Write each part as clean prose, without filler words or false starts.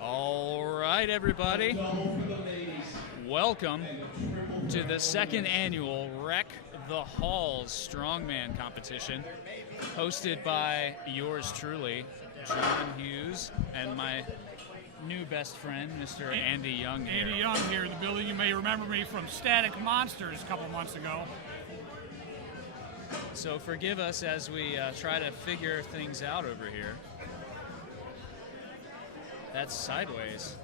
All right, everybody. Welcome to the second annual Wreck the Halls Strongman competition, hosted by yours truly, John Hughes, and my new best friend, Mr. Andy Young here. Andy Young here in the building. You may remember me from Static Monsters a couple months ago. So forgive us as we try to figure things out over here. That's sideways.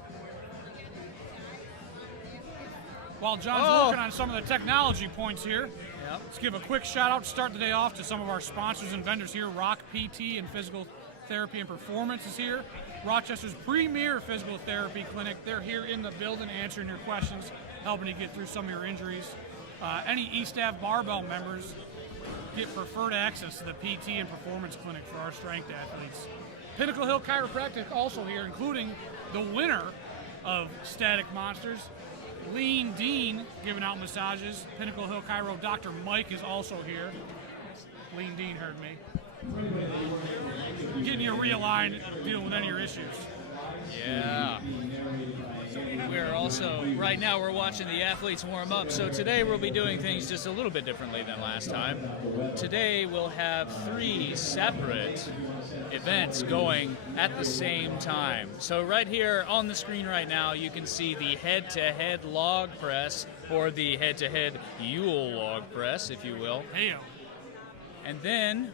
While John's working on some of the technology points here, Yep. let's give a quick shout out to start the day off to some of our sponsors and vendors here. Rock PT and Physical Therapy and Performance is here. Rochester's premier physical therapy clinic. They're here in the building answering your questions, helping you get through some of your injuries. Any East Ave Barbell members get preferred access to the PT and Performance Clinic for our strength athletes. Pinnacle Hill Chiropractic also here, including the winner of Static Monsters, Lean Dean, giving out massages. Pinnacle Hill Chiro Dr. Mike is also here. Lean Dean heard me. Getting you realigned, dealing with any of your issues. Yeah. We're also, right now we're watching the athletes warm up, so today we'll be doing things just a little bit differently than last time. Today we'll have 3 separate events going at the same time. So right here on the screen right now you can see the head-to-head log press, or the head-to-head Yule log press, if you will. Hey-o. And then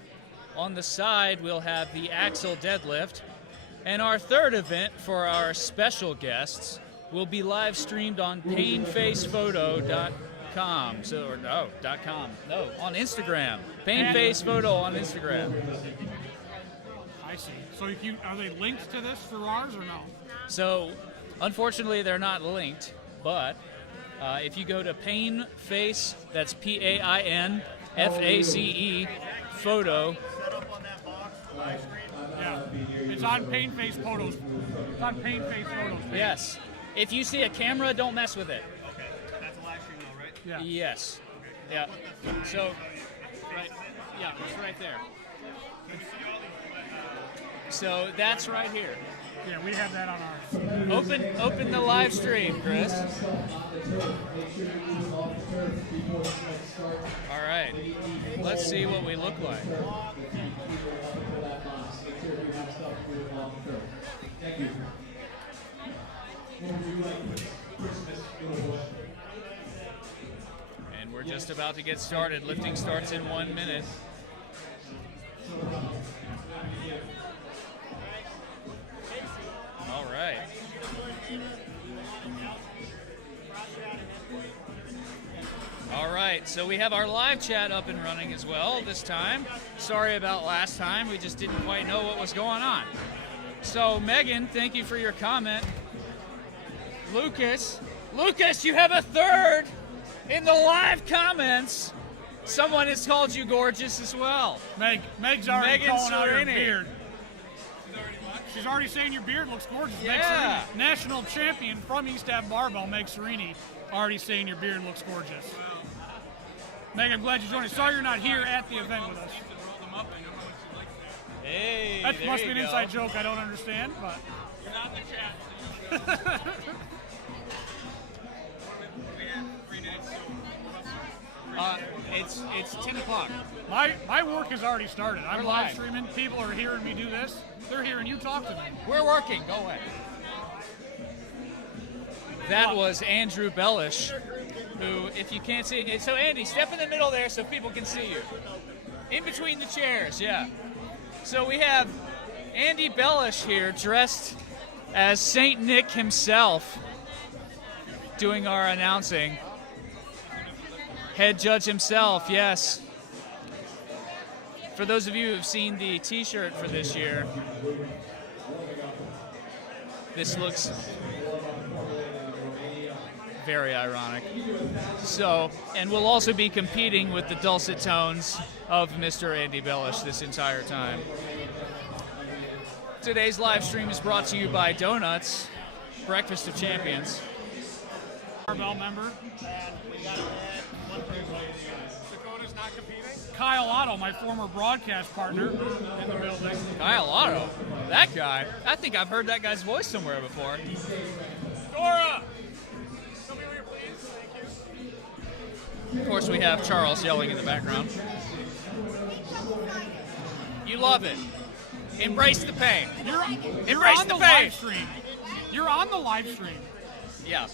on the side we'll have the axle deadlift. And our third event for our special guests will be live streamed on painfacephoto.com. On Instagram. Painfacephoto on Instagram. I see. So are they linked to this through ours or no? So, unfortunately, they're not linked, but if you go to Painface, that's PAINFACE photo. Yeah, it's on Painface Photos. It's on Painface Photos. Yes. If you see a camera, don't mess with it. Okay, that's a live stream though, right? Yeah. Yes. Yeah. So, right. Yeah, it's right there. So that's right here. Yeah, we have that on ours. Open the live stream, Chris. All right. Let's see what we look like. And we're just about to get started. Lifting starts in 1 minute. All right. All right, so we have our live chat up and running as well this time. Sorry about last time. We just didn't quite know what was going on. So, Megan, thank you for your comment. Lucas, you have a third in the live comments. Someone has called you gorgeous as well. Meg's already Megan calling out your Serini. beard. She's already saying your beard looks gorgeous. Yeah. Meg Serini, national champion from East Ave Barbell, Meg Serini, already saying your beard looks gorgeous. Meg, I'm glad you joined us. Sorry you're not here at the event with us. Hey, That there must you be an go. inside joke I don't understand, but. You're not in the chat. It's 10 o'clock. My work has already started. I'm We're live live. streaming. People are hearing me do this. They're hearing you talk to me. We're working. Go away. That was Andrew Bellish, who, if you can't see, so Andy, step in the middle there so people can see you. In between the chairs, yeah. So we have Andy Bellish here, dressed as Saint Nick himself, doing our announcing. Head judge himself, yes. For those of you who have seen the t-shirt for this year, this looks very ironic. So, and we'll also be competing with the dulcet tones of Mr. Andy Bellish this entire time. Today's live stream is brought to you by Donuts, Breakfast of Champions. Barbell member. And we got to add one person. Dakota's not competing? Kyle Otto, my former broadcast partner in the building. Kyle Otto, that guy. I think I've heard that guy's voice somewhere before. Dora! Come here, please. Thank you. Of course, we have Charles yelling in the background. You love it. Embrace the pain. You're Embrace on the the pain. live stream. You're on the live stream. Yeah.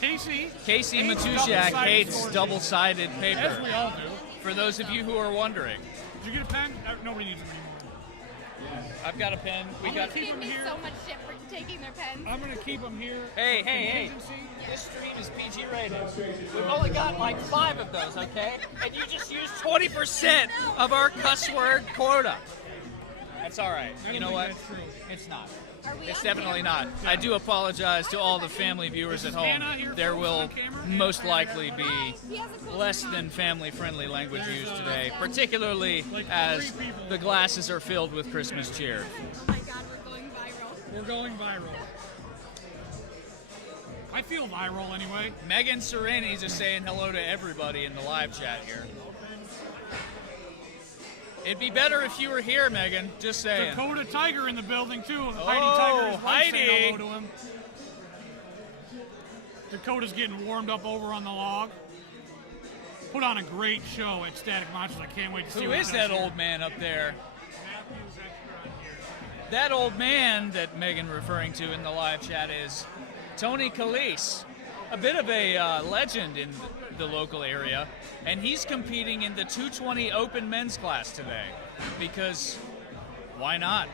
Casey Casey hates Matusiak double-sided hates sources. double-sided As paper. we all do. For those of you who are wondering, Did you get a pen? Nobody needs them anymore. I've got a pen. We got. keep Give them me here. so much shit for taking their pens. I'm gonna keep them here. Hey, for hey, hey! contingency. This stream is PG rated. We've only got like 5 of those, okay? And you just used 20% of our cuss word quota. That's all right. I You don't know what? think that's true. It's not. Are we It's on definitely camera? not. I do apologize to all the family viewers at home. Anna here There folks will on camera? most likely be He has a cool less smile. than family-friendly language used today, particularly Like as 3 people. the glasses are filled with Christmas cheer. Oh my god, we're going viral. We're going viral. I feel viral anyway. Megan Sereni's just saying hello to everybody in the live chat here. It'd be better if you were here, Megan. Just saying. Dakota Tiger in the building too. Oh, Heidi Tiger is right Heidi. saying hello to him. Dakota's getting warmed up over on the log. Put on a great show at Static Monsters. I can't wait to see Who what is he that does here. old man up there? That old man that Megan referring to in the live chat is Tony Calise, a bit of a legend in the local area, and he's competing in the 220 Open men's class today because why not?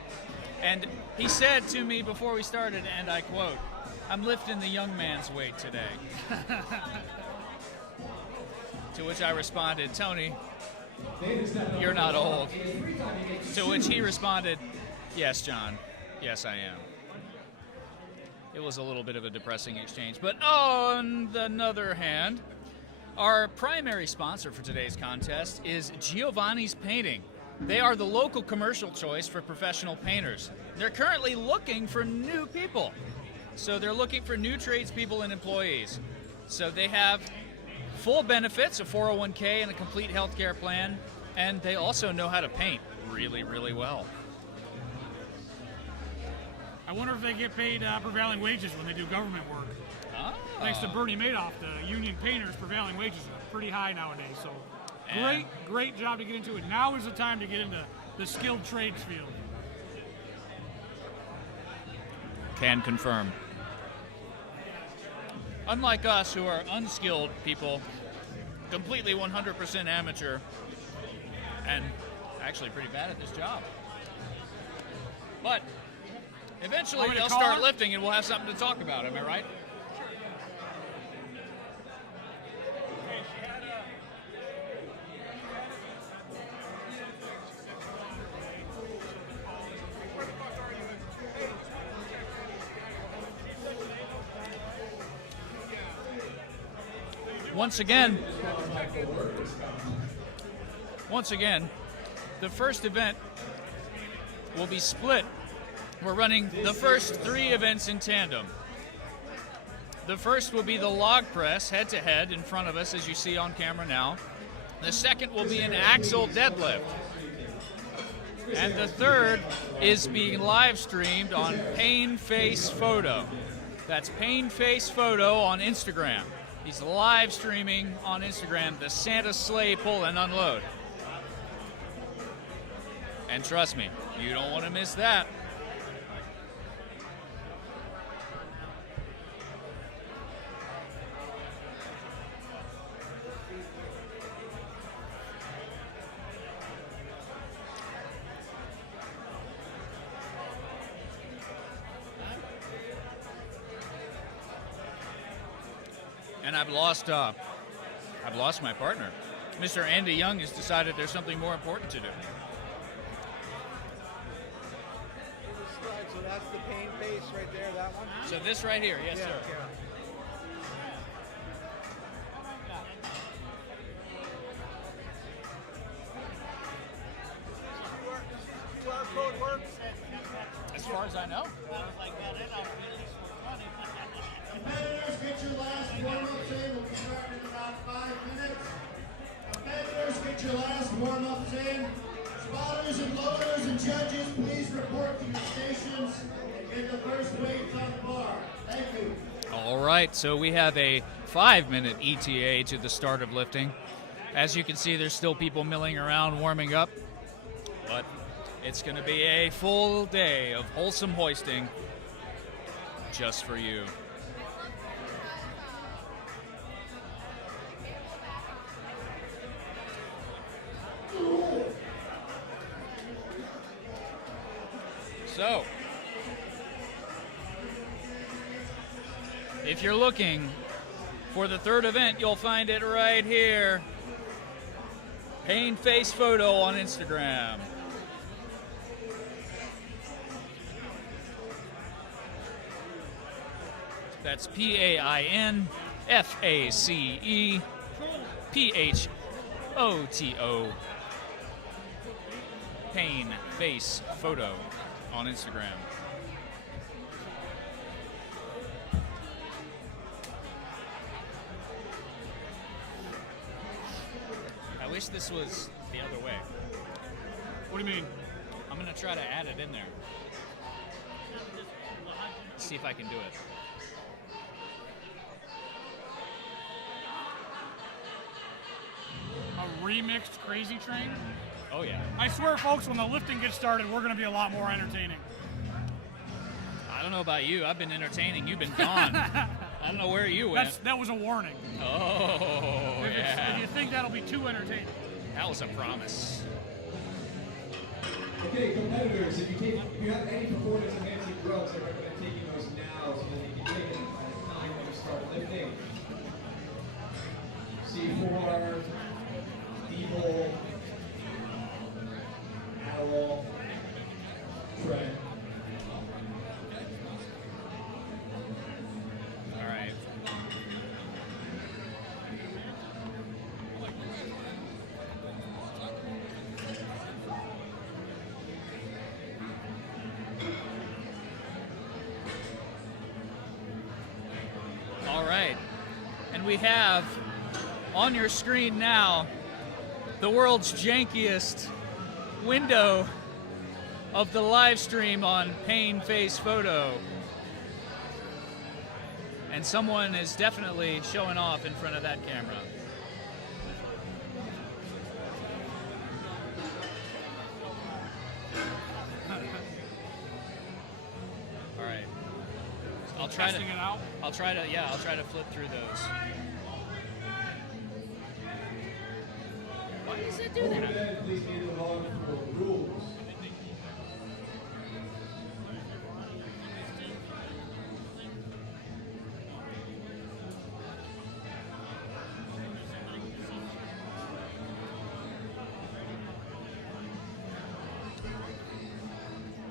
And he said to me before we started, and I quote, "I'm lifting the young man's weight today." To which I responded, "Tony, you're not old." To which he responded, "Yes, John. Yes, I am." It was a little bit of a depressing exchange. But on the other hand, our primary sponsor for today's contest is Giovanni's Painting. They are the local commercial choice for professional painters. They're currently looking for new people. So they're looking for new tradespeople and employees. So they have full benefits, a 401k and a complete health care plan, and they also know how to paint really, really well. I wonder if they get paid prevailing wages when they do government work. Ah. Thanks to Bernie Madoff, the union painters' prevailing wages are pretty high nowadays. So And- great job to get into it. Now is the time to get into the skilled trades field. Can confirm. Unlike us, who are unskilled people, completely 100% amateur, and actually pretty bad at this job. But eventually Want me to they'll call start her? lifting and we'll have something to talk about, am I right? Once again, the first event will be split. We're running the first 3 events in tandem. The first will be the log press, head-to-head, in front of us, as you see on camera now. The second will be an axle deadlift. And the third is being live streamed on Pain Face Photo. That's Pain Face Photo on Instagram. He's live streaming on Instagram the Santa sleigh pull and unload. And trust me, you don't want to miss that. And I've lost my partner. Mr. Andy Young has decided there's something more important to do. So that's the pain face right there, that one? So this right here, yes, sir. QR code works? As far as I know. Competitors, get your last warm-up in. We'll be starting in about about 5 minutes. Offenders, get your last warm-ups in. Spotters and loaders and judges, please report to your stations and get the first weights on the bar. Thank you. All right, so we have a 5-minute ETA to the start of lifting. As you can see, there's still people milling around, warming up, but it's going to be a full day of wholesome hoisting just for you. So, if you're looking for the third event, you'll find it right here. Pain face photo on Instagram. That's PAINFACEPHOTO. Pain face photo on Instagram. I wish this was the other way. What do you mean? I'm gonna try to add it in there. See if I can do it. A remixed Crazy Train? Oh yeah. I swear, folks, when the lifting gets started, we're going to be a lot more entertaining. I don't know about you. I've been entertaining. You've been gone. I don't know where you went. That was a warning. Oh, yeah. If you think that'll be too entertaining. That was a promise. Okay, competitors, if you have any performance-enhancing drugs, I recommend taking those now so that you can take them at a time when you start lifting. C4, Evil, Adderall, Tren. All right. All right. And we have on your screen now the world's jankiest window of the live stream on Pain Face Photo. And someone is definitely showing off in front of that camera. All right. I'll try Testing it out? I'll try to flip through those. Why does it do that? Overhead, please be in the log for rules.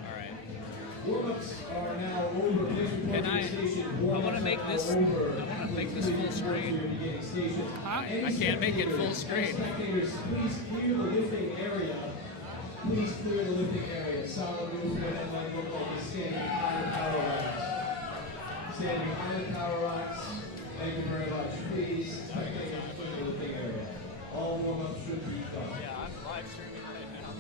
All right. Warm-ups are now over. Please report Can to I the station. want to Warm-ups make are this over. I want to make this full screen. Huh? I can't make it full screen. Spectators, please clear the lifting area. Please clear the lifting area. Solid movement and like look like you're standing behind the power racks. Standing behind the power racks. Thank you very much. Please, spectators, clear the lifting area. All warm-ups should be done. Yeah, I'm live streaming right now.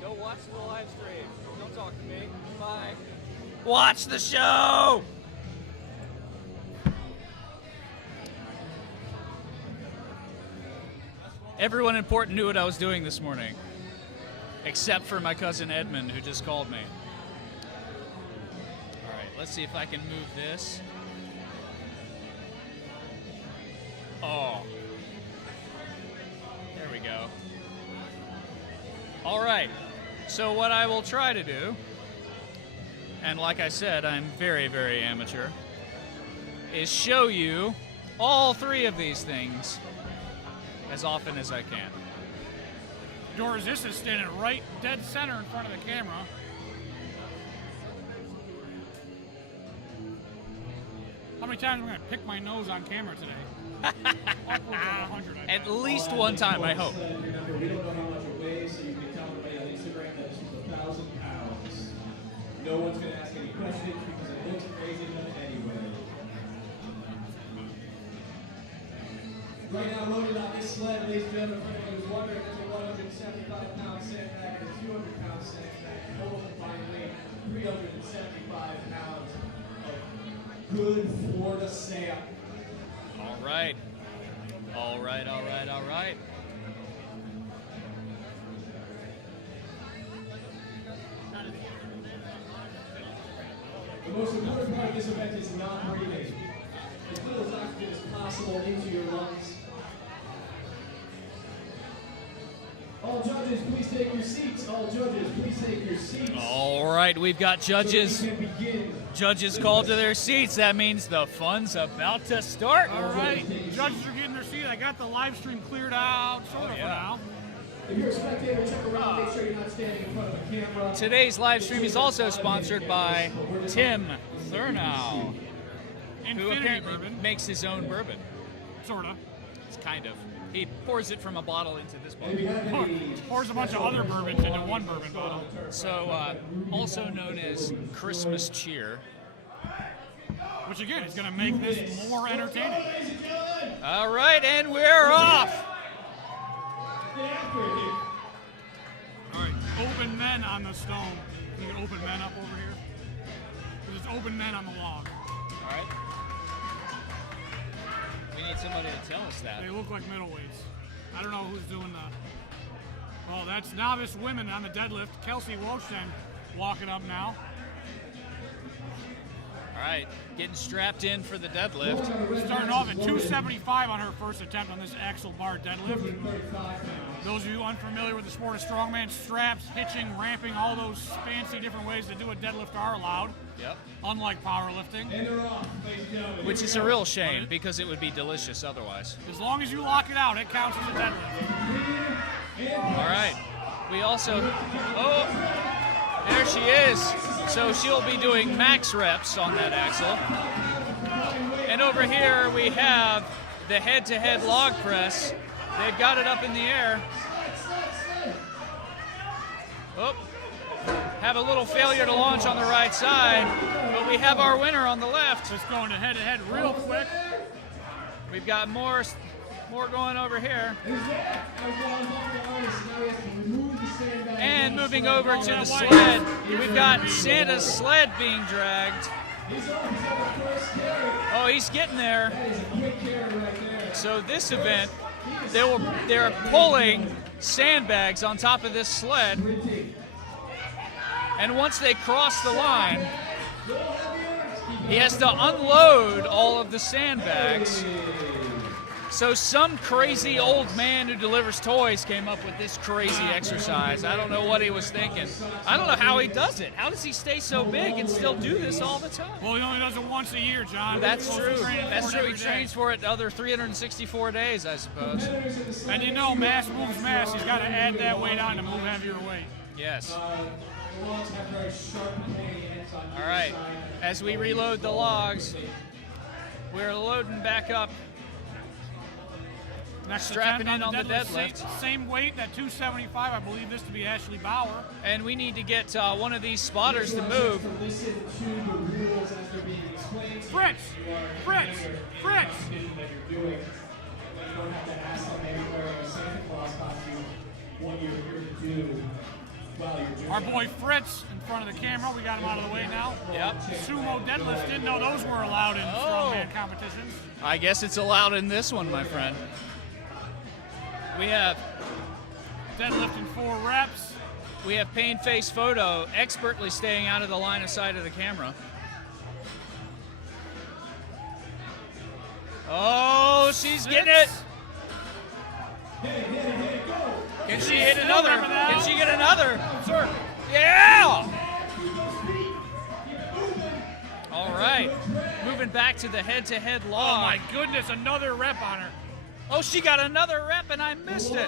Go watch the live stream. Don't talk to me. Bye. Watch the show! Everyone important knew what I was doing this morning, except for my cousin Edmund, who just called me. All right, let's see if I can move this. Oh. There we go. All right, so what I will try to do, and like I said, I'm very, very amateur, is show you all three of these things as often as I can. Doris, this is standing right dead center in front of the camera. How many times am I going to pick my nose on camera today? Upwards of 100, I At bet. least one time, I hope. Remember, we don't know how much it weighs, so you can tell the weight on Instagram that this was 1,000 pounds. No one's going to ask any questions because it looks crazy enough anyway. Right now, loaded on this sled, ladies and gentlemen, is 175-pound sandbag and a 200-pound sandbag. Total combined weight, 375 pounds of good Florida sand. All right. All right, all right, all right. The most important part of this event is not breathing. As little as oxygen as possible into your lungs. All judges, please take your seats. All judges, please take your seats. All right, we've got judges. So we can begin. Judges called to their seats. That means the fun's about to start. All right, judges are getting their seat. I got the live stream cleared out, sort of for now. If you're a spectator, check around. Make sure you're not standing in front of a camera. Today's live stream is also sponsored by Tim Thurnow, who Infinity apparently bourbon, makes his own bourbon. sorta. It's kind of. He pours it from a bottle into this bottle. Pours a bunch of other bourbons into one bourbon bottle. So, also known as Christmas cheer. Which again is going to make this more entertaining. All right, and we're off. All right, open men on the stone. Can you get open men up over here? Because it's open men on the log. All right. We need somebody to tell us that. They look like middleweights. I don't know who's doing the. Oh, that's novice women on the deadlift. Kelsey Woshen walking up now. All right, getting strapped in for the deadlift. Starting off at 275 on her first attempt on this axle bar deadlift. Those of you unfamiliar with the sport of strongman, straps, hitching, ramping, all those fancy different ways to do a deadlift are allowed. Yep. Unlike powerlifting. Which is a real shame because it would be delicious otherwise. As long as you lock it out, it counts as a deadlift. All right. We also, there she is. So she'll be doing max reps on that axle. And over here we have the head-to-head log press. They've got it up in the air. Oh, have a little failure to launch on the right side, but we have our winner on the left. Just going to head-to-head real quick. We've got more going over here. And moving over to the sled, we've got Santa's sled being dragged. Oh, he's getting there. So this event, they're pulling sandbags on top of this sled. And once they cross the line, he has to unload all of the sandbags. So some crazy old man who delivers toys came up with this crazy exercise. I don't know what he was thinking. I don't know how he does it. How does he stay so big and still do this all the time? Well, he only does it once a year, John. That's true. That's true. He Every day. trains for it other 364 days, I suppose. And you know, mass moves mass. He's got to add that weight on to move heavier weight. Yes. All right. As we reload the logs, we're loading back up. Next Strapping in attempt on the deadlift. Same weight, that 275. I believe this to be Ashley Bauer. And we need to get one of these spotters to move. Fritz! Fritz! Fritz! Our boy Fritz in front of the camera. We got him out of the way now. Yep. Sumo deadlifts. Didn't know those were allowed in strongman competitions. I guess it's allowed in this one, my friend. We have Deadlifting 4 reps. We have Pain Face Photo expertly staying out of the line of sight of the camera. Oh, she's getting it. Can she hit another? Can she get another? Sure. Yeah! All right. Moving back to the head-to-head log. Oh my goodness, another rep on her. Oh, she got another rep and I missed it.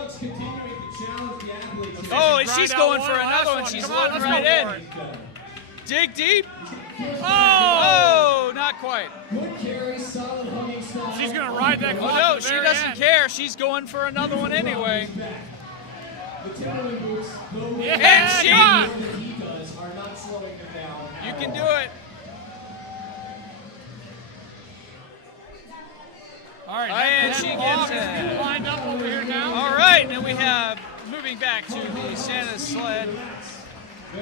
Oh, and she's going for another one. She's loading right in. Dig deep. Oh, not quite. She's going to ride that clock. Oh, no, she doesn't care. She's going for another one anyway. Yeah, And you can do it. All right, And that she log gets is it. lined up over here now. All right, and we have, moving back to the Santa sled,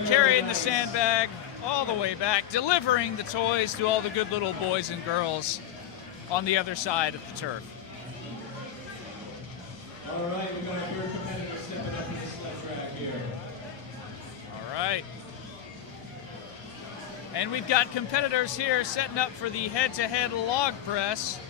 carrying the sandbag all the way back, delivering the toys to all the good little boys and girls on the other side of the turf. All right, we're going to have your competitor stepping up to the sled track here. All right. And we've got competitors here setting up for the head-to-head log press.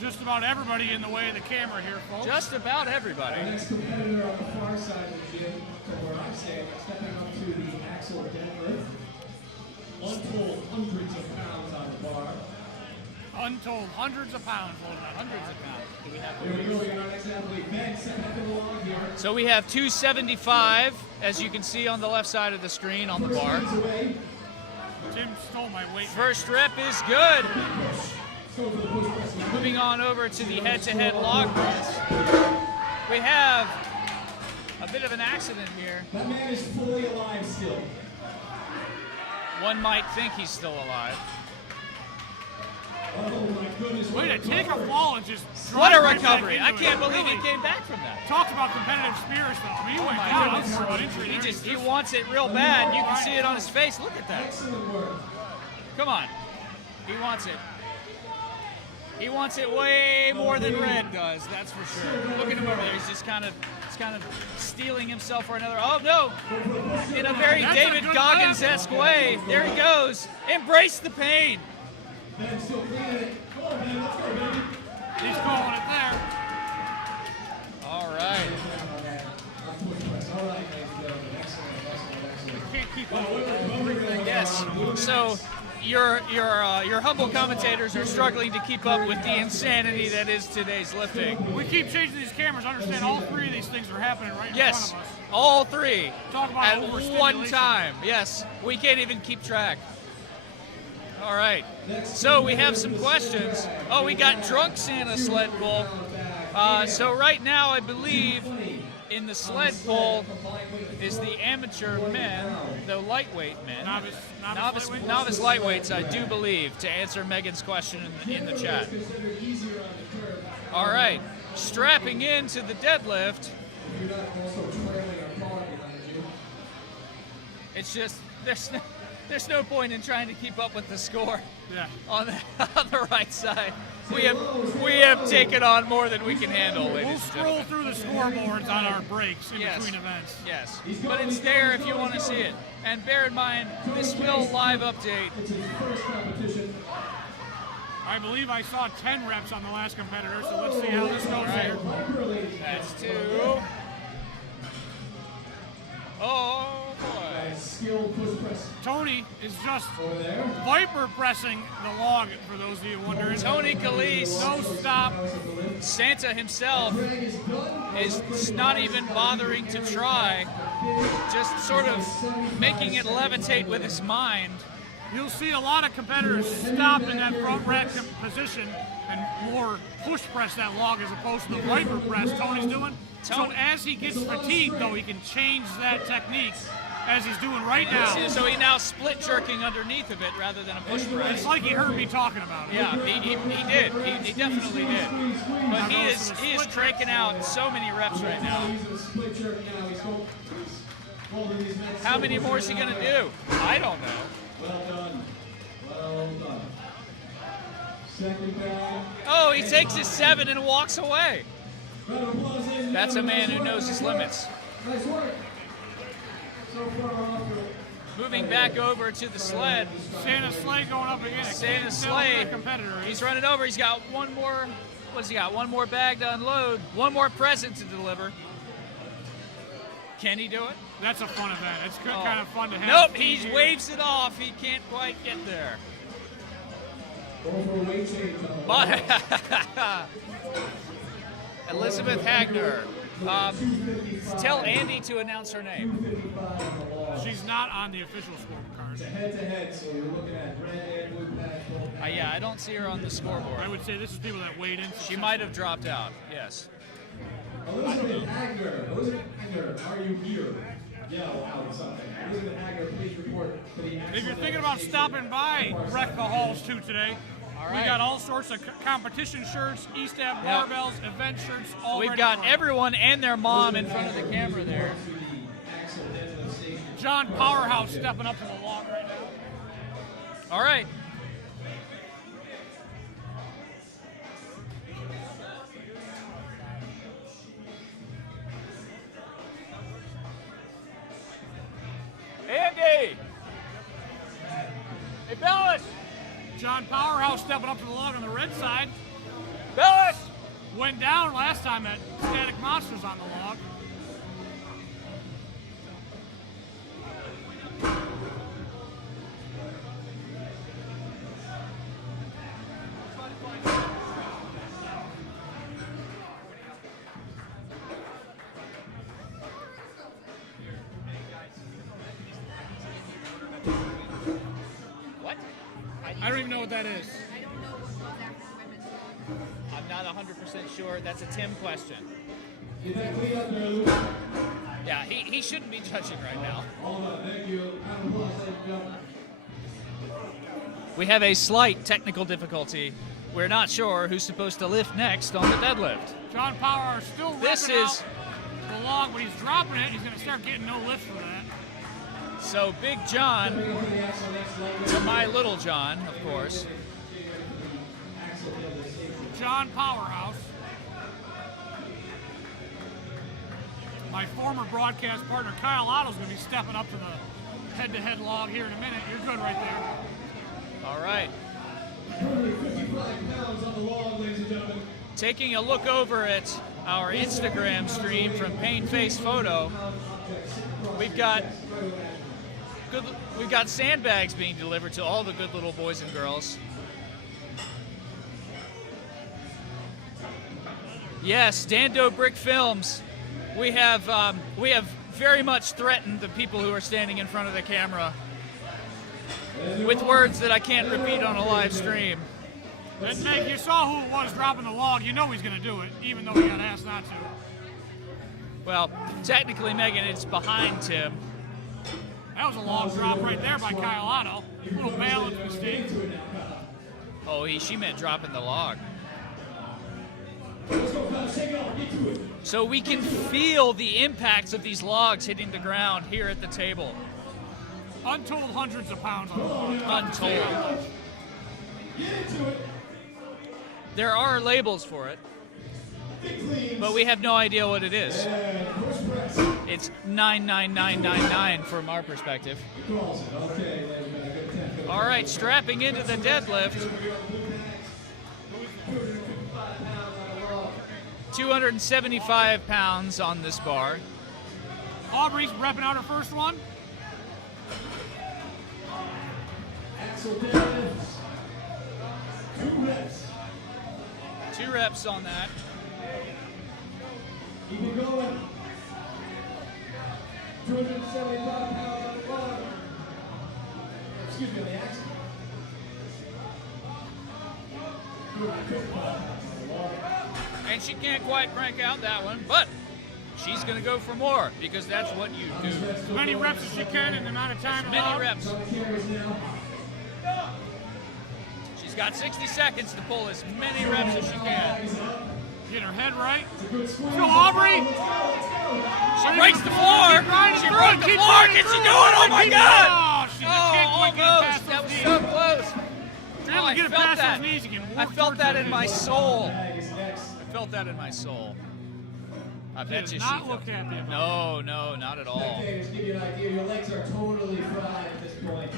Just about everybody in the way of the camera here, folks. Just about everybody. Our next competitor on the far side of the gym, to where I'm standing, stepping up to the axle deadlift. Untold hundreds of pounds on the bar. Untold hundreds of pounds holding on. Hundreds of pounds. Do we have Here we go, we got our next athlete, Ben, stepping up to the log here. So we have 275, as you can see on the left side of the screen on the bar. Tim stole my weight. First rep is good. Moving on over to the head-to-head log press. We have a bit of an accident here. That man is fully alive still. One might think he's still alive. Oh my goodness. Way to take a fall and just What a drive right recovery. back I into can't it. believe he Really came back from that. Talked about competitive spirits, though. I mean, he Oh went my down. I was goodness. worried about injury there. He wants it real bad. You can see it on his face. Look at that. Excellent work. Come on. He wants it. He wants it way more than Red does, that's for sure. Look at him over there. He's kind of stealing himself for another. Oh no! In a very That's David a good Goggins-esque way. There he goes. Embrace the pain. Ben's still cleaning it. Come on, Ben, let's go, baby. He's calling it there. All right. All right, ladies and gentlemen. Excellent. Can't keep up. Yes. So your humble commentators are struggling to keep up with the insanity that is today's lifting. We keep changing these cameras. Understand all three of these things are happening right in Yes, front of us. all three Talk about at overstimulation. one time. Yes, we can't even keep track. All right, so we have some questions. Oh, we got drunk Santa sled pull. So right now, I believe in the sled pull is the amateur men, the lightweight men. Novice lightweights, I do believe, to answer Megan's question in the chat. All right, strapping into the deadlift. It's just, there's no point in trying to keep up with the score on the right side. We have taken on more than we can handle, ladies We'll and scroll gentlemen. through the scoreboards on our breaks in between events. Yes, but it's there if you want to see it. And bear in mind, this will live update. I believe I saw 10 reps on the last competitor, so let's see how this goes here. That's 2. Oh boy. Skilled push press Tony is just over there. viper pressing the log, for those of you wondering. Tony Calise, No stop. Santa himself, is not even bothering to try, just sort of making it levitate with his mind. You'll see a lot of competitors stop in that front rack position and more push press that log as opposed to the viper press Tony's doing. So as he gets fatigued, though, he can change that technique as he's doing right now. So he now split jerking underneath of it rather than a push press. It's like he heard me talking about it. Yeah, he did. He definitely did. But he is cranking out so many reps right now. How many more is he going to do? I don't know. Well done. Well done. Second down. Oh, he takes his 7 and walks away. Round of applause, ladies and That's a gentlemen. man who knows his limits. Nice work. So far, we're off to Moving back over to the sled. Santa sleigh going up again. Santa Tell who sleigh. that competitor is. He's running over. He's got one more. What's he got? One more bag to unload. One more present to deliver. Can he do it? That's a fun event. It's good, kind of fun to have. Nope, Steve he here. waves it off. He can't quite get there. go for a weight change on the But Elizabeth Hagner. Tell Andy to announce her name. She's not on the official scorecard. head-to-head, so you're looking at red and blue patch. both patches. Yeah, I don't see her on the I scoreboard. would say this is people that weighed in. She might have dropped out. Yes. Elizabeth Hagner, are you here? yell out something. Elizabeth Hager, please report to the If you're thinking about stopping by Wreck the Halls too today, we got all sorts of competition shirts, East Ave barbells, event shirts, all We've ready got for you. everyone and their mom in front of the camera there. John Powerhouse stepping up to the log right now. All right. Andy! Hey, Bellis! John Powerhouse stepping up to the log on the red side. Bellis! Went down last time at Static Monsters on the log. What? I don't even know what that is. I don't know what goes after women's log. I'm not 100% sure. That's a Tim question. Get that clean up there, Luke. Yeah, he shouldn't be judging right now. Hold on, thank you. Round of applause, ladies and gentlemen. We have a slight technical difficulty. We're not sure who's supposed to lift next on the deadlift. John Powerhouse still This ripping is- out the log, but he's dropping it. He's going to start getting no lift for that. So Big John to my Little John, of course. John Powerhouse. My former broadcast partner Kyle Otto's going to be stepping up to the head-to-head log here in a minute. You're good right there. All right. 55 pounds on the log, ladies and gentlemen. Taking a look over at our Instagram stream from Pain Face Photo, we've got sandbags being delivered to all the good little boys and girls. Yes, Dando Brick Films. We have very much threatened the people who are standing in front of the camera with words that I can't repeat on a live stream. And Meg, you saw who it was dropping the log. You know he's going to do it, even though he got asked not to. Well, technically, Megan, it's behind Tim. That was a log drop right there by Kyle Otto. A little balance mistake. Oh, she meant dropping the log. So we can feel the impacts of these logs hitting the ground here at the table. Untold hundreds of pounds on the log. Untold. There are labels for it, but we have no idea what it is. It's 99999 from our perspective. All right, strapping into the deadlift. 275 pounds on this bar. Aubrey's repping out her first one. Axel deadlifts. 2 reps. 2 reps on that. Keep it going. 275 pounds on the log. Excuse me, on the axle. 255 pounds on the log. And she can't quite crank out that one, but she's going to go for more because that's what you do. As many reps as she can in the amount of time Many allowed. reps. On the cameras now. She's got 60 seconds to pull as many reps as she can. Get her head right. Good squeeze. Go, Aubrey! She breaks the floor. grinding She through broke it. the Keep floor. grinding Can she through do it. it? Oh my Keep God! Oh, she just can't quite get it Almost. past That those was knees. so close. If you're able Oh, to I get it felt past that. those knees, you can I work felt towards that it. in my soul. Bag is next. I felt that in my soul. I bet does you not she look felt happy it. about No, not at all. Spectators, give you an idea. Your legs are totally fried at this point.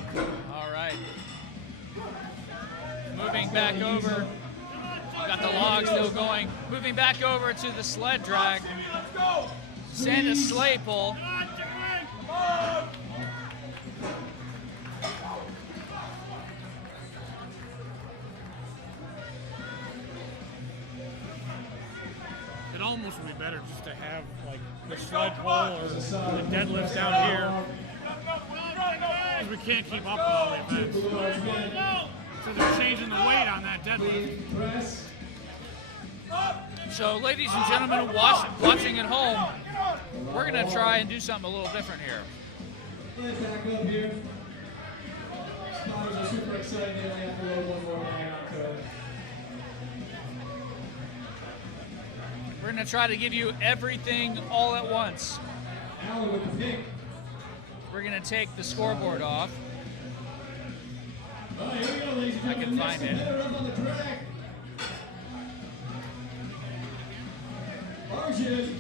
All right. Moving back over. Got the log still going. Moving back over to the sled drag. Santa sleigh pull. It almost would be better just to have like the sled pull or the deadlift down here. Because we can't keep up with all the events. So they're changing the weight on that deadlift. Press. So, ladies and gentlemen watching at home, We're gonna try and do something a little different here. Let's back up here. Spotters are super excited. They only have to load one more bag onto it. We're gonna try to give you everything all at once. Alan with the pink. We're gonna take the scoreboard off. All right, here we go, ladies and I can gentlemen. find Next it. competitor up on the track. Arjun.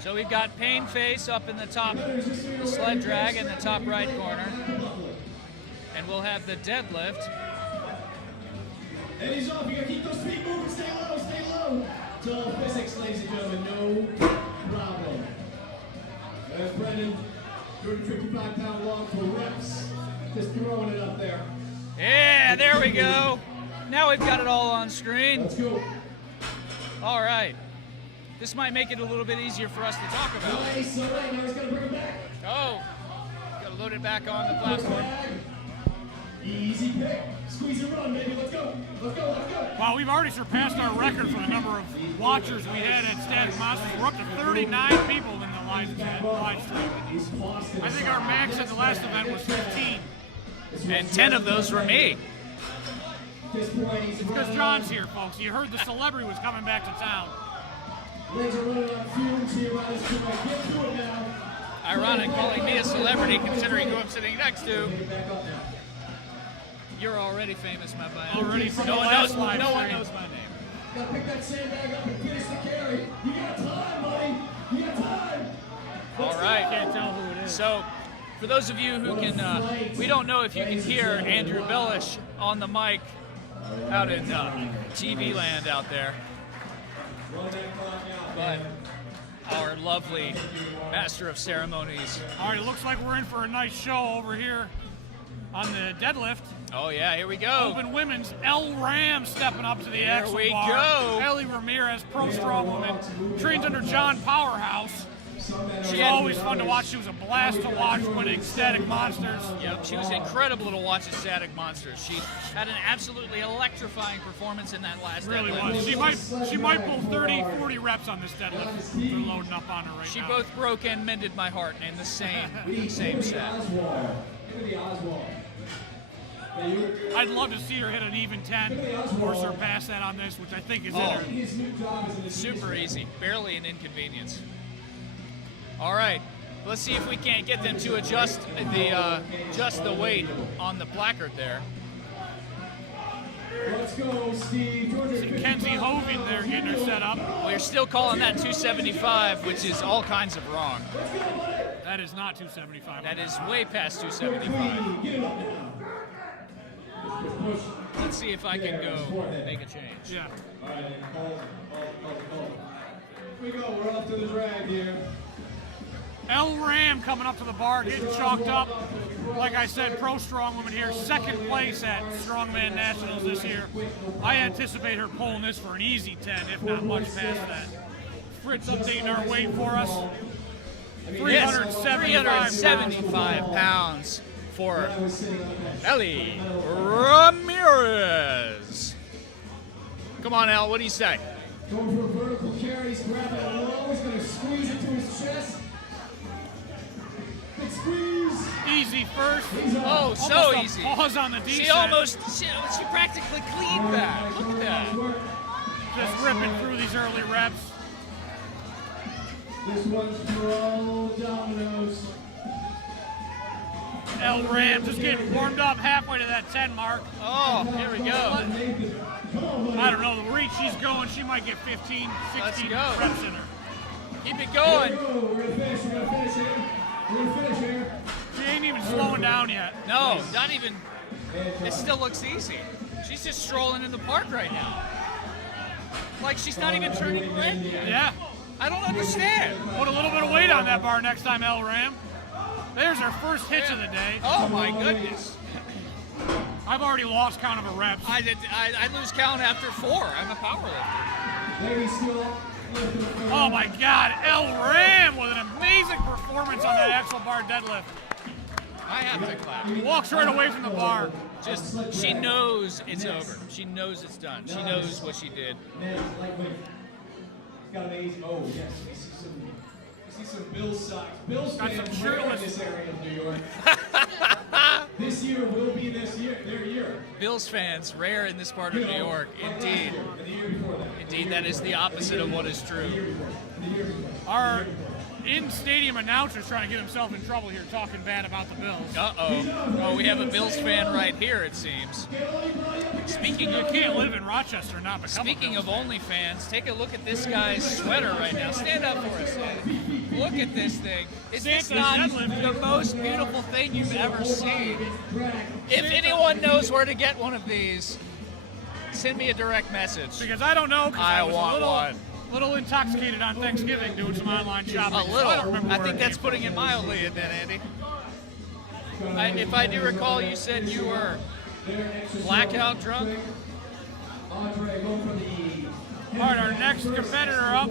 So we've got Pain Face up in the top, the sled drag in the top right corner. And we'll have the deadlift. And he's off. You gotta keep those feet moving. Stay low, stay low. It's all physics, ladies and gentlemen. No problem. There's Brendan. 255-pound long for reps. Just throwing it up there. Yeah, there we go. Now we've got it all on screen. Let's go. All right. This might make it a little bit easier for us to talk about. Nice. All right, now he's gonna bring it back. Oh, gotta load it back on the platform. Easy pick. Squeeze and run, baby. Let's go. Let's go. Let's go. Wow, we've already surpassed our record for the number of watchers we had at Static Monsters. We're up to 39 people in the live stream. I think our max at the last event was 15. And 10 of those were me. This point, he's Because John's here, folks. You heard the celebrity was coming back to town. legs are running on fumes here by this point. Get to it now. Ironic calling me a celebrity considering who I'm sitting next to. Back up now. You're already famous, my man. Already from no the one last knows, live no one stream. knows my name. Gotta pick that sandbag up and finish the carry. You got time, buddy. You got time. All right. Can't tell who it is. So, for those of you who can, we don't know if you can hear Andrew Bellish on the mic out in TV land out there, but our lovely master of ceremonies. All right, it looks like we're in for a nice show over here on the deadlift. Oh yeah, here we go. Open women's El Ram stepping up to the axle we bar. go. Ellie Ramirez, pro strong woman, trains under John Powerhouse. She's had- always fun to watch. She was a blast to watch winning Static Monsters. Yep, she was incredible to watch at Static Monsters. She had an absolutely electrifying performance in that last Really deadlift. was. She might pull 30, 40 reps on this deadlift. They're loading up on her right She now. both broke and mended my heart in the same set. Oswald. Give me the Oswald. Yeah, I'd love to see her hit an even 10 or surpass that on this, which I think is in Oh. her. his new job is in the Super easy, barely an inconvenience. All right, let's see if we can't get them to adjust the weight on the placard there. Let's go, Steve. Kenzie Hovind there getting her set up. We're still calling that 275, which is all kinds of wrong. That is not 275. That is way past 275. Get it up now. Push. Let's see if I can go make a change. Yeah. All right, then. Call. Here we go. We're off to the drag here. El Ram coming up to the bar, getting chalked up. Like I said, pro strong woman here, second place at Strongman Nationals this year. I anticipate her pulling this for an easy 10, if not much past that. Fritz updating our weight for us. Yes, 375 375 pounds for Ellie Ramirez. Come on, El, what do you say? Going for a vertical carry. He's grabbing it low. He's going to squeeze it to his chest. Big squeeze. Easy first. Oh, so Almost a easy. Pause on the descent. She practically cleaned that. Look at that. Just ripping through these early reps. This one's pro dominoes. El Ram just getting warmed up halfway to that 10 mark. Oh, here we go. Nathan. Come on, buddy. I don't know, the reach she's going, she might get 15, 16 go. reps in her. Keep it Here going. we go. We're going to finish. We're going to finish here. We're going to finish here. She ain't even slowing down yet. No, not even. It still looks easy. She's just strolling in the park right now. Like she's not even turning red yet. Yeah. I don't understand. Put a little bit of weight on that bar next time, El Ram. There's our first hitch of the day. Oh my goodness. I've already lost count of her reps. I lose count after 4. I'm a powerlifter. Ladies still lifting the front. Oh my God, El Ram with an amazing performance on that axle bar deadlift. I have to clap. Walks right away from the bar. Just, she knows it's over. She knows it's done. She knows what she did. Man, lightweight. Got an easy. Oh, yes. We see some Bills socks. Bills Got fans some rare in shirtless- this area of New York. This year will be their year. Bills fans, rare in this part of New York. Indeed. And the year before that. Indeed, that is the opposite of what is true. Our in-stadium announcer's trying to get himself in trouble here talking bad about the Bills. Uh-oh. Oh, we have a Bills fan right here, it seems. Speaking You of can't live in Rochester and not become Speaking a of Bills OnlyFans, take a look at this guy's sweater right now. Stand up for us, Ed. Look at this thing. Is this not the most beautiful thing you've ever seen? If anyone knows where to get one of these, send me a direct message. Because I don't know, because I I was want a little, one. little intoxicated on Thanksgiving doing some online shopping. A so I don't little. remember I where think it that's came putting it mildly, isn't it, Andy? If I do recall, you said you were blackout drunk. Andre, go for the from. All right, our next competitor up.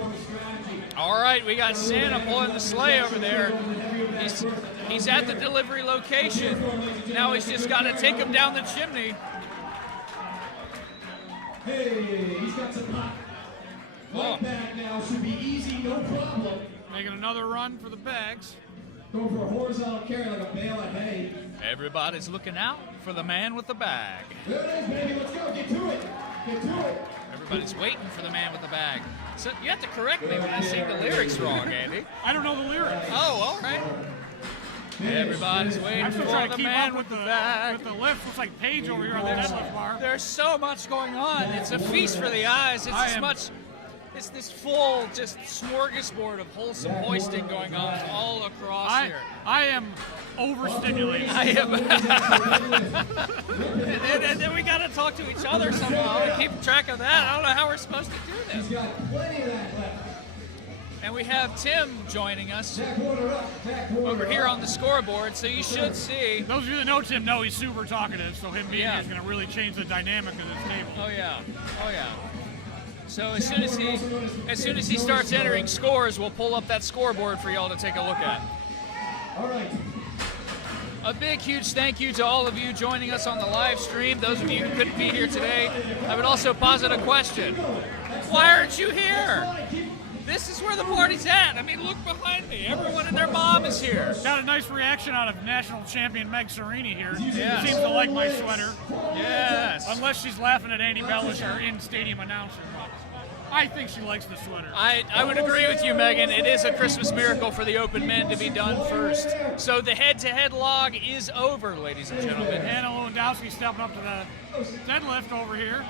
All right, we got Santa pulling the sleigh over there. He's at the delivery location. Now he's just got to take him down the chimney. Hey, he's got some pop. Light bag now should be easy, no problem. Making another run for the bags. Go for a horizontal carry like a bale of hay. Everybody's looking out for the man with the bag. There it is, baby. Let's go. Get to it. Get to it. Everybody's waiting for the man with the bag. So you have to correct me when I sing the lyrics wrong, Andy. I don't know the lyrics. Oh, all right. Everybody's waiting I'm still for trying the to keep man up with the with bag. the lift. Looks like Paige over here on the deadlift bar. There's so much going on. It's a feast for the eyes. It's this full, just smorgasbord of wholesome hoisting going on all across here. I am overstimulated. I am. and then we got to talk to each other somehow and keep track of that. I don't know how we're supposed to do He's this. got plenty of that left. And we have Tim joining us Back corner up. Back corner over here up. on the scoreboard, so you should see. Those of you that know Tim know he's super talkative, so him being Yeah. here is going to really change the dynamic of this table. Oh yeah, oh yeah. So as soon as he starts entering scores, we'll pull up that scoreboard for y'all to take a look at. All right. A big, huge thank you to all of you joining us on the live stream. Those of you who couldn't be here today, I would also posit a question. Why aren't you here? This is where the party's at. I mean, look behind me. Everyone and their mom is here. Got a nice reaction out of national champion Meg Serini here. Yeah. Seems to like my sweater. Yes. Unless she's laughing at Andy Bellish, our in-stadium announcer. I think she likes the sweater. I would agree with you, Megan. It is a Christmas miracle for the open men to be done first. So the head-to-head log is over, ladies and gentlemen. Anna Lewandowski stepping up to the deadlift over here.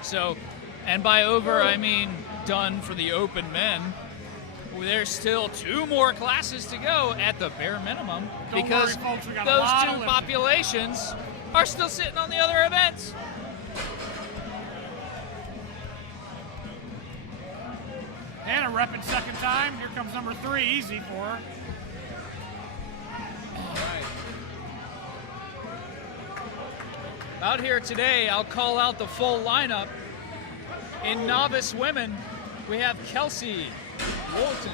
So, and by over, I mean done for the open men. There's still 2 more classes to go at the bare minimum Don't because worry, folks, we got a those lot of 2 lifting. populations are still sitting on the other events. Anna repping second time. Here comes number 3, easy for her. Out here today, I'll call out the full lineup. In novice women, we have Kelsey Walton,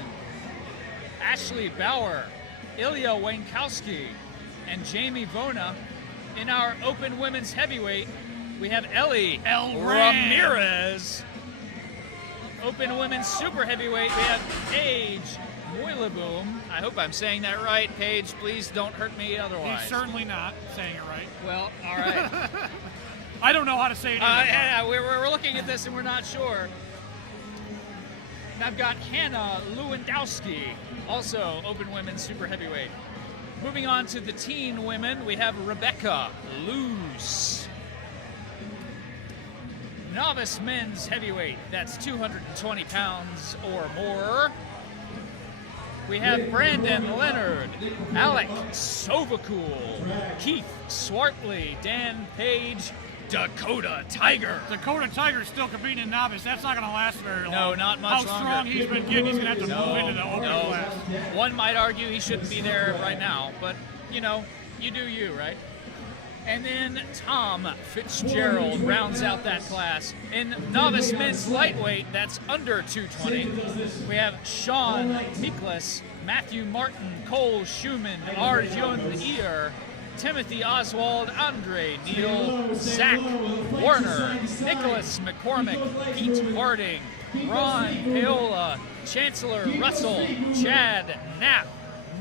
Ashley Bauer, Ilya Wankowski, and Jamie Vona. In our open women's heavyweight, we have Ellie Ramirez. Open women's super heavyweight, we have Paige Moilaboom. I hope I'm saying that right. Paige, please don't hurt me otherwise. He's certainly not saying it right. Well, all right. I don't know how to say it either. Yeah, we're looking at this and we're not sure. And I've got Hannah Lewandowski, also open women's super heavyweight. Moving on to the teen women, we have Rebecca Luce. Novice men's heavyweight, that's 220 pounds or more. We have Brandon Leonard, Alec Sovakul, Keith Swartley, Dan Page, Dakota Tiger. Dakota Tiger's still competing in novice. That's not going to last very long. No, not much How longer. strong he's been getting, he's going to have to move into the open No. class. One might argue he shouldn't be there right now, but you know, you do you, right? And then Tom Fitzgerald rounds out that class. In novice men's lightweight, that's under 220, we have Sean Miklas, Matthew Martin, Cole Schumann, Arjun Ear, Timothy Oswald, Andre Neal, Zach Warner, Nicholas McCormick, Pete Harding, Ron Paola, Chancellor Russell, Chad Knapp,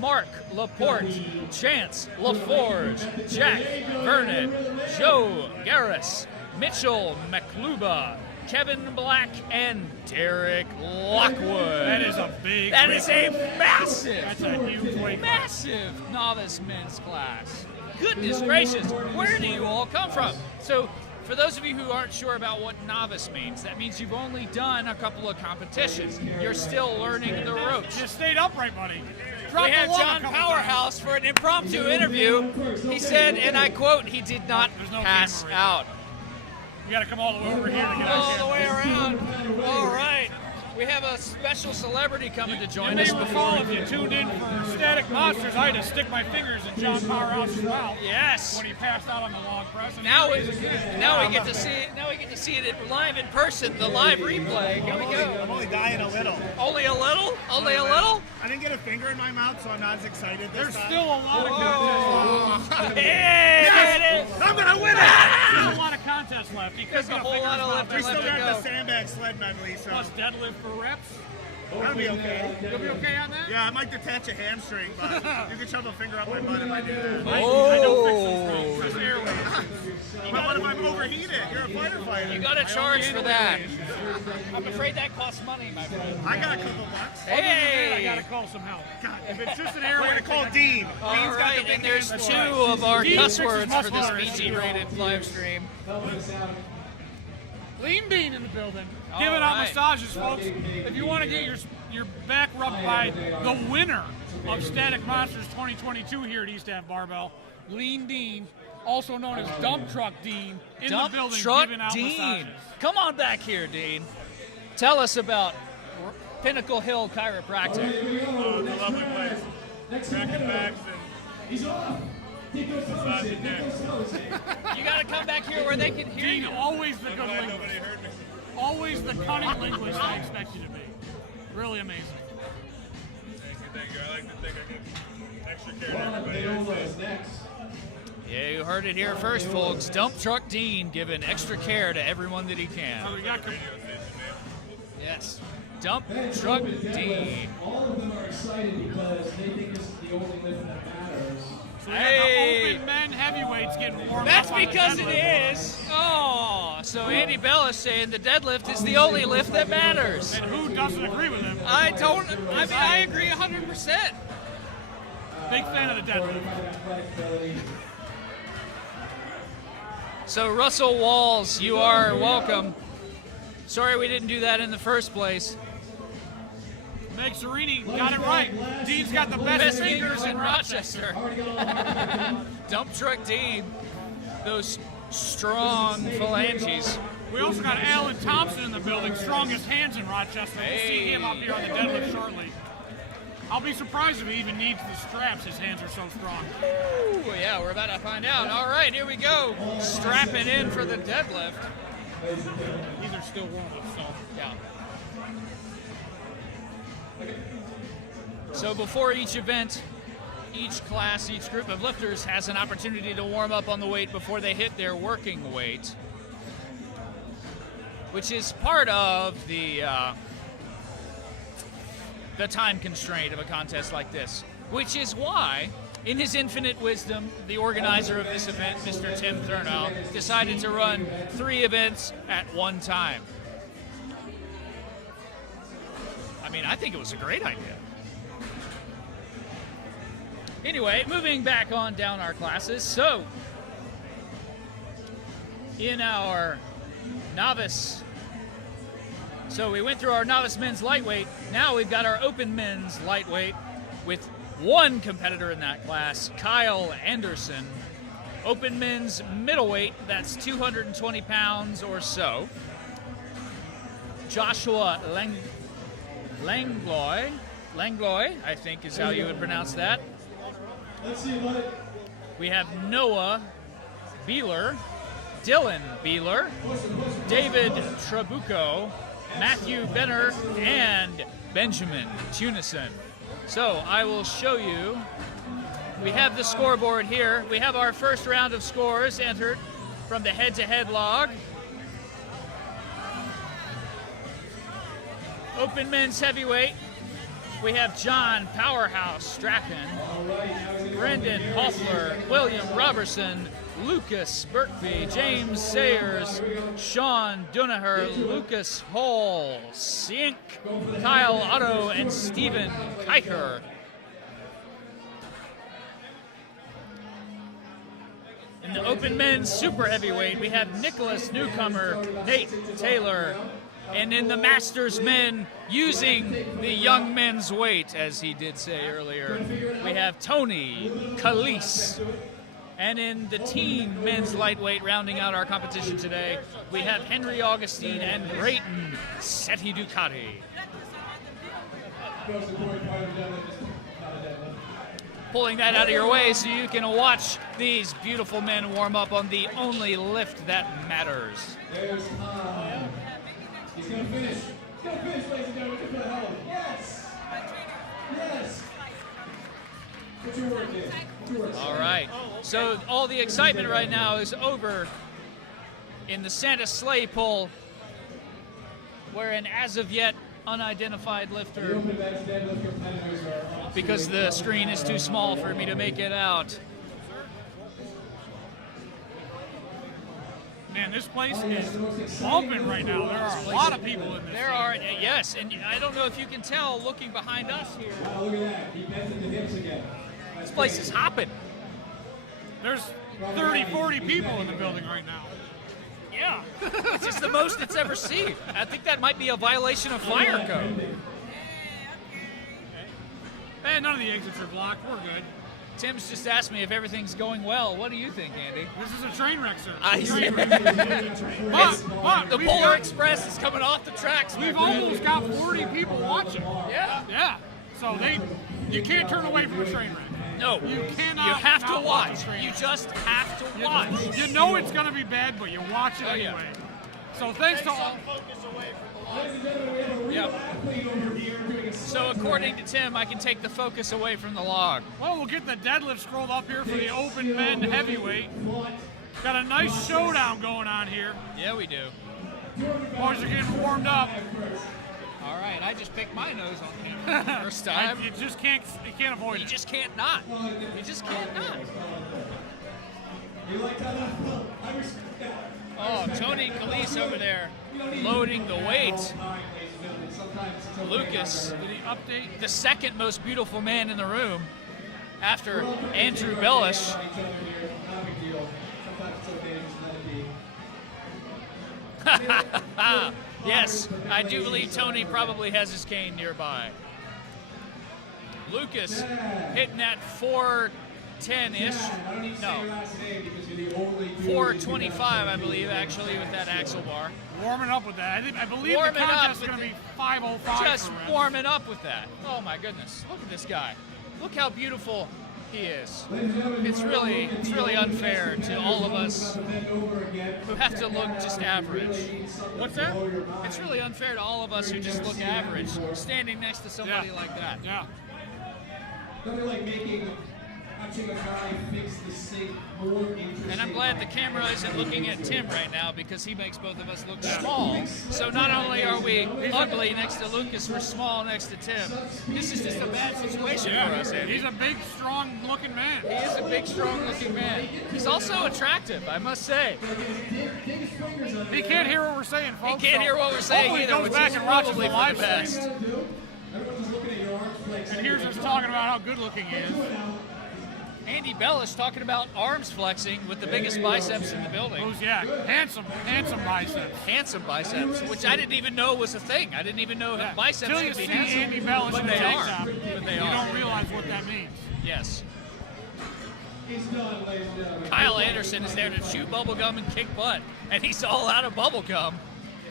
Mark Laporte, Chance LaForge, Jack Vernon, Joe Garris, Mitchell McLuba, Kevin Black, and Derek Lockwood. That is a big. That is a massive, That's a huge weight. massive novice men's class. Goodness gracious, where do you all come from? So, for those of you who aren't sure about what novice means, that means you've only done a couple of competitions. You're still learning the ropes. Just stayed upright, buddy. We Drop had the lung a John couple Powerhouse for an impromptu interview. He said, and I quote, he did not There's no pass camera right out. times. You got to come all the way over here to get All our the way camera. around. All right. We have a special celebrity coming to You join may us. recall if you tuned in for Static Monsters, I had to stick my fingers in John Powerhouse's mouth Yes. when he passed out on the log press. And Now he we was a kid. get to see it. Now we get to see it live in person. The live replay. Here we I'm go. only dying a little. Only a little. Only a little. I didn't get a finger in my mouth, so I'm not as excited this There's time. still a lot of contests left. Hey, there it is. I'm gonna win it! There's a lot of contests left. He There's couldn't a get whole fingers lot of in left his We mouth. still to got go. the sandbag sled medley, so Plus deadlift for reps. that'll be okay. You'll be okay on that? Yeah, I might detach a hamstring, but you can shove a finger up my butt if I do that. I don't fix those things. Just airways. But what if I'm overheated? You're a firefighter. You got to charge for that. I'm afraid that costs money, my friend. I got a couple bucks. I Hey. gotta call some help. God. If it's just an We're airway, gonna call Dean. All Dean's got right, the big and there's hands two for us. of our Dean cuss fixes words for this muscular PG-rated live stream. Lean Dean in the building. All Giving out right. massages, folks. If you want to get your back rubbed by the winner of Static Monsters 2022 here at East Ave Barbell, Lean Dean, also known as Dump Truck Dean, in Dump the building Truck giving out Dean. massages. Come on back here, Dean. Tell us about Pinnacle Hill Chiropractic. It's a lovely place. Cracking backs and massaging necks. You got to come back here where they can hear Dean, you. always the good Glad linguist. nobody heard me. Always the cunning linguist I expect you to be. Really amazing. Thank you. I like to think I give extra care to everybody else. Yeah, you heard it here first, folks. Dump Truck Dean giving extra care to everyone that he So can. we got Yes. Dump Truck Dean. All of them are excited because they think this is the only lift that matters. so we got Hey. the open men heavyweights getting warmed That's up on the because it deadlift. is. Oh, so Andy Bell is saying the deadlift is the only lift that matters. And who doesn't agree with him? I agree 100%. Big fan of the deadlift. Athletic ability. So Russell Walls, you are welcome. Sorry we didn't do that in the first place. Meg Serini got it right. Dean's got the best fingers in Rochester. Dump Truck Dean. Those strong phalanges. We also got Alan Thompson in the building, strongest hands in Rochester. We'll see him up here on the deadlift shortly. I'll be surprised if he even needs the straps. His hands are so strong. Ooh, yeah, we're about to find out. All right, here we go. Strapping in for the deadlift. These are still warm-ups, so. Yeah. So before each event, each class, each group of lifters has an opportunity to warm up on the weight before they hit their working weight, which is part of the time constraint of a contest like this, which is why, in his infinite wisdom, the organizer of this event, Mr. Tim Thurnow, decided to run 3 events at one time. I mean, I think it was a great idea. Anyway, moving back on down our classes. So, in our novice, so we went through our novice men's lightweight. Now we've got our open men's lightweight with one competitor in that class, Kyle Anderson. Open men's middleweight, that's 220 pounds or so. Joshua Langlois, I think is how you would pronounce that. Let's see what it. We have Noah Beeler, Dylan Beeler, David Trabuco, Matthew Benner, and Benjamin Tunison. So I will show you. We have the scoreboard here. We have our first round of scores entered from the head-to-head log. Open men's heavyweight, we have John Powerhouse Strachan, Brendan Hoffler, William Robertson, Lucas Burkby, James Sayers, Sean Dunaher, Lucas Hall, Sink, Kyle Otto, and Stephen Kiker. In the open men's super heavyweight, we have Nicholas Newcomer, Nate Taylor, and in the masters men, using the young men's weight, as he did say earlier, we have Tony Calise. And in the teen men's lightweight, rounding out our competition today, we have Henry Augustine and Brayton Seti Ducati. Pulling that out of your way so you can watch these beautiful men warm up on the only lift that matters. There's Tom. He's going to finish. He's going to finish, ladies and gentlemen. Put your hell. Yes! Yes! Put your work in. Put your work in. All right. So all the excitement right now is over in the Santa sleigh pull, where an as of yet unidentified lifter, because the screen is too small for me to make it out. Man, this place is bumping right now. There are a lot of people in this. There are, yes, and I don't know if you can tell looking behind us here. Wow, look at that. He bends at the hips again. This place is hopping. There's 30, 40 people in the building right now. Yeah, it's just the most it's ever seen. I think that might be a violation of fire code. Hey, none of the exits are blocked. We're good. Tim's just asked me if everything's going well. What do you think, Andy? This is a train wreck, sir. But the Polar Express is coming off the tracks. We've almost got 40 people watching. Yeah. Yeah. So you can't turn away from a train wreck. No. You cannot. You have to not watch. a train You wreck. just have to watch. You know it's going to be bad, but you watch it Oh, yeah. anyway. So thanks to all. Yep. So according to Tim, I can take the focus away from the log. Well, we'll get the deadlift scrolled up here for the open men heavyweight. Got a nice showdown going on here. Yeah, we do. Boys are getting warmed up. All right, I just picked my nose on camera first time. You just can't avoid You it. just can't not. You just can't not. You like that? I respect that. Oh, Tony Calise over there loading the weight. Lucas, Did he update? the second most beautiful man in the room after Andrew Bellish. Yes, I do believe Tony probably has his cane nearby. Lucas hitting that 410-ish. No, 425, I believe, actually, with that axle bar. Warming up with that. I believe Warming the up contest is with going to the- be 5:05. Just for reps. warming up with that. Oh my goodness, look at this guy. Look how beautiful he is. It's really unfair to all of us who have to look just average. What's that? It's really unfair to all of us who just look average, standing next to somebody like that. Yeah. Nothing like watching a guy fix the sink more interesting. And I'm glad the camera isn't looking at Tim right now because he makes both of us look small. So not only are we ugly next to Lucas, we're small next to Tim. This is just a bad situation for us, Andy. He's a big, strong-looking man. He is a big, strong-looking man. He's also attractive, I must say. He can't hear what we're saying, He folks. can't hear what we're saying Hopefully either, he goes which back is and watches probably the for live the best. stream. Everyone's just looking at your arms flex. And here's us talking about how good-looking he is. Andy Bellish talking about arms flexing with the biggest biceps in the building. Who's, handsome biceps. Handsome biceps, which I didn't even know was a thing. I didn't even know biceps Till you could be see handsome. Andy Bellish but in the they tank are. top, But they you are. don't realize what that means. Yes. He's done, ladies and gentlemen. Kyle Anderson is there to chew bubblegum and kick butt, and he's all out of bubblegum.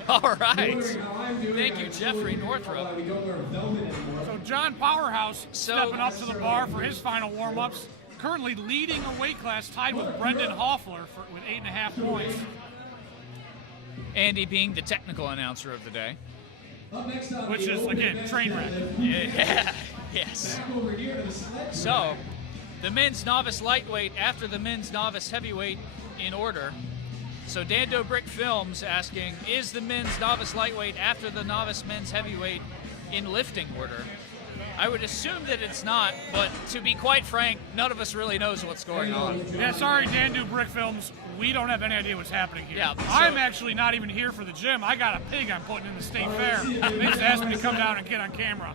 All right. Thank you, Jeffrey Northrup. We don't wear velvet anymore. So John Powerhouse So- stepping up to the bar for his final warm-ups. Currently leading a weight class, tied with Brendan Hoffler with 8.5 points. Andy being the technical announcer of the day. Up next on Which the is, open again, men's train wreck. deadlift, Yeah. Yes. back over here to the sled So, track. the men's novice lightweight after the men's novice heavyweight in order. So Dando Brick Films asking, is the men's novice lightweight after the novice men's heavyweight in lifting order. I would assume that it's not, but to be quite frank, none of us really knows what's going on. Yeah, sorry, Dan Do Brick Films. We don't have any idea what's happening here. Yeah, so- I'm actually not even here for the gym. I got a pig I'm putting in the state fair. They just asked me to come down and get on camera.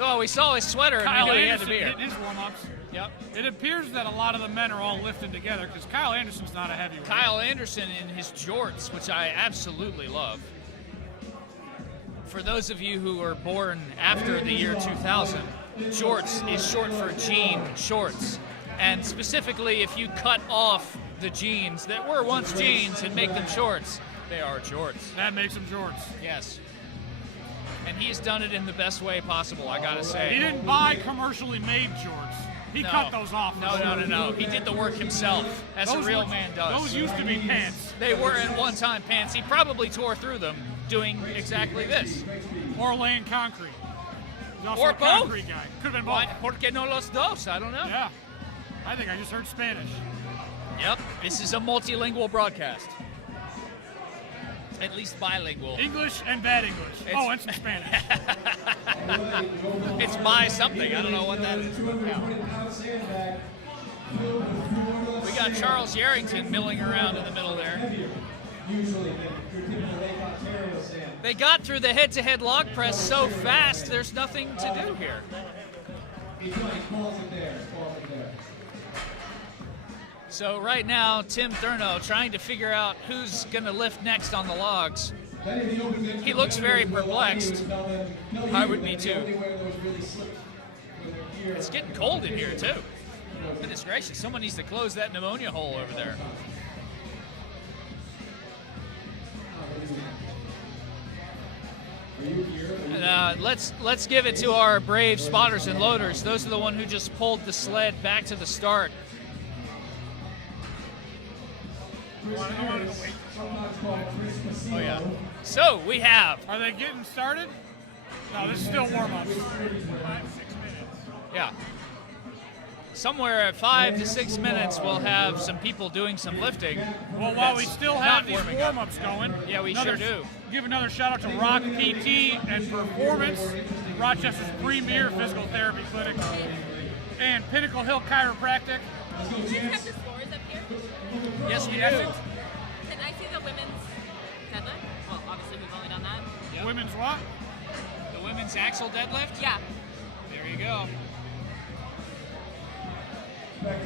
Oh, we saw his sweater and Kyle we knew he had to Anderson be here. hitting his warm-ups. Yep. It appears that a lot of the men are all lifting together because Kyle Anderson's not a heavyweight. Kyle Anderson in his jorts, which I absolutely love. For those of you who were born after the year 2000, jorts is short for jean shorts. And specifically, if you cut off the jeans that were once jeans and make them shorts, they are jorts. That makes them jorts. Yes. And he's done it in the best way possible, I gotta say. He didn't buy commercially made jorts. He No. cut those off. No. He did the work himself, as a real man does. Those used to be pants. They were at one time pants. He probably tore through them doing exactly this. Or laying concrete. He's also Or a both. concrete guy. Could have been both. Why? ¿Por qué no los dos? I don't know. Yeah. I think I just heard Spanish. Yep. This is a multilingual broadcast. At least bilingual. English and bad English. It's- And some Spanish. It's by something. I don't know what that is. 220-pound sandbag. We got Charles Yarrington milling around in the middle there. Usually than your typical Lake Ontario sand. They got through the head-to-head log press so fast, there's nothing to do here. He calls it there. So right now, Tim Thurno trying to figure out who's going to lift next on the logs. He looks very perplexed. I would be too. It's getting cold in here too. Goodness gracious, someone needs to close that pneumonia hole over there. And, let's give it to our brave spotters and loaders. Those are the one who just pulled the sled back to the start. Oh yeah. So we have. Are they getting started? No, this is still warm-ups. Yeah. Somewhere at 5 to 6 minutes, we'll have some people doing some lifting. Well, while we That's still not have these warming up. warm-ups going, Yeah, we sure do. Give another shout out to Rock PT and Performance, Rochester's premier physical therapy clinic, and Pinnacle Hill Chiropractic. Do you guys have the scores up here? Yes, we do. Can I see the women's deadlift? Well, obviously we've only done that. Yep. Women's what? The women's axle deadlift? Yeah. There you go.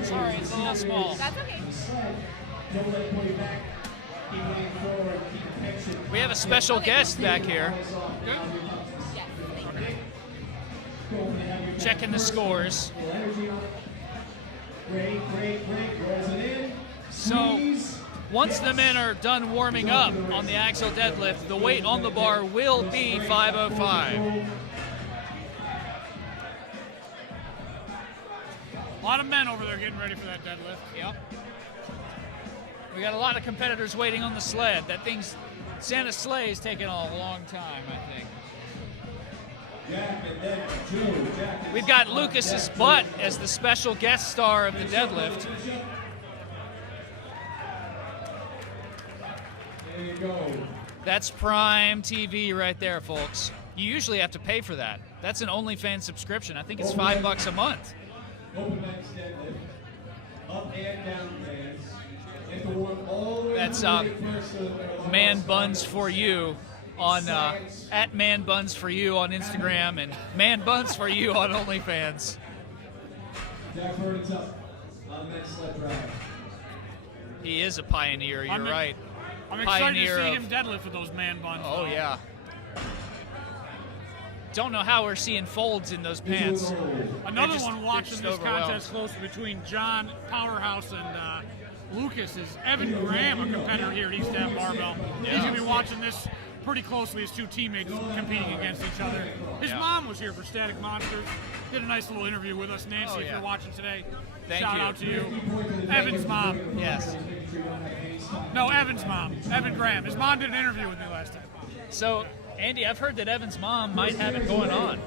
Sorry, it's a little small. That's okay. Don't let it pull you back. Keep leaning forward. Keep tension. We have a special guest back here Yes. Thank you. checking the scores. Energy on it. Great. Rolls it in. So Squeeze. once the men are done warming up on the axle deadlift, the weight on the bar will be 505. A lot of men over there getting ready for that deadlift. Yep. We got a lot of competitors waiting on the sled. That Santa's sleigh is taking a long time, I think. Jack and then Joe. Jack. We've got Lucas's butt as the special guest star of the deadlift. There you go. That's prime TV right there, folks. You usually have to pay for that. That's an OnlyFans subscription. I think it's $5 a month. Open max deadlift. Up and down fans. You have to warm all the way That's through the leg first so that Man Buns for You on at Man Buns for You on Instagram and Man Buns for You on OnlyFans. Jack Burton's up on the next sled drive. He is a pioneer. You're right. I'm excited Pioneer to see of- him deadlift with those man buns. Oh though. yeah. Don't know how we're seeing folds in those pants. Another They're one just watching this overwhelmed. contest closely between John Powerhouse and Lucas is Evan Graham, a competitor here at East Ave Barbell. He's Yeah. going to be watching this pretty closely as two teammates competing against each other. His Yeah. mom was here for Static Monsters. Did a nice little interview with us. Nancy, Oh, if yeah. you're watching today, Thank shout you. out to you. Evan's mom. Yes. No, Evan's mom. Evan Graham. His mom did an interview with me last time. So, Andy, I've heard that Evan's mom might have it going on.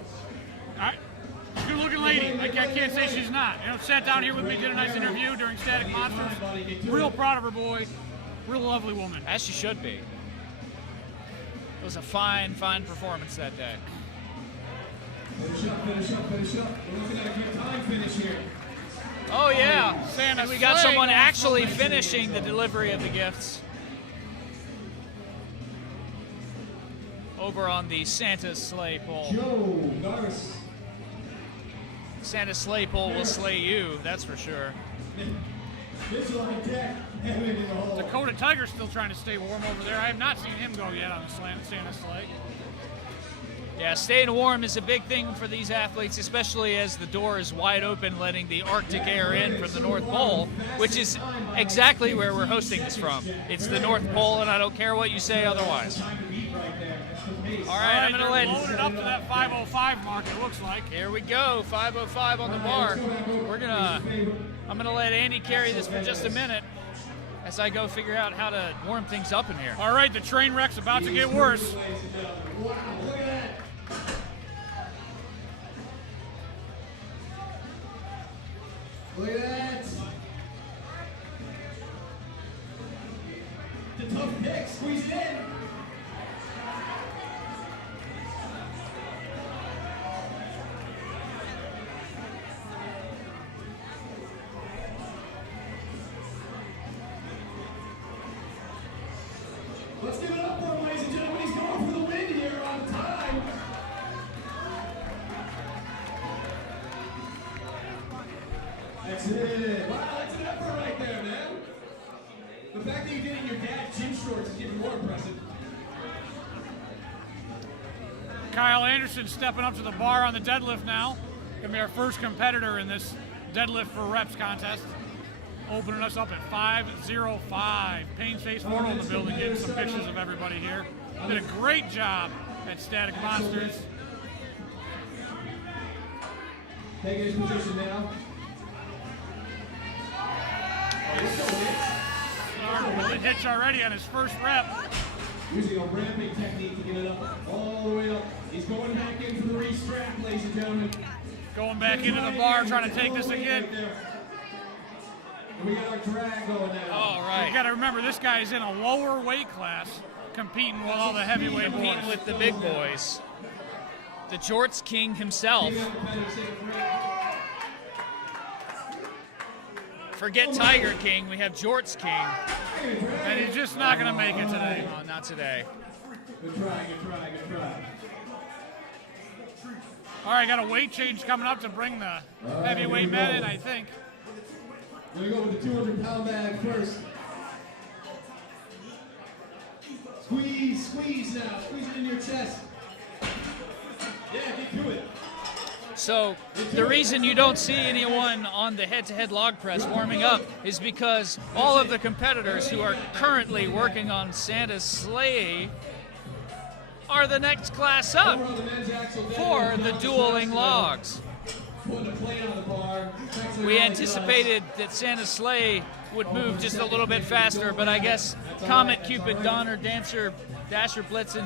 Good looking lady. I can't say she's not. You know, sat down here with me, did a nice interview during Static Monsters. Real proud of her boy. Real lovely woman. As she should be. It was a fine, fine performance that day. Finish up, finish up, finish up. We're looking at a good time finish here. Oh yeah, Santa and we got sleigh someone going actually for finishing the delivery of the gifts over on the Santa sleigh pole. Joe Norris. Santa sleigh pole will slay you, that's for sure. Mitchell on deck. Evan in the hole. Dakota Tiger's still trying to stay warm over there. I have not seen him go yet on the Santa sleigh. Yeah, staying warm is a big thing for these athletes, especially as the door is wide open, letting the Arctic air in from the North Pole, which is exactly where we're hosting this from. It's the North Pole, and I don't care what you say otherwise. All right, I'm going to let... Loaded up to that 5:05 mark, it looks like. Here we go, 5:05 on the bar. I'm going to let Andy carry this for just a minute as I go figure out how to warm things up in here. All right, the train wreck's about to get worse. Wow, look at that. Look at that. The tough pick, squeeze it in. Let's give it up for him, ladies and gentlemen. He's going for the win here on time. That's it. Wow, that's an effort right there, man. The fact that you did it in your dad's gym shorts is even more impressive. Kyle Anderson stepping up to the bar on the deadlift now. Gonna be our first competitor in this deadlift for reps contest. Opening us up at 5:05. Payne's Face Mortal in the building, getting some pictures of everybody here. Did a great job at Static Monsters. Taking his position now. Started with a hitch already on his first rep. Using a ramping technique to get it up all the way up. He's going back in for the re-strap, ladies and gentlemen. Going back into the bar, trying to take this again. We got our drag going now. All right. You got to remember, this guy is in a lower weight class, competing with all the heavyweight boys. Competing with the big boys. The Jorts King himself. Forget Tiger King, we have Jorts King. And he's just not going to make it today. Oh, not today. Good try, good try, good try. All right, got a weight change coming up to bring the heavyweight men in, I think. We're going to go with the 200-pound bag first. Squeeze, squeeze now. Squeeze it in your chest. Yeah, get to it. So the reason you don't see anyone on the head-to-head log press warming up is because all of the competitors who are currently working on Santa's sleigh are the next class up for the dueling logs. We anticipated that Santa's sleigh would move just a little bit faster, but I guess Comet, Cupid, Donner, Dancer, Dasher, Blitzen,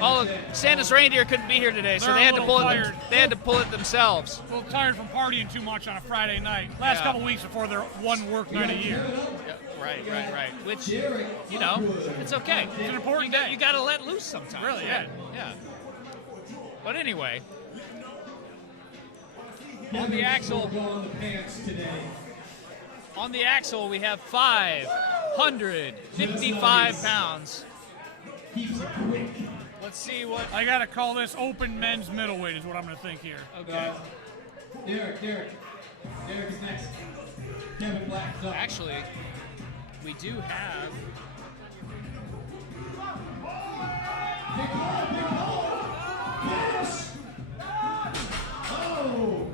all of Santa's reindeer couldn't be here today, so they had to pull it. They had to pull it themselves. A little tired from partying too much on a Friday night. Last couple weeks before their one work night a year. Yeah, right. Which, you know, it's okay. It's an important day. You got to let loose sometimes. Really, yeah. But anyway, on the axle. On the axle, we have 555 pounds. Let's see what... I got to call this open men's middleweight is what I'm going to think here. Okay. Derek is next. Kevin Black's up. Actually, we do have... Big ball. Finish. Oh.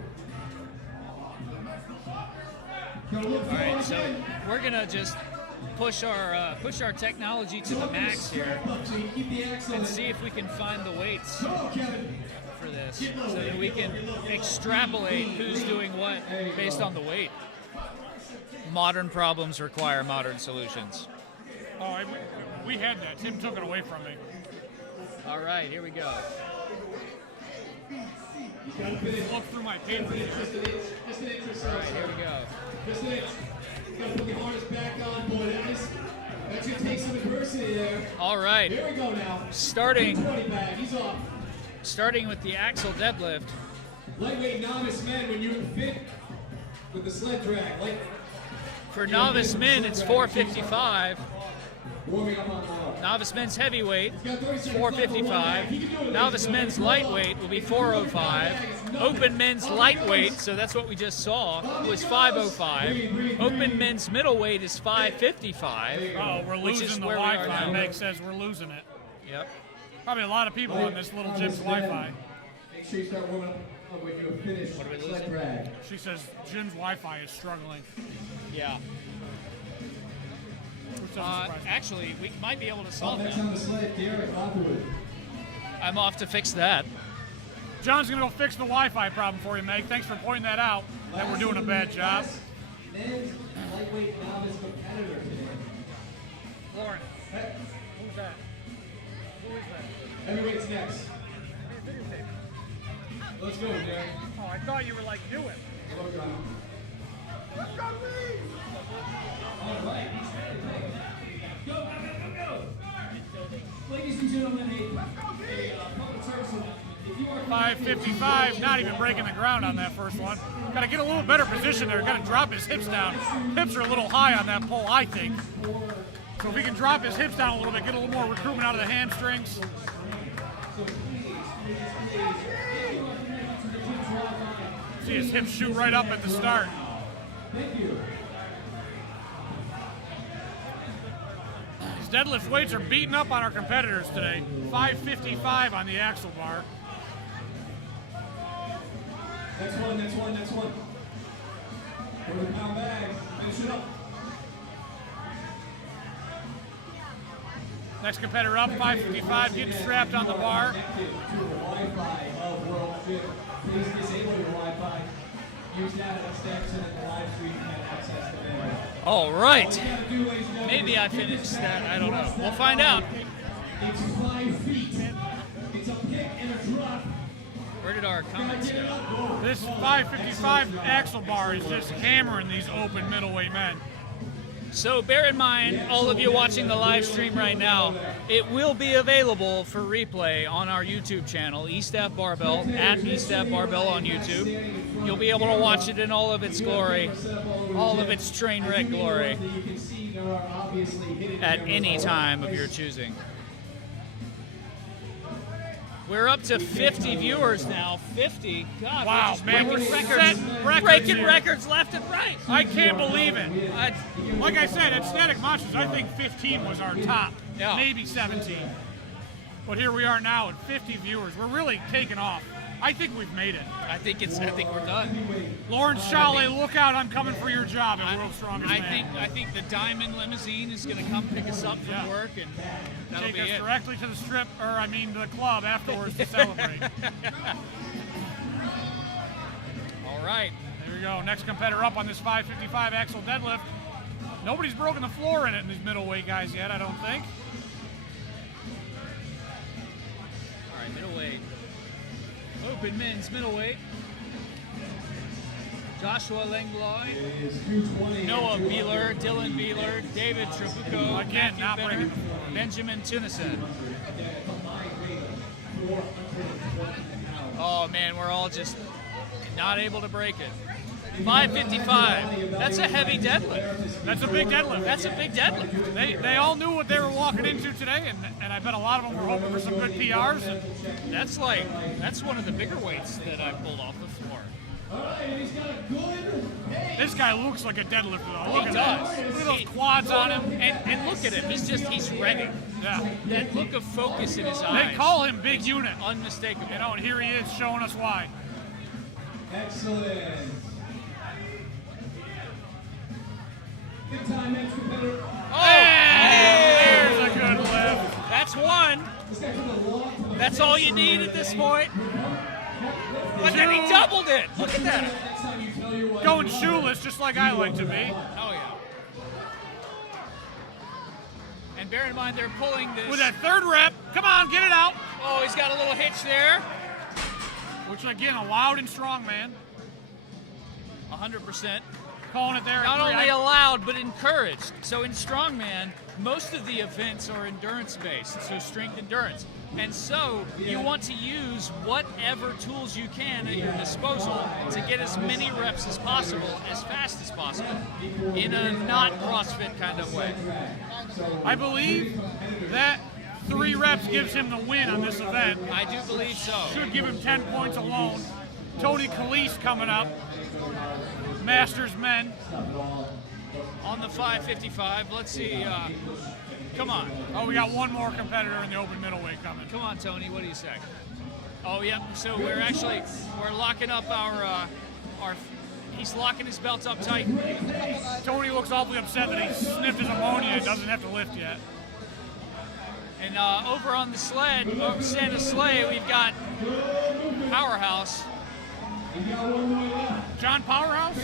All right, so we're gonna just push our technology to the max here and see if we can find the weights for this, so that we can extrapolate who's doing what based on the weight. Modern problems require modern solutions. Oh, we had that. Tim took it away from me. All right, here we go. Look through my paper. Just an inch. All right, here we go. Just an inch. You gotta put the harness back on, boys. That's going to take some adversity there. All right. Here we go now. Starting 20 bag. He's off. Starting with the axle deadlift. Lightweight novice men, when you fit with the sled drag. For novice men, it's 455. Warming up on low. Novice men's heavyweight, 455. Novice men's lightweight will be 405. Open men's lightweight, so that's what we just saw, was 505. Open men's middleweight is 555. Oh, we're which is losing the where we are Wi-Fi. now. Meg says we're losing it. Yep. Probably a lot of people on this little gym's Wi-Fi. Make sure you start warming up when you finish sled drag. She says Jim's Wi-Fi is struggling. Yeah. Which doesn't surprise me. Actually, we might be able to solve Next that. on the sled, Derek Lockwood. I'm off to fix that. John's going to go fix the Wi-Fi problem for you, Meg. Thanks for pointing that out, that we're doing a bad job. Men's lightweight novice competitor today. Lauren, who's that? Who is that? Heavyweights next. Let's go, Derek. Oh, I thought you were like, do it. All right. Go. Ladies and gentlemen, a public service announcement. If you are 555, not even breaking the ground on that first one. Got to get a little better position there. Got to drop his hips down. Hips are a little high on that pole, I think. So if he can drop his hips down a little bit, get a little more recruitment out of the hamstrings. See his hips shoot right up at the start. Thank you. These deadlift weights are beating up on our competitors today. 555 on the axle bar. Next one. For the pound bag, finish it up. Next competitor up, 555, getting strapped on the bar. Connected to the Wi-Fi of World Gym. Please disable your Wi-Fi. Use that extension in the live stream and access the video. All right. All you gotta do, ladies and gentlemen, Maybe I finished that. I don't know. We'll find out. It's 5 feet. It's a pick and a drop. Where did our comments go? This 555 axle bar is just hammering these open middleweight men. So bear in mind, all of you watching the live stream right now, it will be available for replay on our YouTube channel, East Ave Barbell, at East Ave Barbell on YouTube. You'll be able to watch it in all of its glory, all of its train wreck glory, at any time of your choosing. We're up to 50 viewers now. 50. God, Wow, we're just man, breaking we're records. setting records Breaking here. records left and right. I can't believe it. Like I said, at Static Monsters, I think 15 was our top, Yeah. maybe 17. But here we are now at 50 viewers. We're really taking off. I think we've made it. I think we're done. Lauren Chalet, look out! I'm coming for your job at World's Strongest Man. I think the Diamond Limousine is going to come pick us up from work, and that'll Take be us it. directly to the strip, or I mean the club afterwards to celebrate. All right. There we go. Next competitor up on this 555 axle deadlift. Nobody's broken the floor in it in these middleweight guys yet, I don't think. All right, middleweight. Open men's middleweight. Joshua Langlois, Noah Beeler, Dylan Beeler, David Trabuco, Again, Matthew not Benner, breaking the floor. Benjamin Tunison. Oh man, we're all just not able to break it. 555. That's a heavy deadlift. That's a big deadlift. That's a big deadlift. They all knew what they were walking into today, and I bet a lot of them were hoping for some good PRs. And That's one of the bigger weights that I pulled off the floor. this guy looks like a deadlifter, though. Look He at does. that. Look at those quads on him. And look at him. He's ready. Yeah. That look of focus in his eyes. They call him Big Unit. Unmistakable. You know, and here he is showing us why. Excellent. Good time, next competitor. There's a good lift. That's one. This guy took a lot to the That's all you need at this point. But then he doubled it. Look at that. next time you tell your wife. Going shoeless, just like I like to be. Oh, yeah. And bear in mind, they're pulling this. With that third rep, come on, get it out. Oh, he's got a little hitch there. Which, again, allowed in Strongman. 100%. Calling it there. Not at three. only allowed, but encouraged. So in Strongman, most of the events are endurance-based, so strength endurance. And so you want to use whatever tools you can at your disposal to get as many reps as possible, as fast as possible, in a not CrossFit kind of way. I believe that 3 reps gives him the win on this event. I do believe so. Should give him 10 points alone. Tony Calise coming up. Masters men. On the 555, let's see. Come on. Oh, we got one more competitor in the open middleweight coming. Come on, Tony. What do you say? Oh, yeah. So we're locking up our. He's locking his belt up tight. Tony looks awfully upset that he sniffed his ammonia and doesn't have to lift yet. And over on the sled, Santa Sleigh, we've got Powerhouse. John Powerhouse?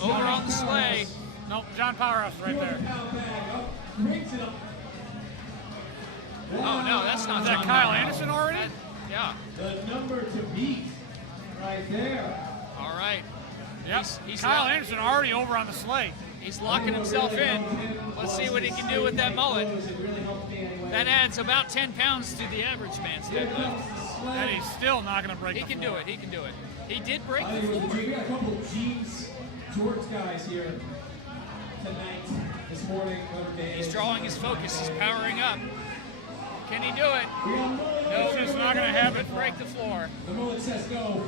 Over on the sleigh. Nope, John Powerhouse is right there. Oh, no, that's not Is that John Kyle Powerhouse. Anderson already? Yeah. The number to beat, right there. All right. Yep. He's Kyle Anderson already over on the sleigh. He's locking himself in. Let's see what he can do with that mullet. That adds about 10 pounds to the average man's deadlift. And he's still not going to break He the can floor. do it. He can do it. He did break I the think floor. we got a couple of jeans, George guys here tonight, this morning. He's drawing his focus. He's powering up. Can he do it? No, it's not going to happen. Break the floor. The mullet says go.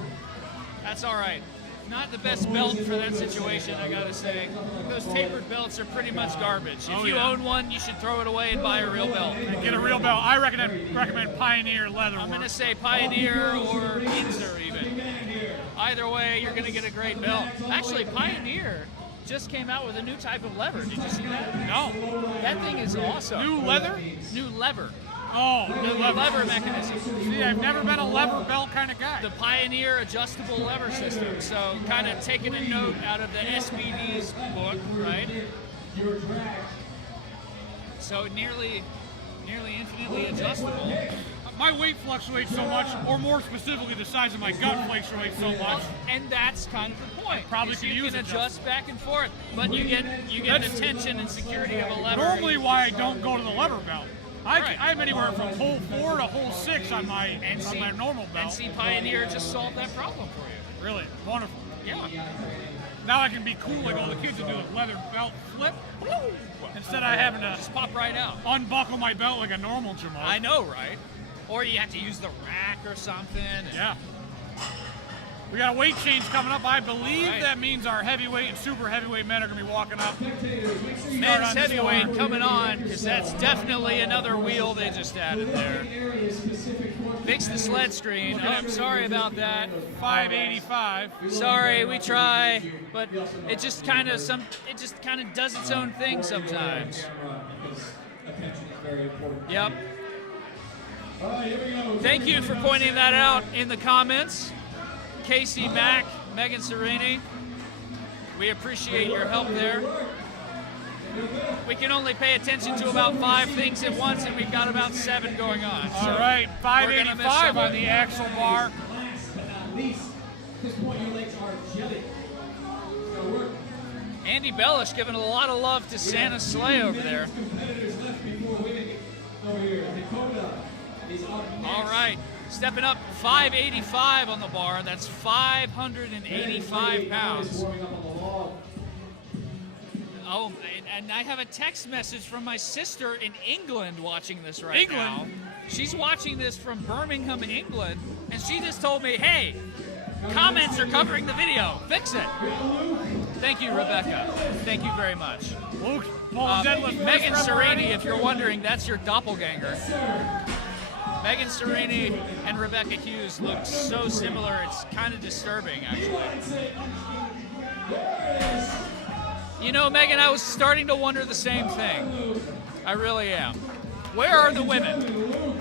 That's all right. Not the best belt for that situation, I gotta say. Those tapered belts are pretty much garbage. If you own one, you should throw it away and buy a real belt. Get a real belt. I recommend Pioneer leather. I'm gonna say Pioneer or Inzer even. Either way, you're gonna get a great belt. Actually, Pioneer just came out with a new type of lever. Did you see that? No. That thing is awesome. New leather? New lever. Oh, New lever mechanism. See, I've never been a lever belt kind of guy. The Pioneer adjustable lever system. So kind of taking a note out of the SBD's book, right? So nearly infinitely adjustable. My weight fluctuates so much, or more specifically, the size of my gut fluctuates so much. And that's kind of the point. Probably is could you use can it, adjust back and forth, but you get the tension and security of a lever. Normally, why I don't go to the lever belt. Right. I'm anywhere from hole 4 to hole 6 on my normal belt. And see, Pioneer just solved that problem for you. Really wonderful. Yeah. Now I can be cool like all the kids and do a leather belt flip instead of having to Just pop right out. unbuckle my belt like a normal Jamal. I know, right? Or you have to use the rack or something. Yeah. We got a weight change coming up. I believe Right. that means our heavyweight and super heavyweight men are going to be walking up. Men's heavyweight coming on, because that's definitely another wheel they just added there. Fix the sled screen. Oh, I'm sorry about that. 585. Sorry, we try, but it just kind of does its own thing sometimes. Yep. Thank you for pointing that out in the comments. Casey Mack, Megan Serini, we appreciate your help there. We can only pay attention to about 5 things at once, and we've got about 7 going on. So All right, we're gonna miss 585 some. on the axle bar. Andy Bellish giving a lot of love to Santa Sleigh over there. All right, stepping up 585 on the bar. That's 585 pounds. Oh, and I have a text message from my sister in England watching this right now. She's watching this from Birmingham, England, and she just told me, hey, comments are covering the video. Fix it. Thank you, Rebecca. Thank you very much. Luke, deadlift. Megan Serini, if you're wondering, that's your doppelganger. Megan Serini and Rebecca Hughes look so similar, it's kind of disturbing, actually. You know, Megan, I was starting to wonder the same thing. I really am. Where are the women?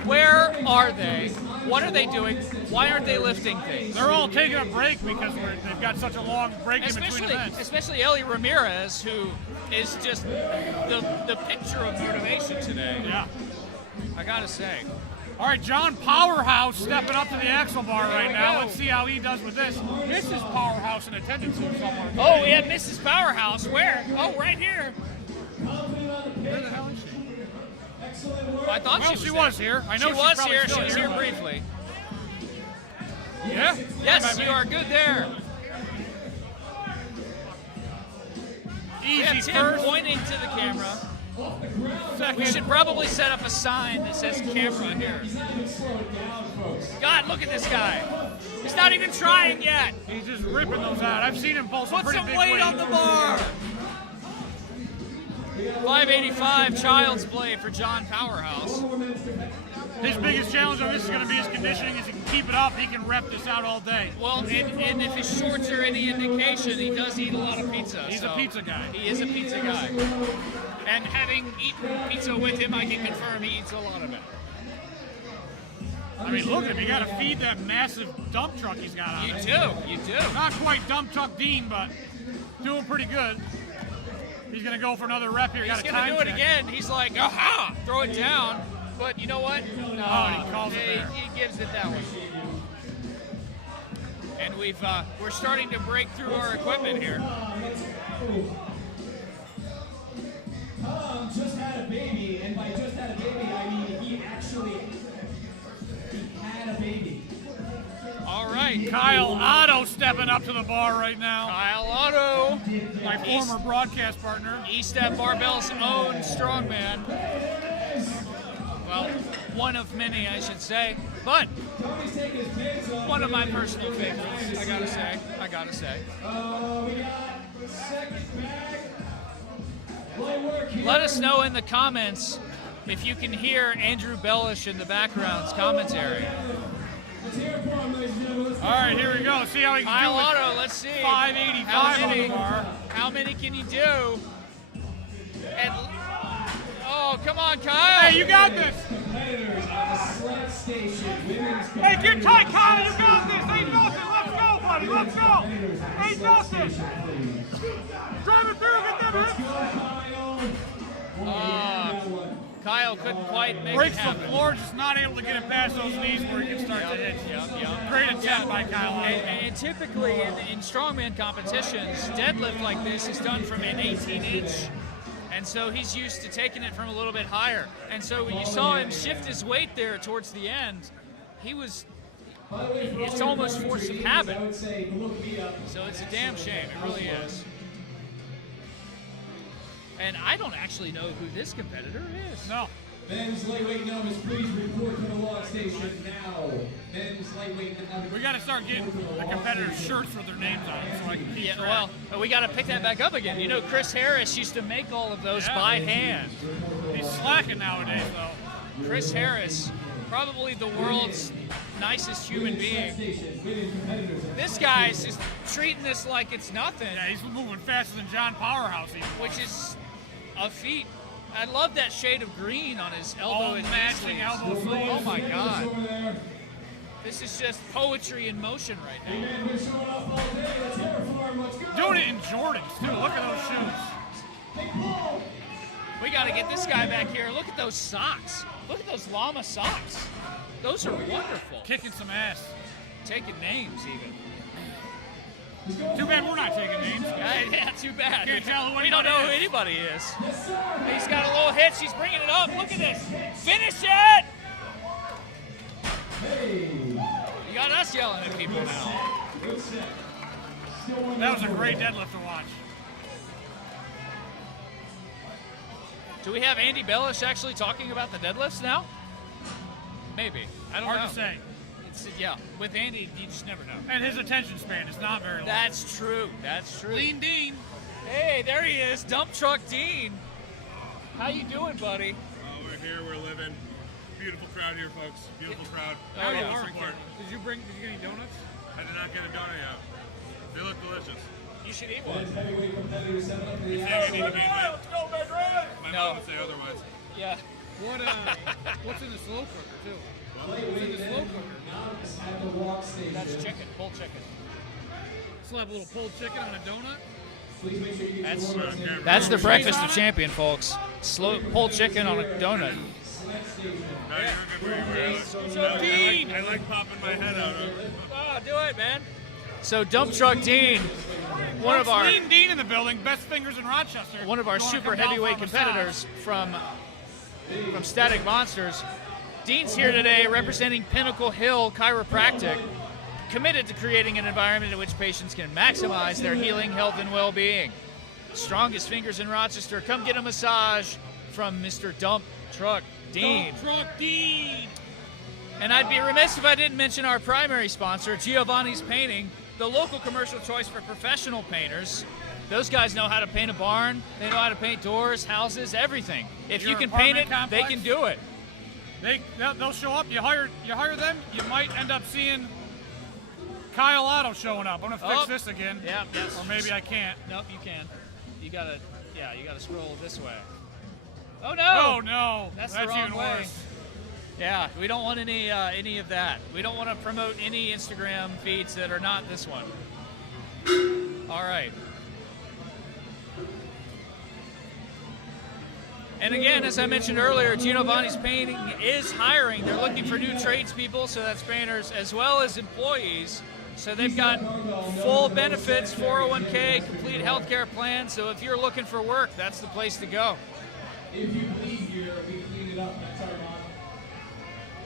Where are they? What are they doing? Why aren't they lifting things? They're all taking a break because they've got such a long break in between events. Especially Ellie Ramirez, who is just the picture of motivation today. Yeah. I gotta say. All right, John Powerhouse stepping up to the axle bar right now. Let's see how he does with this. Mrs. Powerhouse in attendance here somewhere. Oh, yeah, Mrs. Powerhouse. Where? Oh, right here. Where the hell is she? Excellent work. I thought Well, she she was was here. I know She she's was probably here. still She was here but- briefly. Yeah. Yes, you are good there. We Easy have Tim first. pointing to the camera. Second. We should probably set up a sign that says camera here. He's not even slowing down, folks. God, look at this guy. He's not even trying yet. He's just ripping those out. I've seen him pull some Put pretty some big weight on the bar. 585 child's play for John Powerhouse. His biggest challenge on this is going to be his conditioning. If he can keep it up, he can rep this out all day. Well, and if his shorts are any indication, he does eat a lot of pizza. He's a pizza guy. He is a pizza guy. And having eaten pizza with him, I can confirm he eats a lot of it. I mean, look at him. You got to feed that massive dump truck he's got on. You there. do, you do. Not quite dump truck Dean, but doing pretty good. He's going to go for another rep here. He's Got a going time to do it check. again. He's like, aha, throw it down. But you know what? No, he calls it there. He gives it that one. And we're starting to break through our equipment here. Tom just had a baby, and by just had a baby, I mean he had a baby. All right, Kyle Otto stepping up to the bar right now. Kyle Otto, My former broadcast partner. East Ave Barbell's own strongman. Well, one of many, I should say, but Tony's taking his pants off. one of my personal favorites. I gotta say. We got second bag. Light work here. Let us know in the comments if you can hear Andrew Bellish in the background's commentary. Let's hear it for him, ladies and gentlemen. All right, here we go. See how he can Kyle do it. Otto, let's see. 585 on the bar. How many can you do? Oh, come on, Kyle. Hey, you got this. Competitors on the sled station. Women's Hey, get competitors. tight, Kyle. You got this. Ain't nothing. Let's go, buddy. Let's go. Competitors on the Ain't sled nothing. station, please. Drive it through. Get them Let's hits. go, Kyle. Oh, yeah, that one. Kyle couldn't quite make Breaks it the happen. floor, just not able to get it past those knees where he can start to hit. Yep. Great attempt by Kyle. And typically in strongman competitions, deadlift like this is done from an 18-inch. And so he's used to taking it from a little bit higher. And so when you saw him shift his weight there towards the end, By the way, for all it's your almost brothers force and of sisters, habit. I would say, look me up. So it's a damn shame. It really is. And I don't actually know who this competitor is. No. Men's lightweight numbers, please report to the log station now. Men's lightweight numbers. We got to start getting the competitors' shirts with their names on it so I can keep Yeah, track. well, we got to pick that back up again. You know, Chris Harris used to make all of those by hand. He's slacking nowadays, though. Chris Harris, probably the world's nicest human being. Station, women competitors. This guy's just treating this like it's nothing, Yeah, he's moving faster than John Powerhouse even. which is a feat. I love that shade of green on his elbow All and knee matching sleeves. elbow sleeves. Oh my God. Over there. This is just poetry in motion right now. Man, we're showing off all day. Let's hear it for him. Let's go. Doing it in Jordans, too. Look at those shoes. Big pull. We got to get this guy back here. Look at those socks. Look at those llama socks. Those are wonderful. Kicking some ass. Taking names even. Too bad we're not taking names. Yeah, too bad. Can't tell who We don't know who anybody anybody is. Yes, sir. He's got a little hitch. He's bringing it up. Look at this. Finish it! Hey. You got us yelling at people now. Good set. Still one That was a more. great deadlift to watch. Do we have Andy Bellish actually talking about the deadlifts now? Maybe. I don't Hard know. to say. Yeah, with Andy, you just never know. And his attention span is not very long. That's true. That's true. Lean Dean. Hey, there he is, Dump Truck Dean. How you doing, buddy? We're here, we're living. Beautiful crowd here, folks. Beautiful crowd. Oh, yeah. Lots of support. Did you get any donuts? I did not get a donut yet. They look delicious. You should eat one. Men's heavyweight competitors stepping up to the You think I need to outside. gain weight? My No. mom would say otherwise. Yeah. What's in the slow cooker, too? Lightweight slow men cooker. announce at the walk station. That's chicken, pulled chicken. Slap a little pulled chicken on a donut. Please make sure you get That's- your warm-ups in. That's the breakfast of on it? champion, folks. Slow pulled chicken on a donut. Sled station. No, you're good where you were. So Dean. I like popping my head out. Oh, do it, man. So Dump Truck Dean, one of our Lean Dean in the building. Best fingers in Rochester. one of our You wanna super come down heavyweight for a massage? competitors from from Static Monsters. Dean's here today representing Pinnacle Hill Chiropractic, committed to creating an environment in which patients can maximize their healing, health, and well-being. Strongest fingers in Rochester. Come get a massage from Mr. Dump Truck Dean. Dump Truck Dean! And I'd be remiss if I didn't mention our primary sponsor, Giovanni's Painting, the local commercial choice for professional painters. Those guys know how to paint a barn. They know how to paint doors, houses, everything. If Your you can paint it, apartment they complex? can do it. They'll show up. You hire them. You might end up seeing Kyle Otto showing up. I'm gonna fix this again. Yeah, yes. Or maybe I can't. Nope, you can. You gotta scroll this way. Oh no! Oh no! That's the wrong even way. worse. Yeah, we don't want any of that. We don't want to promote any Instagram feeds that are not this one. All right. And again, as I mentioned earlier, Giovanni's Painting is hiring. They're looking for new tradespeople, so that's painters, as well as employees. So they've got full benefits, 401k, complete healthcare plan. So if you're looking for work, that's the place to go. If you bleed here, we clean it up. That's our motto.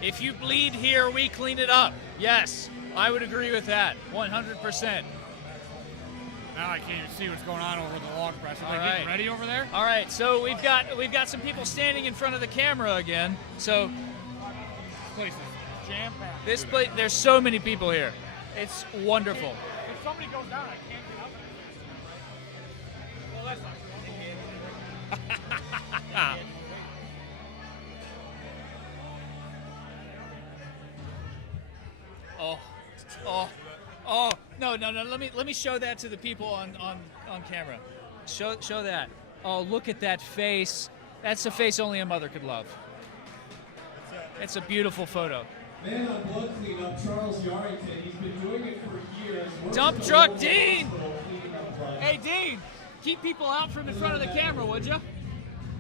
If you bleed here, we clean it up. Yes, I would agree with that, 100%. Now I can't even see what's going on over the log press. Are All they right. getting ready over there? All right, so we've got some people standing in front of the camera again. So This place is jam-packed. this place, there's so many people here. It's wonderful. If somebody goes down, I can't get up. Well, that's not true. Oh, no. Let me show that to the people on camera. Show that. Oh, look at that face. That's a face only a mother could love. It's a beautiful photo. Man on blood cleanup, Charles Yarrington. He's been doing it for years. Dump Truck Dean! Hey, Dean, keep people out from in front of the camera, would you?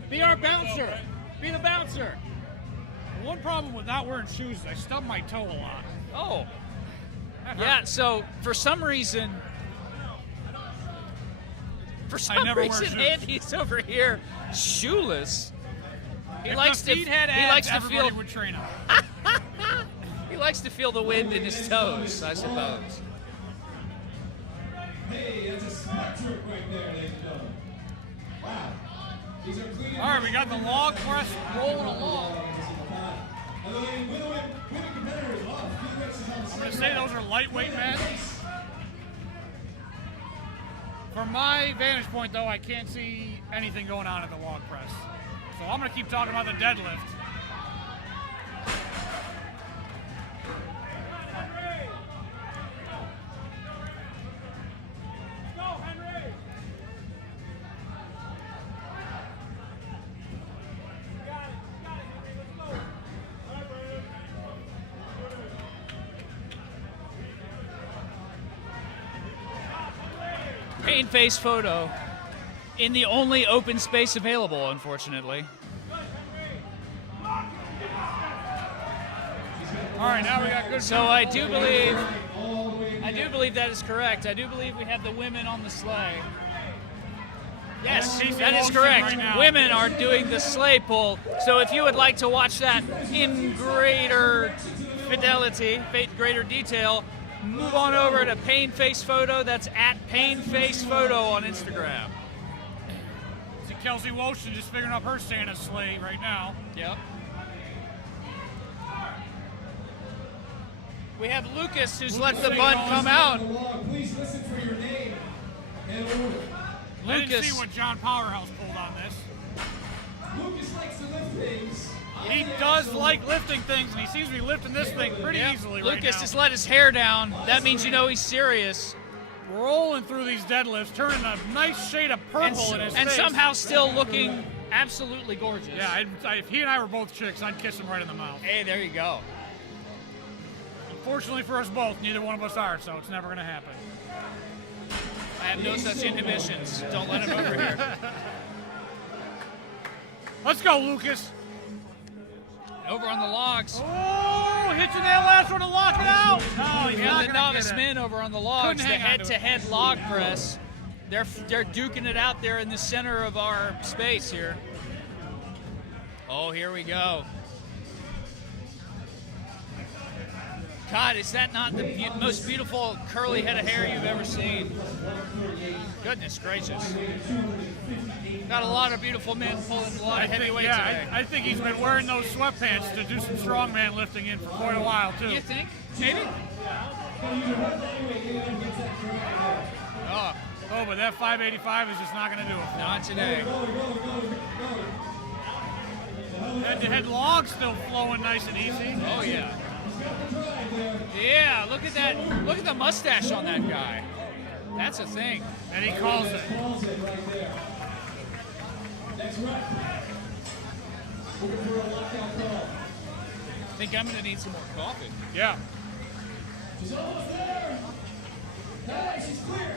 Be our bouncer. Be the bouncer. One problem with not wearing shoes is I stub my toe a lot. Oh. That Yeah, hurts. so for some reason, never wear shoes. Andy's over here shoeless. He If likes the to feet had he abs, likes to everybody feel would train them. he likes to feel the wind in his toes, I suppose. Hey, that's a smart trick right there, ladies and gentlemen. Wow. These are clean. All right, we got the log press rolling along. And the women competitors off. I'm going to say those are lightweight mats. From my vantage point, though, I can't see anything going on at the log press. So I'm going to keep talking about the deadlift. Paint face photo in the only open space available, unfortunately. All right, now we got good. So I do believe that is correct. I do believe we have the women on the sleigh. Yes, Casey that is Wilson correct. right now. Women are doing the sleigh pull. So if you would like to watch that in greater fidelity, greater detail, move on over to Pain Face Photo. That's at Pain Face Photo on Instagram. See Kelsey Wilson just figuring up her Santa sleigh right now. Yep. We have Lucas, who's let the bun come out. Please listen for your name and order. I didn't Lucas. see what John Powerhouse pulled on this. Lucas likes to lift things. He does like lifting things, and he seems to be lifting this thing pretty Yep. easily Lucas right now. just let his hair down. That means you know he's serious. Rolling through these deadlifts, turning a nice shade of purple in his And face. somehow still looking absolutely gorgeous. Yeah, if he and I were both chicks, I'd kiss him right in the mouth. Hey, there you go. Unfortunately for us both, neither one of us are, so it's never going to happen. I have no such inhibitions. Don't let him over here. Let's go, Lucas. Over on the logs. Oh, hitching that last one to lock it out. No, he's We not have the going to novice get it. men over on the logs, the Couldn't hang on to it. head-to-head log press. They're duking it out there in the center of our space here. Oh, here we go. God, is that not the most beautiful curly head of hair you've ever seen? Goodness gracious. Got a lot of beautiful men pulling a lot of heavy weights today. I think he's been wearing those sweatpants to do some strongman lifting in for quite a while, too. You think? Maybe? Oh, but that 585 is just not going to do it. Not today. Head-to-head log still flowing nice and easy. Oh, yeah. Yeah, look at that. Look at the mustache on that guy. That's a thing. And he calls it. I think I'm going to need some more coffee. Yeah. She's almost there. Hey, she's clear.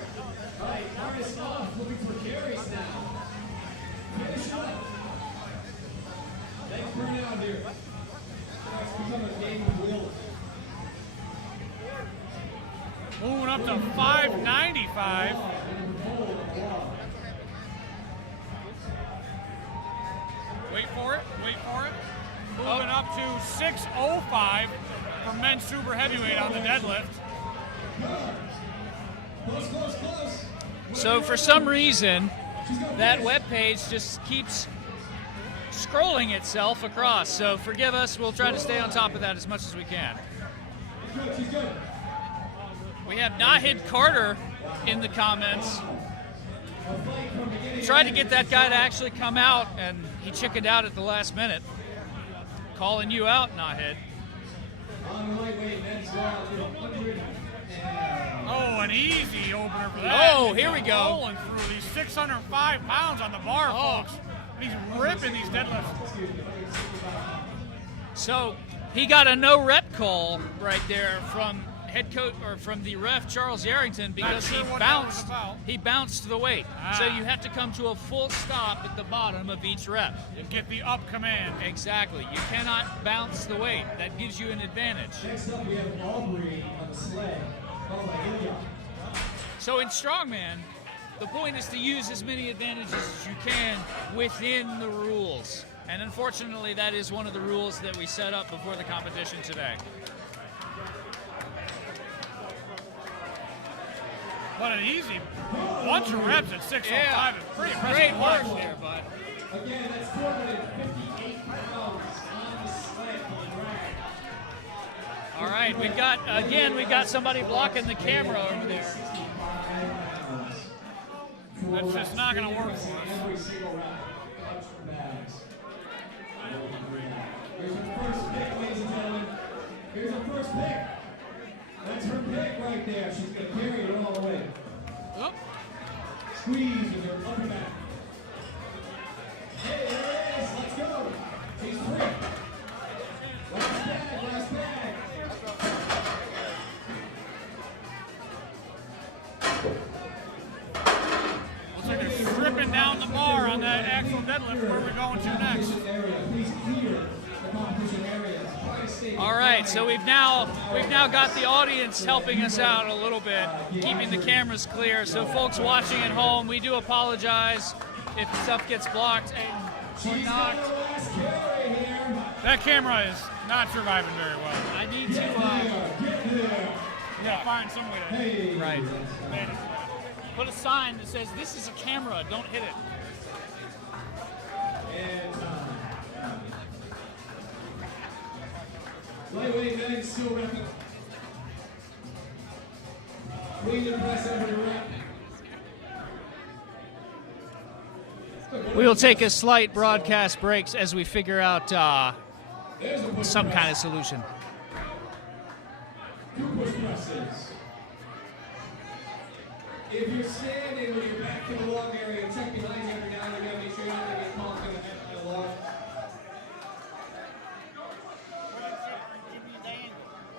All right, Marius off, looking for carries now. Finish up. Legs burn out here. It's become a game of will. Moving up to 595. Wait for it. Moving up to 605 for men's super heavyweight on the deadlift. Close. So for some reason, that webpage just keeps scrolling itself across. So forgive us. We'll try to stay on top of that as much as we can. She's good. We have Nahid Carter in the comments. Tried to get that guy to actually come out, and he chickened out at the last minute. Calling you out, Nahid. On the lightweight men's round, 100. Oh, an easy opener for that. Oh, here we go. Rolling through these 605 pounds on the bar, folks. And he's ripping these deadlifts. So he got a no rep call right there from head coach or from the ref Charles Yarrington because Not sure he what that was bounced. about. He bounced the weight. So you have to come to a full stop at the bottom of each rep. And get the up command. Exactly. You cannot bounce the weight. That gives you an advantage. Next up, we have Aubrey on the sleigh. Followed by Ilya. So in strongman, the point is to use as many advantages as you can within the rules. And unfortunately, that is one of the rules that we set up before the competition today. But an easy bunch of reps at 605 is pretty impressive. Great work there, bud. Again, that's 458 pounds on the sleigh for the drag. All right, we've got somebody blocking the camera over there. That's just not going to work for us. Every single round. Extra bags. Here's her first pick, ladies and gentlemen. Here's her first pick. That's her pick right there. She's going to carry it all the way. Oop. Squeeze with her upper back. Hey, there it is. Let's go. She's free. Last bag. Looks like they're stripping down the bar on that actual deadlift. Where are we going to next? Please clear the competition areas. All right, so we've now got the audience helping us out a little bit, keeping the cameras clear. So folks watching at home, we do apologize if stuff gets blocked or not. That camera is not surviving very well. I need to Find some way to right. manage that. Put a sign that says this is a camera, don't hit it. Lightweight men still repping. Clean and press every rep. We will take a slight broadcast breaks as we figure out some kind of solution. 2 push presses. If you're standing with your back to the log area, check behind you every now and again. Make sure you're not going to get caught in the log.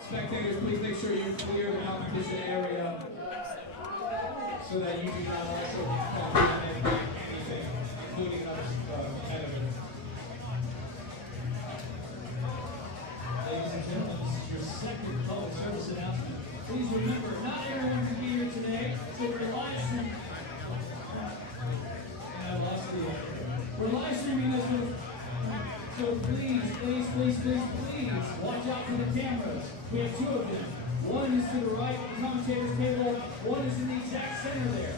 Spectators, please make sure you clear the competition area so that you do not also get caught in anything, including other competitors. Ladies and gentlemen, this is your second public service announcement. Please remember, not everyone can be here today, so we're live streaming. We're live streaming this one. So We have two of them. One is to the right of the commentator's table. One is in the exact center there.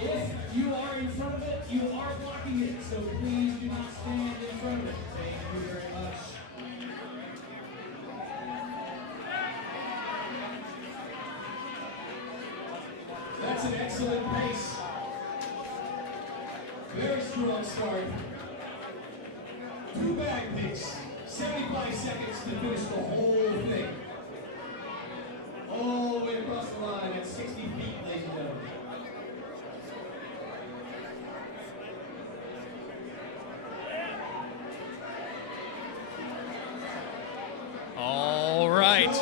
If you are in front of it, you are blocking it. So please do not stand in front of it. Thank you very much. That's an excellent pace. Very strong start. 2 bag picks. 75 seconds to finish the whole thing. All the way across the line at 60 feet, ladies and gentlemen. All right.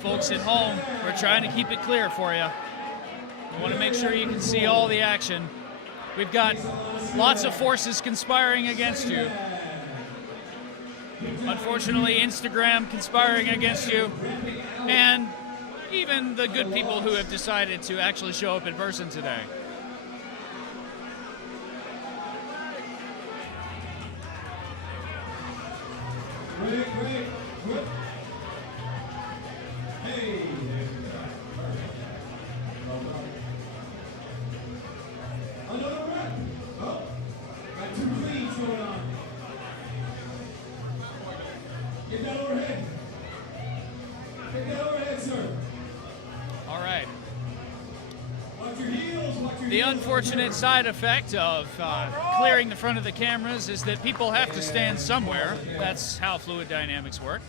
Folks at home, we're trying to keep it clear for you. We want to make sure you can see all the action. We've got lots of forces conspiring against you. Unfortunately, Instagram conspiring against you, and even the good people who have decided to actually show up in person today. Great. Hey. Another rep. Oh, got 2 cleans going on. Get that overhead. Get that overhead, sir. All right. Watch your heels. Watch your The heels. unfortunate side effect of clearing the front of the cameras is that people have to stand somewhere. That's how fluid dynamics work.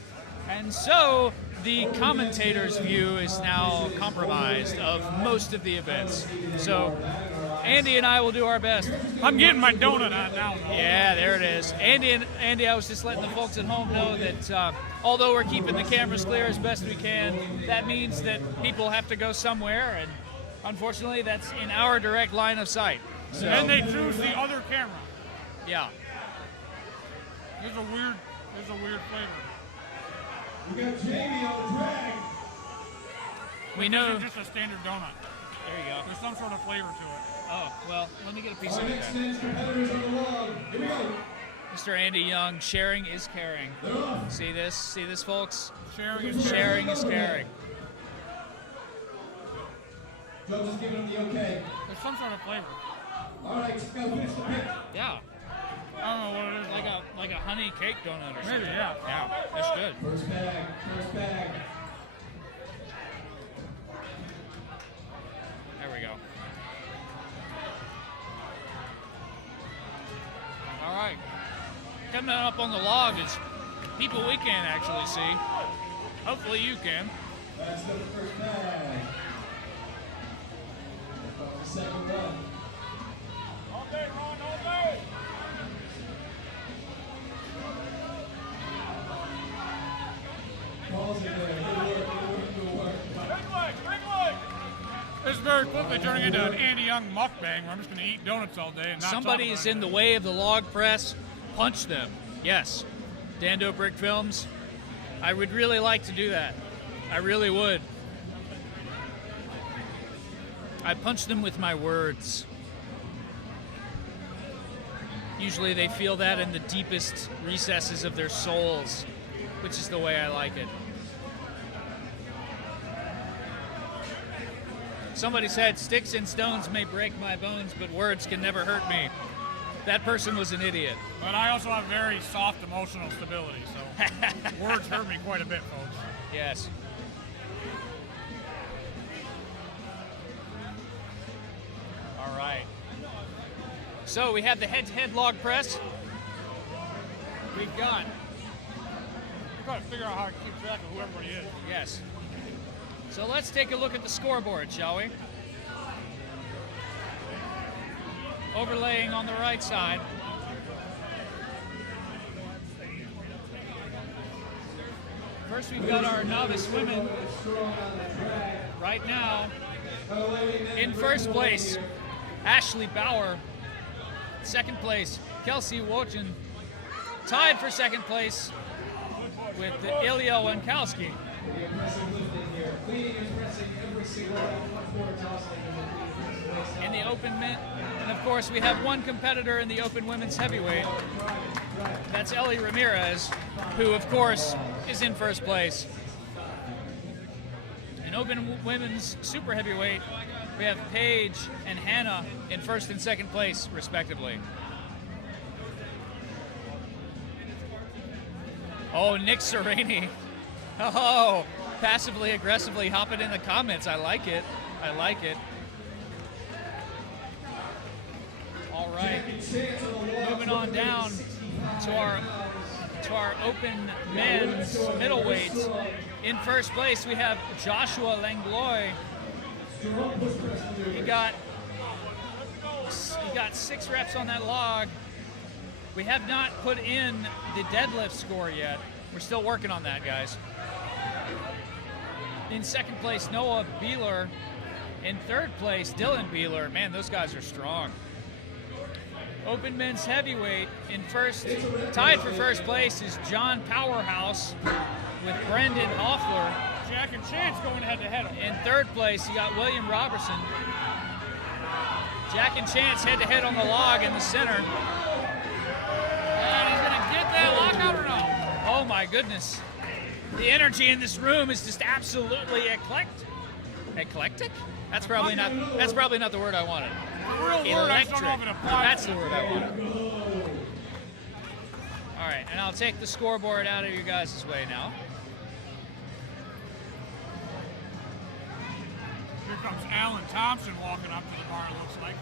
And so the commentator's view is now compromised of most of the events. So Andy and I will do our best. I'm getting my donut out now. Yeah, there it is. Andy, I was just letting the folks at home know that although we're keeping the cameras clear as best we can, that means that people have to go somewhere, and unfortunately that's in our direct line of sight. So, And they choose the other camera. yeah. There's a weird flavor. We got Jamie on the drag. We know. It's just a standard donut. There you go. There's some sort of flavor to it. Oh, well, let me get a piece Our of next it. men's competitors on the log. Here we go. Mr. Andy Young, sharing is caring. They're off. See this, folks? Sharing is Sharing is caring. Joe just giving them the okay. There's some sort of flavor. All right, just gotta finish the pick. Yeah, I don't know what it is. like a honey cake donut or something. Maybe, yeah. Yeah, that's good. First bag. There we go. All right. Coming up on the log is people we can't actually see. Hopefully you can. That's the first bag. The second one. All day, Ron, all day. Calls it there. Good work. Big leg. It's very quickly turning into an Andy Young mukbang where I'm just going to eat donuts all day and not Somebody talk is about in it. the way of the log press. Punch them. Yes. Dando Brick Films. I would really like to do that. I really would. I punch them with my words. Usually they feel that in the deepest recesses of their souls, which is the way I like it. Somebody said, "Sticks and stones may break my bones, but words can never hurt me." That person was an idiot. But I also have very soft emotional stability, so words hurt me quite a bit, folks. Yes. All right. So we have the head-to-head log press. We've got, We're trying to figure out how to keep track of who everybody is. yes. So let's take a look at the scoreboard, shall we? Overlaying on the right side. First we've got our novice women. Right now, in first place, Ashley Bauer. Second place, Kelsey Wojcik. Tied for second place with Ilya Wankowski. The impressive lifting here. Cleaning and pressing every single one-quarter tossing. In the open men, and of course we have one competitor in the open women's heavyweight. That's Ellie Ramirez, who of course is in first place. In open women's super heavyweight, we have Paige and Hannah in first and second place, respectively. Oh, Nick Sereni. Oh, passively aggressively hopping in the comments. I like it. I like it. All right. Moving on down to our open men's middleweight. In first place, we have Joshua Langlois. He got 6 reps on that log. We have not put in the deadlift score yet. We're still working on that, guys. In second place, Noah Beeler. In third place, Dylan Beeler. Man, those guys are strong. Open men's heavyweight in first, tied for first place is John Powerhouse with Brendan Hoffler. Jack and Chance going head to head. In third place, you got William Robertson. Jack and Chance head to head on the log in the center. And he's gonna get that lockout or no? Oh my goodness. The energy in this room is just absolutely eclectic. Eclectic? That's probably not the word I wanted. The real word, I just don't know if it applies. That's the word I wanted. All right, and I'll take the scoreboard out of you guys' way now. Here comes Alan Thompson walking up to the bar, it looks like.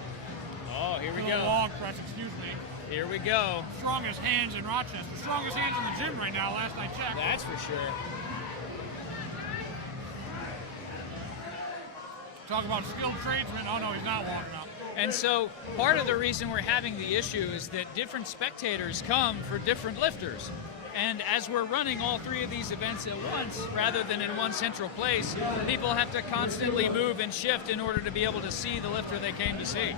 Oh, here we To the go. log press, excuse me. Here we go. Strongest hands in Rochester. Strongest hands in the gym right now, last I checked. That's for sure. Talk about skilled tradesmen. Oh no, he's not walking up. And so part of the reason we're having the issue is that different spectators come for different lifters. And as we're running all 3 of these events at once, rather than in one central place, people have to constantly move and shift in order to be able to see the lifter they came to see.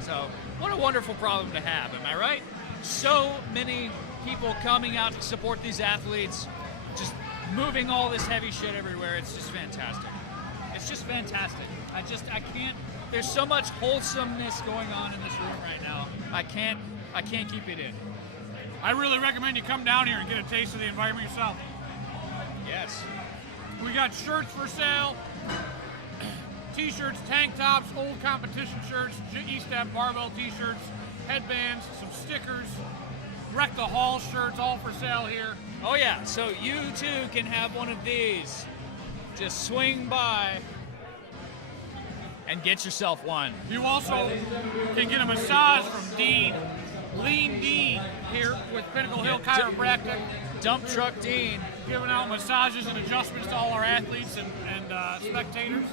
So, what a wonderful problem to have, am I right? So many people coming out to support these athletes, just moving all this heavy shit everywhere. It's just fantastic. It's just fantastic. I can't, there's so much wholesomeness going on in this room right now. I can't keep it in. I really recommend you come down here and get a taste of the environment yourself. Yes. We got shirts for sale, t-shirts, tank tops, old competition shirts, East Ave Barbell t-shirts, headbands, some stickers, Wreck the Hall shirts, all for sale here. Oh yeah, so you too can have one of these. Just swing by and get yourself one. You also can get a massage from Dean, Lean Dean, here with Pinnacle Hill Chiropractic. Dump Truck Dean. Giving out massages and adjustments to all our athletes and spectators.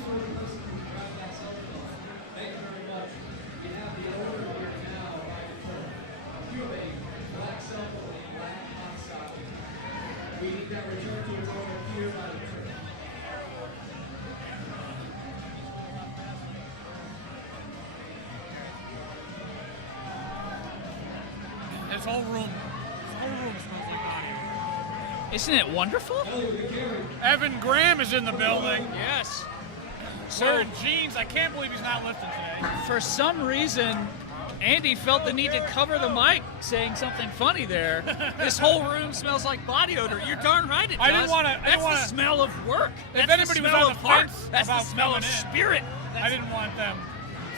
This whole room smells like body. Isn't it wonderful? Evan Graham is in the building. Yes. So Wearing jeans. I can't believe he's not lifting today. for some reason, Andy felt the need to cover the mic saying something funny there. This whole room smells like body odor. You're darn right it does. I didn't wanna- That's the smell of work. That's anybody the was smell on of the heart. fence That's the about smell of coming in, spirit. I didn't want them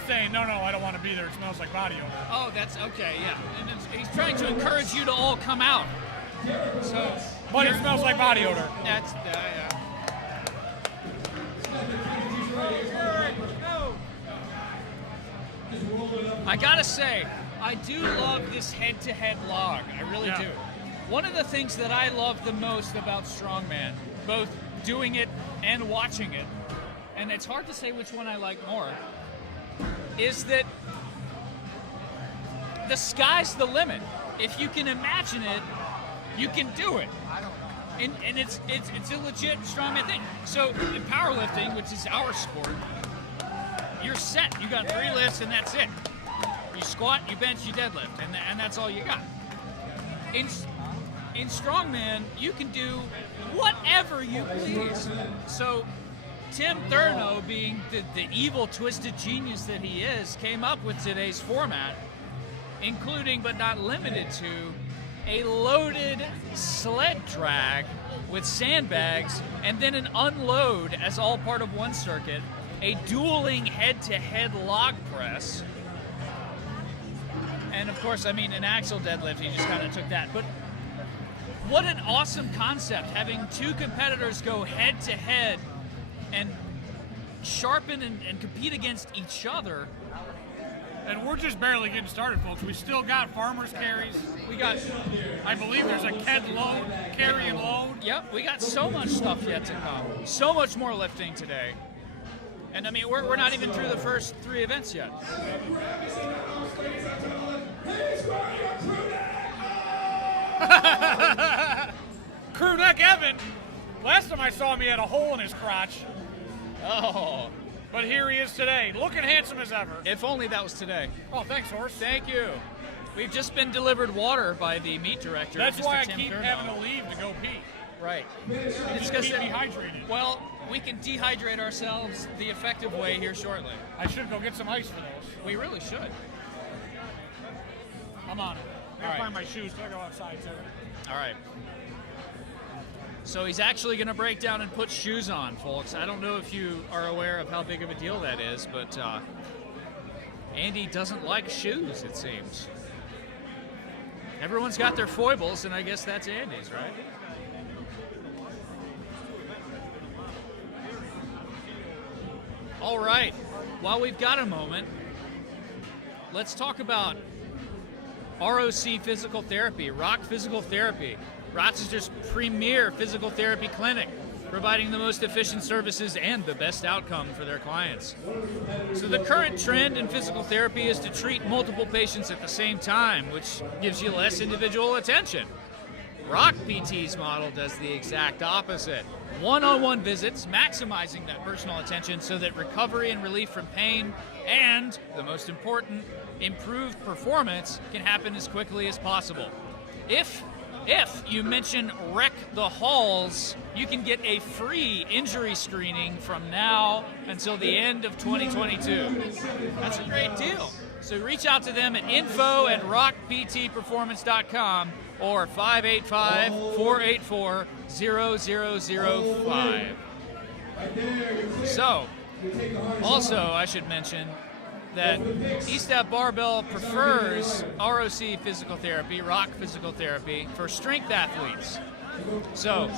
saying, no, I don't want to be there. It smells like body odor. Oh, that's okay, yeah. And he's trying to encourage you to all come out. So, But it smells like body odor. that's yeah. I gotta say, I do love this head-to-head log. I really do. One of the things that I love the most about Strongman, both doing it and watching it, and it's hard to say which one I like more, is that the sky's the limit. If you can imagine it, you can do it. And it's a legit strongman thing. So in powerlifting, which is our sport, you're set. You got 3 lifts and that's it. You squat, you bench, you deadlift, and that's all you got. In strongman, you can do whatever you please. So Tim Thurno, being the evil, twisted genius that he is, came up with today's format, including but not limited to a loaded sled drag with sandbags, and then an unload as all part of one circuit, a dueling head-to-head log press, and of course, I mean, an axle deadlift. He just kind of took that. But what an awesome concept, having two competitors go head-to-head and sharpen and compete against each other. And we're just barely getting started, folks. We still got farmers carries. We got, I believe there's a Ked load, carry and load. yep, we got so much stuff yet to come. So much more lifting today. And I mean, we're not even through the first 3 events yet. Crew neck Evan. Last time I saw him, he had a hole in his crotch. Oh, But here he is today, looking handsome as ever. if only that was today. Oh, thanks, horse. Thank you. We've just been delivered water by the meat director. That's Mr. why I Tim keep Thurmond. having to leave to go pee. Right. It's because Keep dehydrated. well, we can dehydrate ourselves the effective way here shortly. I should go get some ice for those. We really should. I'm on it. I All right. gotta find my shoes. I gotta go outside too. All right. So he's actually going to break down and put shoes on, folks. I don't know if you are aware of how big of a deal that is, but Andy doesn't like shoes, it seems. Everyone's got their foibles, and I guess that's Andy's, right? All right. While we've got a moment, let's talk about ROC Physical Therapy, Rock Physical Therapy, Rochester's premier physical therapy clinic, providing the most efficient services and the best outcome for their clients. So the current trend in physical therapy is to treat multiple patients at the same time, which gives you less individual attention. Rock PT's model does the exact opposite. One-on-one visits, maximizing that personal attention so that recovery and relief from pain and, the most important, improved performance can happen as quickly as possible. If you mention Wreck the Halls, you can get a free injury screening from now until the end of 2022. That's a great deal. So reach out to them at info@rockptperformance.com or 585-484-0005. So, also I should mention that East Ave Barbell prefers ROC Physical Therapy, Rock Physical Therapy, for strength athletes. So,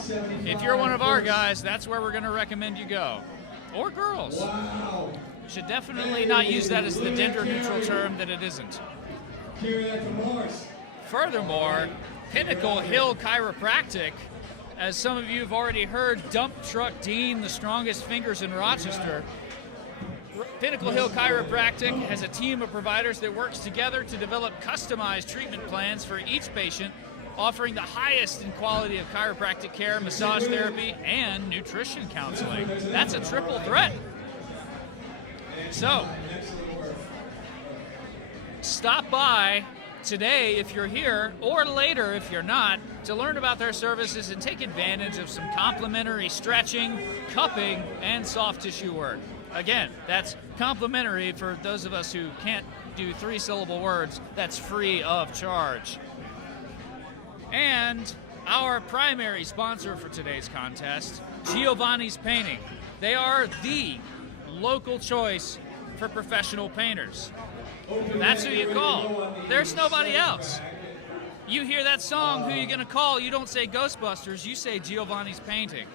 if you're one of our guys, that's where we're going to recommend you go. Or girls. Should definitely not use that as the gender-neutral term that it isn't. Furthermore, Pinnacle Hill Chiropractic, as some of you have already heard, Dump Truck Dean, the strongest fingers in Rochester. Pinnacle Hill Chiropractic has a team of providers that works together to develop customized treatment plans for each patient, offering the highest in quality of chiropractic care, massage therapy, and nutrition counseling. That's a triple threat. So, stop by today if you're here, or later if you're not, to learn about their services and take advantage of some complimentary stretching, cupping, and soft tissue work. Again, that's complimentary for those of us who can't do 3-syllable words. That's free of charge. And our primary sponsor for today's contest, Giovanni's Painting. They are the local choice for professional painters. That's who you call. There's nobody else. You hear that song, who you gonna call? You don't say Ghostbusters, you say Giovanni's Painting.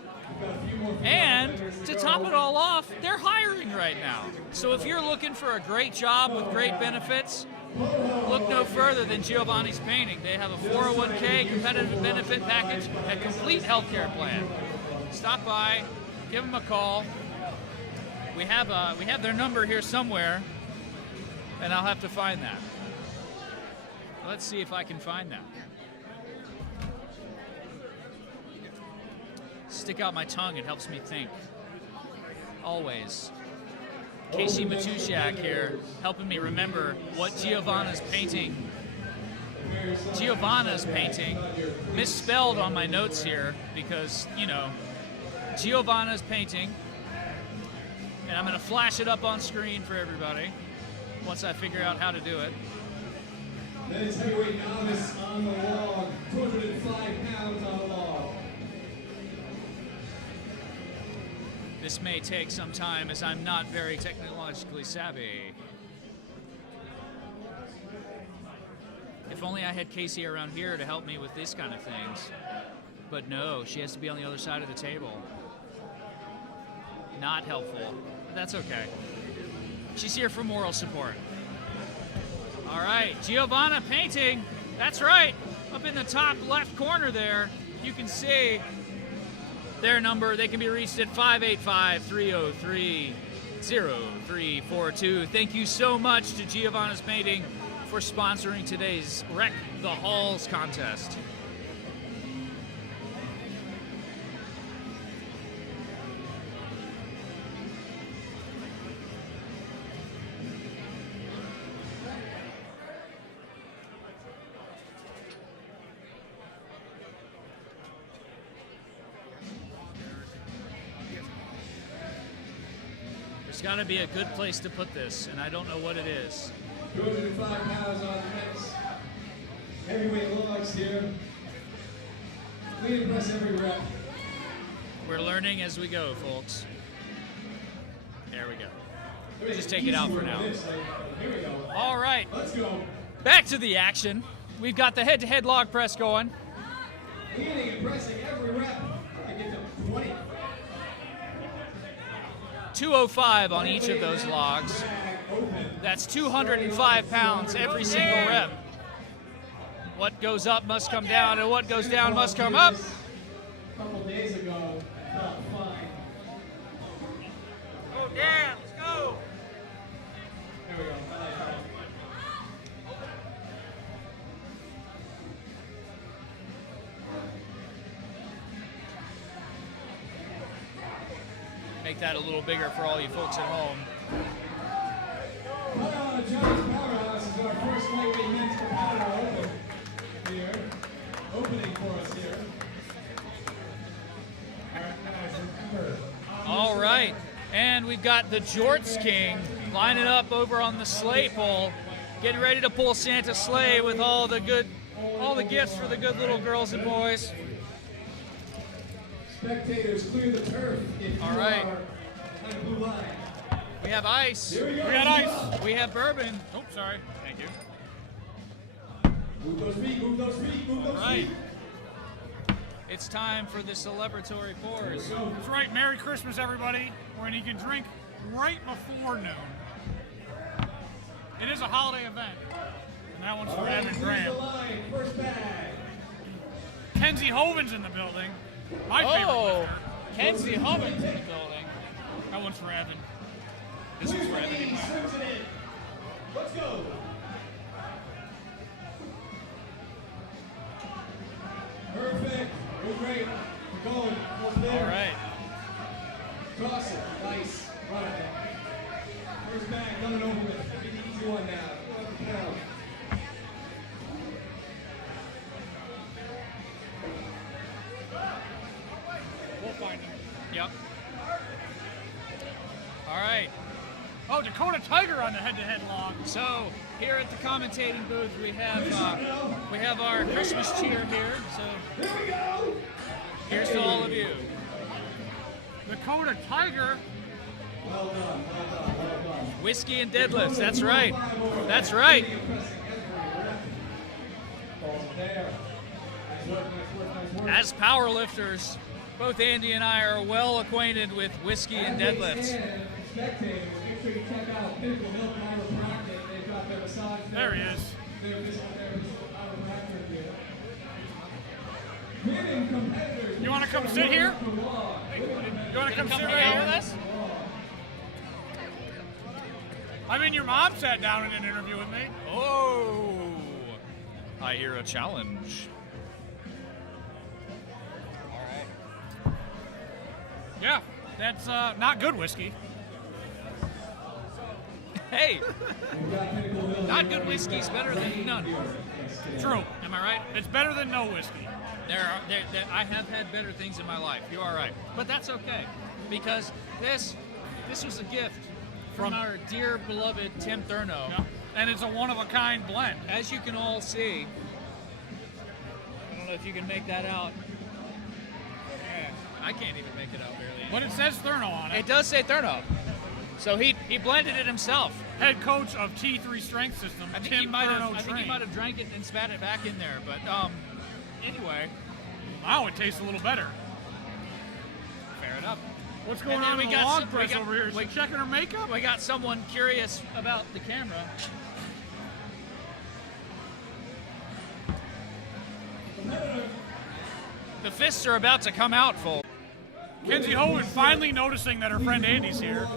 And to top it all off, they're hiring right now. So if you're looking for a great job with great benefits, look no further than Giovanni's Painting. They have a 401k, competitive benefit package, a complete healthcare plan. Stop by, give them a call. We have their number here somewhere, and I'll have to find that. Let's see if I can find that. Stick out my tongue, it helps me think. Always. Casey Matusiak here, helping me remember what Giovanna's painting, misspelled on my notes here, because, you know, Giovanna's Painting, and I'm going to flash it up on screen for everybody once I figure out how to do it. Men's heavyweight novice on the log, 205 pounds on the log. This may take some time as I'm not very technologically savvy. If only I had Casey around here to help me with these kind of things. But no, she has to be on the other side of the table. Not helpful. That's okay. She's here for moral support. All right, Giovanna painting. That's right. Up in the top left corner there, you can see their number. They can be reached at 585-303-0342. Thank you so much to Giovanna's Painting for sponsoring today's Wreck the Halls contest. There's got to be a good place to put this, and I don't know what it is. 205 pounds on the men's heavyweight logs here. Clean and press every rep. We're learning as we go, folks. There we go. Just take it out for now. Here we go. All right, Let's go. back to the action. We've got the head-to-head log press going. Cleaning and pressing every rep. I get to 20. 205 on each of those logs. That's 205 pounds every single rep. What goes up must come down, and what goes down must come up. A couple days ago, I felt fine. Oh, damn, let's go. There we go. I like that. Make that a little bigger for all you folks at home. John's Powerhouse is our first lightweight men's competitor opening for us here. All right, and we've got the Jorts King lining up over on the sleigh pole, getting ready to pull Santa's sleigh with all the gifts for the good little girls and boys. Spectators, clear the turf if you All right. are on the blue line. We have ice. Here we go. We got ice. We have bourbon. Oh, sorry. Thank you. Move those feet, move those feet, move those Right. feet. It's time for the celebratory pours. That's right. Merry Christmas, everybody. When you can drink right before noon. It is a holiday event. And that one's All for right, Evan clear Graham. the line, first bag. Kenzie Hoven's in the building. My favorite Oh, lifter. Kenzie Hovins in the building. That one's for Evan. This one's for Clear the Evan. knee, swims it in. Let's go. Perfect. We're great. We're going. Almost there. All right. Toss it. Nice. Run it. First bag, done and over with. Be the easy one now. 200 pounds. We'll find him. Yep. All right. Oh, Dakota Tiger on the head-to-head log. So here at the commentating booth, we have our Christmas cheer here. So Here we go. here's to all of you. Dakota Tiger. Well done. Well done. Well done. Whiskey and deadlifts. That's right. That's right. Balls there. Nice work, nice work, nice work. As power lifters, both Andy and I are well acquainted with whiskey and deadlifts. Spectators, make sure you check out Pinnacle Hill Chiropractic. They've got their massage There he is. Their physical therapist, chiropractor here. Women competitors. You want to come sit here? You want to come sit Come right hang out with here? us? I mean, your mom sat down in an interview with me. Oh, I hear a challenge. Yeah, that's not good whiskey. Hey, not good whiskey's better than none. True. Am I right? It's better than no whiskey. I have had better things in my life. You are right, but that's okay because this was a gift from our dear beloved Tim Thurno, Yeah. And it's a one-of-a-kind blend. As you can all see, I don't know if you can make that out. Yeah, I can't even make it out barely. But it says Thurno on it. It does say Thurno. So he blended it himself. Head coach of T3 Strength System, I think Tim he might Thurno have. I think he might have drank it and spat it back in there. But anyway, wow, it tastes a little better. fair enough. What's going And then on we with the got log some- we press got- over here? Is we- she checking her makeup? We got someone curious about the camera. The fists are about to come out, folks. Kenzie Hogan finally noticing that her friend Andy's here.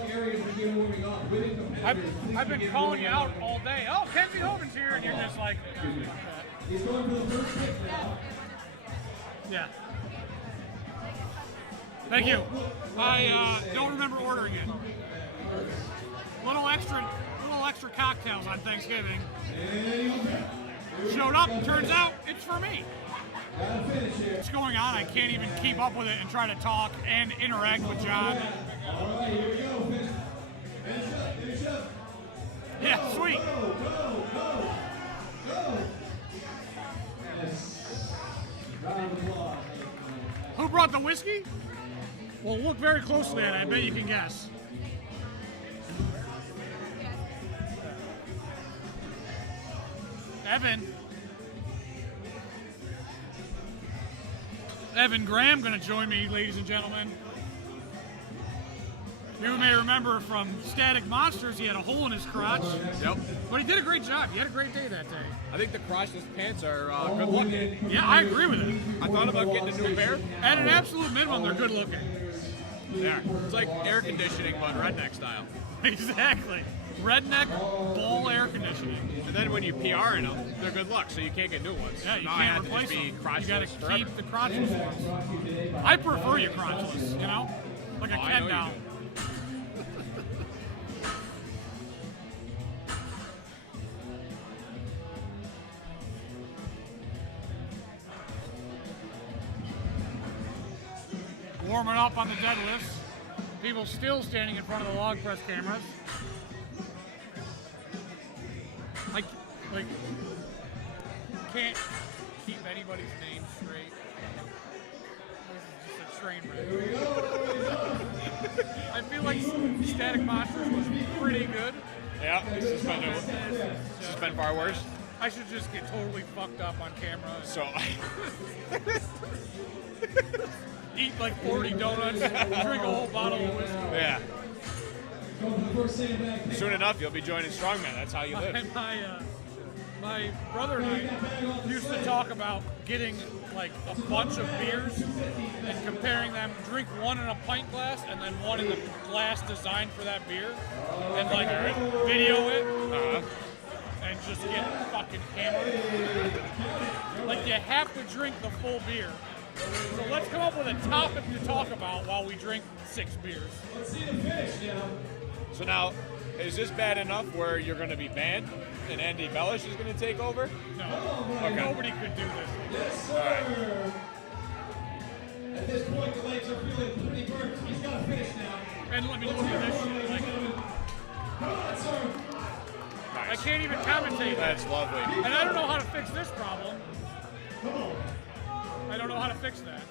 I've been calling you out all day. Oh, Kenzie Hogan's here, and you're just like, He's going for the first pick now. yeah. Thank you. I don't remember ordering it. Little extra cocktails on Thanksgiving. Showed up. Turns out it's for me. What's going on? I can't even keep up with it and try to talk and interact with John. All right, here we go. Finish up. Yeah, sweet. Go. Yes. Round of applause. Who brought the whiskey? Well, look very closely at it. I bet you can guess. Evan Graham going to join me, ladies and gentlemen. You may remember from Static Monsters, he had a hole in his crotch. Yep. But he did a great job. He had a great day that day. I think the crotchless pants are good looking. Yeah, I agree with it. I thought about getting a new pair. At an absolute minimum, they're good looking. Yeah. It's like air conditioning, but redneck style. Exactly. Redneck ball air conditioning. And then when you PR in them, they're good luck, so you can't get new ones. Yeah, you now I can't have to replace just be them. You crotchless gotta forever. keep the crotchless ones. I prefer you crotchless, you know? Like a Oh, I Ken know you down. do. Warming up on the deadlifts. People still standing in front of the log press cameras. I can't keep anybody's name straight. This is just a train wreck. I feel like Static Monsters was pretty good. Yeah, this has been far worse. I should just get totally fucked up on camera. So, Eat like 40 donuts, drink a whole bottle of whiskey. yeah. Go for the first sandbag pick. Soon enough, you'll be joining Strongman. That's how you live. And my brother and I used to talk about getting like a bunch of beers and comparing them, drink one in a pint glass and then one in the glass designed for that beer, and like video it and just get fucking hammered. Like you have to drink the full beer. So let's come up with a topic to talk about while we drink 6 beers. Let's see the finish now. So now, is this bad enough where you're going to be banned and Andy Bellish is going to take over? No, Okay. nobody could do this. Yes, sir. At this point, the legs are feeling pretty burnt. He's got to finish now. And let me look at this shit. Like, Come on, sir. I can't even commentate. That's lovely. And I don't know how to fix this problem. I don't know how to fix that.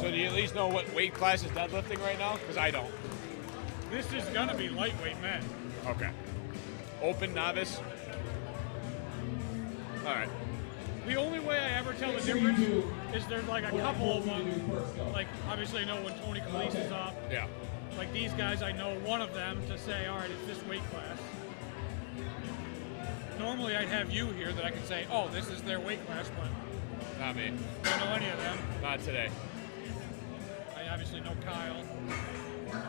So do you at least know what weight class is deadlifting right now? Because I don't. This is gonna be lightweight men. Okay. Open, novice? All right. The only way I ever tell the difference is there's like a couple of them. Like obviously I know when Tony Calise is up. Yeah. Like these guys, I know one of them to say, all right, it's this weight class. Normally I'd have you here that I could say, oh, this is their weight class, but Not me. I don't know any of them. Not today. I obviously know Kyle.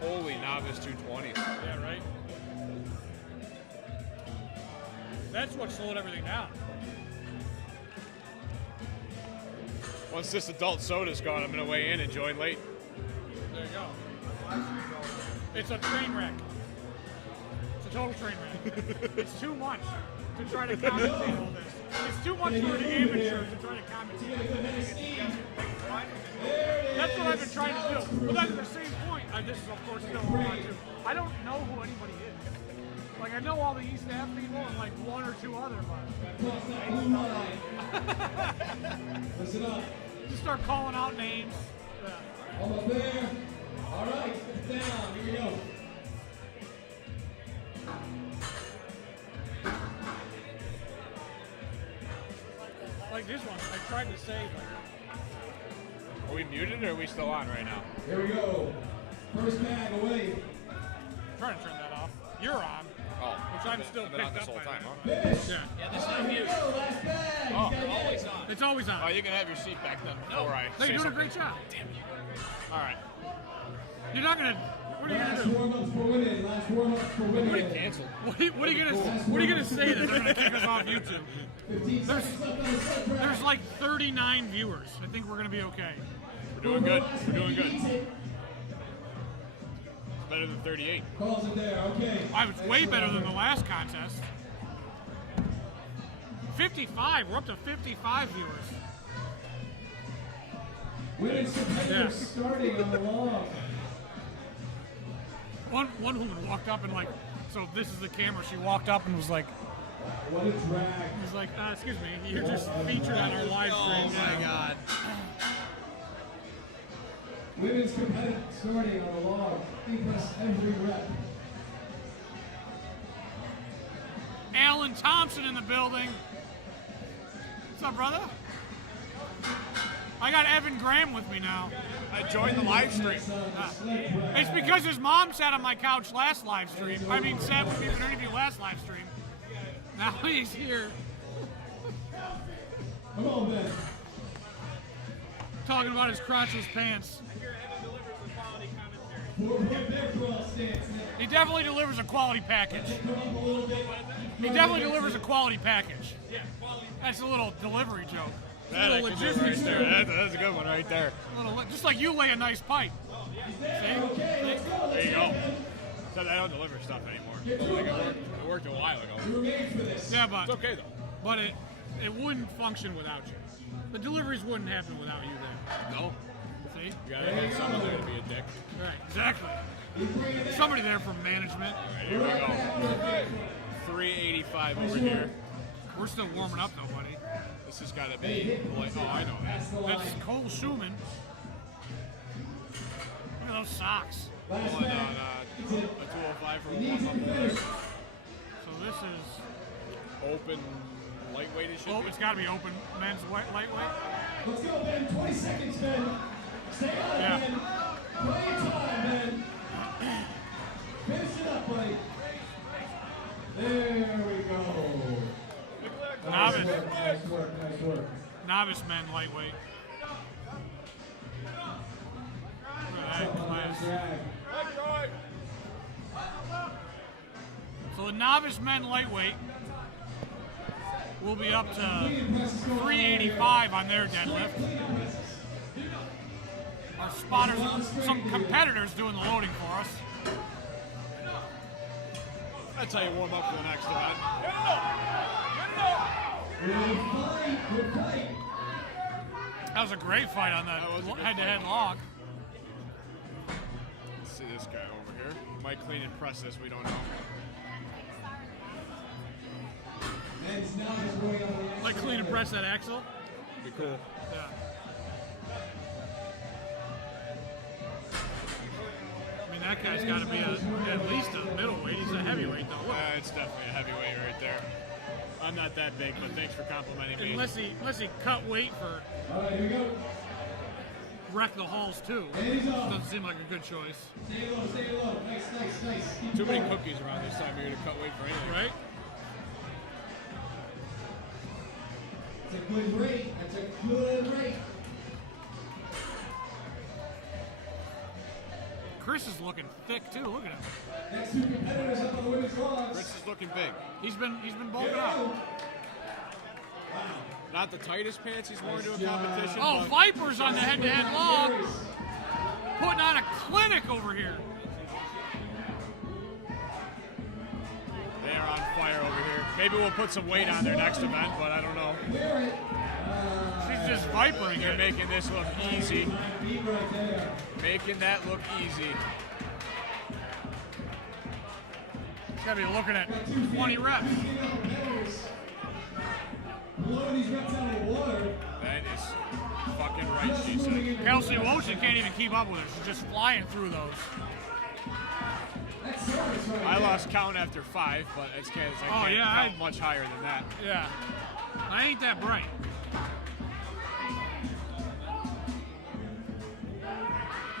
Holy novice 220s. Yeah, right? That's what slowed everything down. Once this adult soda's gone, I'm going to weigh in and join late. There you go. It's a train wreck. It's a total train wreck. It's too much to try to commentate all this. It's too much for an amateur to try to commentate. But that's the same point. This is, of course, still going on, too. I don't know who anybody is. Like, I know all the East Ave people and, like, one or two other, but... Listen up. Just start calling out names. Yeah. All up there. All right, step down. Here we go. Like this one, I tried to save it. Are we muted or are we still on right now? Here we go. First bag away. I'm trying to turn that off. You're on. Oh, Which I'm still I've been on picked this up whole by time, now. huh? Finish. Yeah. Yeah, there's no mute. Last bag. Oh, Always on. It's always on. Oh, you can have your seat back then before I Hey, say you're doing a something. great job. All right. You're not gonna. What are you Last gonna do? warm-ups for winning. Last warm-ups for winning. Canceled. What are you gonna say that they're gonna kick us off YouTube? 15 seconds left on the set track. There's like 39 viewers. I think we're gonna be okay. We're doing good. We're doing good. It's better than 38. Calls it there. Okay. I was way better than the last contest. 55. We're up to 55 viewers. Women's competitors starting on the long. One woman walked up and like, so this is the camera. She walked up and was like, What a drag. was like, excuse me, you're just featured on our live stream. Oh my God. Women's competitive starting on the log. Impress every rep. Alan Thompson in the building. What's up, brother? I got Evan Graham with me now. I joined the live stream. It's because his mom sat on my couch last live stream. I mean, sat with me for an interview last live stream. Now he's here Come on, Ben. talking about his crotchless pants. He definitely delivers a quality package. He definitely delivers a quality package. That's a little delivery joke. That I can do right there. That's a good one right there. Just like you lay a nice pipe. See? There you go. Except I don't deliver stuff anymore. It worked a while ago. Yeah, but It's okay though. but it wouldn't function without you. The deliveries wouldn't happen without you there. No. See? You gotta have someone there to be a dick. Right, exactly. Somebody there from management. Alright, here we go. 385 over here. We're still warming up though, buddy. This has gotta be like, oh, I know that. That's Cole Schumann. Look at those socks. Going on a 205 for warm up there. So this is, Open lightweight it should oh, be. it's got to be open men's lightweight. Let's go, Ben. 20 seconds, Ben. Stay on it, Yeah. Ben. Play your time, Ben. Finish it up, buddy. There we go. Novice. Nice work, nice work. Novice men lightweight. Look at that class. Drag. So the novice men lightweight will be up to 385 on their deadlift. Our spotters, some competitors doing the loading for us. That's how you warm up for the next event. Good fight. That was a great fight on That was a that good head-to-head fight. log. Let's see this guy over here. Might clean and press this, we don't know. Men's novice going on the Like clean and press that axle. Be cool. Yeah. I mean, that guy's got to be at least a middleweight. He's a heavyweight, though. Look. It's definitely a heavyweight right there. I'm not that big, but thanks for complimenting me. Unless he cut weight for All right, here we go. wreck the halls too. Hands off. Doesn't seem like a good choice, Stay low, stay low. Nice. Keep Too many going. cookies around this time of year to cut weight for anything. right? That's a good rate. That's a good rate. Chris is looking thick too. Look at him. Next two competitors up on the women's logs. Chris is looking big. He's been bulking up. Not the tightest pants he's worn to a competition. Oh, but Viper's on the head-to-head log, putting on a clinic over here. they are on fire over here. Maybe we'll put some weight on their next event, but I don't know. Clear it. She's just vipering You're it. making this look easy. Feet right there. Making that look easy. She's got to be looking at 20 reps. Blowing these reps out of the water. That is fucking right, she said. Kelsey Wojcik can't even keep up with her. She's just flying through those. That's service right I there. lost count after 5, but it's because I Oh, can't yeah, count much higher than that. Yeah. I ain't that bright.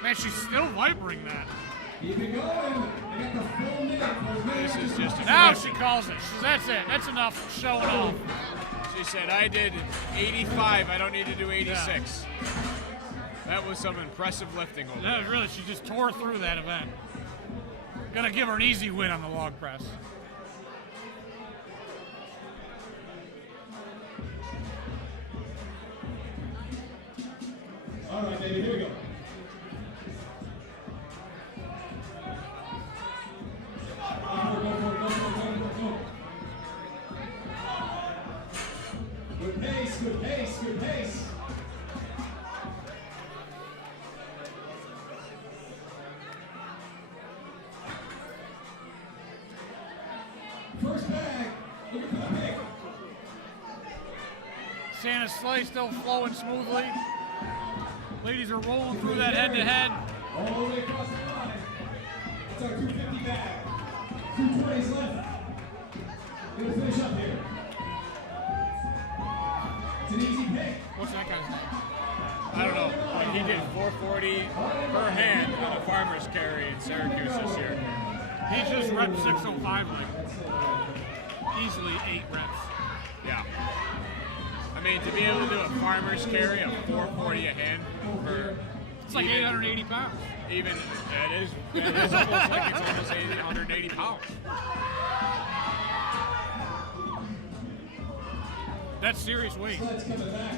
Man, she's still vipering that. Keep it going. They got the full minute. This is just a Now she calls it. She says, that's it. That's enough showing off. She said, I did 85, I don't need to do 86. That was some impressive lifting over That there. was really, she just tore through that event. Gonna give her an easy win on the log press. All right, baby, here we go. Go. Good pace, good pace, good pace. First bag, looking for the pick. Santa's sleigh still flowing smoothly. Ladies are rolling through that head-to-head. All the way across the line. That's our 250 bag. 220s left. Gonna finish up here. It's an easy pick. What's that guy's name? I don't know, but he did 440 per hand on a farmer's carry in Syracuse this year. He just rep 605 like easily 8 reps. Yeah. I mean, to be able to do a farmer's carry of 440 a hand for It's like 880 pounds. even, it is almost like it's almost 880 pounds. That's serious weight. Let's coming back.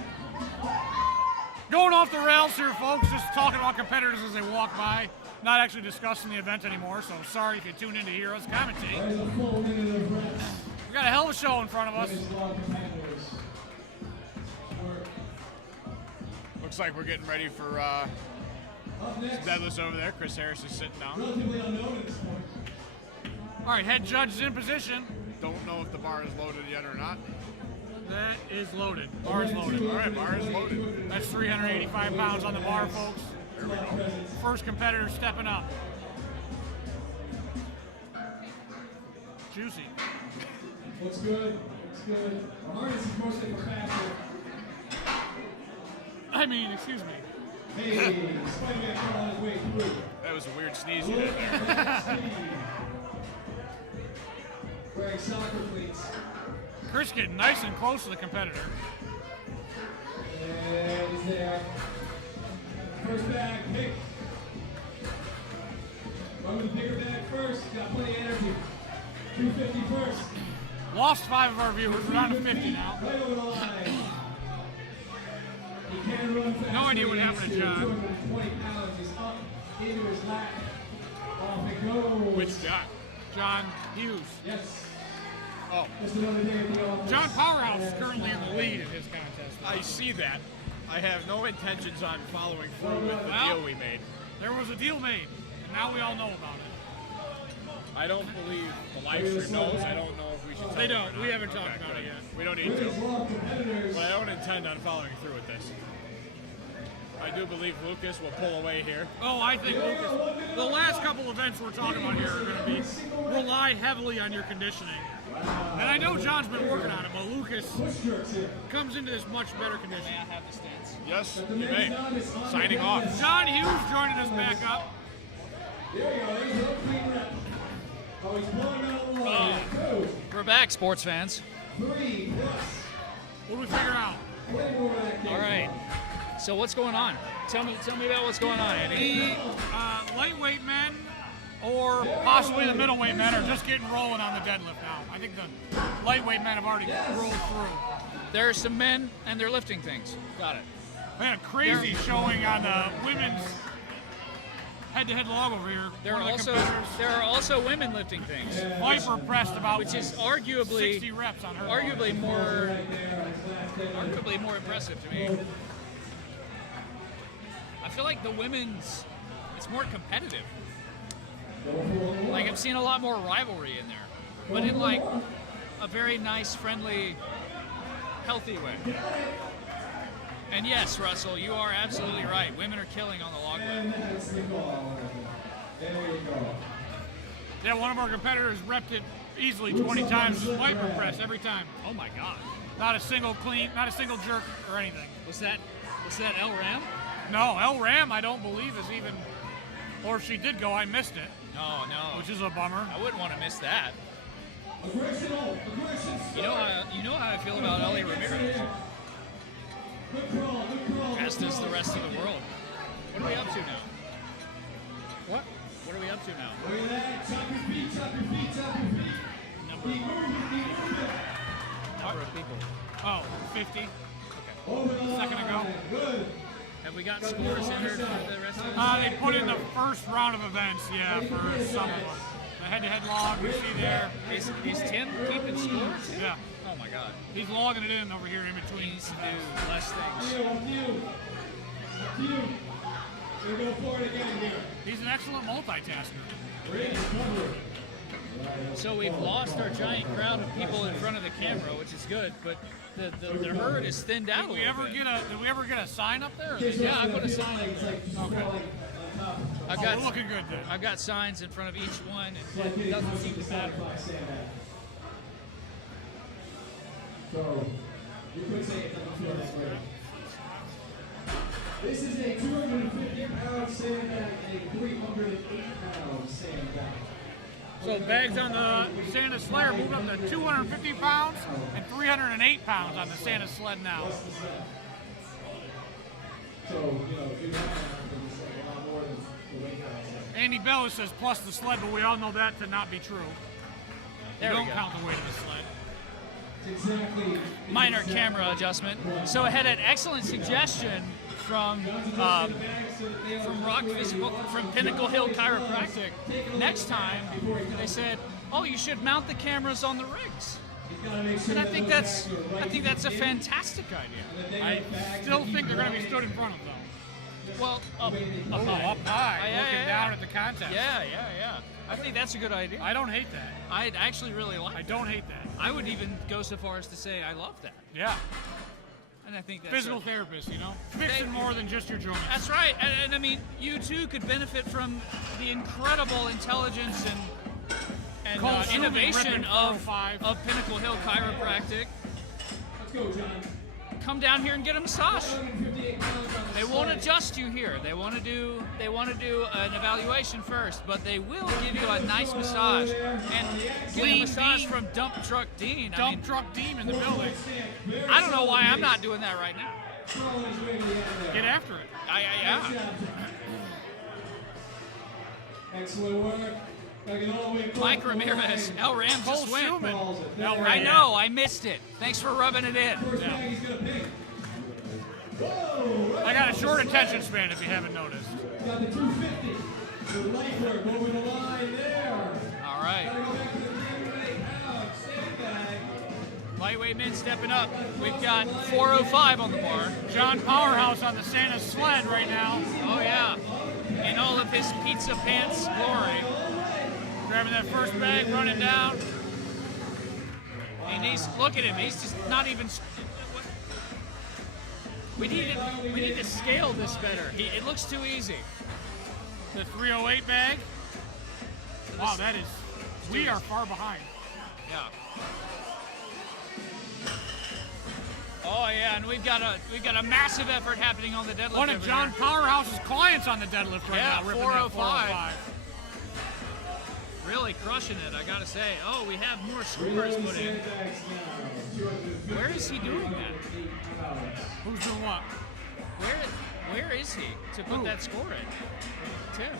Going off the rails here, folks. Just talking about competitors as they walk by. Not actually discussing the event anymore, so sorry if you tuned in to hear us commentate. That is a full minute of reps. We got a hell of a show in front of us. Women's log competitors. Work. Looks like we're getting ready for Up next, deadlifts over there. Chris Harris is sitting down. relatively unknown at this point. All right, head judge is in position. Don't know if the bar is loaded yet or not. That is loaded. Bar is loaded. All right, bar is loaded. That's 385 pounds on the bar, folks. There we go. First competitor stepping up. Juicy. Looks good. Looks good. Our harness is mostly for faster. I mean, excuse me. Hey, Spider-Man coming on his way through. That was a weird sneeze you did there. Wearing soccer cleats. Chris getting nice and close to the competitor. And he's there. First bag, pick. Run with the bigger bag first. Got plenty of energy. 250 first. Lost 5 of our viewers. We're down to 50 now. Right over the line. He can run fast. No idea what happened to John. 220 pounds. He's up into his lap. Off it goes. Which John? John Hughes. Yes. Oh, Just another day at the office. John Powerhouse is currently in the lead in his contest. I see that. I have no intentions on following through with the Well, deal we made. There was a deal made, and now we all know about it. I don't believe the live stream knows. I don't know if we should tell They them don't. or not. We haven't talked Okay, about good. it yet. We don't need Women's to. log competitors. But I don't intend on following through with this. I do believe Lucas will pull away here. Oh, I think Lucas, the last couple events we're talking about here are going to be rely heavily on your conditioning. And I know John's been working on it, but Lucas Push jerks here. comes into this much better condition. May I have the stance? Yes, The you men's may. arm is on Signing the off. deadlift. John Hughes joining us back up. There you go. There's a clean rep. Oh, he's blowing out the line. 2, We're back, sports fans. 3 plus. What do we figure out? 20 more back there. All right. So what's going on? Tell me about what's going on, Andy. The lightweight men or possibly the middleweight men are just getting rolling on the deadlift now. I think the lightweight men have already rolled through. There are some men, and they're lifting things. Got it. Man, crazy showing on the women's head-to-head log over here. There One are of the also competitors, women lifting things, Viper pressed about which is arguably 60 reps on her. arguably more impressive to me. I feel like the women's, it's more competitive. Like I'm seeing a lot more rivalry in there, but in like a very nice, friendly, healthy way. And yes, Russell, you are absolutely right. Women are killing on the log lift. Yeah, one of our competitors repped it easily 20 times. Just Viper press every time. Oh my God! Not a single clean, not a single jerk or anything. Was that El Ram? No, El Ram I don't believe is even, or if she did go, I missed it. Oh no, Which is a bummer. I wouldn't want to miss that. You know how I feel about Ellie Ramirez. As does the rest of the world. What are we up to now? What are we up to now? Number of people. Oh, 50. Okay. A second ago. Have we got scores entered for the rest of the They put in the first round of events, yeah, for some of them. The head-to-head log you see there. Is Tim keeping scores? Yeah. Oh my God. He's logging it in over here in He between. needs to do less things. He's an excellent multitasker. So we've lost our giant crowd of people in front of the camera, which is good, but the herd is thinned out a Did we little bit. ever get a sign up there? Yeah, I put a sign up there. We're looking good then. I've got signs in front of each one, and it doesn't seem to matter. So, you could say it doesn't feel that way. This is a 250-pound sandbag and a 308-pound sandbag. So bags on the Santa sled are moving up to 250 pounds and 308 pounds on the Santa sled now. So, you know, you have a lot more than the weight class. Andy Bell says plus the sled, but we all know that to not be true. There You we don't go. count the weight of the sled. Exactly. Minor camera adjustment. So I had an excellent suggestion from Rock Physical, from Pinnacle Hill Chiropractic. Next time, they said, "Oh, you should mount the cameras on the rigs." And I think that's a fantastic idea. I still think they're going to be stood in front of them. Well, up Oh, high. up high, Yeah, looking yeah, down yeah. at the contest. Yeah. I think that's a good idea. I don't hate that. I actually really like. I don't hate that. I would even go so far as to say I love that. Yeah. And I think that's Physical therapist, you know? Fixing more than just your joints. That's right, and I mean, you too could benefit from the incredible intelligence and Consuming innovation ripping of 405. Pinnacle Hill Chiropractic. Let's go, John. Come down here and get a massage. 258 pounds on the They won't adjust you here. They want to do an evaluation first, but they will give you a nice massage and get a massage from Dump Truck Dean. Dump truck team in the building. I don't know why I'm not doing that right now. Crawling his way to the end there. Get after it. Yeah. Excellent work. Gotta get all the way across Mike the Ramirez, line. El Rams Cole just win. Schumann. Calls it. I know, I missed it. Thanks for rubbing it in. First bag he's gonna pick. Whoa! I got a short attention span if you haven't noticed. Got the 250. The light work over the line there. All right. Gotta go back to the 308-pound sandbag. Lightweight men stepping up. We've got 405 on the bar. John Powerhouse on the Santa sled right now. Oh, yeah. In all of his pizza pants glory. Grabbing that first bag, running down. And look at him. He's just not even. We need to scale this better. It looks too easy. The 308 bag. Wow, that is. We are far behind. Yeah. Oh yeah, and we've got a massive effort happening on the deadlift. One of over John here. Powerhouse's clients on the deadlift right Yeah, now, ripping 405. that 405. Really crushing it, I gotta say. Oh, we have more scores put in. Where is he doing that? Who's doing what? Where is he to put that score in? Tim.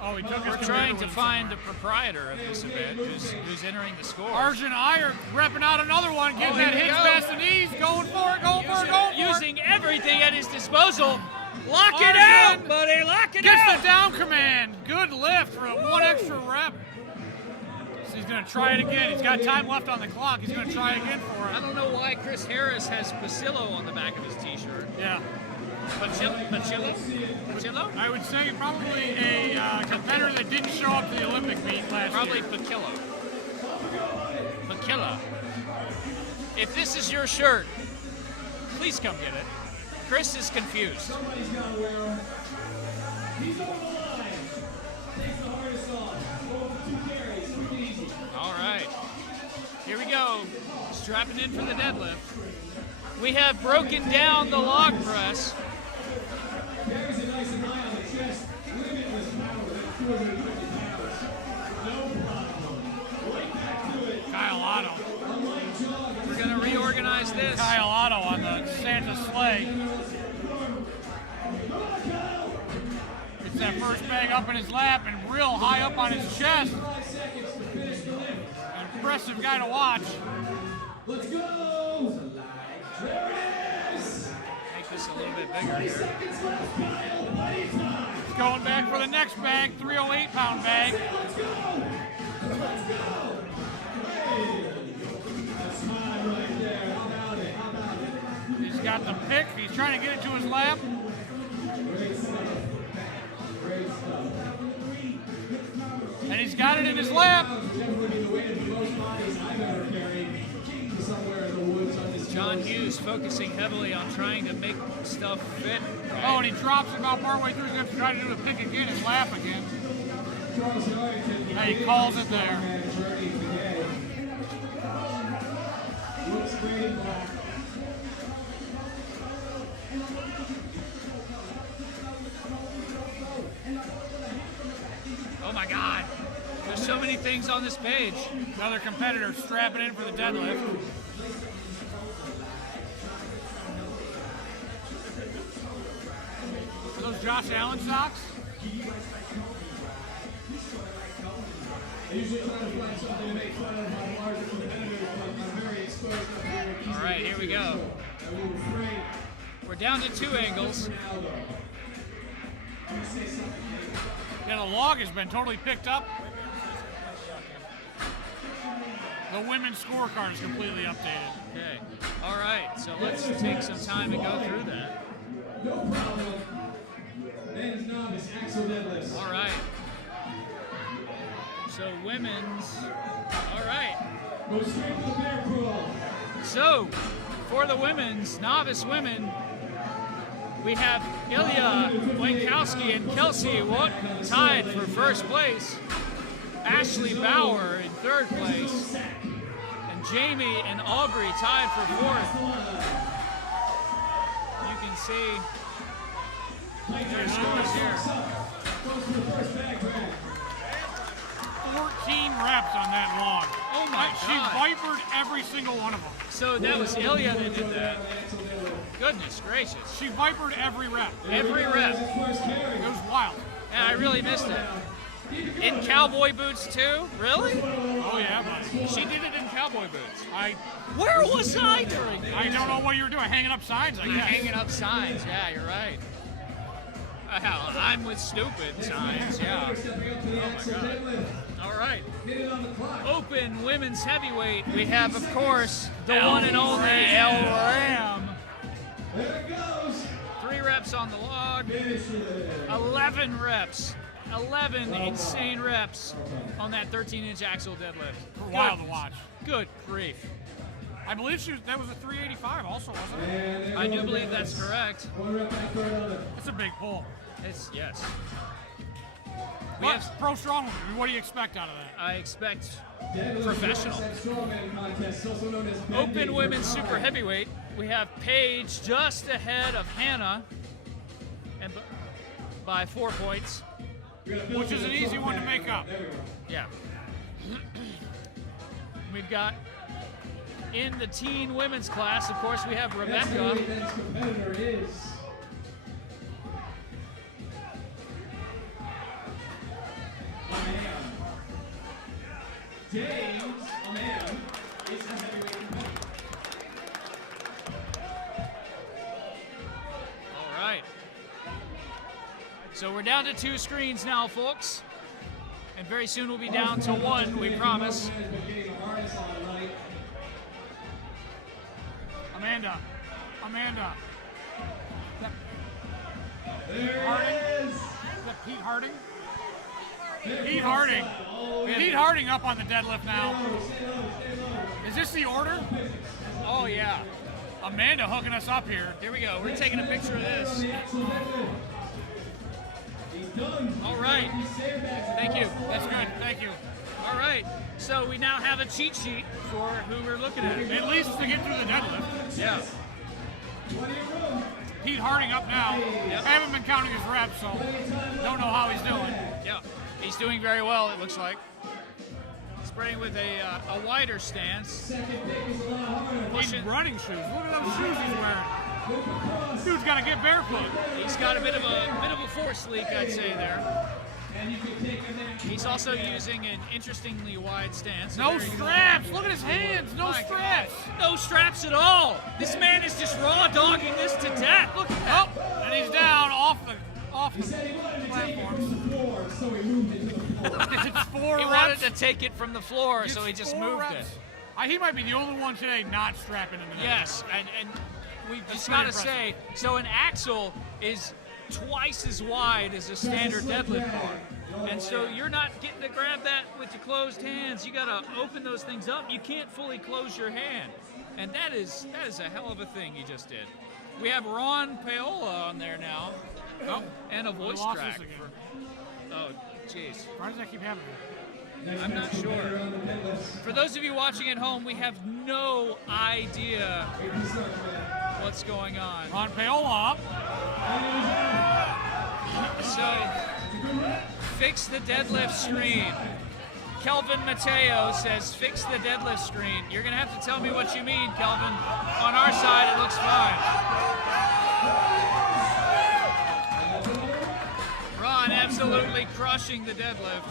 Oh, he took his We're computer trying with to him. find the proprietor of this event who's entering the score. Arjun and I are repping out another one, getting Oh, that here we hits go. past the knees, going for it, going for it, going for it. Using everything at his disposal. Lock it Arjun out, buddy. Lock it Gets out. the down command. Good lift for one extra rep. So he's going to try it again. He's got time left on the clock. He's going to try again for I it. don't know why Chris Harris has Pacillo on the back of his T-shirt. Yeah. Pacillo? I would say probably a competitor that didn't show up to the Olympic meet last Probably year. Pacillo. Pacillo. If this is your shirt, please come get it. Chris is confused. Somebody's got to wear them. He's over the line. Takes the hardest off. Going for 2 carries. Quick and easy. All right. Here we go. Strapping in for the deadlift. We have broken down the log press. Carries it nice and high on the chest. Limitless power at 250 pounds. No problem. Right back to it. Kyle Otto. A light jog. We're going to reorganize this. Kyle Otto on the Santa sleigh. Gets that first bag up in his lap and real high up on his chest. 5 seconds to finish the lift. An impressive guy to watch. Let's go. There it is. Make this a little bit bigger here. Seconds left, Kyle. Plenty of time. He's going back for the next bag, 308-pound bag. Let's go. Let's go. Hey. That's time right there. How about it? How about it? He's got the pick. He's trying to get it to his lap. Great stuff. Great stuff. And he's got it in his lap. Definitely be the weight of the most bodies I've ever carried. Somewhere in the woods on this John coast. Hughes focusing heavily on trying to make stuff fit. Oh, and he drops it about partway through. He's going to try to do the pick again and lap again. Charles Yardington, the Hey, he calls it there. Strongman journey today. Looks great in black. Oh my God. There's so many things on this page. Another competitor strapping in for the deadlift. Are those Josh Allen socks? I usually try to find something to make fun of my larger competitors, but I'm very exposed to very All right, here we go. I will refrain We're down to 2 angles. for now, though. I'm going to say something. Yeah, the log has been totally picked up. The women's scorecard is completely updated. Okay. All right. So let's take some time and go through that. No problem. Men's novice axle deadlifts. All right. So women's. All right. Go straight to the bear crawl. So for the women's, novice women, we have Ilya Wankowski and Kelsey Wood tied for first place. Ashley Bauer in third place. And Jamie and Aubrey tied for fourth. You can see their scores here. Goes for the first bag drag. 14 reps on that log. Oh my She God. vipered every single one of them. So that was Ilya that did that. Goodness gracious. She vipered every rep. Every rep. First carry. It was wild. And I really missed it. In cowboy boots too? Really? Oh yeah, buddy. She did it in cowboy boots. Where was I during this? I don't know what you were doing. Hanging up signs, I guess. Hanging up signs. Yeah, you're right. I'm with stupid signs. Yeah. Stepping up to the axle God. deadlift. All right. Hit it on the clock. Open women's heavyweight. We have, of course, the one and only El Ram. There it goes. 3 reps on the log. Finish it. 11 reps. 11 insane reps on that 13-inch axle deadlift. Wild to watch. Good grief. I believe that was a 385 also, wasn't it? And there I do goes believe the that's deadlifts. correct. 1 rep back for another. It's a big pull. It's yes. We But have, pro strong, what do you expect out of that? I expect Deadlift professional. reps at Strongman contest, also known as Open bending women's for super time. heavyweight. We have Paige just ahead of Hannah, and by 4 points. Which is an easy one to make up. There we go. Yeah. We've got in the teen women's class, of course, we have Next Rebecca. heavyweight men's competitor is Aman. James Aman is the heavyweight competitor. All right. So we're down to 2 screens now, folks. And very soon we'll be down to 1, we promise. Amanda. There Harding? it is. Is that Pete Harding? Pete Harding. Pete Harding up on the deadlift now. Is this the order? Oh, yeah. Amanda hooking us up here. Here we go. We're taking a picture of this. All right. Thank you. That's good. Thank you. All right. So we now have a cheat sheet for who we're looking at. At least to get through the deadlift. Yeah. Pete Harding up now. Yep. I haven't been counting his reps, so don't know how he's doing. Yeah. He's doing very well, it looks like. Spraying with a wider stance. He's running shoes. Look at those shoes he's wearing. Dude's got to get barefoot. He's got a bit of a force leak, I'd say there. He's also using an interestingly wide stance. No straps. Look at his hands. No straps. No straps at all. This man is just raw dogging this to death. Look at that. Oh, and he's down off the platform. It's 4 He reps. wanted to take it from the floor, so he just Four moved reps. it. He might be the only one today not strapping into that. Yes, and we've That's just got to pretty say, so an axle is twice as wide as a standard deadlift bar. And so you're not getting to grab that with your closed hands. You got to open those things up. You can't fully close your hand. And that is a hell of a thing he just did. We have Ron Paola on there now. Oh, and a voice lost track. us again. Oh, jeez. Why does that keep happening? I'm not sure. For those of you watching at home, we have no idea what's going on. Ron Paola up. So, fix the deadlift screen. Kelvin Mateo says, fix the deadlift screen. You're going to have to tell me what you mean, Kelvin. On our side, it looks fine. Ron absolutely crushing the deadlift.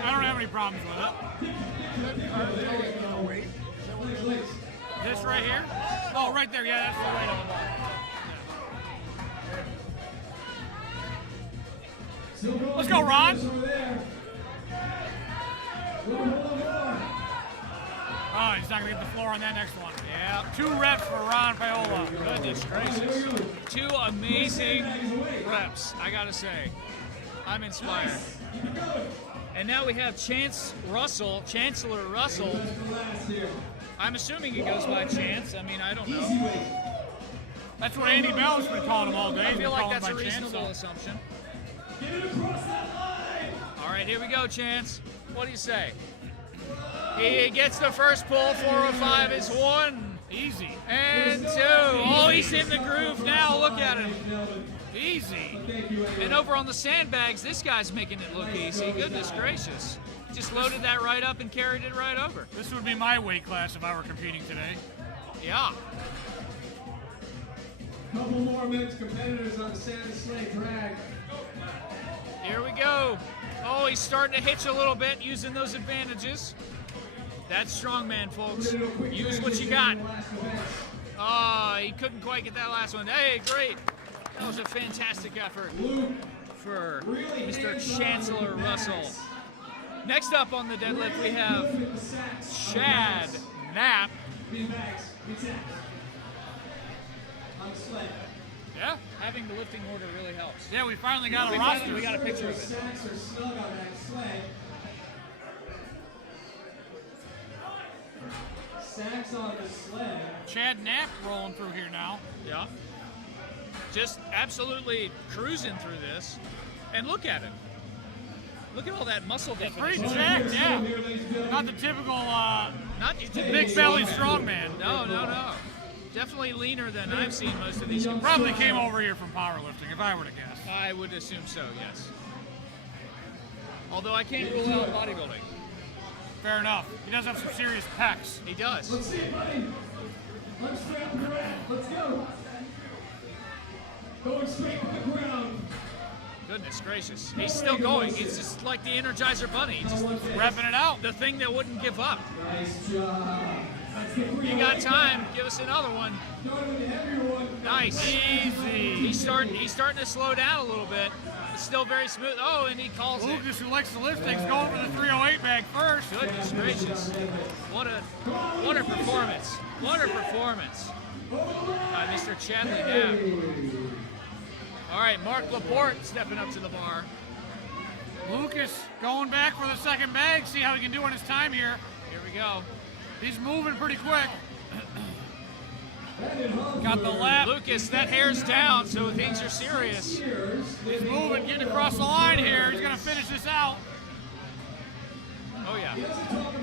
I don't have any problems with it. This right here? Oh, right there. Yeah, that's the weight on the bar. Let's go, Ron. Oh, he's not going to get the floor on that next one. Yeah. 2 reps for Ron Paola. Goodness gracious. 2 amazing reps, I gotta say. I'm inspired. And now we have Chancellor Russell. I'm assuming he goes by Chance. I mean, I don't know. That's what Andy Bell's been calling him all day. I feel like that's a Chance, reasonable assumption. All right, here we go, Chance. What do you say? He gets the first pull. 405 is 1. Easy. And 2. Oh, he's in the groove now. Look at him. Easy. And over on the sandbags, this guy's making it look easy. Goodness gracious. Just loaded that right up and carried it right over. This would be my weight class if I were competing today. Yeah. Couple more men's competitors on the Santa Sleigh drag. Here we go. Oh, he's starting to hitch a little bit, using those advantages. That's Strongman, folks. Use what you got. Oh, he couldn't quite get that last one. Hey, great. That was a fantastic effort for Mr. Chancellor Russell. Next up on the deadlift, we have Chad Knapp. Yeah, having the lifting order really helps. Yeah, we finally got a roster. We got a picture of it. Sacks on the sled. Chad Knapp rolling through here now. Yeah. Just absolutely cruising through this. And look at him. Look at all that muscle Pretty definition. jacked, yeah. Not the typical Not your typical big belly strongman. No. Definitely leaner than I've seen most of these. Probably came over here from powerlifting, if I were to guess. I would assume so, yes. Although I can't rule out bodybuilding. Fair enough. He does have some serious pecs. He does. Let's see it, buddy. Let's strap the rack. Let's go. Going straight to the ground. Goodness gracious. He's still going. He's just like the Energizer Bunny. He's just Repping it out. the thing that wouldn't give up. Nice job. You got time. Give us another one. Nice. Easy. He's starting to slow down a little bit. It's still very smooth. Oh, and he calls it. Lucas, who likes to lift things, going for the 308 bag first. Goodness gracious. What a performance. What a performance by Mr. Chadley Knapp. All right, Mark Laporte stepping up to the bar. Lucas going back for the second bag. See how he can do on his time here. Here we go. He's moving pretty quick. Got the lap. Lucas, that hair's down, so things are serious. He's moving, getting across the line here. He's going to finish this out. Oh, yeah.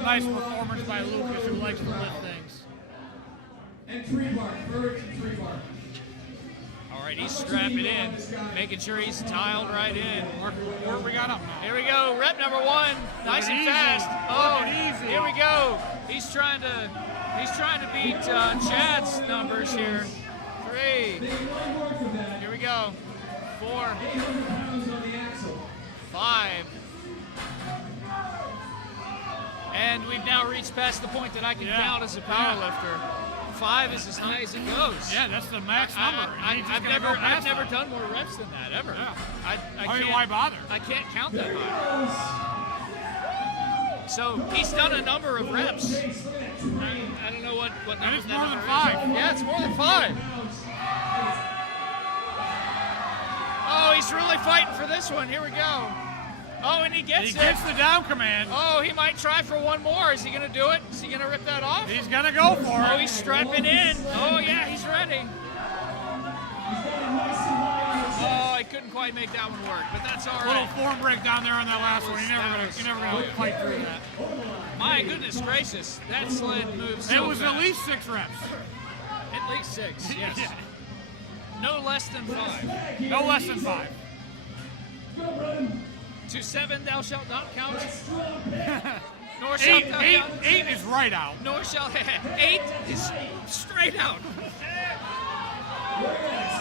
Nice performance by Lucas, who likes to lift things. And tree bark, birds and tree bark. All right, he's strapping in, making sure he's tiled right in. Where we got him? Here we go, rep number 1, nice and Easy. fast. Oh, Easy. here we go. He's trying to beat Chad's numbers here. 3. Here we go. 4. 5. And we've now reached past the point that I can count as a power lifter. 5 is as high as it goes. Yeah, that's the max number. I've never done more reps than that, ever. Yeah. I can't, why bother? I can't count that high. So he's done a number of reps. I don't know what number it's that more than number 5. is. Yeah, it's more than 5. Oh, he's really fighting for this one. Here we go. Oh, and he gets it. He gets the down command. Oh, he might try for one more. Is he going to do it? Is he going to rip that off? He's going to go for it. Oh, he's strapping in. Oh, yeah, he's ready. Oh, I couldn't quite make that one work, but that's all right. Little form break down there on that last one. You're never gonna fight through that. My goodness gracious, that sled moves so It was fast. at least 6 reps. At least 6, yes. Yeah. No less than 5. No less than 5. To 7 thou shalt not count. Nor shalt thou count. 8 is right out. Nor shall 8 is straight out.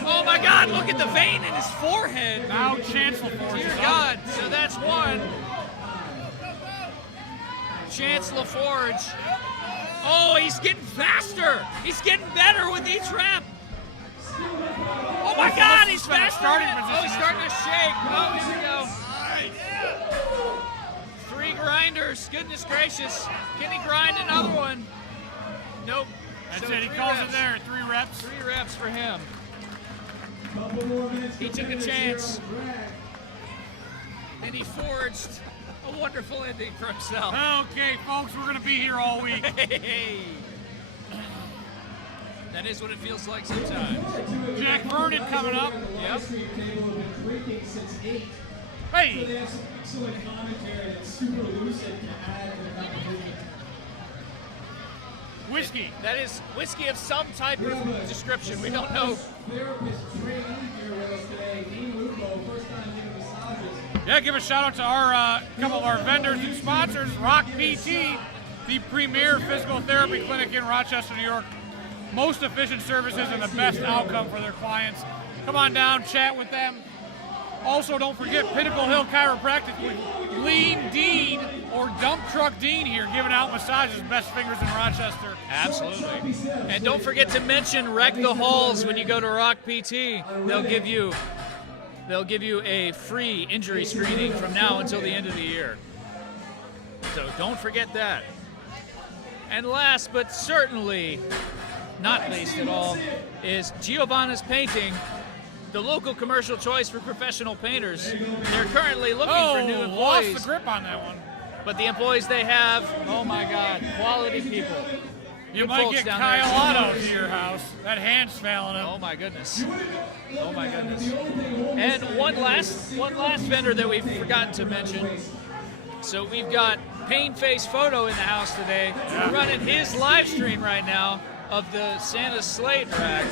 Oh my God, look at the vein in his forehead. Now Chancellor Forge. Dear God, so that's 1. Chancellor Forge. Oh, he's getting faster. He's getting better with each rep. Oh my God, he's faster. Oh, he's starting to shake. Oh, here we go. 3 grinders. Goodness gracious. Can he grind another one? Nope. That's So it. He 3 calls reps. it there. 3 reps. 3 reps for him. He took a chance. And he forged a wonderful ending for himself. Okay, folks, we're going to be here all week. Hey. That is what it feels like sometimes. Jack Vernon coming up. Yep. Hey. They have some excellent commentary that's super lucid to add to the competition. Whiskey. That is whiskey of some type of description. We don't know. Therapist trainee here with us today, Dean Lupo, first time giving massages. Yeah, give a shout out to our couple of our vendors and sponsors, Rock PT, the premier physical therapy clinic in Rochester, New York. Most efficient services and the best outcome for their clients. Come on down, chat with them. Also, don't forget Pinnacle Hill Chiropractic with Lean Dean or Dump Truck Dean here, giving out massages, best fingers in Rochester. Absolutely. And don't forget to mention Wreck the Halls when you go to Rock PT. They'll give you a free injury screening from now until the end of the year. So don't forget that. And last but certainly not least at all is Giovanna's Painting, the local commercial choice for professional painters. They're currently looking for new employees. Lost the grip on that one. But the employees they have, oh my God, quality people. You Good might folks get down Kyle there. Otto to your house. That hand's failing him. Oh my goodness. Oh my goodness. And one last vendor that we've forgotten to mention. So we've got Pain Face Photo in the house today. We're running his live stream right now of the Santa sleigh drag.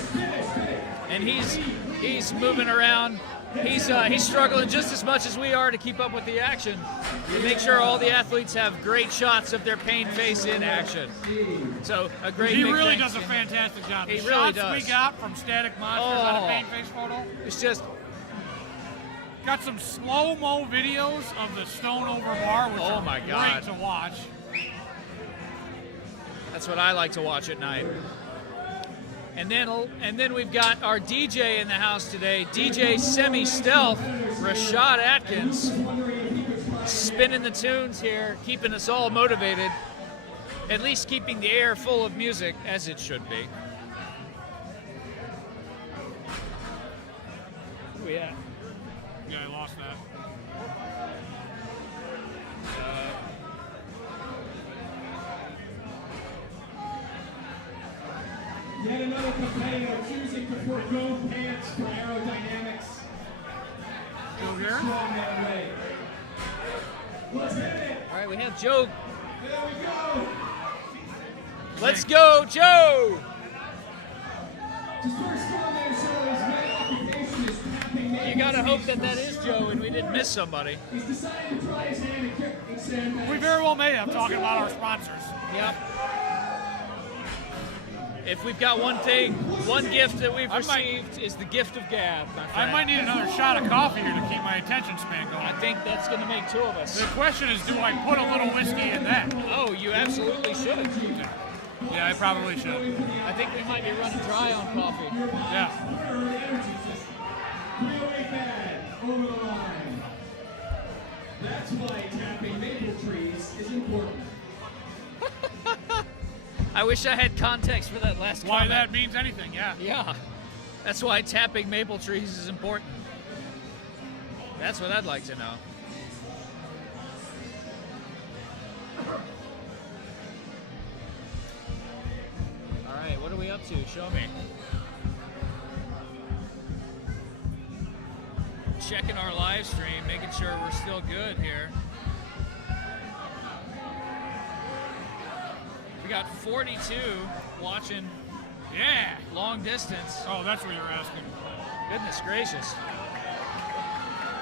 And he's moving around. He's struggling just as much as we are to keep up with the action and make sure all the athletes have great shots of their Pain Face in action. So a great. He big really thanks does a to him. fantastic job. He The really shots does. we got from Static Monsters on a Pain Face Photo. It's just Got some slow-mo videos of the stone over bar, which Oh are my God. great to watch. That's what I like to watch at night. And then we've got our DJ in the house today, DJ Semi-Stealth, Rashad Atkins, spinning the tunes here, keeping us all motivated, at least keeping the air full of music, as it should be. Oh, yeah. Yeah, I lost that. Yet another competitor choosing to forego pants for aerodynamics. Still here? Strongman way. Let's hit it. All right, we have Joe. There we go. Let's go, Joe! To start Strongman show, his main occupation is tapping You gotta hope that that is Joe and we didn't miss somebody. He's decided to try his hand and kick and sandbags. We very well may have, talking about our sponsors. Yep. If we've got one thing, one gift that we've received is the gift of gab, my friend. I might need another shot of coffee here to keep my attention span going. I think that's going to make two of us. The question is, do I put a little whiskey in that? Oh, you absolutely should. Yeah, I probably should. I think we might be running dry on coffee. Yeah. Three-way bad over the line. That's why tapping maple trees is important. I wish I had context for that last Why comment. that means anything, yeah. Yeah. That's why tapping maple trees is important. That's what I'd like to know. All right, what are we up to? Show me. Checking our live stream, making sure we're still good here. We got 42 watching Yeah. long distance. Oh, that's what you're asking. Goodness gracious.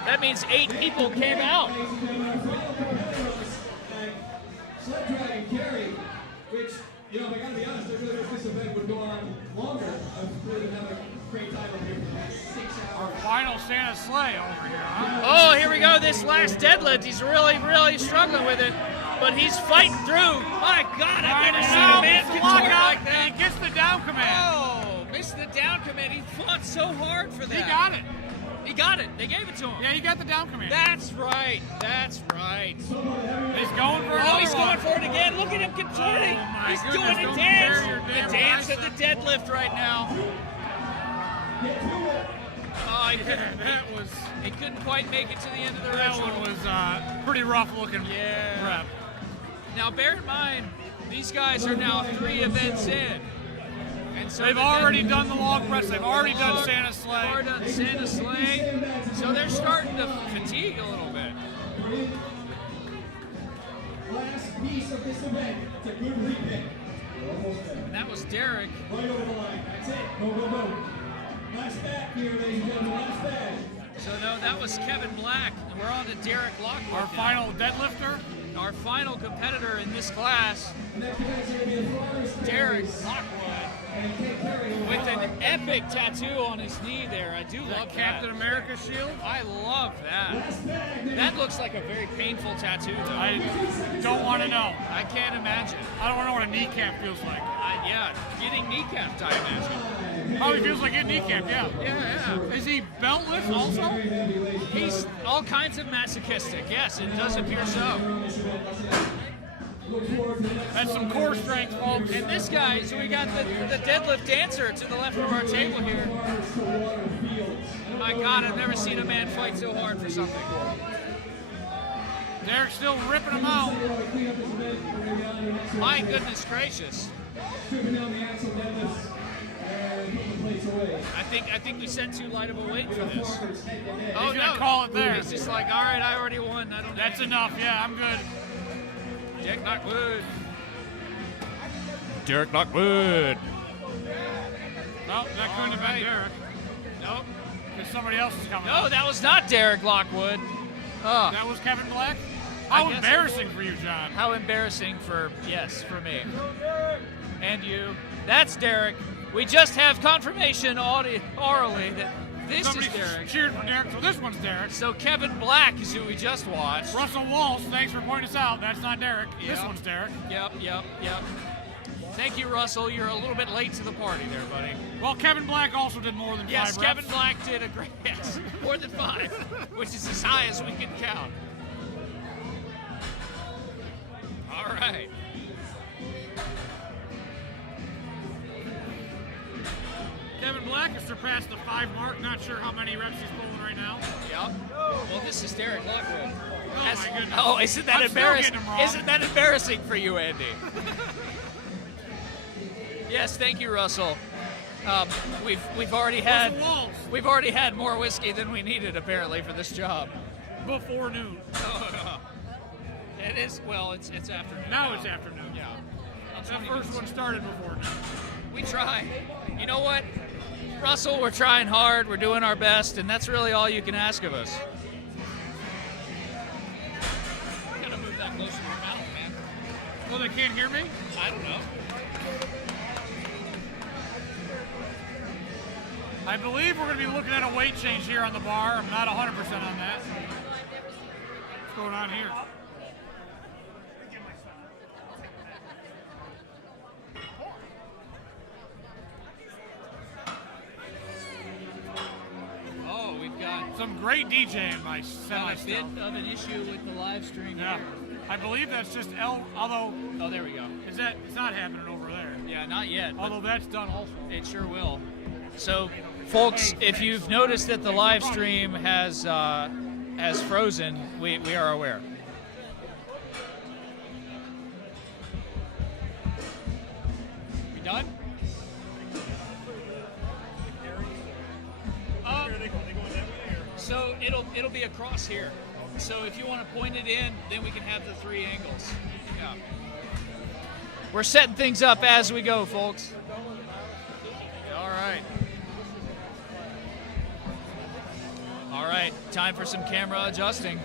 That means 8 people came out. Sled drag and carry, which, you know, I gotta be honest, I really wish this event would go on longer. I've really been having a great time over here for the past 6 Our hours. final Santa sleigh over here, huh? Oh, here we go. This last deadlift. He's really struggling with it. But he's fighting through. My God, I've never seen a man contort like that. He gets the down command. Oh, missed the down command. He fought so hard for that. He got it. He got it. They gave it to him. Yeah, he got the down command. That's right. That's right. He's going for Oh, he's another going one. for it again. Look at him contorting. Oh, my He's goodness, doing a don't dance. compare your The damn dance of bicep. the deadlift right now. Oh, he couldn't quite make it to the end of the That ritual. one was pretty rough looking Yeah. rep. Now, bear in mind, these guys are now 3 events in. And so They've already done the long press. They've already done Santa They've sleigh. already done Santa sleigh. So they're starting to fatigue a little bit. Last piece of this event. It's a good repick. We're almost there. And that was Derek. Right over the line. That's it. Go, go, go. Last back here, ladies and gentlemen. Last back. So no, that was Kevin Black. And we're on to Derek Lockwood. Our now. final deadlifter. Our final competitor in this class, Next event's going to be the Flowers Derek Berries. Lockwood, And Kate Carey will with an ride. epic tattoo on his knee there. I do love Captain that. America shield. I love that. Last bag, ladies. That looks like a very painful tattoo, though. I don't want to know. I can't imagine. I don't want to know what a kneecap feels like. Yeah, getting kneecapped, I imagine. Probably feels like getting kneecapped, yeah. Yeah. Is he beltless also? He's all kinds of masochistic. Yes, it does appear so. That's some core strength, folks. And this guy, so we got the deadlift dancer to the left of our table here. My God, I've never seen a man fight so hard for something. Derek's still ripping them out. My goodness gracious. Stripping down the axle deadlifts and put the plates away. I think we sent too light of a weight for this. Oh, He's gonna call it there. He's just like, all right, I already won. I don't. That's enough, yeah, I'm good. Derek Lockwood. Derek Lockwood. No, that couldn't have been Derek. Nope. Because somebody else is coming No, up. that was not Derek Lockwood. Oh, That was Kevin Black? I How guess embarrassing for you, John. how embarrassing for me. And you. That's Derek. We just have confirmation orally that This Somebody is Derek. cheered for Derek, so this one's Derek. So Kevin Black is who we just watched. Russell Walsh, thanks for pointing us out. That's not Derek. This Yep. one's Derek. Yep. Thank you, Russell. You're a little bit late to the party there, buddy. Well, Kevin Black also did more than 5 Yes, reps. Kevin Black did a great, yes, more than 5, which is as high as we can count. All right. Kevin Black has surpassed the 5 mark. Not sure how many reps he's pulling right now. Yep. Well, this is Derek Lockwood. Oh, my goodness. Oh, isn't that I'm still embarrassing? getting him wrong. Isn't that embarrassing for you, Andy? Yes, thank you, Russell. We've already had Russell Walsh. we've already had more whiskey than we needed apparently for this job. Before noon. It is, well, it's afternoon. Now it's afternoon. Yeah. That first one started before noon. We try. You know what? Russell, we're trying hard, we're doing our best, and that's really all you can ask of us. You gotta move that closer to your mouth, man. Well, they can't hear me? I don't know. I believe we're going to be looking at a weight change here on the bar. I'm not 100% on that. What's going on here? Oh, we've got Some great DJing by a semi bit stuff. of an issue with the live stream Yeah. here. I believe that's just although, Oh, there we go. it's not happening over there. Yeah, not yet, but Although that's done also. it sure will. So, folks, if you've noticed that the live stream has frozen, we are aware. We done? So it'll be across here. So if you want to point it in, then we can have the 3 angles. Yeah. We're setting things up as we go, folks. All right. All right, time for some camera adjusting.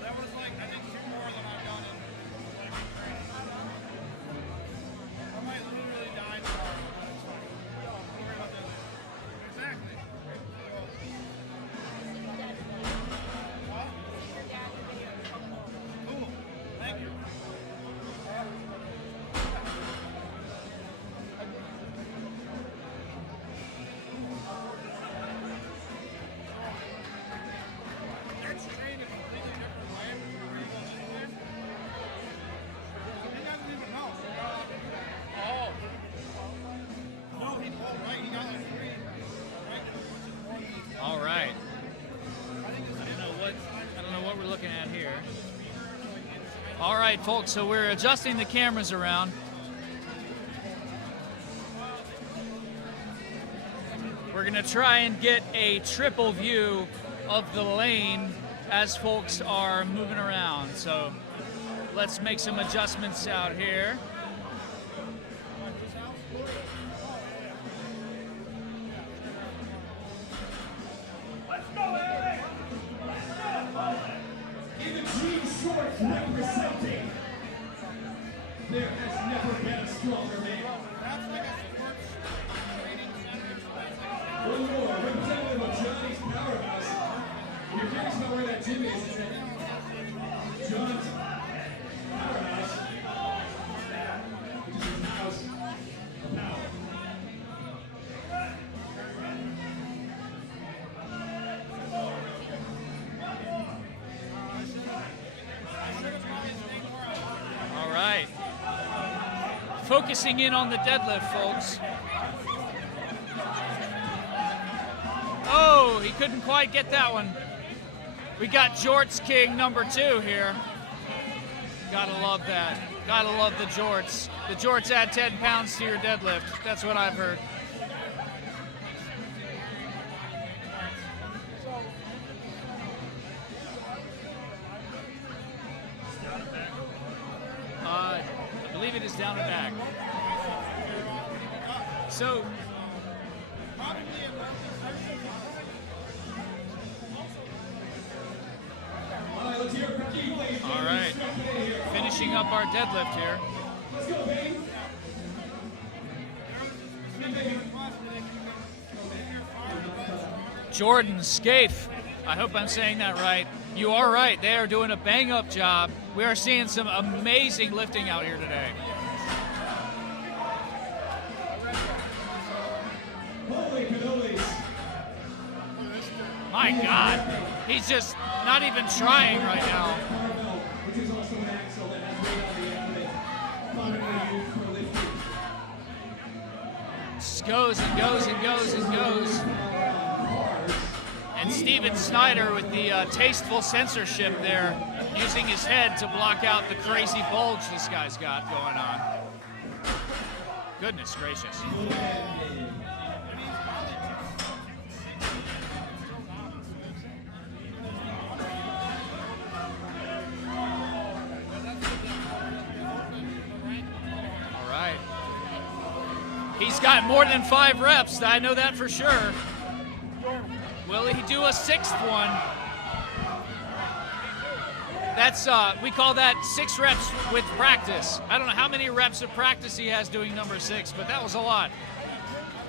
That was like, I think 2 more than I've done in I might literally die tomorrow. Don't worry about that later. Exactly. Cool. Thank you. That's trained a completely different way from where he was anyway. He doesn't even know. Oh. No, he pulled right. He got like 3 regulars, which is more than he's done. All right. I think it's I don't know what we're looking at here. All right, folks, so we're adjusting the cameras around. We're gonna try and get a triple view of the lane as folks are moving around. So let's make some adjustments out here. In the jean shorts representing, there has never been a stronger man. That's like a sports training center. One more, representative of Johnny's Powerhouse. You're curious about where that gym is, isn't it? John's Powerhouse, which is his house of power. All right. Focusing in on the deadlift, folks. Oh, he couldn't quite get that one. We got Jorts King #2 here. Gotta love that. Gotta love the jorts. The jorts add 10 pounds to your deadlift. That's what I've heard. is down and back. So, all right, finishing up our deadlift here. Let's go, baby. Jordan Scaife, I hope I'm saying that right. You are right. They are doing a bang-up job. We are seeing some amazing lifting out here today. Holy cannolis. My God, he's just not even trying right now. Barbell, which is also an axle that has weight on the end of it. Commonly used for lifting. Just goes and goes and goes and goes. And Steven Snyder with the tasteful censorship there, using his head to block out the crazy bulge this guy's got going on. Goodness gracious. All right. He's got more than 5 reps, I know that for sure. Will he do a 6th one? That's, we call that 6 reps with practice. I don't know how many reps of practice he has doing number 6, but that was a lot.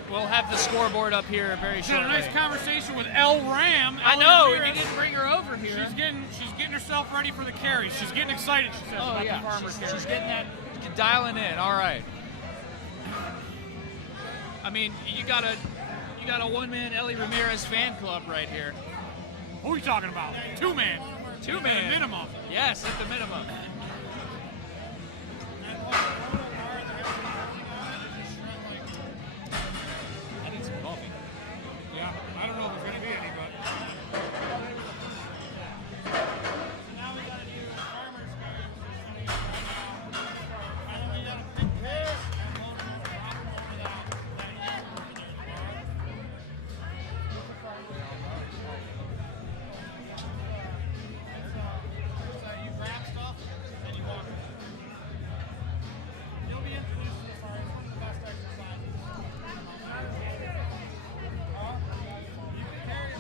We'll have the scoreboard up here very shortly. Had a nice conversation with Elle Ram. I know, he didn't bring her over here. She's getting herself ready for the carry. She's getting excited, she says, about the farmer carry. She's getting that, dialing in, all right. I mean, you got a one-man Ellie Ramirez fan club right here. Who are you talking about? 2-man. 2-man. At the minimum. Yes, at the minimum. I need some coffee. Yeah, I don't know if there's going to be any, but... Now we gotta do farmer's carry.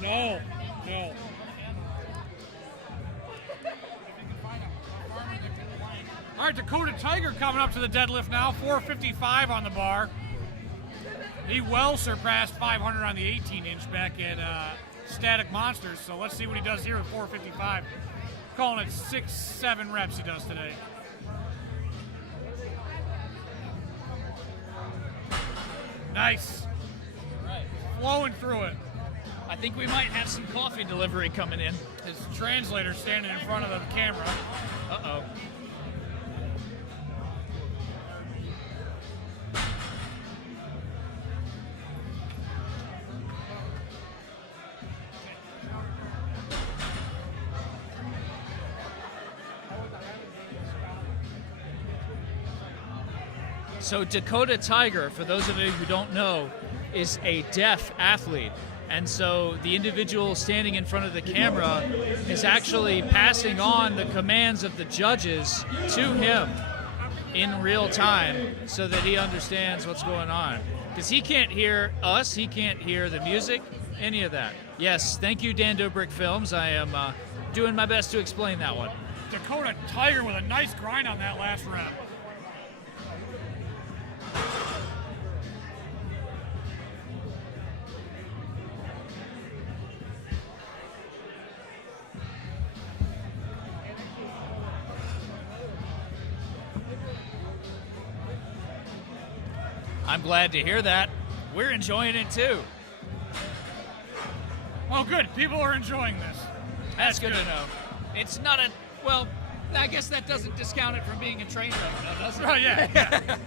No, no. All right, Dakota Tiger coming up to the deadlift now, 455 on the bar. He well surpassed 500 on the 18-inch back at Static Monsters, so let's see what he does here at 455. Calling it 6-7 reps he does today. Nice. Right. Flowing through it. I think we might have some coffee delivery coming in. His translator standing in front of the camera. Uh-oh. So Dakota Tiger, for those of you who don't know, is a deaf athlete. And so the individual standing in front of the camera is actually passing on the commands of the judges to him in real time so that he understands what's going on. Because he can't hear us, he can't hear the music, any of that. Yes, thank you, Dan Dobrik Films. I am doing my best to explain that one. Dakota Tiger with a nice grind on that last rep. I'm glad to hear that. We're enjoying it too. Well, good. People are enjoying this. That's good to know. It's not a, well, I guess that doesn't discount it from being a train wreck, though, does it? Oh, yeah.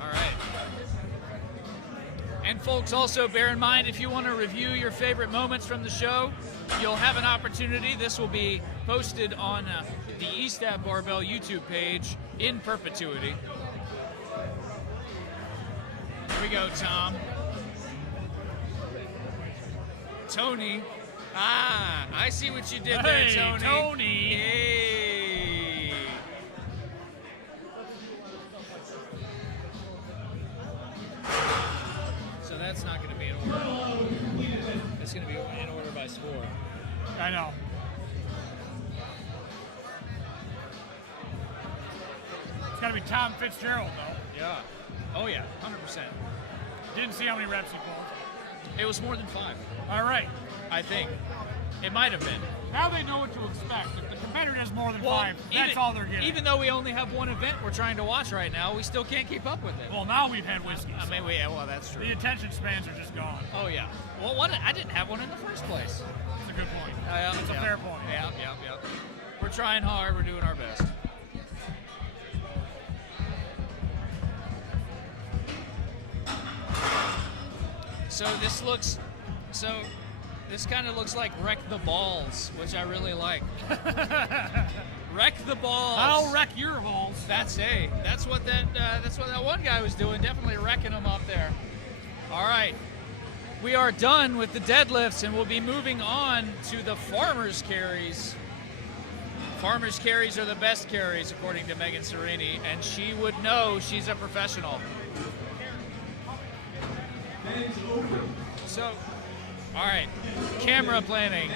All right. And folks, also bear in mind, if you want to review your favorite moments from the show, you'll have an opportunity. This will be posted on the East Ave Barbell YouTube page in perpetuity. Here we go, Tom. Tony. Ah, I see what you did there, Hey, Tony. Tony. Yay. going to be in order by sport. I know. It's got to be Tom Fitzgerald, though. Yeah. Oh, yeah, 100%. Didn't see how many reps he pulled. It was more than 5, All right. I think. It might have been. Now they know what to expect. If the competitor does more than Well, 5, that's all they're getting. Even though we only have one event we're trying to watch right now, we still can't keep up with it. Well, now we've had whiskeys. I mean, well, that's true. The attention spans are just gone. Oh, yeah. Well, I didn't have one in the first place. That's a good point. Yeah, That's a fair point. Yeah. We're trying hard. We're doing our best. This kind of looks like Wreck the Balls, which I really like. Wreck the Balls. I'll wreck your balls. That's what that one guy was doing. Definitely wrecking them up there. All right. We are done with the deadlifts, and we'll be moving on to the farmer's carries. Farmer's carries are the best carries, according to Megan Serini, and she would know. She's a professional. So, all right, camera planning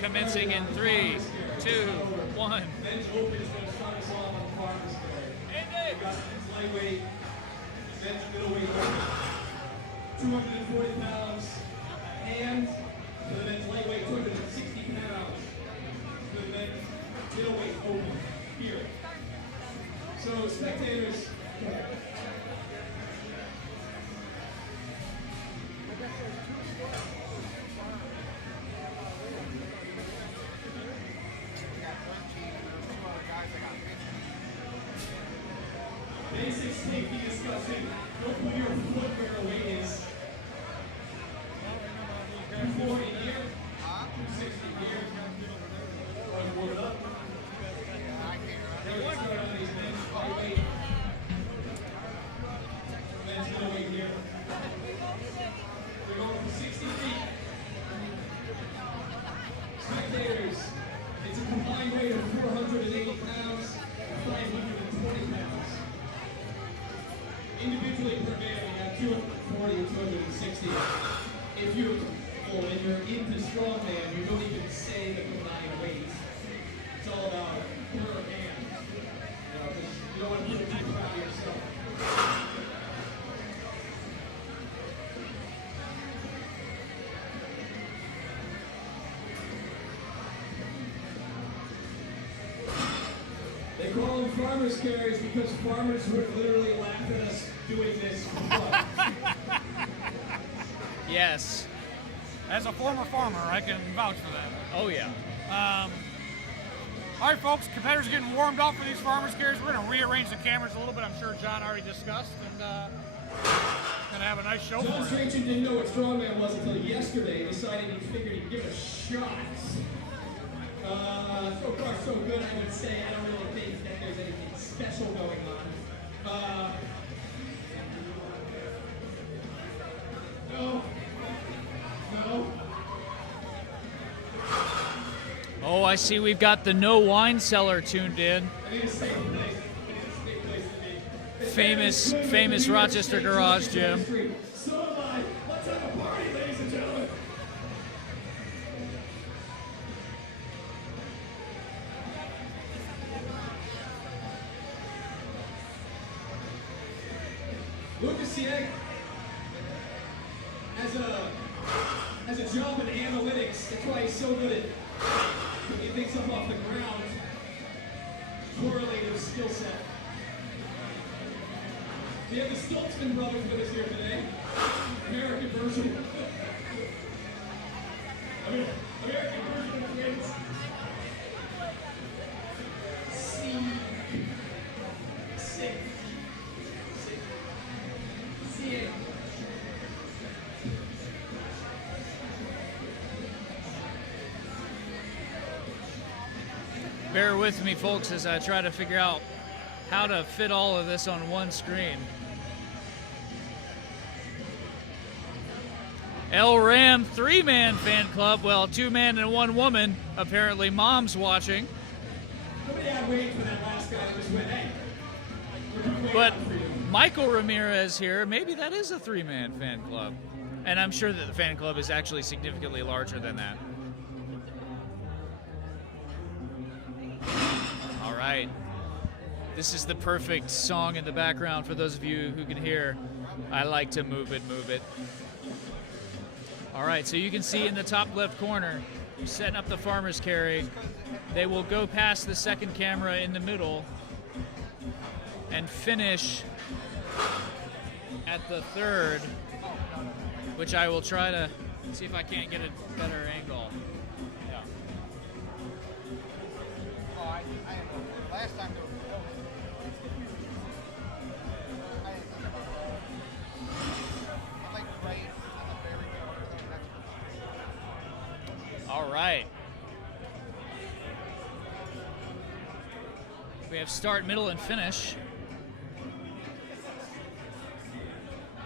commencing in 3, 2, 1. Men's open is going to start us off on the farmer's carry. We've got men's lightweight, men's middleweight open. 240 pounds, and for the men's lightweight, 260 pounds. For the men's middleweight open here. So spectators, go ahead. Basic safety discussion. Don't put your foot where the weight is. 240 here. 260 here. Warm it up. Then we'll start on these men's lightweight. Men's middleweight here. We're going for 60 feet. Spectators, it's a combined weight of 480 pounds, 520 pounds. Individually per man, we have 240 and 260. If you're into Strongman, you don't even say the combined weights. It's all about per hand. You don't want to put it too proud of yourself. They call them farmers' carries because farmers would literally laugh at us doing this for fun. Yes. As a former farmer, I can vouch for that. Oh, yeah. All right, folks, competitors are getting warmed up for these farmers' carries. We're going to rearrange the cameras a little bit. I'm sure John already discussed, and going to have a nice show John for you. Strachan didn't know what Strongman was until yesterday. He decided he figured he'd give it a shot. So far, so good, I would say. I don't really think that there's anything special going on. No. Oh, I see we've got the No Wine Cellar tuned in. I need a safe place. Famous Rochester Garage Gym. So am I. Let's have a party, ladies and gentlemen. Lucas Sieg has a job in analytics. That's why he's so good at picking things up off the ground. Correlative skill set. We have the Stoltzman brothers with us here today. American version. American version of twins. Sieg. Bear with me, folks, as I try to figure out how to fit all of this on one screen. El Ram 3-man fan club. Well, 2-man and 1 woman. Apparently, mom's watching. Nobody had waiting for that last guy that just went, hey. We're doing way But out for you. Michael Ramirez here. Maybe that is a 3-man fan club. And I'm sure that the fan club is actually significantly larger than that. All right. This is the perfect song in the background for those of you who can hear. I like to move it, move it. All right, so you can see in the top left corner, setting up the farmer's carry. They will go past the second camera in the middle and finish at the third, which I will try to see if I can't get a better angle. Yeah. Oh, last time there was I like right on the very corner. All right. We have start, middle, and finish.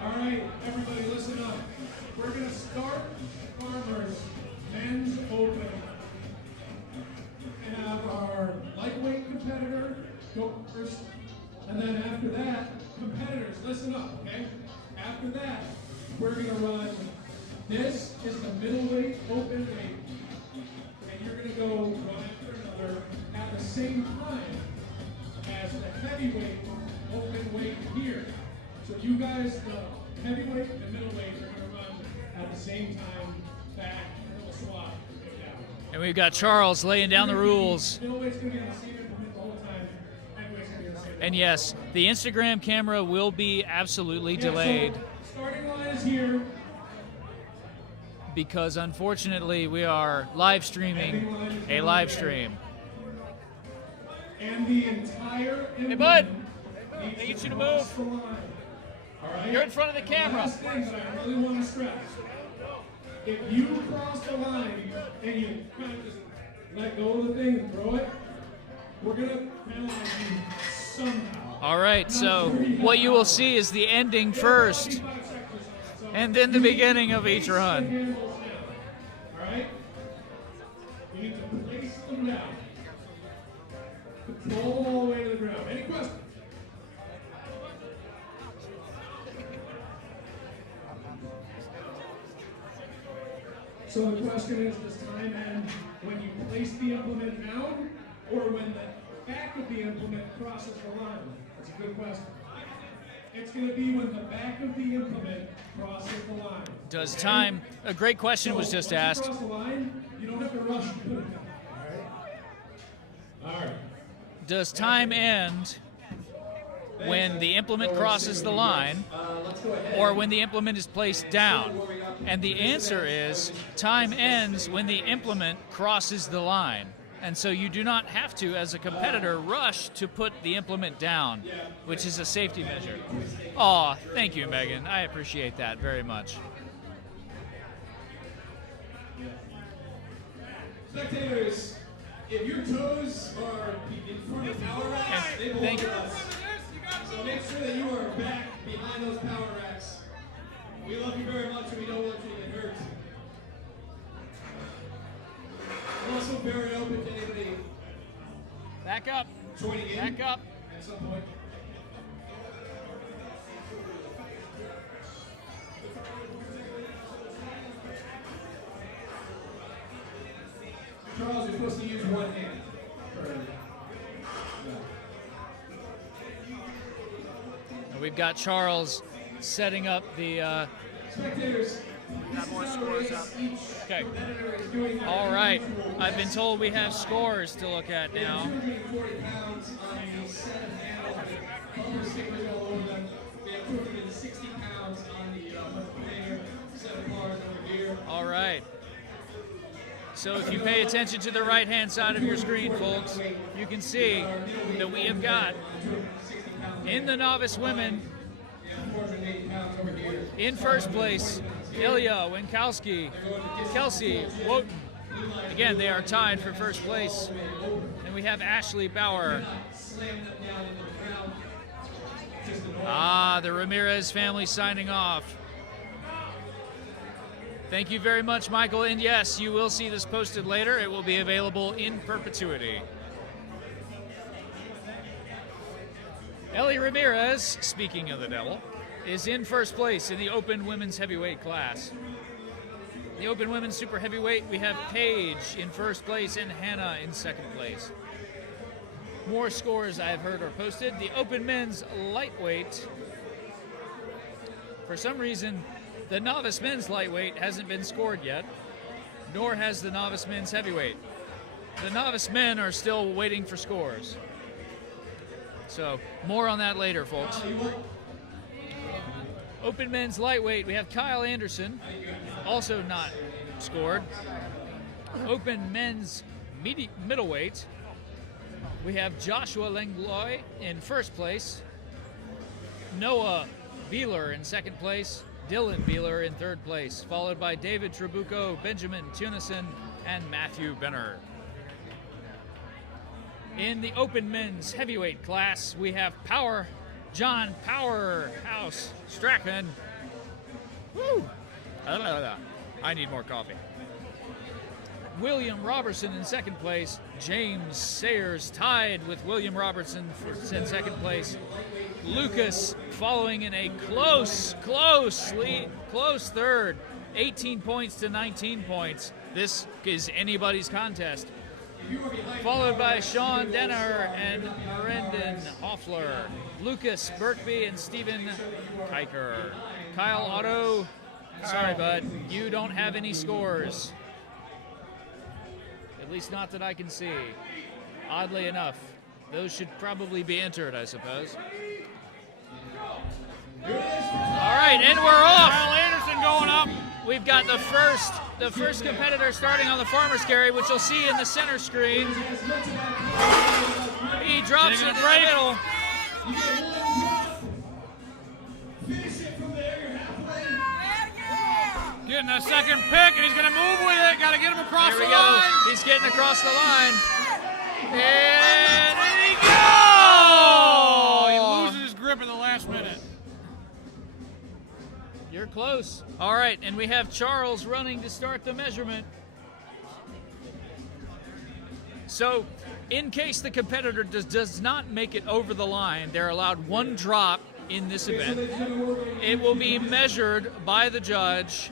All right, everybody listen up. We're gonna start farmers men's open and have our lightweight competitor go first. And then after that, competitors, listen up, okay? After that, we're gonna run, this is the middleweight open weight. And you're gonna go one after another at the same time as the heavyweight open weight here. So you guys, the heavyweight and the middleweight are gonna run at the same time, back, and we'll swap. And we've got Charles laying down the rules. Middleweight's gonna be on the same implement the whole time. Heavyweight's gonna be on the same. And yes, the Instagram camera will be absolutely delayed So starting line is here. because unfortunately we are live streaming a live stream. And the entire Hey bud, needs I need you to cross move. the line. All right? You're in front of the camera. Last thing that I really want to stress. If you cross the line and you kind of just let go of the thing and throw it, we're going to penalize you somehow. All right, so what you will see is the ending first and then the beginning of each run. All right? You need to place them down. Control them all the way to the ground. Any questions? So the question is, does time end when you place the implement down or when the back of the implement crosses the line? That's a good question. It's going to be when the back of the implement crosses the line. Does time, a great question was just asked. Once you cross the line, you don't have to rush to put it down. All right. Does time end when the implement crosses the line or when the implement is placed down? And the answer is time ends when the implement crosses the line. And so you do not have to, as a competitor, rush to put the implement down, which is a safety measure. Aw, thank you, Megan. I appreciate that very much. Spectators, if your toes are in front of power racks, they belong Thank you. to us. So make sure that you are back behind those power racks. We love you very much and we don't want you to get hurt. We're also very open to anybody Back up. joining in Back up. at some point. Charles, you're supposed to use one hand. And we've got Charles setting up the. Spectators, Got more scores up. Okay. All right. I've been told we have scores to look at now. 240 pounds on the set of handles with bumper stickers all over them. We have 260 pounds on the container set of bars over here. All right. So if you pay attention to the right-hand side of your screen, folks, you can see that we have got in the novice women, 480 pounds over here. in first place, Ilya Winkowski, Kelsey Wotan. Again, they are tied for first place. And we have Ashley Bauer. The Ramirez family signing off. Thank you very much, Michael. And yes, you will see this posted later. It will be available in perpetuity. Ellie Ramirez, speaking of the devil, is in first place in the open women's heavyweight class. The open women's super heavyweight, we have Paige in first place and Hannah in second place. More scores I have heard are posted. The open men's lightweight, for some reason, the novice men's lightweight hasn't been scored yet, nor has the novice men's heavyweight. The novice men are still waiting for scores. So, more on that later, folks. Open men's lightweight, we have Kyle Anderson, also not scored. Open men's middleweight, we have Joshua Langlois in first place, Noah Beeler in second place, Dylan Beeler in third place, followed by David Trabuco, Benjamin Tunison, and Matthew Benner. In the open men's heavyweight class, we have John Powerhouse Strachan. Woo! I need more coffee. William Robertson in second place. James Sayers tied with William Robertson in second place. Lucas following in a close third. 18 points to 19 points. This is anybody's contest. Followed by Sean Denner and Brendan Hoffler. Lucas Burkby and Stephen Kiker. Kyle Otto, sorry bud, you don't have any scores. At least not that I can see. Oddly enough, those should probably be entered, I suppose. All right, and we're off. Kyle Anderson going up. We've got the first competitor starting on the farmer's carry, which you'll see in the center screen. He drops it in the middle. Getting a second pick, and he's going to move with it. Got to get him across the line. He's getting across the line. And there he goes! He loses his grip in the last minute. You're close. All right, and we have Charles running to start the measurement. So, in case the competitor does not make it over the line, they're allowed one drop in this event. It will be measured by the judge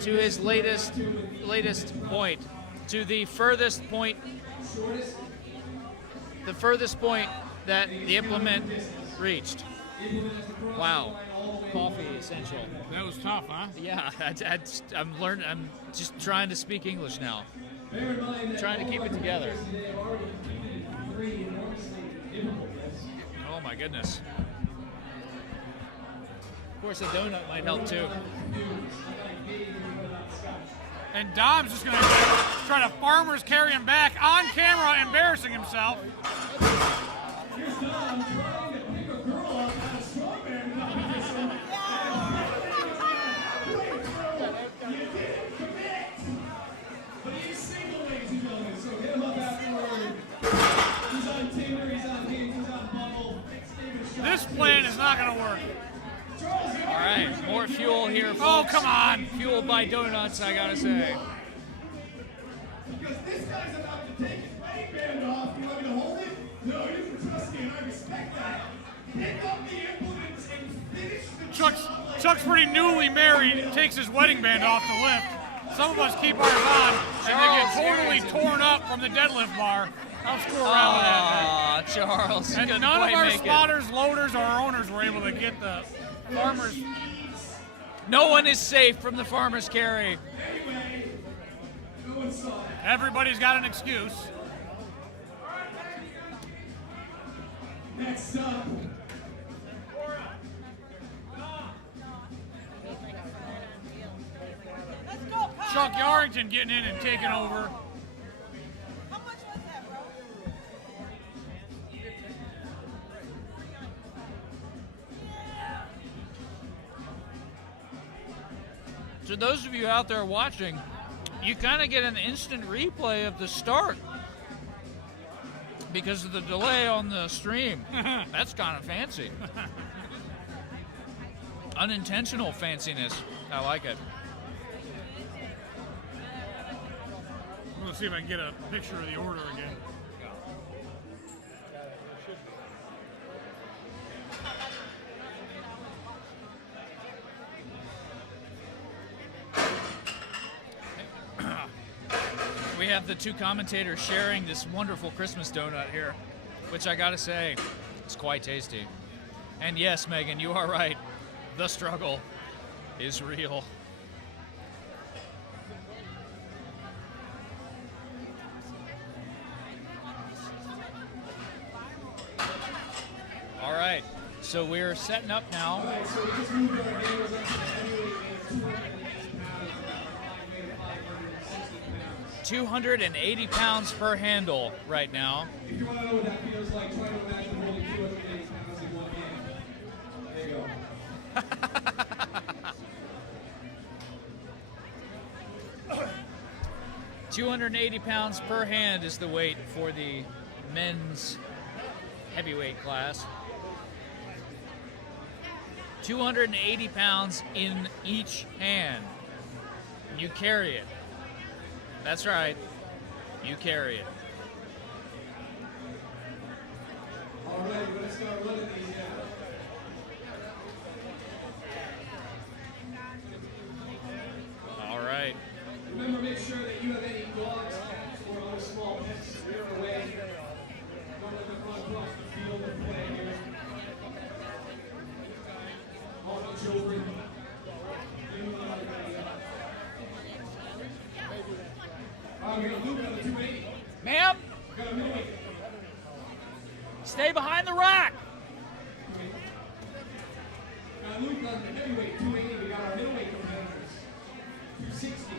to his latest point, to the furthest point that the implement reached. Wow. Coffee essential. That was tough, huh? Yeah, I'm just trying to speak English now. Trying to keep it together. Oh my goodness. Of course, a donut might help too. And Dom's just going to try to farmer's carry him back on camera, embarrassing himself. Here's Dom trying to pick a girl up out of Strongman without position. You didn't commit. But he's single, ladies and gentlemen, so hit him up afterward. He's on Tinder, he's on Hinge, he's on Bumble. This plan is not going to work. All right, more fuel here, folks. Oh, come on. Fueled by donuts, I gotta say. Because this guy's about to take his wedding band off. You want me to hold it? No, you can trust me, and I respect that. Pick up the implements and finish the job. Chuck's pretty newly married, takes his wedding band off to lift. Some of us keep ours on, and they get totally torn up from the deadlift bar. I'll screw around with that. Charles. And none of our spotters, loaders, or owners were able to get the farmers. No one is safe from the farmer's carry. Everybody's got an excuse. Next up. Chuck Yarrington getting in and taking over. How much was that, bro? To those of you out there watching, you kind of get an instant replay of the start because of the delay on the stream. That's kind of fancy. Unintentional fanciness. I like it. I'm going to see if I can get a picture of the order again. we have the two commentators sharing this wonderful Christmas donut here, which I gotta say, it's quite tasty. And yes, Megan, you are right. The struggle is real. All right, so we're setting up now. All right, so we just moved our handles up to the heavyweight and 280 pounds per handle right now. If you want to know what that feels like, try to imagine holding 280 pounds in one hand. There you go. 280 pounds per hand is the weight for the men's heavyweight class. 280 pounds in each hand. You carry it. That's right. You carry it. All right, we're going to start running these now. All right. Remember, make sure that you have any dogs, cats, or other small pets squared away. Don't let them run across the field and play here. All the children. We're going to loop on the 280. Ma'am, Got a middleweight. stay behind the rack. Got a loop on the heavyweight 280. We got our middleweight competitors. 260.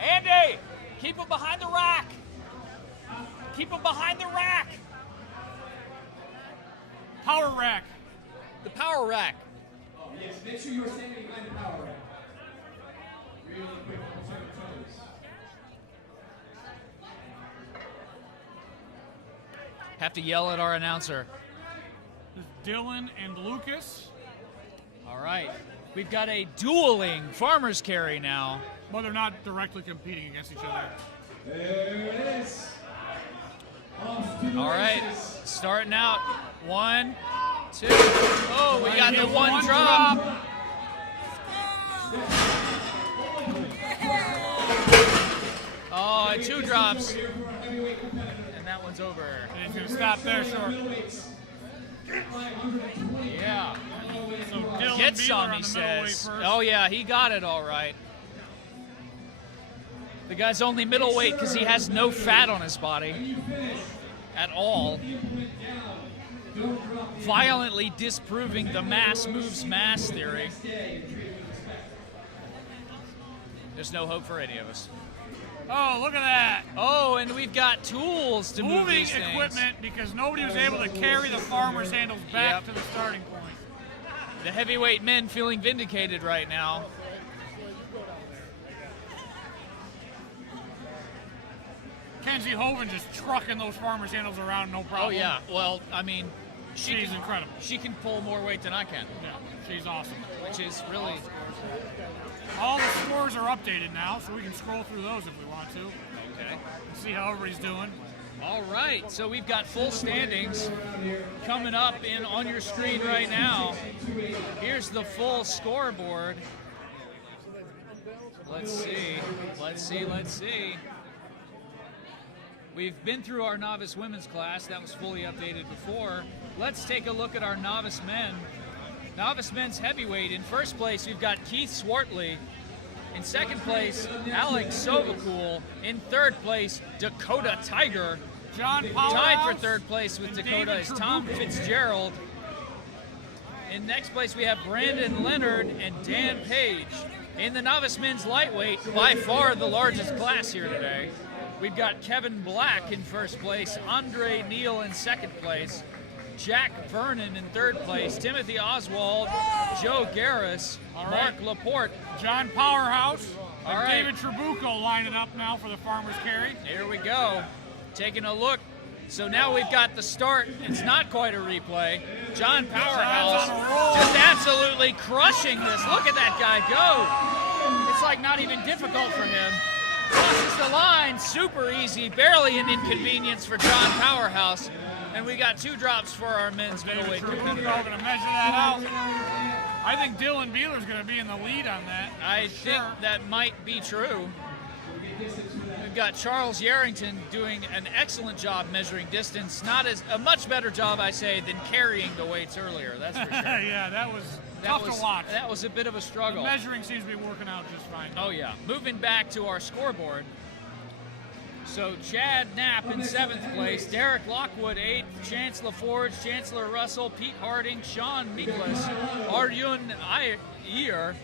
Andy, keep him behind the rack. Keep him behind the rack. Power rack. The power rack. Oh, yes. Make sure you're standing behind the power rack. Really quick, don't turn your toes. Have to yell at our announcer. This is Dylan and Lucas. All right. We've got a dueling farmer's carry now. Well, they're not directly competing against each other. There it is. Off to the All right. races. Starting out. 1, 2. Oh, we got the one drop. Oh, 2 drops. And that one's over. And he's going to stop there short. Yeah. So Dylan Get Beeler some, on he the middleweight says. first. Oh, yeah, he got it all right. The guy's only middleweight because he has no fat on his body at all. Violently disproving the mass moves mass theory. There's no hope for any of us. Oh, look at that. Oh, and we've got tools to move Moving these things. equipment because nobody was able to carry the farmer's handles back Yep. to the starting point. The heavyweight men feeling vindicated right now. Kenzie Hoven just trucking those farmer's handles around, no problem. Oh, yeah. Well, I mean, She's incredible. She can pull more weight than I can, Yeah, she's awesome. which is really... All the scores are updated now, so we can scroll through those if we want to Okay. and see how everybody's doing. All right, so we've got full standings coming up on your screen right now. Here's the full scoreboard. Let's see. We've been through our novice women's class. That was fully updated before. Let's take a look at our novice men. Novice men's heavyweight. In first place, we've got Keith Swartley. In second place, Alex Sovacool. In third place, Dakota Tiger. John Tied Powerhouse. for third place with and Dakota David is Tom Trabuco. Fitzgerald. In next place, we have Brandon Leonard and Dan Page. In the novice men's lightweight, by far the largest class here today, we've got Kevin Black in first place, Andre Neal in second place, Jack Vernon in third place, Timothy Oswald, Joe Garris, All right. Mark Laporte. John Powerhouse. All and right. David Trabuco lining up now for the farmer's carry. Here we go. Taking a look. So now we've got the start. It's not quite a replay. John Powerhouse John's on a roll. just absolutely crushing this. Look at that guy go. It's like not even difficult for him. Crosses the line, super easy, barely an inconvenience for John Powerhouse. And we got 2 drops for our men's David middleweight Trabuco competitor. going to measure that out. I think Dylan Beeler's going to be in the lead on that. I for think sure. that might be true. We've got Charles Yarrington doing an excellent job measuring distance. Not as a much better job, I say, than carrying the weights earlier. That's for sure. Yeah, that was tough to watch. That was a bit of a struggle. The measuring seems to be working out just fine. Oh yeah. Moving back to our scoreboard. So Chad Knapp in 7th place, Derek Lockwood 8th, Chancellor Forge, Chancellor Russell, Pete Harding, Sean Miklas, Arjun Iyer.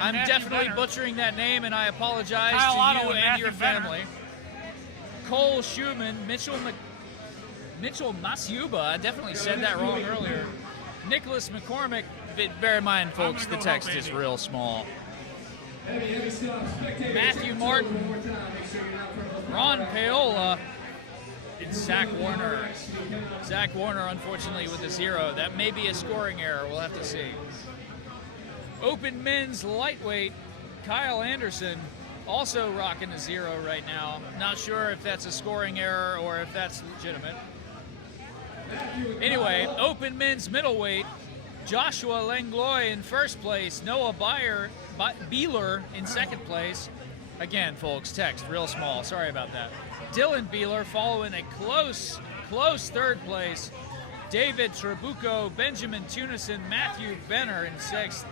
I'm definitely butchering that name, and I apologize to you and your family. Cole Schumann, Mitchell Masuba, I definitely said that wrong earlier. Nicholas McCormick, bear in mind, folks, the text is real small. Matthew Martin, Ron Paola, and Zach Warner. Zach Warner, unfortunately, with a 0. That may be a scoring error. We'll have to see. Open men's lightweight, Kyle Anderson, also rocking a 0 right now. Not sure if that's a scoring error or if that's legitimate. Anyway, open men's middleweight, Joshua Langlois in 1st place, Noah Beeler in 2nd place. Again, folks, text real small. Sorry about that. Dylan Beeler following a close 3rd place. David Trabuco, Benjamin Tunison, Matthew Benner in 6th.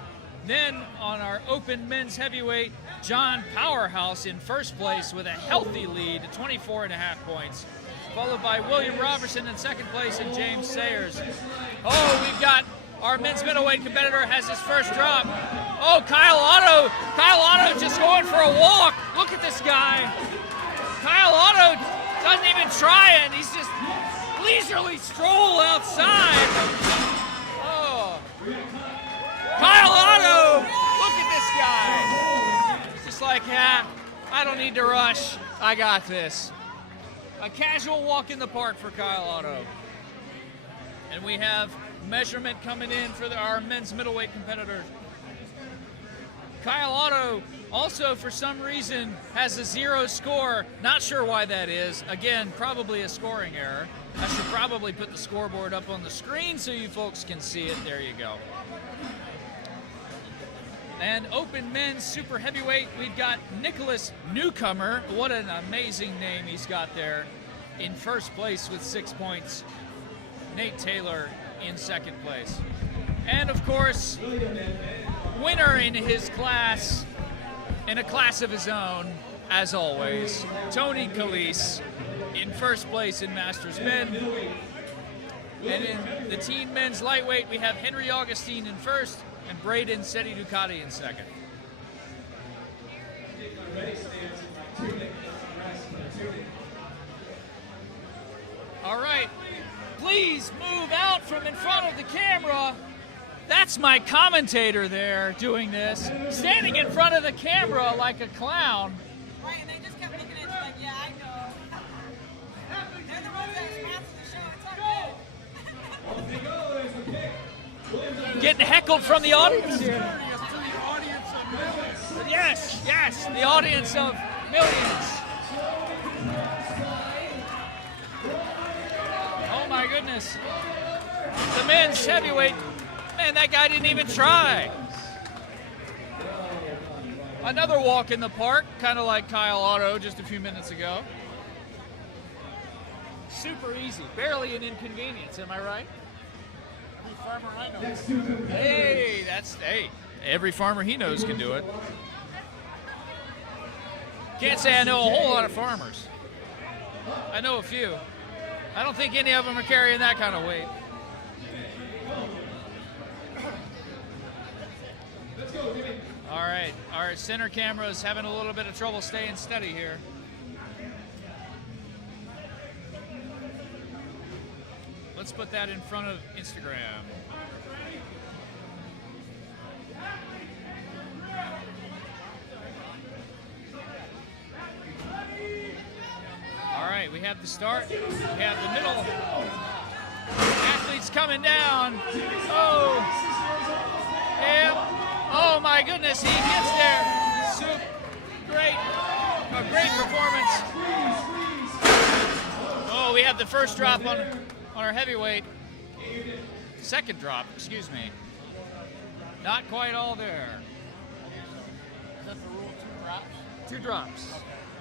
Then on our open men's heavyweight, John Powerhouse in 1st place with a healthy lead, 24.5 points. Followed by William Robertson in 2nd place and James Sayers. Oh, we've got our men's middleweight competitor has his first drop. Oh, Kyle Otto. Kyle Otto just going for a walk. Look at this guy. Kyle Otto doesn't even try it. He's just leisurely stroll outside. Oh. Kyle Otto. Look at this guy. He's just like, I don't need to rush. I got this. A casual walk in the park for Kyle Otto. And we have measurement coming in for our men's middleweight competitor. Kyle Otto also, for some reason, has a 0 score. Not sure why that is. Again, probably a scoring error. I should probably put the scoreboard up on the screen so you folks can see it. There you go. And open men's super heavyweight, we've got Nicholas Newcomer. What an amazing name he's got there. In 1st place with 6 points. Nate Taylor in 2nd place. And of course, winner in his class, in a class of his own, as always, Tony Calise in 1st place in Masters Men. And in the team men's lightweight, we have Henry Augustine in 1st and Braden Seti Ducati in 2nd. All right, please move out from in front of the camera. That's my commentator there doing this, standing in front of the camera like a clown. Right, and they just kept looking at you like, yeah, I know. They're the ones that sponsor the show. It's okay. Getting heckled from the audience here. Yes, the audience of millions. Oh my goodness. The men's heavyweight, man, that guy didn't even try. Another walk in the park, kind of like Kyle Otto just a few minutes ago. Super easy, barely an inconvenience, am I right? Every farmer I know. Hey, every farmer he knows can do it. Can't say I know a whole lot of farmers. I know a few. I don't think any of them are carrying that kind of weight. All right, our center camera is having a little bit of trouble staying steady here. Let's put that in front of Instagram. All right, we have the start, we have the middle. Athletes coming down. Oh, yeah. Oh my goodness, he gets there. Great, a great performance. Oh, we have the first drop on our heavyweight. Second drop, excuse me. Not quite all there. Is that the rule 2 drops? 2 drops.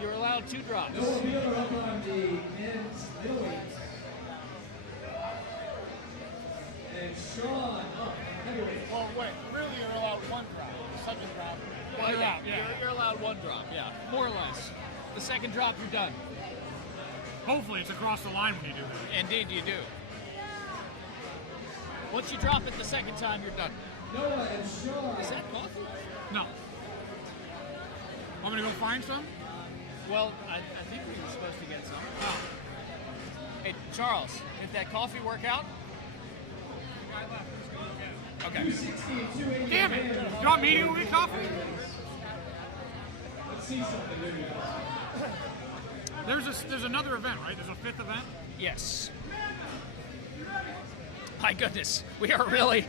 You're allowed 2 drops. Noah Wheeler up on the men's middleweight. And Sean up on heavyweight. Oh, wait. Really, you're allowed 1 drop. The second drop. Well, You're out, yeah. You're allowed 1 drop, yeah. More or less. The second drop, you're done. Hopefully it's across the line when you do that. Indeed, you do. Once you drop it the second time, you're done. Noah and Sean. Is that coffee? No. Want me to go find some? Well, I think we were supposed to get some. Oh. Hey, Charles, did that coffee work out? Okay. 260, 280. Damn it! You want me to go get coffee? Let's see something new. There's another event, right? There's a 5th event? Yes. My goodness, we're really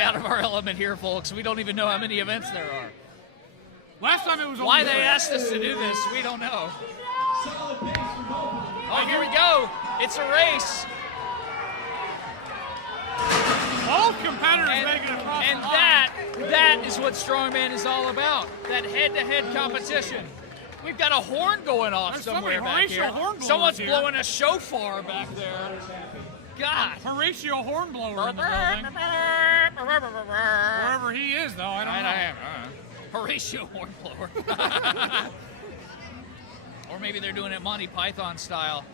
out of our element here, folks. We don't even know how many events there are. Last time it was Why only they 4. asked us to do this, we don't know. Solid pace for both of them. Oh, here we go. It's a race. Both competitors making it across And the line. that is what Strongman is all about. That head-to-head competition. We've got a horn going off There's somewhere somebody, back here. Horatio Hornblower's Someone's here. blowing a shofar back there. God. Horatio Hornblower in the building. Wherever he is, though, I don't know. Horatio Hornblower. Or maybe they're doing it Monty Python style.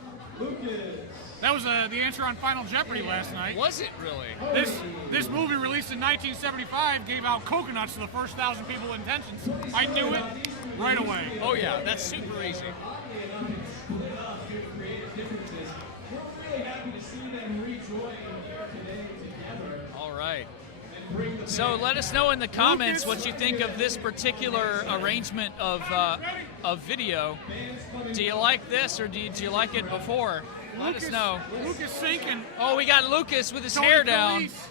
That was the answer on Final Jeopardy last night. Was it really? This movie, released in 1975, gave out coconuts to the first 1,000 people in tensions. I knew it right away. Oh yeah, that's super easy. We're really happy to see them rejoin here today together. All right. So let us know in the comments what you think of this particular arrangement of video. Do you like this, or did you like it before? Let us know. Lucas sinking. Oh, we got Lucas with his Tony hair down. Police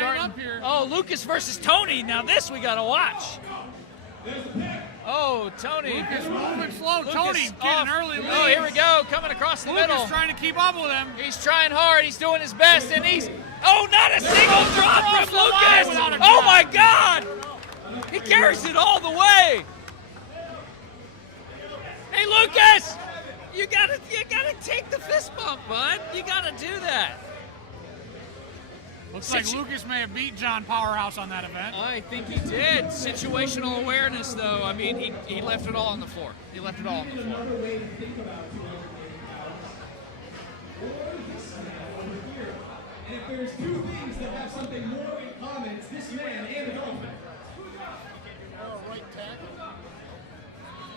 lining up here. Oh, Lucas versus Tony. Now this we gotta watch. Oh, Tony. Lucas moving slow. Lucas Tony getting off. an early lead. Oh, here we go. Coming across the Lucas middle. trying to keep up with him. He's trying hard. He's doing his best, and he's. Oh, not a single drop across from the line Lucas! without a Oh drop. my God! He carries it all the way. Hey, Lucas! You gotta take the fist bump, bud. You gotta do that. Looks like Lucas may have beat John Powerhouse on that event. I think he did. Situational awareness, though. I mean, he left it all on the floor. He left it all on the floor. Another way to think about 280 pounds, or this man over here. And if there's 2 things that have something more in common, it's this man and the dolphin.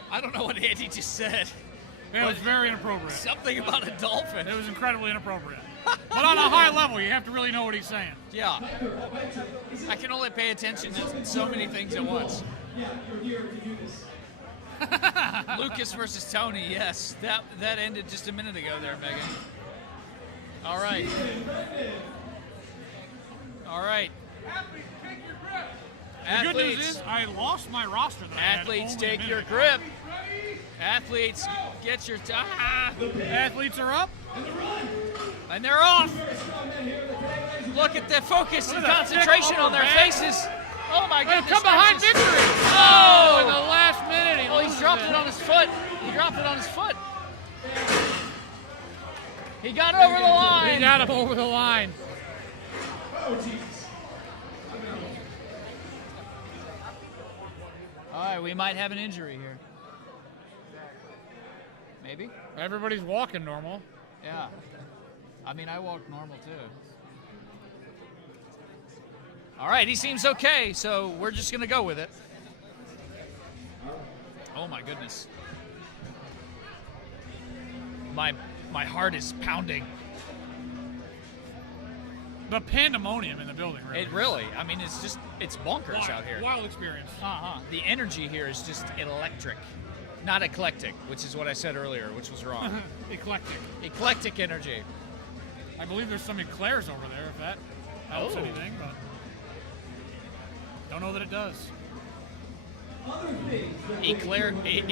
I don't know what Andy just said. It was very inappropriate. Something about a dolphin. It was incredibly inappropriate. But on a high level, you have to really know what he's saying. Yeah. I can only pay attention to so many things at once. Yeah, you're here to do this. Lucas versus Tony, yes. That ended just a minute ago there, Megan. All right. All right. The good news is I lost my roster. That I had Athletes, only a take minute your ago. grip. Athletes, get your Athletes are up. and they're off. Look at the focus and concentration on their faces. Oh my goodness! Come behind gracious. victory. Oh, In the last minute, he he loses dropped it on his foot. He dropped it on his foot. He got over the line. He got him over the line. Oh, Jesus. All right, we might have an injury here. Maybe? Everybody's walking normal. Yeah. I mean, I walk normal too. All right, he seems okay, so we're just going to go with it. Oh my goodness. My heart is pounding. The pandemonium in the building, really. It really, I mean, it's bonkers out here. Wild experience. Uh-huh. The energy here is just electric. Not eclectic, which is what I said earlier, which was wrong. Eclectic. Eclectic energy. I believe there's some eclairs over there, if that helps Oh. anything, but don't know that it does. Other things that Eclectic.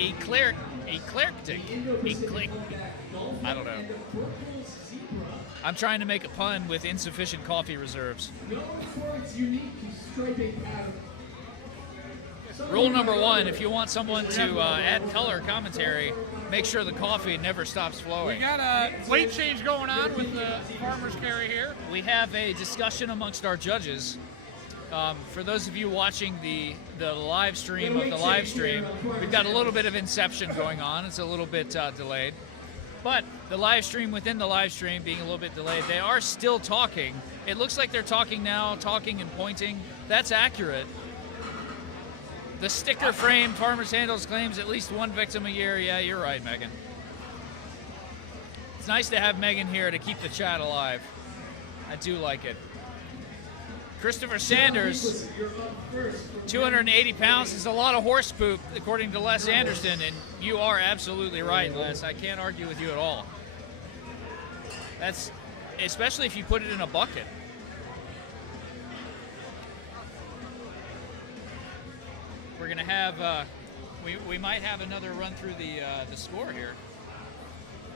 I don't know. I'm trying to make a pun with insufficient coffee reserves. known for its unique striping pattern. Rule number one, if you want someone to add color commentary, make sure the coffee never stops We flowing. got a weight change going on with the farmer's carry here. We have a discussion amongst our judges. For those of you watching the live stream of the live stream, we've got a little bit of inception going on. It's a little bit delayed. But the live stream within the live stream being a little bit delayed, they are still talking. It looks like they're talking now, talking and pointing. That's accurate. The sticker frame Farmers Handles claims at least one victim a year. Yeah, you're right, Megan. It's nice to have Megan here to keep the chat alive. I do like it. Christopher Sanders, 280 pounds is a lot of horse poop, according to Les Anderson, and you are absolutely right, Les. I can't argue with you at all. That's, especially if you put it in a bucket. We're gonna have, we might have another run through the score here.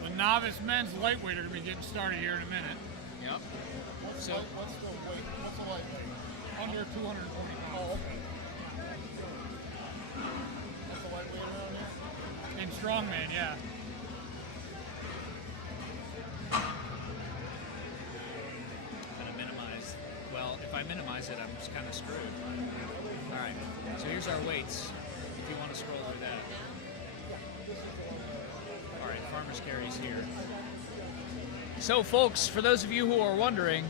The novice men's lightweight are going to be getting started here in a minute. Yep. So What's the weight? What's the lightweight? Under 240 pounds. What's the lightweight around here? In Strongman, yeah. I'm gonna minimize. Well, if I minimize it, I'm just kind of screwed. All right. So here's our weights. If you want to scroll through that. All right. Farmer's carries here. So, folks, for those of you who are wondering,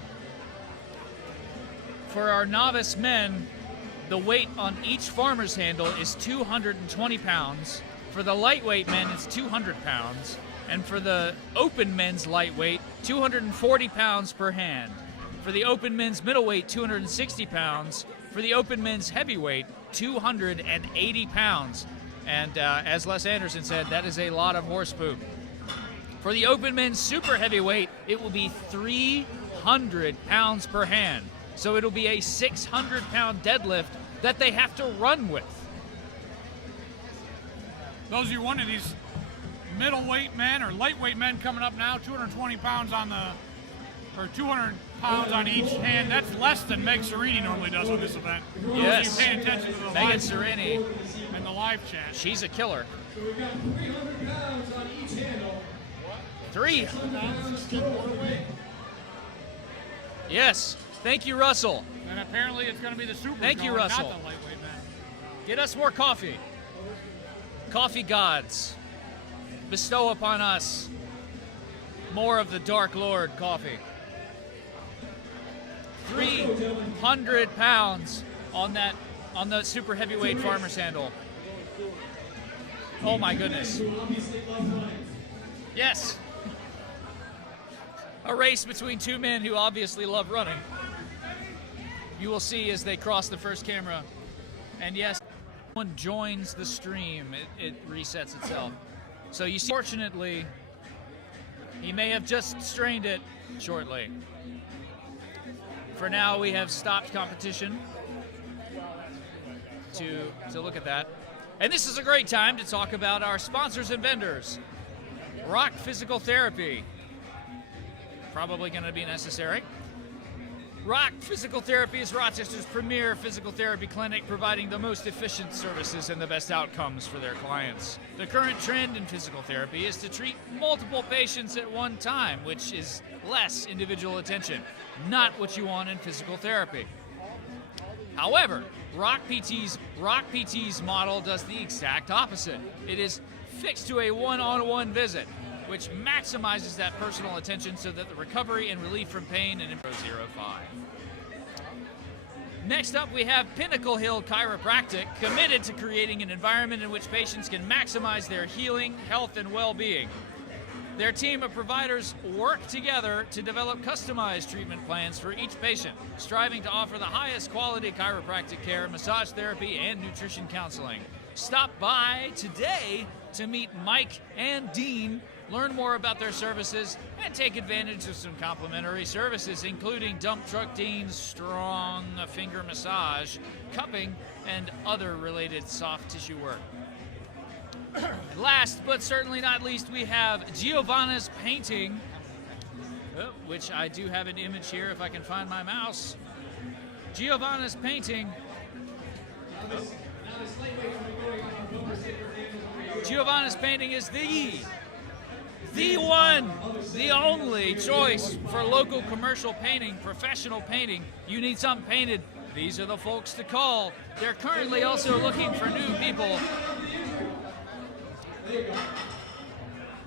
for our novice men, the weight on each farmer's handle is 220 pounds. For the lightweight men, it's 200 pounds. And for the open men's lightweight, 240 pounds per hand. For the open men's middleweight, 260 pounds. For the open men's heavyweight, 280 pounds. And as Les Anderson said, that is a lot of horse poop. For the open men's super heavyweight, it will be 300 pounds per hand. So it'll be a 600-pound deadlift that they have to run with. Those of you wondering, these middleweight men or lightweight men coming up now, 220 pounds on the, or 200 pounds on each hand. That's less than Meg Serini normally does on this event. Yes. Those of you paying attention to the Megan live Serini, and the live chat. she's a killer. So we've got 300 pounds on each handle. 3. Yes. Thank you, Russell. And apparently it's going to be the super Thank you, going, Russell. not the lightweight men. Get us more coffee. Coffee gods, bestow upon us more of the Dark Lord coffee. 300 pounds on the super heavyweight farmer's handle. Oh my goodness. Yes. A race between two men who obviously love running. You will see as they cross the first camera. And yes, one joins the stream, it resets itself. So you see, fortunately, he may have just strained it shortly. For now, we have stopped competition to look at that. And this is a great time to talk about our sponsors and vendors. Rock Physical Therapy, probably going to be necessary. Rock Physical Therapy is Rochester's premier physical therapy clinic, providing the most efficient services and the best outcomes for their clients. The current trend in physical therapy is to treat multiple patients at one time, which is less individual attention, not what you want in physical therapy. However, Rock PT's model does the exact opposite. It is fixed to a one-on-one visit, which maximizes that personal attention so that the recovery and relief from pain and 05. Next up, we have Pinnacle Hill Chiropractic, committed to creating an environment in which patients can maximize their healing, health, and well-being. Their team of providers work together to develop customized treatment plans for each patient, striving to offer the highest quality chiropractic care, massage therapy, and nutrition counseling. Stop by today to meet Mike and Dean, learn more about their services, and take advantage of some complimentary services, including Dump Truck Dean's strong finger massage, cupping, and other related soft tissue work. Last but certainly not least, we have Giovanna's Painting, which I do have an image here if I can find my mouse. Giovanna's Painting. Giovanna's Painting is the one, the only choice for local commercial painting, professional painting. You need something painted, these are the folks to call. They're currently also looking for new people.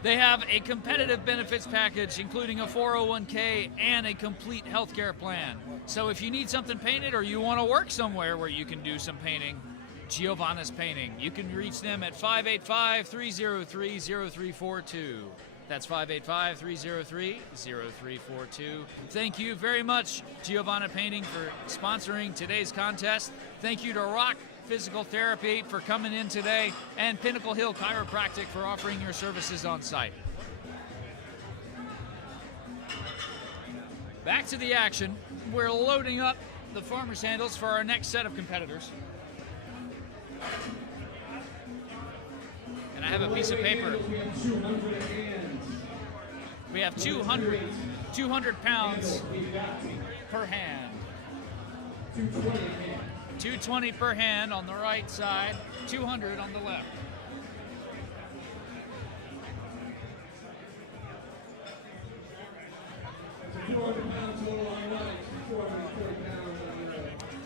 They have a competitive benefits package, including a 401k and a complete healthcare plan. So if you need something painted or you want to work somewhere where you can do some painting, Giovanna's Painting. You can reach them at 585-303-0342. That's 585-303-0342. Thank you very much, Giovanna Painting, for sponsoring today's contest. Thank you to Rock Physical Therapy for coming in today, and Pinnacle Hill Chiropractic for offering your services on site. Back to the action. We're loading up the farmer's handles for our next set of competitors. And I have a piece of paper. We have 200 pounds per hand. 220 per hand on the right side, 200 on the left.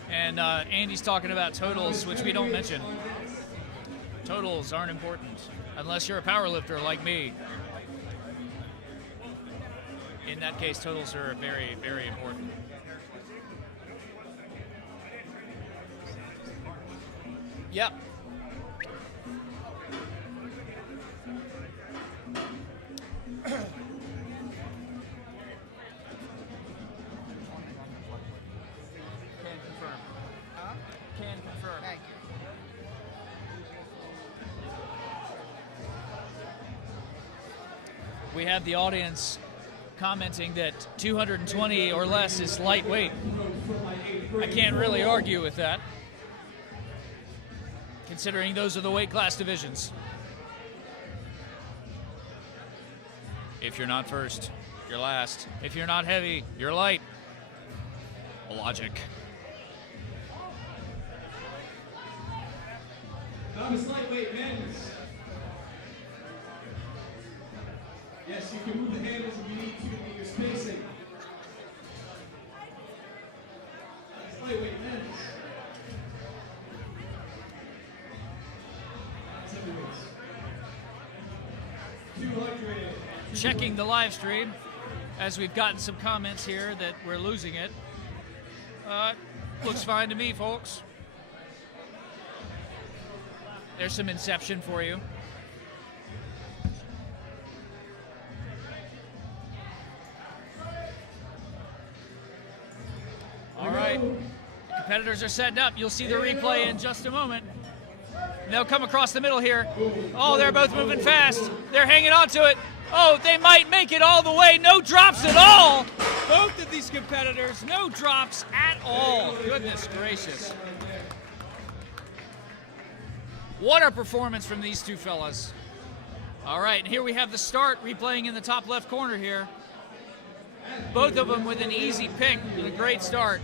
And Andy's talking about totals, which we don't mention. Totals aren't important unless you're a power lifter like me. In that case, totals are very, very important. Yep. Can confirm. Can confirm. Thank you. We have the audience commenting that 220 or less is lightweight. I can't really argue with that, considering those are the weight class divisions. If you're not first, you're last. If you're not heavy, you're light. Logic. Novice lightweight men's. Yes, you can move the handles if you need to get your spacing. Novice lightweight men's. Heavyweights. 200. Checking the live stream, as we've gotten some comments here that we're losing it. Looks fine to me, folks. There's some inception for you. All right, competitors are setting up. You'll see the replay in just a moment. And they'll come across the middle here. Oh, they're both moving fast. They're hanging on to it. Oh, they might make it all the way. No drops at all. Both of these competitors, no drops at all. Goodness gracious. What a performance from these two fellas. All right, and here we have the start replaying in the top left corner here. Both of them with an easy pick and a great start.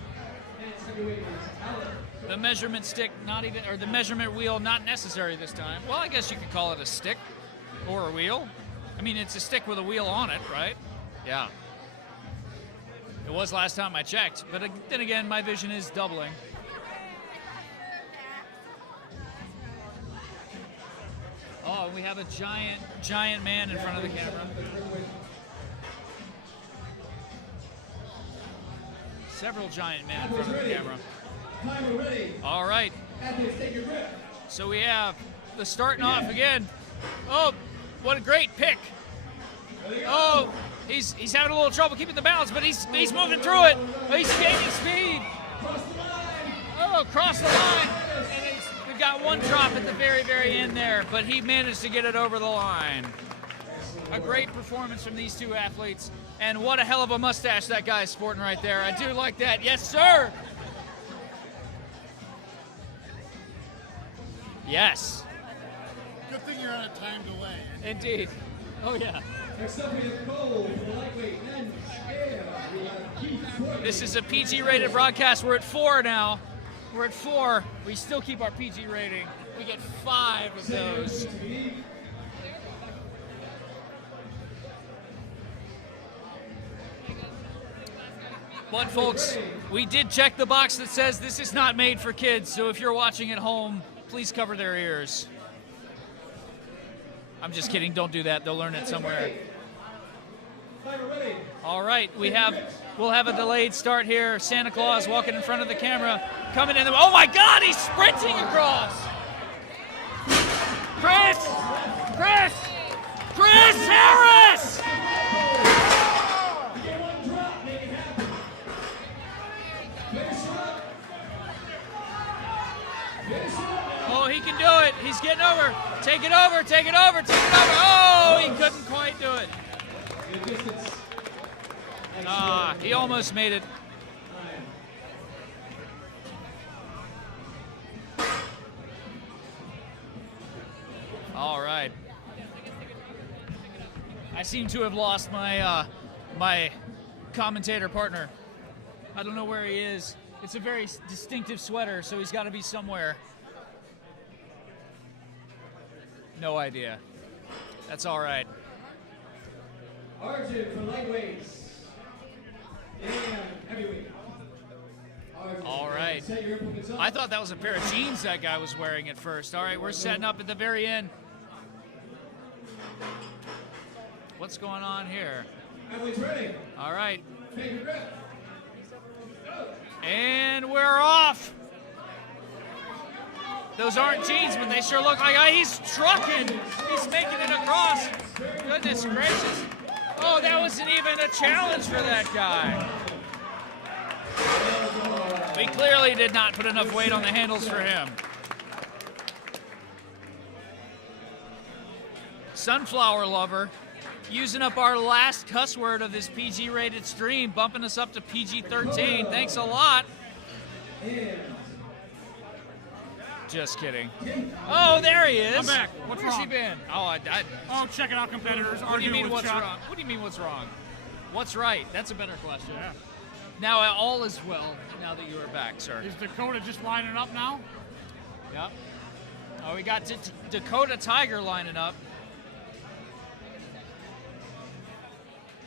The measurement stick not even, or the measurement wheel not necessary this time. Well, I guess you could call it a stick or a wheel. I mean, it's a stick with a wheel on it, right? Yeah. It was last time I checked, but then again, my vision is doubling. Oh, we have a giant man in front of the camera. Several giant men in front of the camera. All right. So we have the starting off again. Oh, what a great pick. Oh, he's having a little trouble keeping the balance, but he's moving through it. He's gaining speed. Oh, cross the line. And we've got one drop at the very, very end there, but he managed to get it over the line. A great performance from these two athletes. And what a hell of a mustache that guy's sporting right there. I do like that. Yes, sir. Yes. Good thing you're on a time delay. Indeed. Oh, yeah. This is a PG-rated broadcast. We're at 4 now. We're at 4. We still keep our PG rating. We get 5 of those. But folks, we did check the box that says this is not made for kids, so if you're watching at home, please cover their ears. I'm just kidding, don't do that, they'll learn it somewhere. All right, we'll have a delayed start here. Santa Claus walking in front of the camera, coming in. Oh my God, he's sprinting across! Chris Harris! Oh, he can do it. He's getting over. Take it over. Oh, he couldn't quite do it. He almost made it. All right. I seem to have lost my my commentator partner. I don't know where he is. It's a very distinctive sweater, so he's got to be somewhere. No idea. That's all right. Arjun for lightweights and heavyweight. All right. I thought that was a pair of jeans that guy was wearing at first. All right, we're setting up at the very end. What's going on here? Athletes ready. All right. Take your grip. And we're off. Those aren't jeans, but they sure look like he's trucking. He's making it across. Goodness gracious. Oh, that wasn't even a challenge for that guy. We clearly did not put enough weight on the handles for him. Sunflower lover, using up our last cuss word of this PG-rated stream, bumping us up to PG-13. Thanks a lot. Just kidding. Oh, there he is. I'm back. What's Where's wrong? he been? Oh, checking out competitors. What do you mean with what's Chuck. wrong? What do you mean what's wrong? What's right? That's a better question. Yeah. Now all is well. Now that you are back, sir. Is Dakota just lining up now? Yep. Oh, we got Dakota Tiger lining up.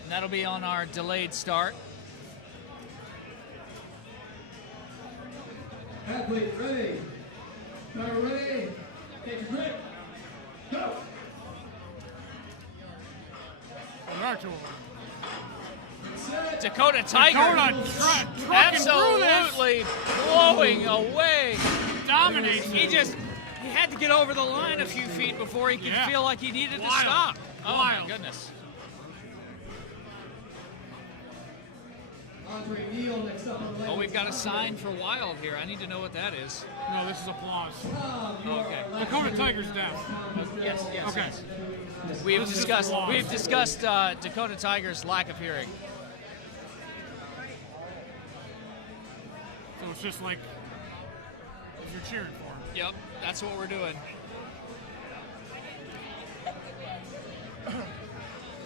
And that'll be on our delayed start. Athlete ready. Timer ready. Take your grip. Go. There are two of them. Dakota Tiger. Trucking absolutely blowing away. Dominating. He had to get over the line a few feet before he could feel like he needed to stop. Oh my goodness. Oh, we've got a sign for Wild here. I need to know what that is. No, this is applause. Okay. Dakota Tiger's down. Yes. Okay. We've discussed Dakota Tiger's lack of hearing. So it's just like if you're cheering for him. Yep, that's what we're doing.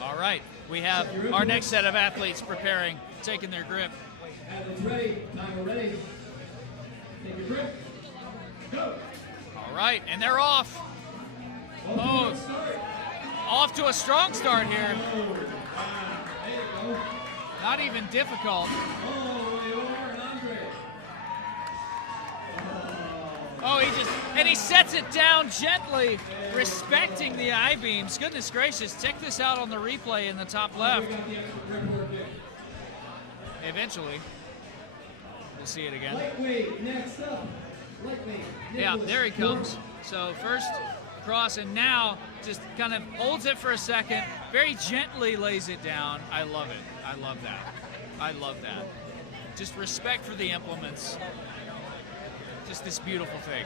All right, we have our next set of athletes preparing, taking their grip. Athletes ready. Timer ready. Take your grip. Go. All right, and they're off. Oh, off to a strong start here. Not even difficult. Oh, he sets it down gently, respecting the I-beams. Goodness gracious, check this out on the replay in the top left. Eventually, we'll see it again. Lightweight, next up. Lightweight. Yeah, there he comes. So first cross, and now just kind of holds it for a second, very gently lays it down. I love it. I love that. I love that. Just respect for the implements. Just this beautiful thing.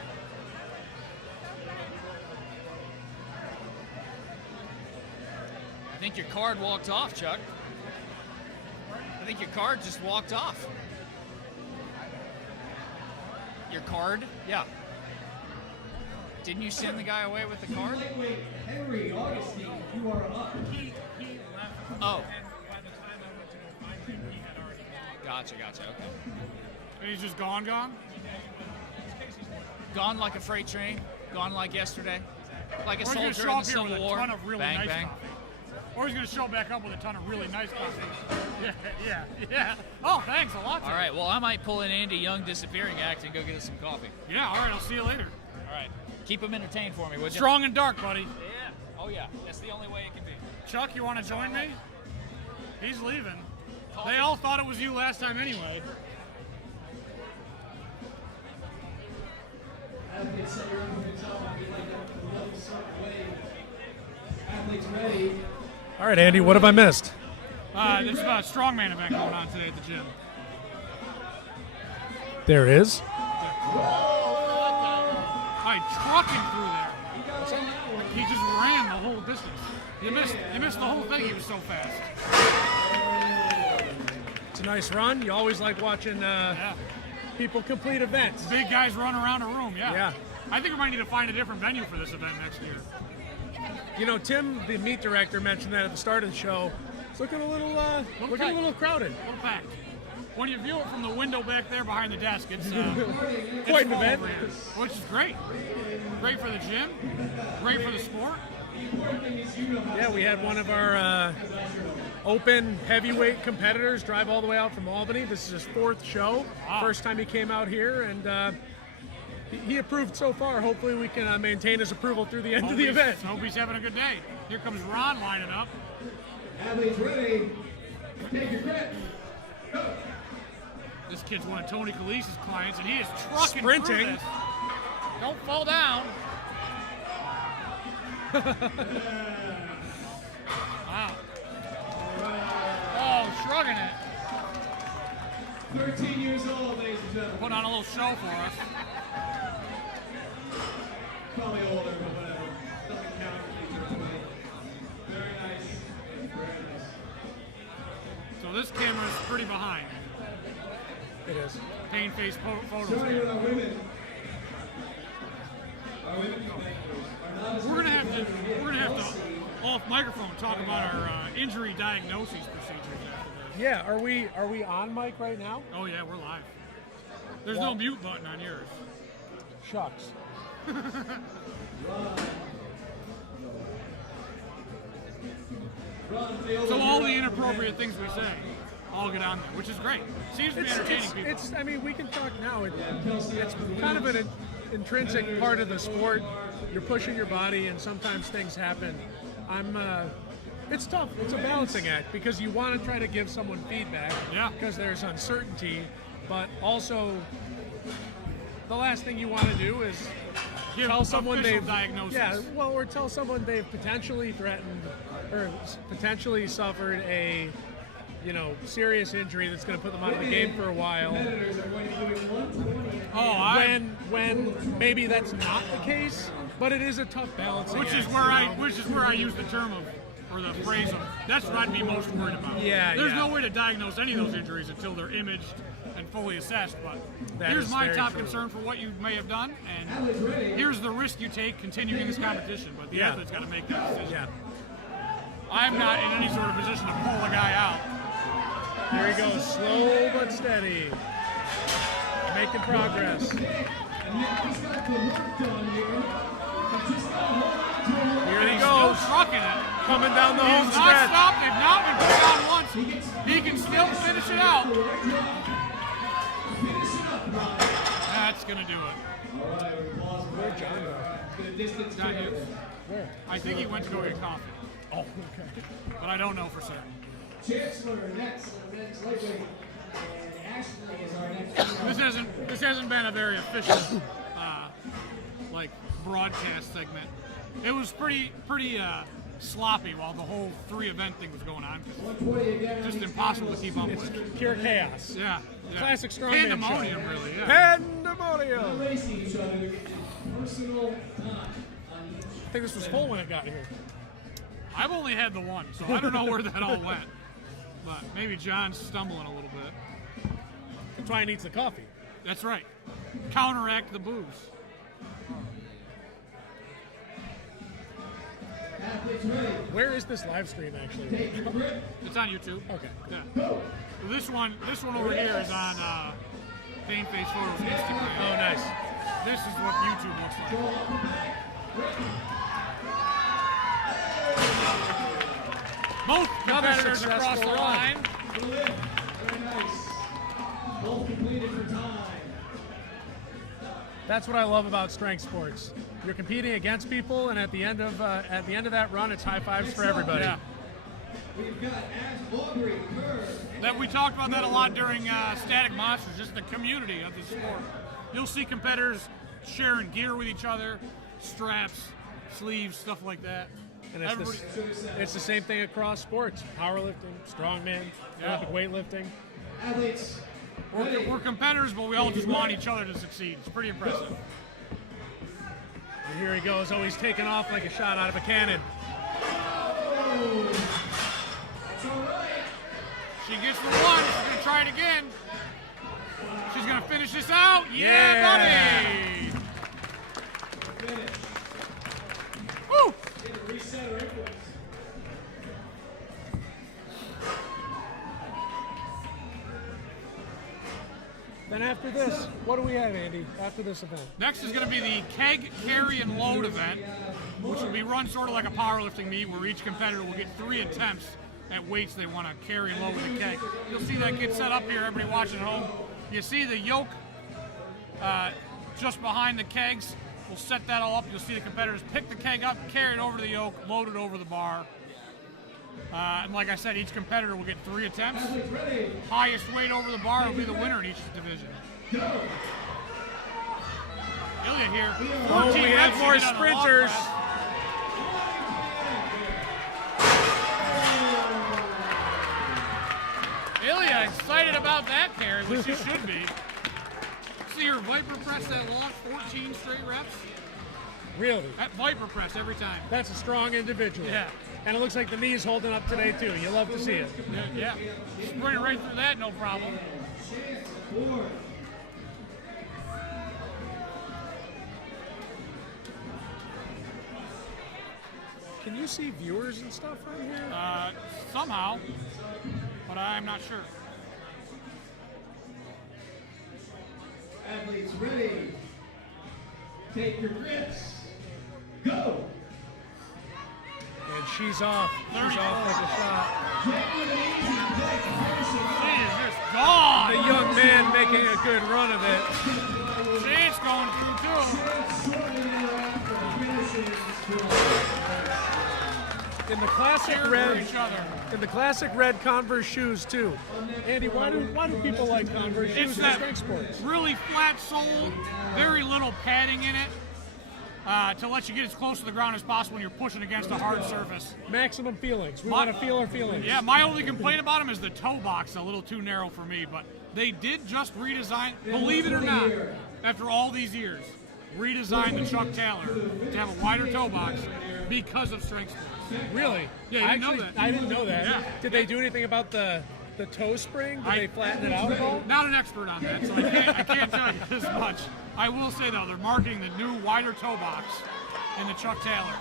I think your card walked off, Chuck. I think your card just walked off. Your card? Yeah. Didn't you send the guy away with the card? Lightweight, Henry Augustine, you are up. Oh. Gotcha, okay. And he's just gone? gone like a freight train, gone like yesterday, like a Or he's soldier going in to the show up here Civil with a War. ton of really Bang, nice bang. coffee. Or he's going to show back up with a ton of really nice coffee. Yeah. Oh, thanks a lot. All right, well, I might pull an Andy Young disappearing act and go get us some coffee. Yeah, all right, I'll see you later. All right. Keep them entertained for me, would you? Strong and dark, buddy. Yeah. Oh, yeah. That's the only way it can be. Chuck, you want to join me? He's leaving. They all thought it was you last time anyway. Athletes, set your movements up on your leg up in a lovely certain way. Athletes ready. All right, Andy, what have I missed? There's a strongman event going on today at the gym. There is. I trucking through there. He just ran the whole distance. You missed the whole thing. He was so fast. It's a nice run. You always like watching people complete events. Big guys run around a room. Yeah. I think we might need to find a different venue for this event next year. You know, Tim, the meet director, mentioned that at the start of the show. It's looking a little crowded. A little packed. When you view it from the window back there behind the desk, it's Quite an full event. over here, which is great. Great for the gym. Great for the sport. Yeah, we had one of our open heavyweight competitors drive all the way out from Albany. This is his 4th show. Wow. First time he came out here, and he approved so far. Hopefully we can maintain his approval through the end of the event. Hope he's having a good day. Here comes Ron lining up. Athletes ready. Take your grip. Go. This kid's one of Tony Khaleesi's clients, and he is trucking Sprinting. through this. Don't fall down. Wow. Oh, shrugging it. 13 years old, ladies and gentlemen. Put on a little show for us. Probably older, but whatever. Doesn't count. Keep it away. Very nice. Very nice. So this camera is pretty behind. It is. Pain face photos. Starting with our women. Our women competitors are not as We're gonna have to off microphone talk about our injury diagnosis procedures after this. Yeah, are we on mic right now? Oh yeah, we're live. There's no mute button on yours. Shucks. So all the inappropriate things we say all get on there, which is great. Seems to be entertaining people. I mean, we can talk now. It's kind of an intrinsic part of the sport. You're pushing your body, and sometimes things happen. It's tough. It's a balancing act because you want to try to give someone feedback because there's uncertainty, but also the last thing you want to do is tell someone they've diagnosis. or tell someone they've potentially threatened or potentially suffered a serious injury that's going to put them out of the game for a while. When maybe that's not the case, but it is a tough balancing Which is act, where I use the term or the phrase of that's what I'd be most worried about. There's no way to diagnose any of those injuries until they're imaged and fully assessed. But here's my top concern for what you may have done, and here's the risk you take continuing this competition. But the athlete's got to make that decision. Yeah. I'm not in any sort of position to pull a guy out. Here he goes, slow but steady. Making progress. Here he goes. Still trucking it. Coming down the home He's not stretch. stopped. They've not been put on once. He can still finish it out. That's going to do it. Where'd John go? Not yet. Where? I think he went to go get coffee. Oh, okay. But I don't know for certain. Chancellor next, men's lightweight, and Ashley is our next. This hasn't been a very official broadcast segment. It was pretty sloppy while the whole 3-event thing was going on. Just impossible to keep up with. Pure chaos. Yeah. Classic Strongman Pandemonium, show. really. Yeah. Pandemonium. Racing each other to get personal time. I think this was full when it got here. I've only had the one, so I don't know where that all went. But maybe John's stumbling a little bit. That's why he needs the coffee. That's right. Counteract the booze. Where is this live stream actually? It's on YouTube. Okay. Yeah. This one over here is on Pain Face Photos Instagram. Oh, nice. This is what Both Another competitors across the successful run. line. Very nice. Both completed for time. That's what I love about strength sports. You're competing against people, and at the end of that run, it's high fives for everybody. Yeah. We've got Ash Aubrey Kerr. That we talked about that a lot during Static Monsters, just the community of the sport. You'll see competitors sharing gear with each other, straps, sleeves, stuff like that. And it's the same thing across sports: powerlifting, strongman, Olympic weightlifting. Athletes. We're competitors, but we all just want each other to succeed. It's pretty impressive. And here he goes, always taking off like a shot out of a cannon. That's all right. She gets the one. She's going to try it again. She's going to finish this out. Yeah, buddy. Finish. Woo! Reset or influence. Then after this, what do we have, Andy, after this event? Next is going to be the keg, carry, and load event, which will be run sort of like a powerlifting meet where each competitor will get 3 attempts at weights they want to carry and load with the keg. You'll see that get set up here, everybody watching at home. You see the yoke just behind the kegs. We'll set that all up. You'll see the competitors pick the keg up, carry it over to the yoke, load it over the bar. And like I said, each competitor will get 3 attempts. Highest weight over the bar will be the winner in each division. Ilya here. Oh, we have more sprinters. Ilya excited about that carry, which you should be. See her Viper press that long, 14 straight reps. Really? That Viper press every time. That's a strong individual. Yeah. And it looks like the knee's holding up today, too. You love to see it. Yeah. Sprinting right through that, no problem. Can you see viewers and stuff on here? Somehow, but I'm not sure. Athletes ready. Take your grips. Go. And she's off. She's off like a shot. She is just gone. The young man making a good run of it. She's going through too. In the classic Cheer for red, each other. in the classic red Converse shoes too. Andy, why do people like Converse shoes It's in that strength sports? really flat sole, very little padding in it, to let you get as close to the ground as possible when you're pushing against a hard surface. Maximum feelings. We want to feel our feelings. Yeah, my only complaint about them is the toe box, a little too narrow for me, but they did just redesign, believe it or not, after all these years, redesign the Chuck Taylor to have a wider toe box because of strength sports. Really? Yeah, you didn't know that. I didn't know that. Yeah. Did they do anything about the toe spring? Did they flatten it out at all? Not an expert on that, so I can't tell you this much. I will say, though, they're marketing the new wider toe box in the Chuck Taylor.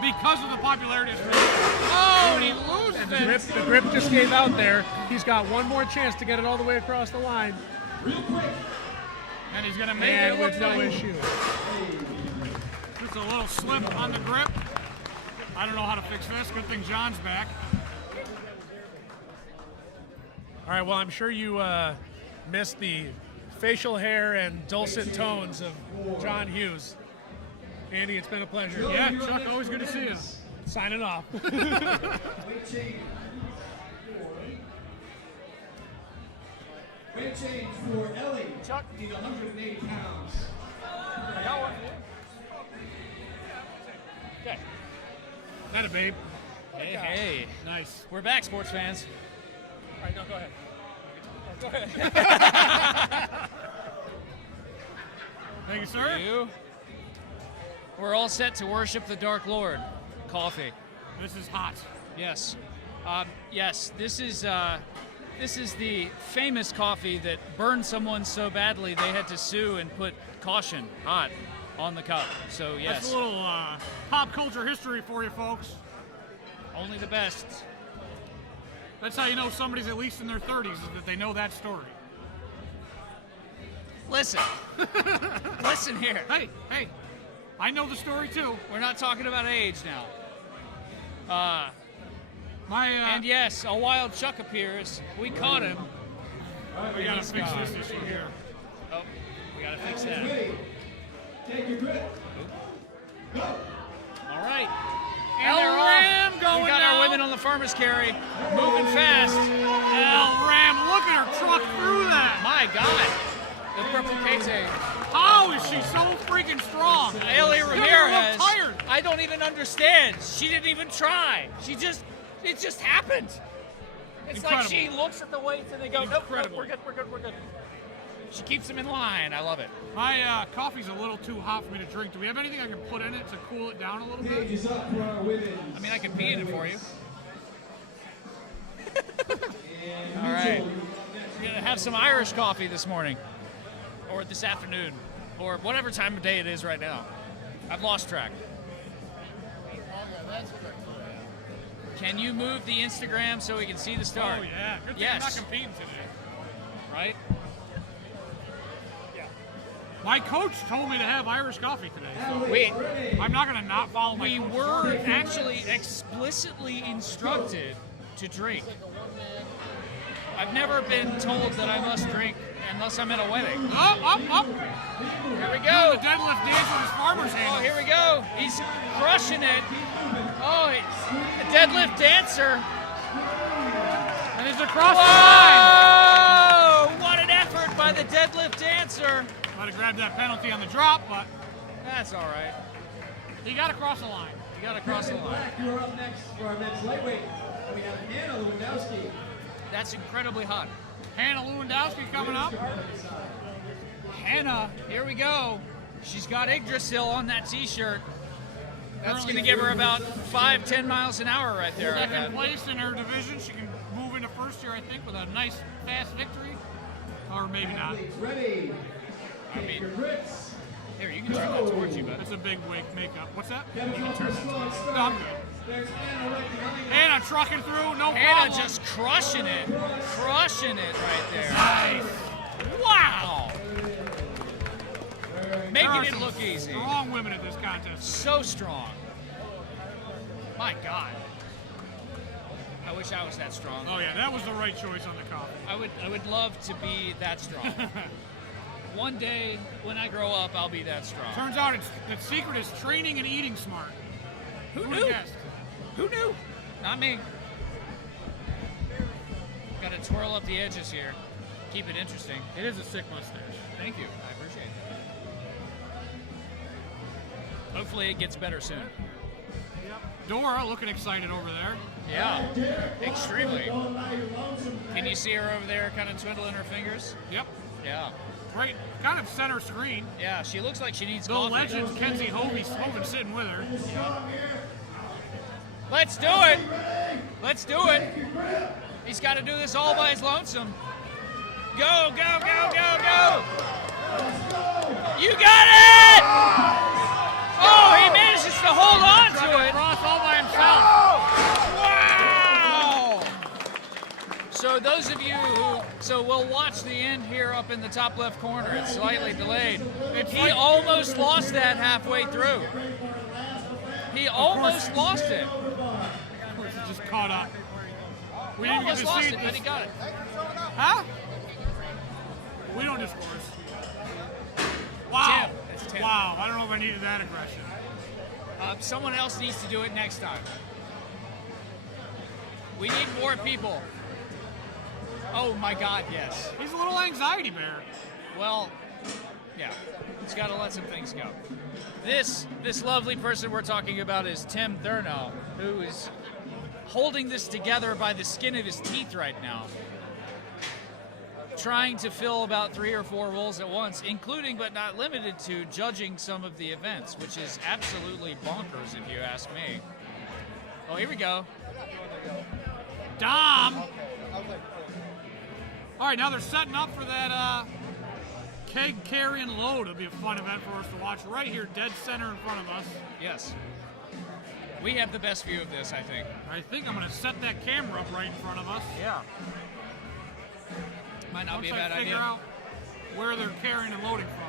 Because of the popularity of strength. Oh, and he loses And it. the grip just gave out there. He's got one more chance to get it all the way across the line. Real quick. And he's going to make And it look with no like issue. just a little slip on the grip. I don't know how to fix this. Good thing John's back. All right, well, I'm sure you missed the facial hair and dulcet tones of John Hughes. Andy, it's been a pleasure. Yeah, Chuck, always good to see you. Signing off. Weight change. Weight change for Ellie. Chuck needs 180 pounds. Okay. That a babe. Hey. Nice. We're back, sports fans. All right, no, go ahead. Go ahead. Thank you, sir. You. We're all set to worship the Dark Lord. Coffee. This is hot. Yes. Yes, this is the famous coffee that burned someone so badly they had to sue and put caution, hot, on the cup. So, yes. That's a little pop culture history for you folks. Only the best. That's how you know somebody's at least in their 30s, is that they know that story. Listen. Listen here. Hey, I know the story too. We're not talking about age now. And yes, a wild chuck appears. We caught him. We gotta fix this issue here. Oh, we gotta fix that. Take your grip. All right. And El they're Ram off. going We got now. our women on the farmer's carry, moving fast. El Ram, look at her truck through that. My God. The purple Kate. How is she so freaking strong? Ailey Look at her, Ramirez. look tired. I don't even understand. She didn't even try. It just happened. It's Incredible. like she looks at the weights and they go, nope, Incredible. we're good. She keeps them in line. I love it. My coffee's a little too hot for me to drink. Do we have anything I can put in it to cool it down a little Page bit? is up for our women. I mean, I can pee in it for you. And All right. Mitchell, you're up next. We're going to have some Irish coffee this morning. Or this afternoon. Or whatever time of day it is right now. I've lost track. Can you move the Instagram so we can see the start? Oh, yeah. Good thing Yes. I'm not competing today. Right? My coach told me to have Irish coffee today. So Wait. I'm not going to not follow my We coach's were word. actually explicitly instructed to drink. I've never been told that I must drink unless I'm at a wedding. Up. Here we Doing go. the deadlift dance with his farmer's Oh, hand. here we go. He's crushing it. Oh, a deadlift dancer. And it's across the line. Whoa! What an effort by the deadlift dancer. Might have grabbed that penalty on the drop, but That's all right. he got across the line. You got to cross the line. Black, you're up next for our men's lightweight. We have Hannah Lewandowski. That's incredibly hot. Hannah Lewandowski coming up. Hannah, here we go. She's got Yggdrasil on that t-shirt. That's going to give her about 5-10 miles an hour right there. I bet. Second place in her division. She can move into first here, I think, with a nice, fast victory. Or maybe not. Athletes ready. I Take mean, your grips. here, you can turn that towards you, bud. That's a big wig makeup. What's that? Get a strong start. No, I'm good. There's Anna right behind you. Hannah trucking through, no Hannah problem. just crushing it right there. Nice. Wow. There Making are it some look easy. Strong women at this contest. So strong. My God. I wish I was that strong. Oh yeah, that was the right choice on the coffee. I would love to be that strong. One day when I grow up, I'll be that strong. Turns out the secret is training and eating smart. Who would've knew? guessed? Who knew? Not me. Got to twirl up the edges here. Keep it interesting. It is a sick mustache. Thank you. I appreciate it. Hopefully it gets better soon. Dora looking excited over there. Yeah, extremely. Can you see her over there kind of twiddling her fingers? Yep. Yeah. Right, kind of center screen. Yeah, she looks like she needs The coffee. legend Kenzie Hovey's sitting with her. Let's do it. Let's do it. He's got to do this all by his lonesome. Go, go, go, go, go. You got it! Oh, he manages to hold on to it. Cross all by himself. Wow! So those of you so we'll watch the end here up in the top left corner. It's slightly delayed. He almost lost that halfway through. He almost lost it. Of course, he just caught up. We didn't get Almost to lost see it, but he got it. Huh? We don't discourse. Wow. It's 10. Wow. I don't know if I needed that aggression. Someone else needs to do it next time. We need more people. Oh my God, yes. He's a little anxiety bear. Well, yeah, he's got to let some things go. This lovely person we're talking about is Tim Thurnow, who is holding this together by the skin of his teeth right now, trying to fill about 3 or 4 roles at once, including but not limited to judging some of the events, which is absolutely bonkers if you ask me. Oh, here we go. Dom. All right, now they're setting up for that keg carry and load. It'll be a fun event for us to watch right here, dead center in front of us. Yes. We have the best view of this, I think. I think I'm going to set that camera up right in front of us. Yeah. Might not Once be a I bad figure idea. out where they're carrying and loading from.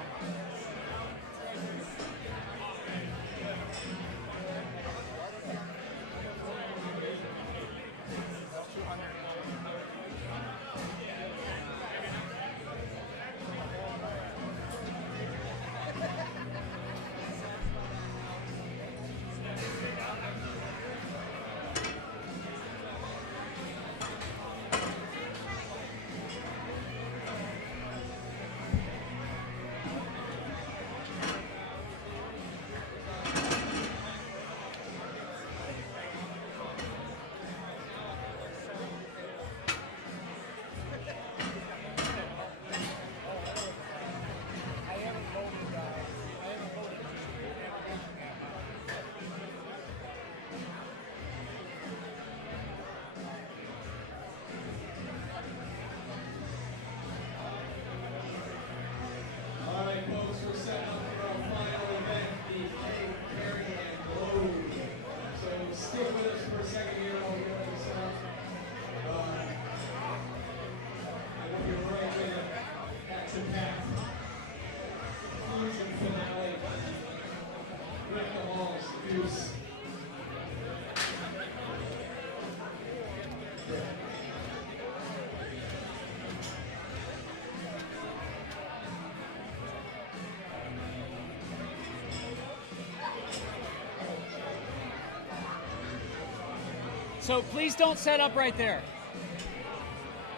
So please don't set up right there.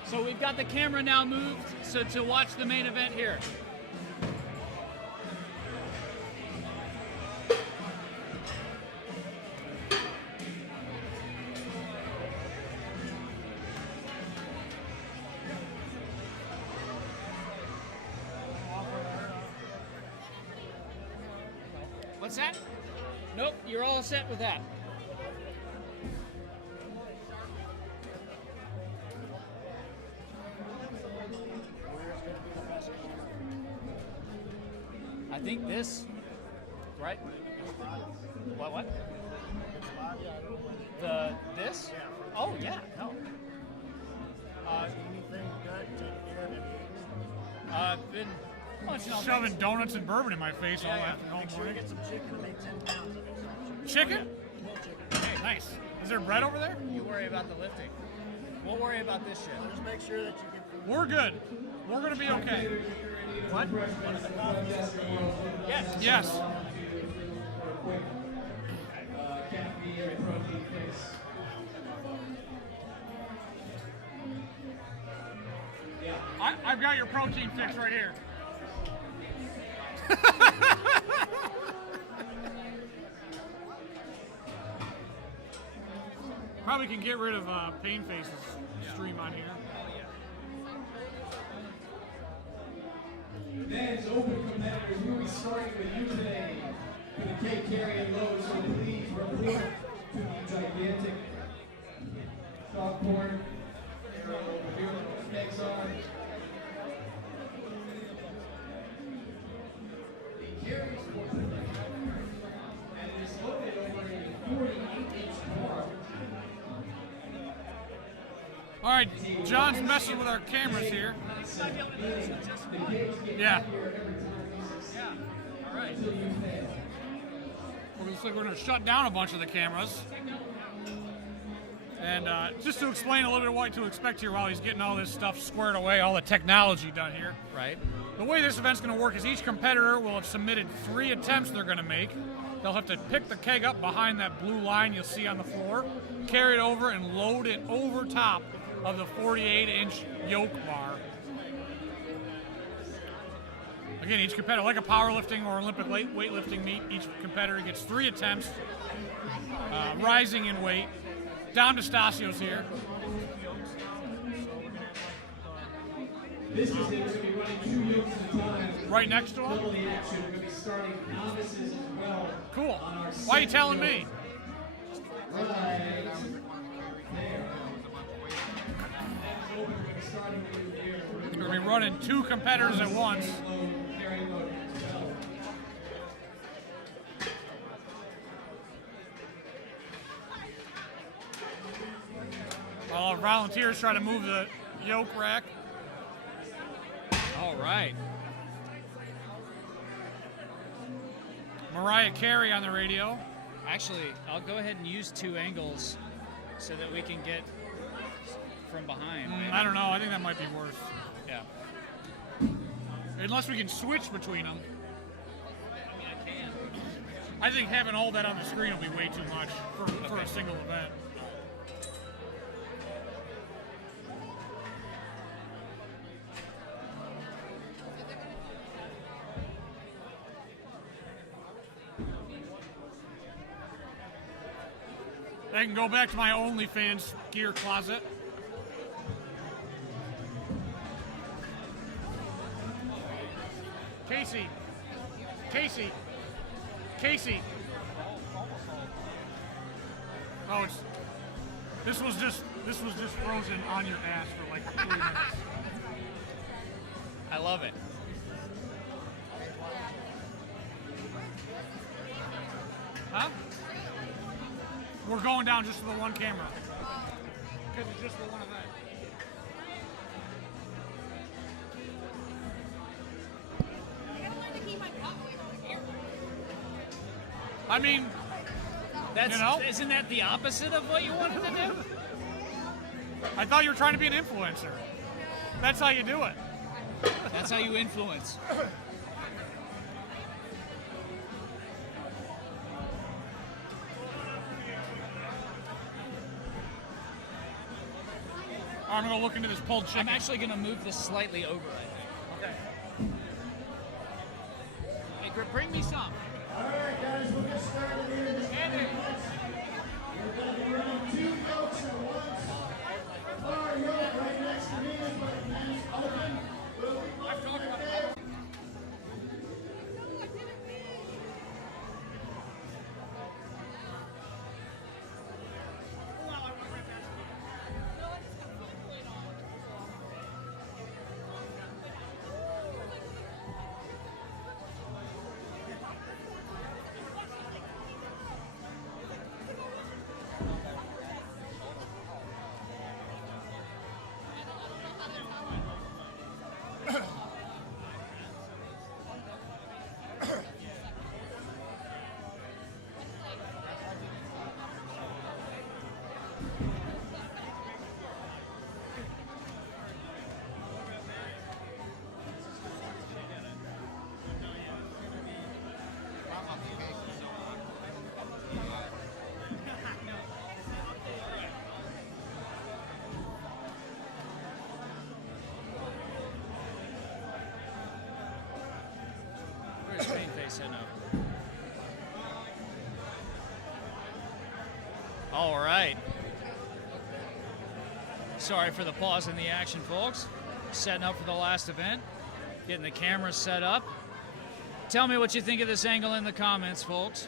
So we've got the camera now moved so to watch the main event here. What's that? Nope, you're all set with that. I think this, right? What? This? Oh, yeah, no. Anything good? Take care of it. Been munching on Shoving things. donuts and bourbon in my face all Yeah. afternoon. Make sure you get some chicken and make 10 pounds of it. Chicken? Nice. Is there bread over there? You worry about the lifting. We'll worry about this shit. Just make sure that you get food. We're good. We're going to be okay. What? Yes. Yes. I've got your protein fix right here. Probably can get rid of Pain Face's stream on here. Men's open competitors, we'll be starting with you today for the cake carry and load, so please report to the gigantic chalkboard area over here with the kegs on. The carry is 4 and it is loaded over a 48-inch bar. All right, John's messing with our cameras here. Yeah. All right. Looks like we're going to shut down a bunch of the cameras. And just to explain a little bit what to expect here while he's getting all this stuff squared away, all the technology done here. Right. The way this event's going to work is each competitor will have submitted 3 attempts they're going to make. They'll have to pick the keg up behind that blue line you'll see on the floor, carry it over, and load it over top of the 48-inch yoke bar. Again, each competitor, like a powerlifting or Olympic weightlifting meet, each competitor gets 3 attempts, rising in weight. Down to Stasio's here. This is it. We're going to be running 2 yokes at a time. Right next to him? Double the action. We're going to be starting novices as well. Cool. On our Why are you telling me? Right there. We're going to be starting with you here. We're going to be running 2 competitors at once. Carry load as well. While our volunteers try to move the yoke rack. All right. Mariah Carey on the radio. Actually, I'll go ahead and use 2 angles so that we can get from behind. I don't know. I think that might be worse. Yeah. Unless we can switch between them. I mean, I can. I think having all that on the screen will be way too much for a single event. I can go back to my OnlyFans gear closet. Casey. Oh, this was just frozen on your ass for like 3 minutes. I love it. Huh? We're going down just to the one camera. Because it's just the one event. I mean, Isn't that the opposite of what you wanted to do? I thought you were trying to be an influencer. That's how you do it. That's how you influence. I'm going to look into this pulled chicken. I'm actually going to move this slightly over, I think. Okay. Hey, bring me some. All right, guys, we'll get started here in just a few minutes. We're going to be running 2 yokes at once. Our yoke right next to me is my hands open. We'll be both right there. Where's Painface in up? All right. Sorry for the pause in the action, folks. Setting up for the last event. Getting the camera set up. Tell me what you think of this angle in the comments, folks.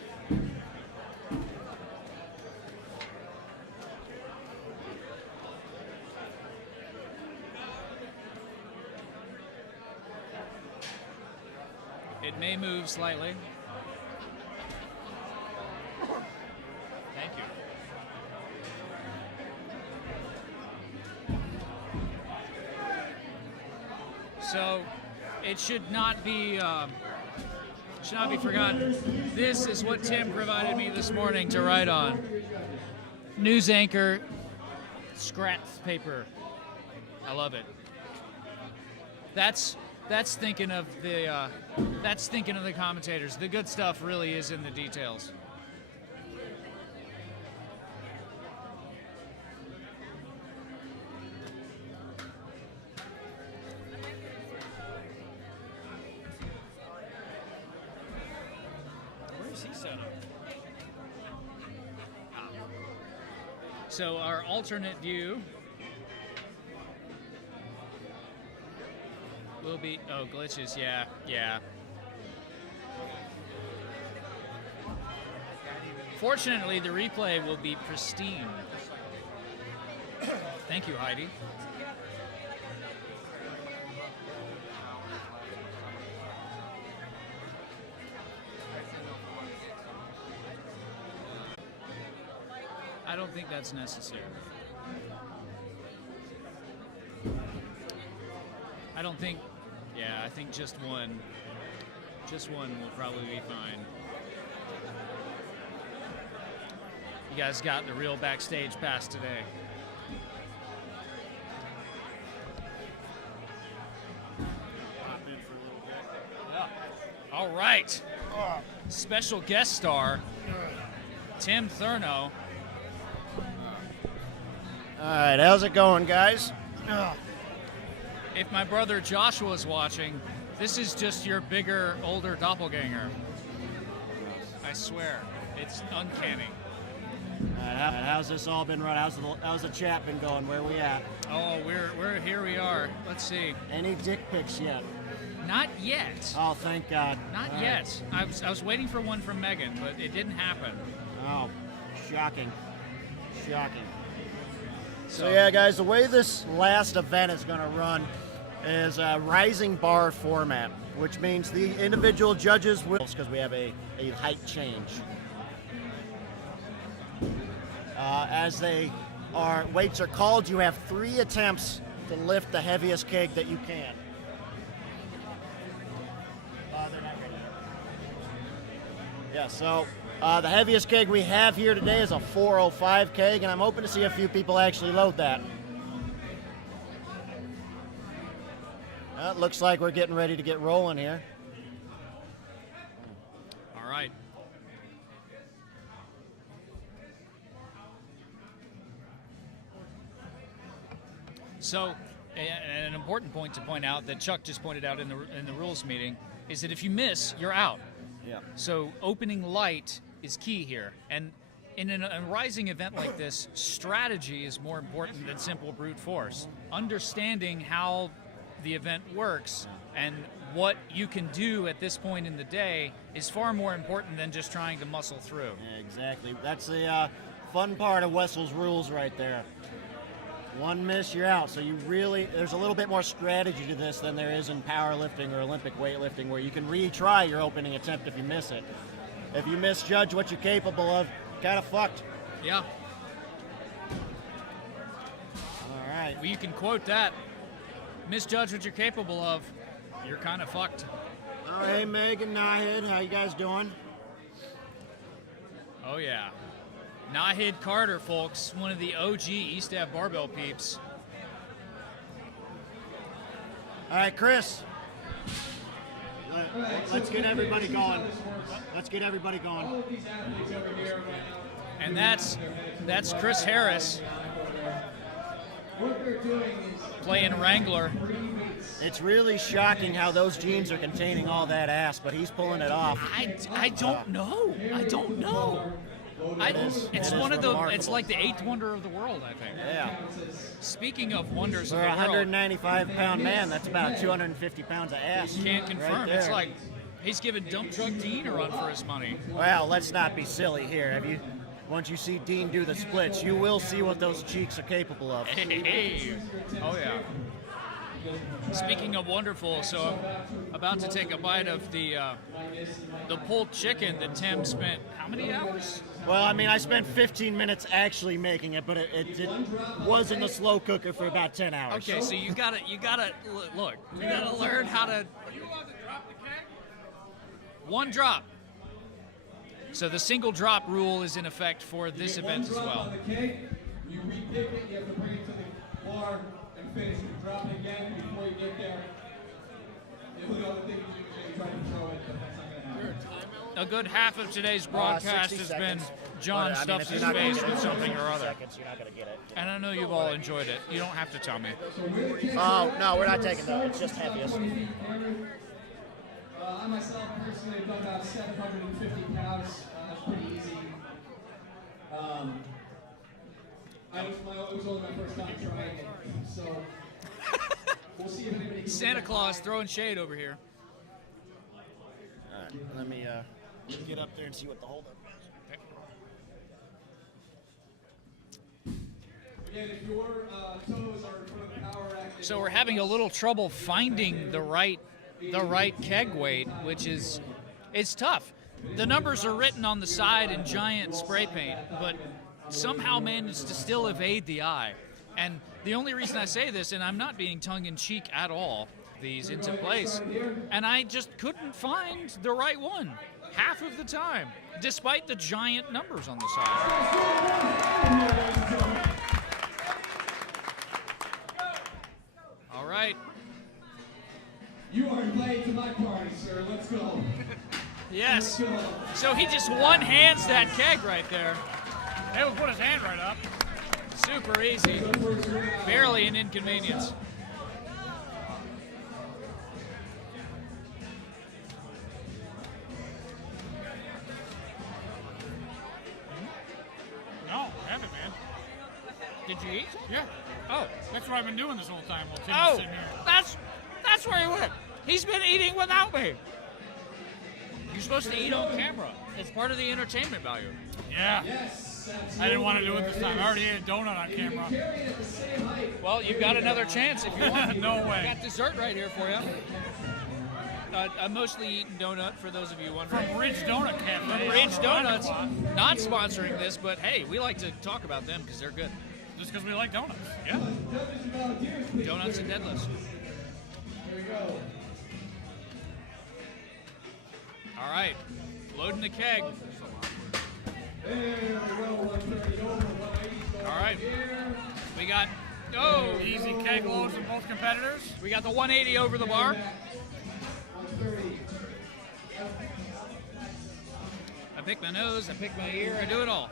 It may move slightly. Thank you. So, it should not be forgotten. This is what Tim provided me this morning to write on. News anchor, scrap paper. I love it. That's thinking of the commentators. The good stuff really is in the details. Where is he set up? So our alternate view will be, oh, glitches, yeah. Fortunately, the replay will be pristine. Thank you, Heidi. I don't think that's necessary. I don't think, yeah, I think just one will probably be fine. You guys got the real backstage pass today. All right. Special guest star, Tim Thurno. All right, how's it going, guys? If my brother Joshua's watching, this is just your bigger, older doppelganger. I swear, it's uncanny. All right, how's this all been run? How's the chat been going? Where we at? Oh, we're here. We are. Let's see. Any dick pics yet? Not yet. Oh, thank God. Not all yet. Right. I was waiting for one from Megan, but it didn't happen. Oh, shocking. Shocking. So yeah, guys, the way this last event is going to run is a rising bar format, which means the individual judges will, because we have a height change. As weights are called, you have 3 attempts to lift the heaviest keg that you can. They're not ready. Yeah, so the heaviest keg we have here today is a 405 keg, and I'm hoping to see a few people actually load that. It looks like we're getting ready to get rolling here. All right. So, an important point to point out that Chuck just pointed out in the rules meeting is that if you miss, you're out. Yeah. So opening light is key here, and in a rising event like this, strategy is more important than simple brute force. Understanding how the event works and what you can do at this point in the day is far more important than just trying to muscle through. Yeah, exactly. That's the fun part of Wessel's rules right there. One miss, you're out. So there's a little bit more strategy to this than there is in powerlifting or Olympic weightlifting, where you can retry your opening attempt if you miss it. If you misjudge what you're capable of, kind of fucked. Yeah. All right. Well, you can quote that. Misjudge what you're capable of, you're kind of fucked. Oh, hey, Meg and Nahid, how you guys doing? Oh, yeah. Nahid Carter, folks, one of the OG East Ave Barbell peeps. All right, Chris. Let's get everybody going. Let's get everybody going. And that's Chris Harris playing Wrangler. It's really shocking how those jeans are containing all that ass, but he's pulling it off. I don't know. I don't know. It's one of the. It's like the 8th wonder of the world, I think. Yeah. Speaking of wonders For of the a world, 195-pound man, that's about 250 pounds of ass. Can't confirm. Right there. It's like he's giving Dump Truck Dean a run for his money. Well, let's not be silly here. Once you see Dean do the splits, you will see what those cheeks are capable of. Hey. Oh yeah. Speaking of wonderful, so I'm about to take a bite of the pulled chicken that Tim spent how many hours? Well, I mean, I spent 15 minutes actually making it, but it was in the slow cooker for about 10 hours. Okay, so you gotta look. You gotta learn how to. One drop. So the single drop rule is in effect for this event as well. You re-pick it, you have to bring it to the bar and finish it. Drop it again before you get there. The other thing you try to throw it, but that's not going to happen. A good half of today's broadcast has been John stuffs his face with something or other. You're not going to get it. And I know you've all enjoyed it. You don't have to tell me. Oh, no, we're not taking that. It's just heaviest. I myself personally have done about 750 pounds. That's pretty easy. It was only my first time trying it, so we'll see if anybody can. Santa Claus throwing shade over here. All right, let me get up there and see what the holdup is. Again, if your toes are in front of the power rack. So we're having a little trouble finding the right keg weight, which is it's tough. The numbers are written on the side in giant spray paint, but somehow managed to still evade the eye. And the only reason I say this, and I'm not being tongue-in-cheek at all, these into place. And I just couldn't find the right one half of the time, despite the giant numbers on the side. All right. You are invited to my party, sir. Let's go. Yes. So he just one-hands that keg right there. He will put his hand right up. Super easy. Barely an inconvenience. No, I haven't, man. Did you eat? Yeah. Oh. That's what I've been doing this whole time while Tim's Oh, sitting here. that's where he went. He's been eating without me. You're supposed to eat on camera. It's part of the entertainment value. Yeah. I didn't want to do it this time. I already ate a donut on camera. Well, you've got another chance if you want. No way. I got dessert right here for you. I'm mostly eating donut, for those of you wondering. From Ridge Donut Cafe. From Ridge Donuts. Not sponsoring this, but hey, we like to talk about them because they're good. Just because we like donuts. Yeah. Donuts and deadlifts. All right. Loading the keg. All right. We got, easy keg loads from both competitors. We got the 180 over the bar. I pick my nose, I pick my ear, I do it all.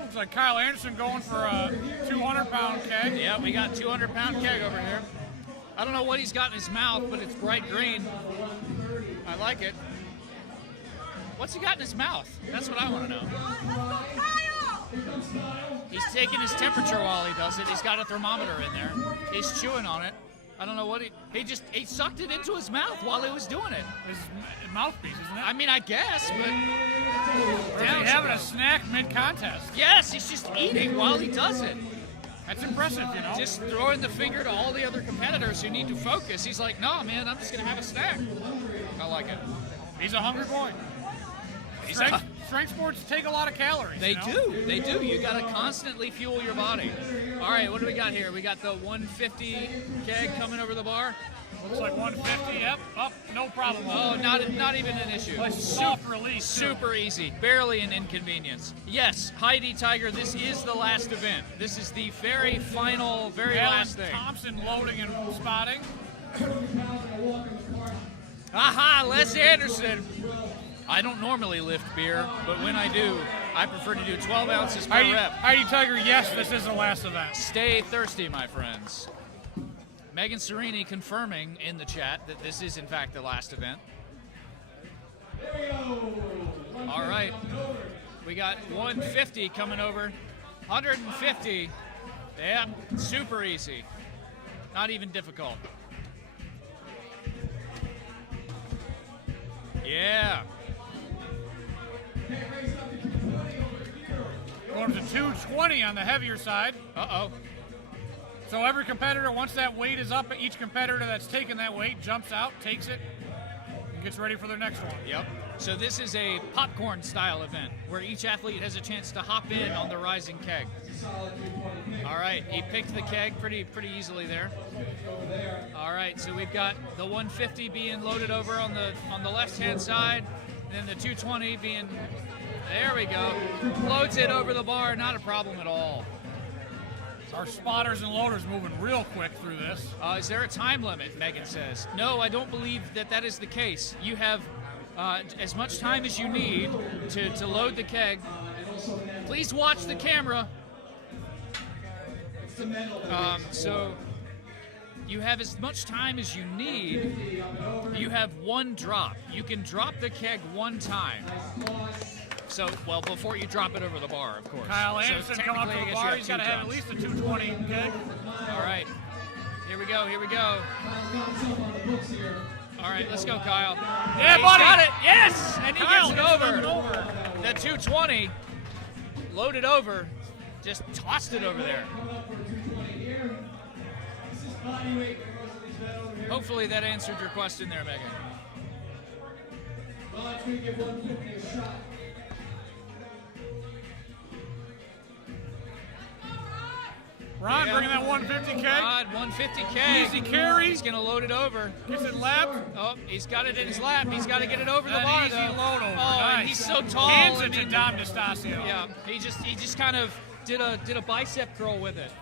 Looks like Kyle Anderson going for a 200-pound keg. Yeah, we got 200-pound keg over here. I don't know what he's got in his mouth, but it's bright green. I like it. What's he got in his mouth? That's what I want to know. He's taking his temperature while he does it. He's got a thermometer in there. He's chewing on it. I don't know what he sucked it into his mouth while he was doing it. His mouthpiece, isn't it? I mean, I guess, but... Or is he having a snack mid-contest? Yes, he's just eating while he does it. That's impressive, you know? Just throwing the finger to all the other competitors who need to focus. He's like, no, man, I'm just going to have a snack. I like it. He's a hungry boy. Strength sports take a lot of calories. They do. You got to constantly fuel your body. All right, what do we got here? We got the 150 keg coming over the bar. Looks like 150. Yep. Up. No problem. Oh, not even an issue. Soft release. Super easy. Barely an inconvenience. Yes, Heidi Tiger. This is the last event. This is the very final, very last thing. Thompson loading and spotting. Aha, Les Anderson. I don't normally lift beer, but when I do, I prefer to do 12 ounces per rep. Heidi Tiger, yes, this is the last event. Stay thirsty, my friends. Megan Serini confirming in the chat that this is, in fact, the last event. All right. We got 150 coming over. 150. Yeah, super easy. Not even difficult. Yeah. Going to 220 on the heavier side. Uh-oh. So every competitor, once that weight is up, each competitor that's taken that weight jumps out, takes it, and gets ready for their next one. Yep. So this is a popcorn-style event where each athlete has a chance to hop in on the rising keg. All right, he picked the keg pretty easily there. All right, so we've got the 150 being loaded over on the left-hand side, and then the 220 being, there we go, loads it over the bar, not a problem at all. Our spotters and loaders moving real quick through this. Is there a time limit, Megan says? No, I don't believe that is the case. You have as much time as you need to load the keg. Please watch the camera. So you have as much time as you need. You have one drop. You can drop the keg one time. So, well, before you drop it over the bar, of course. Kyle Anderson so coming up to the bar. He's got to have at least a 220 keg. All right. Here we go. All right, let's go, Kyle. Yeah, He's buddy. got it. Yes, and he Kyle gets it over. The 220 loaded over, just tossed it over there. Hopefully that answered your question there, Megan. Ron bringing that 150 keg. Rod, 150 keg. Easy carry. He's going to load it over. Gets it lapped. Oh, he's got it in his lap. He's got to get it over the That bar, easy though. load over. Oh, Nice. and he's so tall. Hands I it to mean, Dom D'Estasio. Yeah, he just kind of did a bicep curl with it.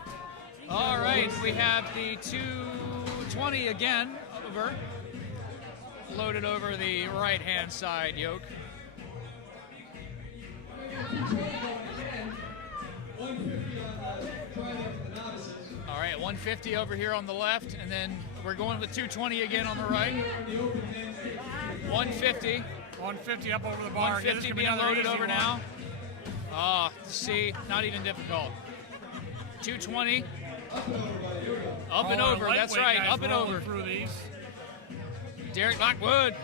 All right, we have the 220 again over. Loaded over the right-hand side yoke. All right, 150 over here on the left, and then we're going with 220 again on the right. 150. 150 up over the bar. 150 being loaded over now. Oh, see, not even difficult. 220. Up and over, that's right, up and over. Through these. Derek Lockwood,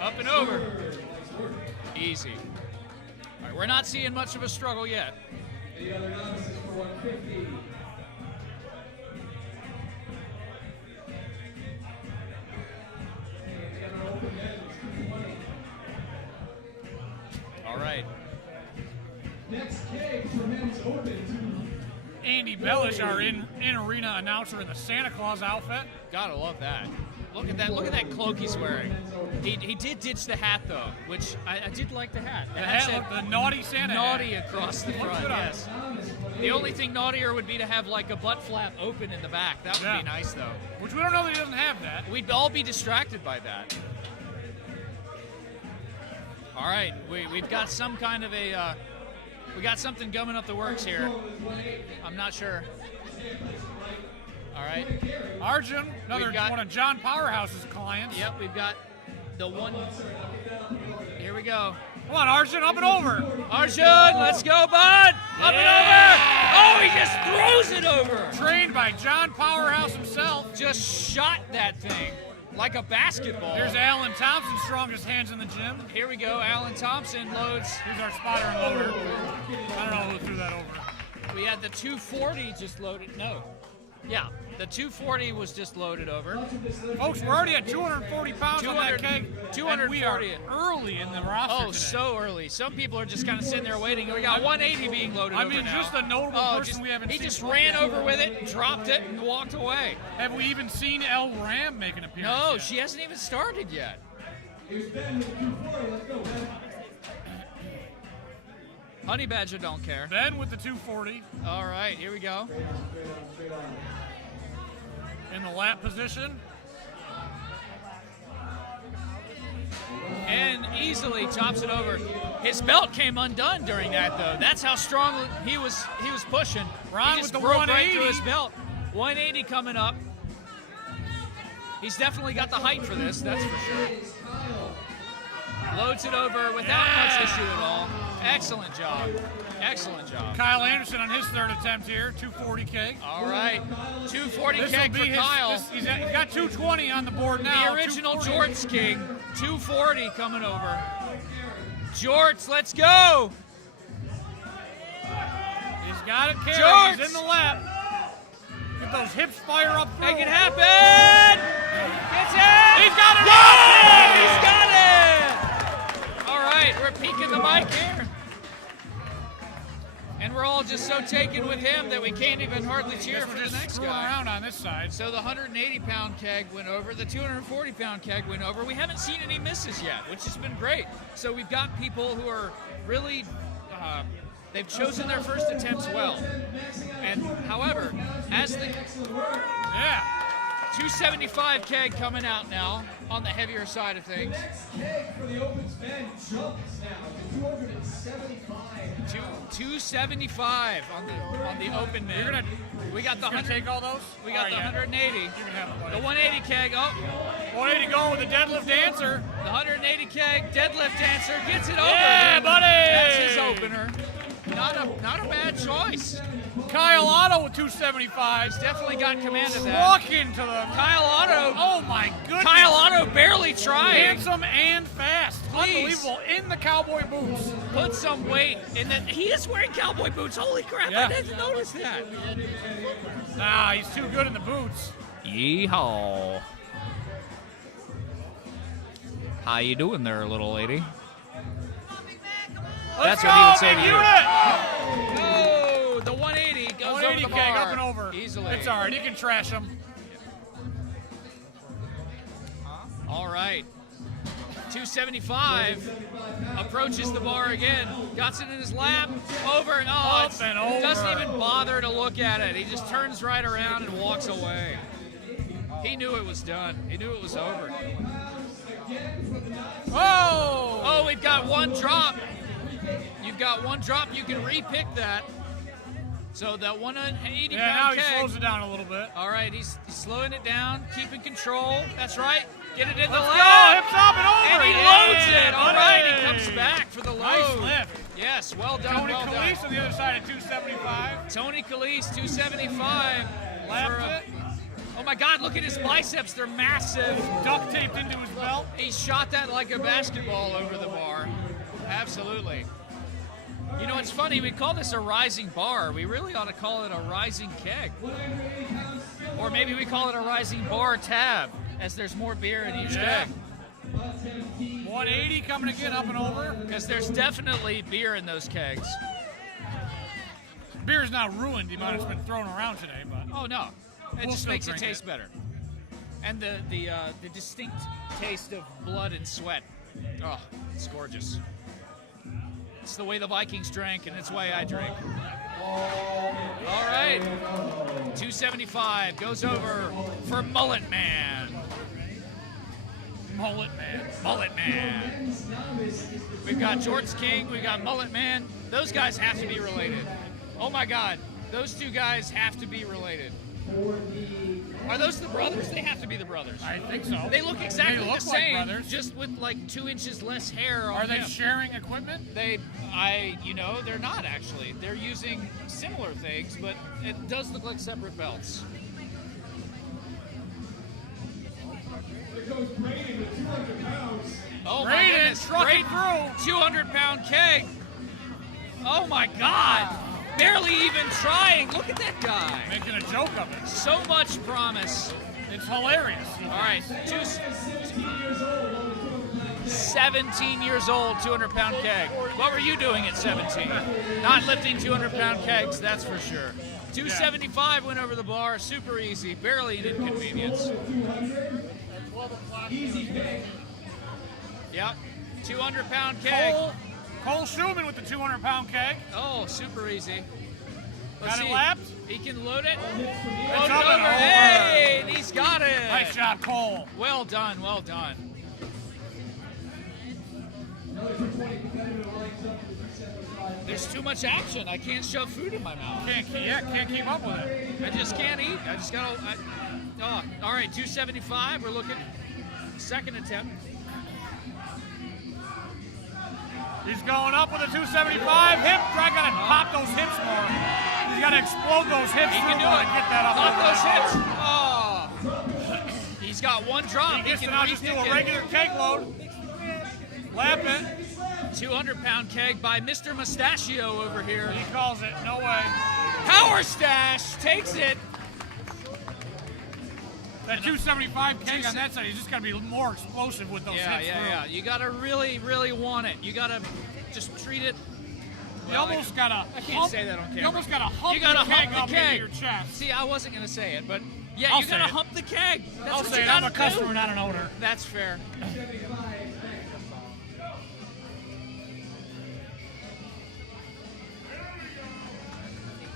up and over. Easy. All right, we're not seeing much of a struggle yet. Any other novices for 150? All right. Next keg for men's open Andy Bellish, our in-arena announcer in the Santa Claus outfit. Gotta love that. Look at that! Look at that cloak he's wearing. He did ditch the hat though, which I did like the hat. The hat said looked the naughty Santa naughty hat. across the front. good on Yes. The only thing naughtier would be to have like a butt flap open in the back. That would Yeah. be nice though. Which we don't know that he doesn't have that. We'd all be distracted by that. All right, we've got some kind of a we got something gumming up the works here. I'm not sure. All right. Arjun, another one of John Powerhouse's clients. Yep, we've got the one. Here we go. Come on, Arjun, up and over. Arjun, let's go, bud. Up and over. Oh, he just throws it over. Trained by John Powerhouse himself. Just shot that thing like a basketball. Here's Alan Thompson, strongest hands in the gym. Here we go. Alan Thompson loads. He's our spotter and loader. I don't know who threw that over. We had the 240 just loaded. No. Yeah, the 240 was just loaded over. Folks, we're already at 240 pounds on that keg. 240. We are early in the roster Oh, today. so early. Some people are just kind of sitting there waiting. We got 180 being loaded over now. just a notable person we haven't He seen. just ran over with it, dropped it, and walked away. Have we even seen El Ram make an appearance No, yet? she hasn't even started yet. Here's Ben with 240. Let's go, Ben. Honey Badger don't care. Ben with the 240. All right, here we go. Straight on. In the lap position. And easily tops it over. His belt came undone during that, though. That's how strong he was pushing. Ron he just with the broke 180. right through his belt. 180 coming up. He's definitely got the height for this, that's for sure. Loads it over without much issue at all. Excellent job. Excellent job. Kyle Anderson on his third attempt here, 240 keg. All right, 240 This keg will for be Kyle. He's got 220 on the board now. The original 240. Jorts King, 240 coming over. Jorts, let's go! He's got it carried. Jorts! He's in the lap. Get those hips fire up through. Make it happen! Gets it! He's got it! Whoa! He's got it! All right, we're peeking the mic here. And we're all just so taken with him that we can't even hardly cheer Guess for we're the just next screwing guy. around on this side. So the 180-pound keg went over. The 240-pound keg went over. We haven't seen any misses yet, which has been great. So we've got people who are really, they've chosen their first attempts well. And however, as the 275 keg coming out now on the heavier side of things. Next keg for the open span jumps now to 275. 275 on the open men. We got the 100. Take all those? We got the 180. You can have them. The 180 keg. Oh, 180 going with the deadlift answer. the 180 keg deadlift answer gets it over. Yeah, buddy! That's his opener. Not a bad choice. Kyle Otto with 275. He's definitely got command of that. Walk into the Kyle Otto. Oh my goodness. Kyle Otto barely trying. Handsome and fast. Please. Unbelievable in the cowboy boots. Put some weight in that. He is wearing cowboy boots. Holy crap! Yeah. I didn't notice that. Nah, he's too good in the boots. Yeehaw. How you doing there, little lady? Let's That's what he would say big to you. unit. Oh, the 180 goes over the 80 the keg bar up and over. easily. It's all right. You can trash them. All right. 275 approaches the bar again. Got it in his lap. Over and Up and over. Doesn't even bother to look at it. He just turns right around and walks away. He knew it was done. He knew it was over. Oh! Oh, we've got one drop. You've got one drop. You can re-pick that. So that 180 Yeah, now pound he keg. slows it down a little bit. All right, he's slowing it down, keeping control. That's right. Get it in the Let's lap. go! Hips up and over! And he Yeah, loads it. All right, he buddy. comes back for the load. Nice lift. Yes, well done, Tony well Calise done. on the other side at 275. Tony Calise, 275. Lapped for it. Oh my God, look at his biceps. They're massive. Duct taped into his belt. He shot that like a basketball over the bar. Absolutely. You know, it's funny, we call this a rising bar. We really ought to call it a rising keg. Or maybe we call it a rising bar tab, as there's more beer in each keg. 180 coming again, up and over. Because there's definitely beer in those kegs. Beer's not ruined the amount it's been thrown around today, but Oh, no. It We'll just still makes it drink taste better. And the distinct taste of blood and sweat. Oh, it's gorgeous. It's the way the Vikings drank, and it's the way I drink. All right. 275 goes over for Mullet Man. Mullet Man. Mullet Man. We've got George King. We've got Mullet Man. Those guys have to be related. Oh, my God. Those two guys have to be related. Are those the brothers? They have to be the brothers. I think so. They look exactly They look the like same, brothers. just with like 2 inches less hair on Are they him. sharing equipment? They're not actually. They're using similar things, but it does look like separate belts. There goes Brayden with 200 pounds. Oh my Brayden goodness! trucking Great through. 200-pound keg. Oh my God! Barely even trying. Look at that guy. Making a joke of it. So much promise. It's hilarious. All right, 17 years old, 200-pound keg. What were you doing at 17? Not lifting 200-pound kegs, that's for sure. 275 went over the bar, super easy, barely an inconvenience. Easy pick. Yep, 200-pound keg. Cole Schumann with the 200-pound keg. Oh, super easy. Got it lapped? He can load it. Load it up over. and over. Hey, and he's got it. Nice job, Cole. Well done, well done. There's too much action. I can't shove food in my mouth. Can't keep up with it. I just can't eat. I just gotta. All right, 275. We're looking. Second attempt. He's going up with a 275 hip. I gotta pop those hips more. He's gotta explode those hips. He can do through it. and get that up. Pop over those hips. Oh. He's got one drop. He gets to can now just do re-pick a it. regular keg load. Lap it. 200-pound keg by Mr. Mustachio over here. He calls it. No way. Power stash takes it. That 275 keg on that side, he's just got to be more explosive with those hips through. Yeah. You got to really, really want it. You got to just treat it. You almost got to I can't say that on camera. You almost got to hump You gotta the keg hump up the into keg. your chest. See, I wasn't going to say it, but yeah, I'll you got to say it. hump the keg. That's I'll what say you it. I'm a gotta do. customer, not an owner. That's fair.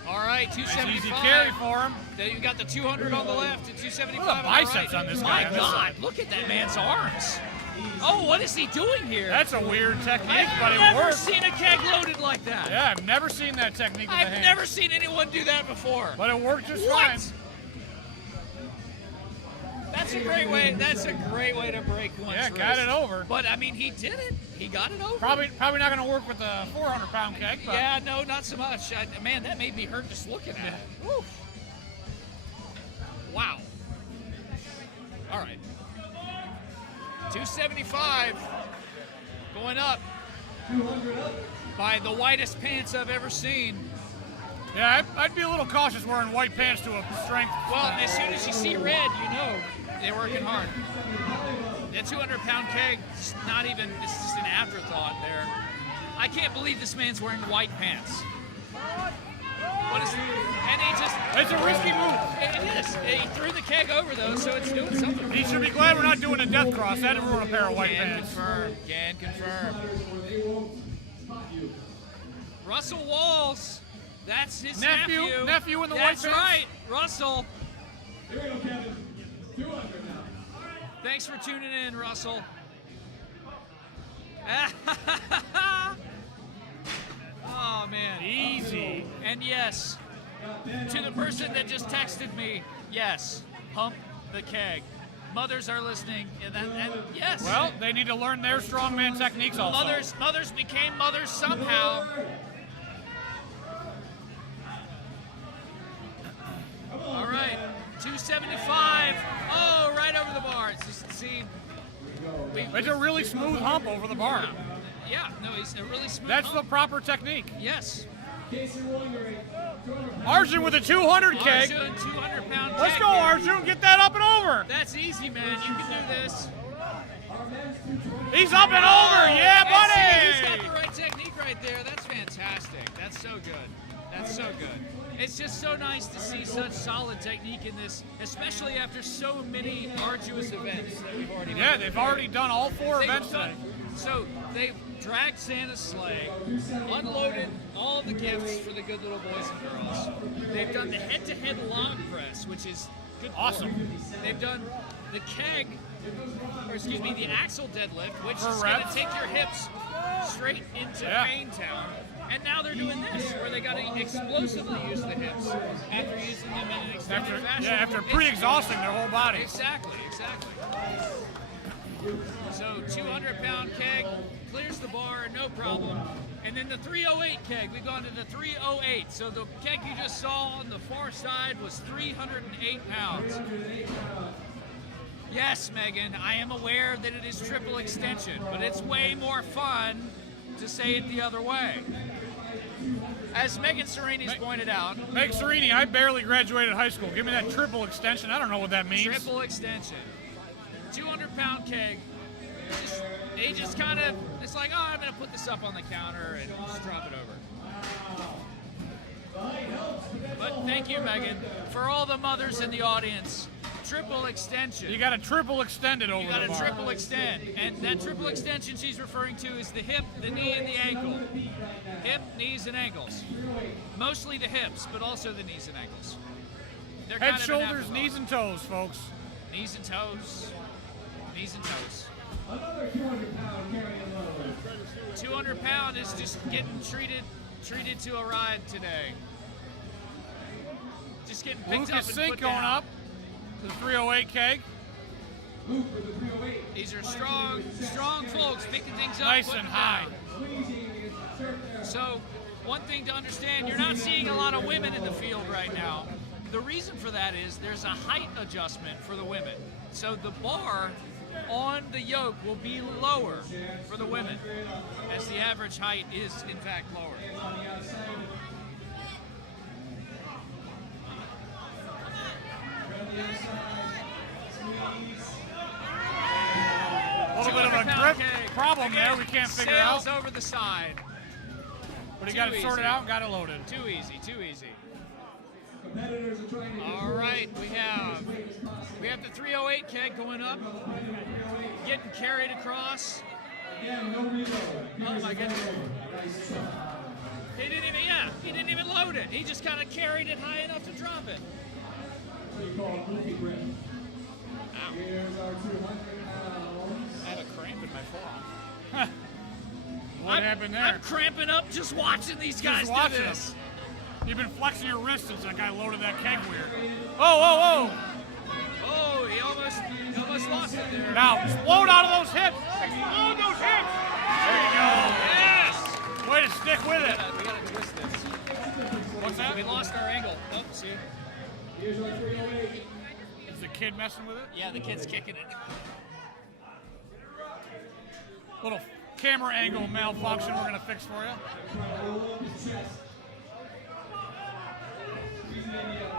All right, Nice 275. easy carry for him. Then you got the 200 on the left and 275 Look at the on the biceps right. on this My guy on this God, side. look at that man's arms. Oh, what is he doing here? That's a weird technique, but I've it never works. seen a keg loaded like that. Yeah, I've never seen that technique with the I've hand. never seen anyone do that before. But it worked just What? fine. That's a great way. That's a great way to break one's Yeah, wrist. got it over. But I mean, he did it. He got it over. Probably not going to work with a 400-pound keg. But Yeah, no, not so much. Man, that made me hurt just looking at it. Woo. Wow. All right. 275 going up 200 up. by the whitest pants I've ever seen. Yeah, I'd be a little cautious wearing white pants to a strength. Well, as soon as you see red, you know they're working hard. That 200-pound keg, it's not even, it's just an afterthought there. I can't believe this man's wearing white pants. What is? And he just. It's a risky move. It is. He threw the keg over though, so it's doing something. He should be glad we're not doing a death cross. That'd ruin a pair of white Can pants. confirm. Can confirm. Russell Walls. That's his nephew. Nephew in the white pants. That's right, Russell. Here we go, Kevin. 200 now. Thanks for tuning in, Russell. Oh man. Easy. And yes, to the person that just texted me, yes, pump the keg. Mothers are listening, and yes. Well, they need to learn their strongman techniques also. Mothers became mothers somehow. All right, 275. Oh, right over the bar. See, it's a really smooth hump over the bar. Yeah, no, he's a really smooth. That's hump. the proper technique. Yes. Arjun with a 200 keg. Arjun, 200-pound keg. Let's go, Arjun. Get that up and over. That's easy, man. You can do this. He's up and over. Yeah, buddy. He's got the right technique right there. That's fantastic. That's so good. That's so good. It's just so nice to see such solid technique in this, especially after so many arduous events that we've already done. Yeah, they've already done all 4 events today. So they've dragged Santa's sleigh, unloaded all the gifts for the good little boys and girls. They've done the head-to-head log press, which is good. Awesome. They've done the keg, or excuse me, the axle deadlift, which For is going to reps. take your hips straight into Pain Town. And now they're doing this, where they got to explosively use the hips after using them in an extended fashion. Yeah, after pre-exhausting their whole body. Exactly. So 200-pound keg clears the bar, no problem. And then the 308 keg, we've gone to the 308. So the keg you just saw on the far side was 308 pounds. Yes, Megan, I am aware that it is triple extension, but it's way more fun to say it the other way. As Megan Sereni's pointed out. Meg Serini, I barely graduated high school. Give me that triple extension. I don't know what that means. Triple extension. 200-pound keg. He just kind of, it's like, oh, I'm going to put this up on the counter and just drop it over. But thank you, Megan, for all the mothers in the audience. Triple extension. You got to triple extend it over the bar. You got to triple extend. And that triple extension she's referring to is the hip, the knee, and the ankle. Hip, knees, and ankles. Mostly the hips, but also the knees and ankles. They're Head, kind of shoulders, knees, and toes, folks. Knees and toes. Knees and toes. Another 200-pound carrying load. 200-pound is just getting treated to a ride today. Just getting picked Lucas up and Sink put going down. up. The 308 keg. These are strong folks picking things up. Nice putting and high. down. So, one thing to understand, you're not seeing a lot of women in the field right now. The reason for that is there's a height adjustment for the women. So the bar on the yoke will be lower for the women, as the average height is in fact lower. A little bit of a grip problem there we can't figure out. Sails over the side. But he got it sorted out and got it loaded. Too easy, too easy. Competitors are trying to All right, we have the 308 keg going up, getting carried across. Again, no reload. Oh my goodness. He didn't even load it. He just kind of carried it high enough to drop it. What do you call a goofy grip? Ow. Here's our 200 pounds. I have a cramp in my forearm. What happened there? I'm cramping up just watching these guys do watching this. You've been flexing your wrist since that guy loaded that keg weird. Oh! Oh, he almost lost it there. Now, explode out of those hips. Explode those hips. There you go. Yes! Way to stick with it. We gotta twist this. What's that? We lost our angle. Oh, see? Here's our 308. Is the kid messing with it? Yeah, the kid's kicking it. Little camera angle malfunction we're going to fix for you. Roll up his chest. Squeezing in the hip.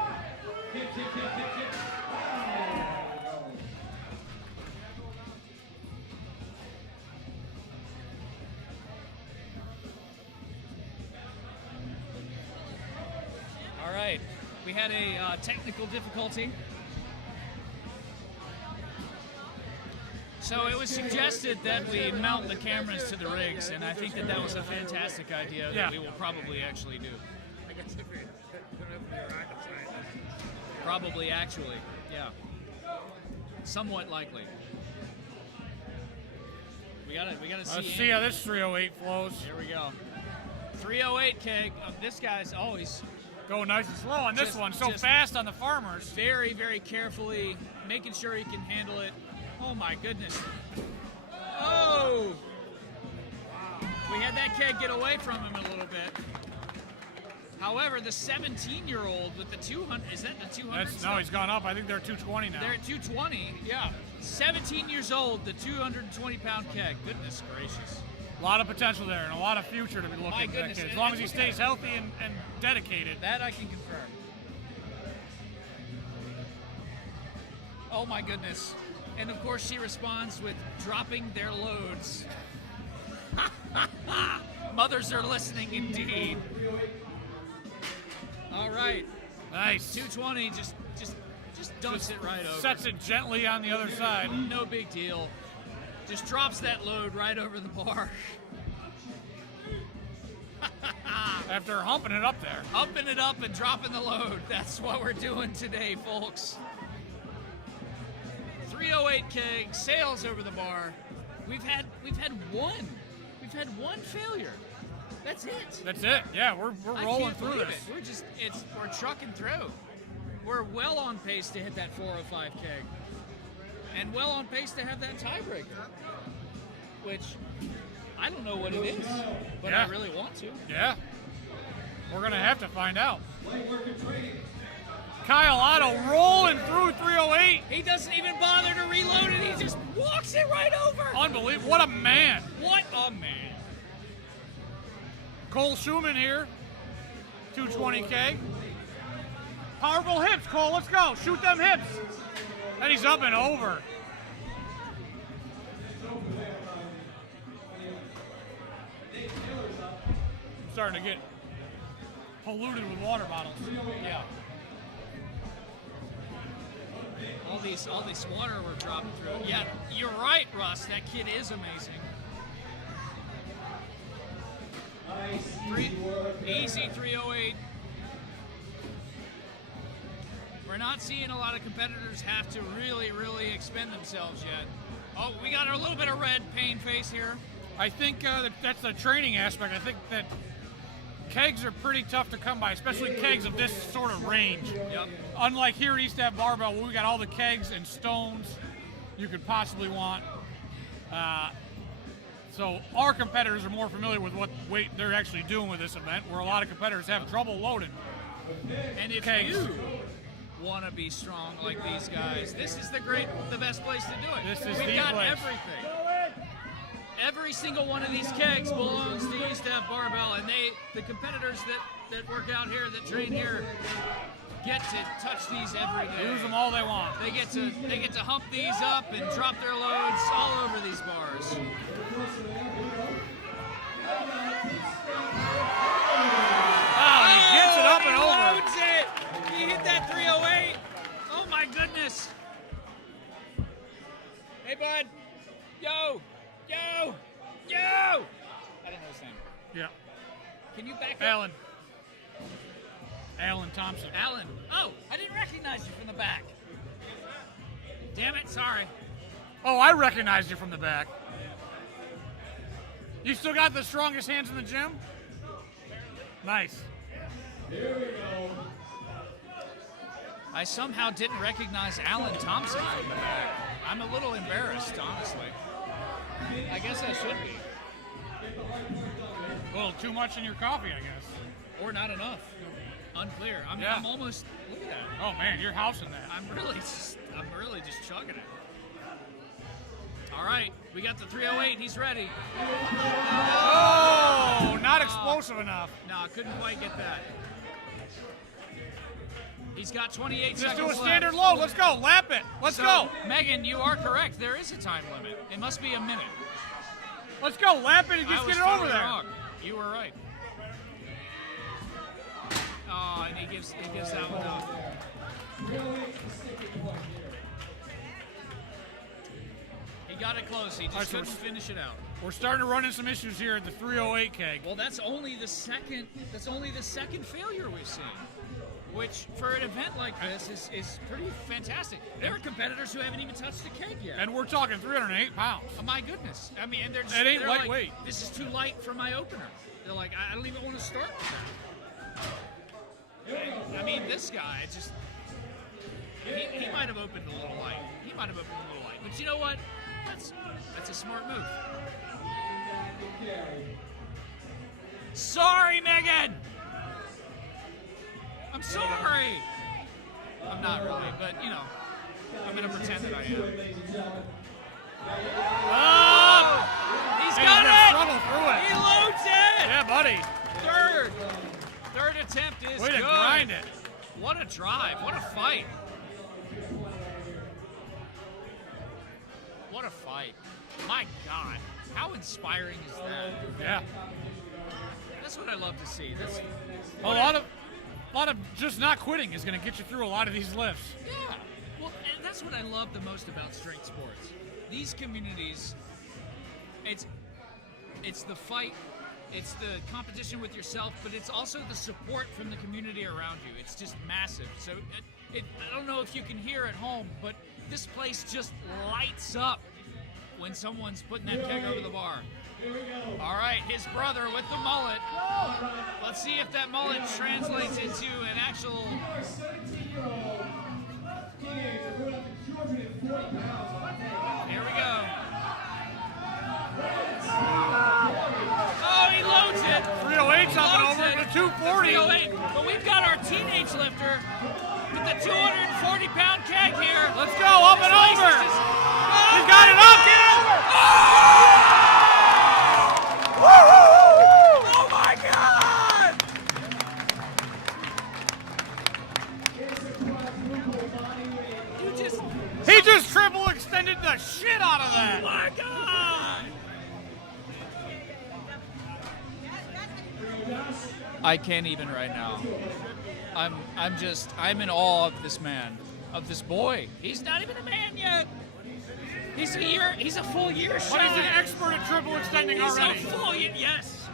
We had a technical difficulty. So it was suggested that we mount the cameras to the rigs, and I think that that was a fantastic idea that we will probably actually do. Probably actually, yeah. Somewhat likely. We gotta see. Let's see how this 308 flows. Here we go. 308 keg. This guy's always going nice and slow on this one. So fast on the farmers. Very, very carefully, making sure he can handle it. Oh my goodness. Oh! We had that keg get away from him a little bit. However, the 17-year-old with the 200, is that the 200? No, he's gone up. I think they're 220 now. They're at 220, yeah. 17 years old, the 220-pound keg. Goodness gracious. A lot of potential there and a lot of future to be looking at that kid. As long as he stays healthy and dedicated. That I can confirm. Oh my goodness. And of course she responds with dropping their loads. Mothers are listening indeed. All right. Nice. 220, just dumps it right over. Sets it gently on the other side. No big deal. Just drops that load right over the bar. After humping it up there. Humping it up and dropping the load. That's what we're doing today, folks. 308 keg, sails over the bar. We've had one. We've had one failure. That's it. That's it. Yeah, we're rolling through this. We're trucking through. We're well on pace to hit that 405 keg. And well on pace to have that tiebreaker. Which I don't know what it is, but I really want to. Yeah. We're gonna have to find out. Kyle Otto rolling through 308. He doesn't even bother to reload it. He just walks it right over. Unbelievable. What a man. What a man. Cole Schumann here. 220K. Powerful hips, Cole. Let's go. Shoot them hips. And he's up and over. I'm starting to get polluted with water bottles. Yeah. All these water we're dropping through. Yeah, you're right, Russ. That kid is amazing. Easy 308. We're not seeing a lot of competitors have to really, really expend themselves yet. Oh, we got a little bit of red pain face here. I think that's the training aspect. I think that kegs are pretty tough to come by, especially kegs of this sort of range. Yep. Unlike here at East Ave Barbell, where we got all the kegs and stones you could possibly want. So our competitors are more familiar with what weight they're actually doing with this event, where a lot of competitors have trouble loading. And if kegs. you want to be strong like these guys, this is the best place to do it. This is We've the got place. Everything. Every single one of these kegs belongs to East Ave Barbell, and the competitors that work out here, that train here, get to touch these every day. Use them all they want. They get to hump these up and drop their loads all over these bars. Oh, he gets it up and over. Loads it. He hit that 308. Oh my goodness. Hey bud. Yo. Yo. Yo. I don't know his name. Yeah. Can you back up? Alan Thompson. Alan. Oh, I didn't recognize you from the back. Damn it, sorry. Oh, I recognized you from the back. You still got the strongest hands in the gym? Nice. Here we go. I somehow didn't recognize Alan Thompson from the back. I'm a little embarrassed, honestly. I guess I should be. A little too much in your coffee, I guess. Or not enough. Unclear. I'm almost. Look at that. Oh man, you're housing that. I'm really just chugging it. All right, we got the 308. He's ready. Oh, not explosive enough. No, couldn't quite get that. He's got 28 Just seconds do a left. standard load. Let's go. Lap it. Let's go. Megan, you are correct. There is a time limit. It must be a minute. Let's go. Lap it and just get it over there. Wrong. You were right. Oh, and he gives that one up. He got it close. He just couldn't finish it out. We're starting to run into some issues here at the 308 keg. Well, that's only the second failure we've seen, which for an event like this is pretty fantastic. There are competitors who haven't even touched the keg yet. And we're talking 308 pounds. Oh, my goodness. I mean, and they're just, it ain't they're lightweight. Like, this is too light for my opener. They're like, I don't even want to start with that. I mean, this guy just he might have opened a little light. But you know what? That's a smart move. Sorry, Megan. I'm sorry. I'm not really, but you know, I'm gonna pretend that I am. Oh! He's got it. Struggle through it. He loads it. Yeah, buddy. Third attempt is Way to good. grind it. What a drive. What a fight. What a fight. My God. How inspiring is that? Yeah. That's what I love to see. That's A lot of just not quitting is going to get you through a lot of these lifts. Yeah. Well, and that's what I love the most about strength sports. These communities, it's the fight, it's the competition with yourself, but it's also the support from the community around you. It's just massive. So I don't know if you can hear at home, but this place just lights up when someone's putting that keg over the bar. All right, his brother with the mullet. Let's see if that mullet translates into an actual... Here we go. Oh, he loads it. 308's up and over to 240. 308. But we've got our teenage lifter with the 240-pound keg here. Let's go, up and over. He's got it up. Get over. Oh my God! He just triple extended the shit out of that. Oh my God! I can't even right now. I'm in awe of this man, of this boy. He's not even a man yet. He's a full year shy. But he's an expert at triple extending already. He's a full year, yes.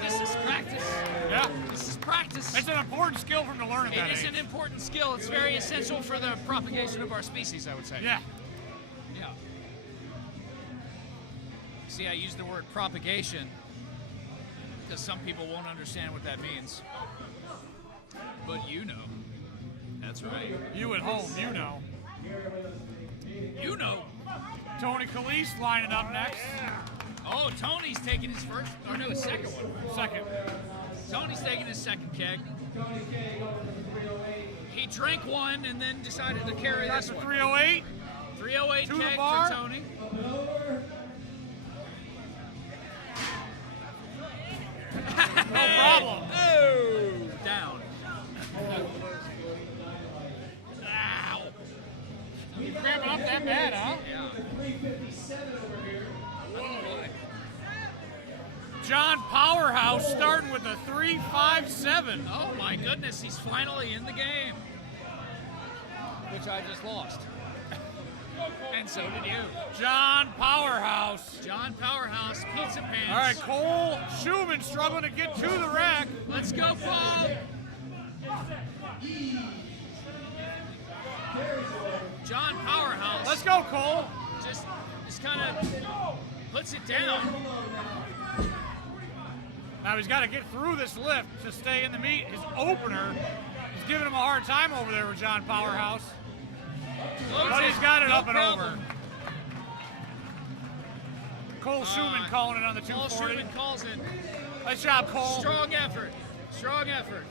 This is practice. Yeah. This is practice. It's an important skill for him to learn at that It is age. an important skill. It's very essential for the propagation of our species, I would say. Yeah. Yeah. See, I use the word propagation because some people won't understand what that means. But you know. That's right. You at home, you know. You know. Tony Calise lining up next. Oh, Tony's taking his first, or no, his second one. Second. Tony's taking his second keg. He drank one and then decided to carry That's this a one. 308. 308 To the keg bar. for Tony. No problem. Oh, down. Ow. You cramping up that bad, huh? Yeah. John Powerhouse starting with a 3.57. Oh my goodness, he's finally in the game. Which I just lost. And so did you. John Powerhouse. John Powerhouse, pizza pants. All right, Cole Schumann struggling to get to the rack. Let's go, Paul. John Powerhouse. Let's go, Cole. Just kind of puts it down. Now he's got to get through this lift to stay in the meet. His opener is giving him a hard time over there with John Powerhouse. But he's got it No up and problem. over. Cole Schumann calling it on the Paul 240. Schumann calls it. Nice job, Cole. Strong effort. Strong effort.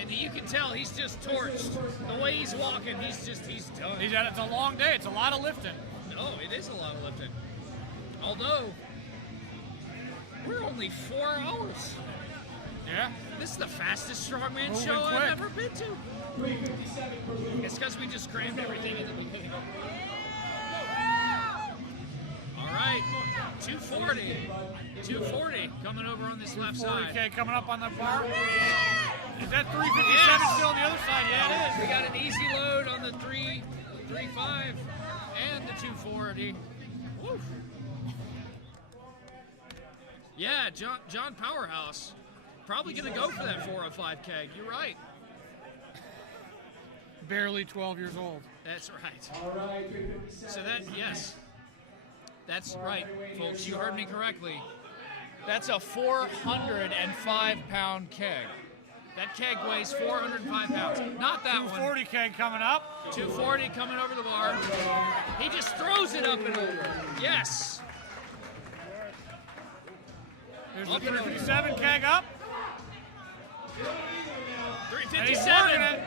And you can tell he's just torched. The way he's walking, he's done. It's a long day. It's a lot of lifting. No, it is a lot of lifting. Although, we're only 4 hours. Yeah. This is the fastest strongman Moving show quick. I've ever been to. It's because we just crammed everything in the beginning. All right, 240. 240 coming over on this left side. 40K coming up on the bar. Is that 357 still on the other side? Yeah, it is. We got an easy load on the 335 and the 240. Woo. Yeah, John Powerhouse. Probably going to go for that 405 keg. You're right. Barely 12 years old. That's right. So yes. That's right, folks. You heard me correctly. That's a 405-pound keg. That keg weighs 405 pounds. Not that 240 one. keg coming up. 240 coming over the bar. He just throws it up and over. Yes. There's the 357 keg up. 357.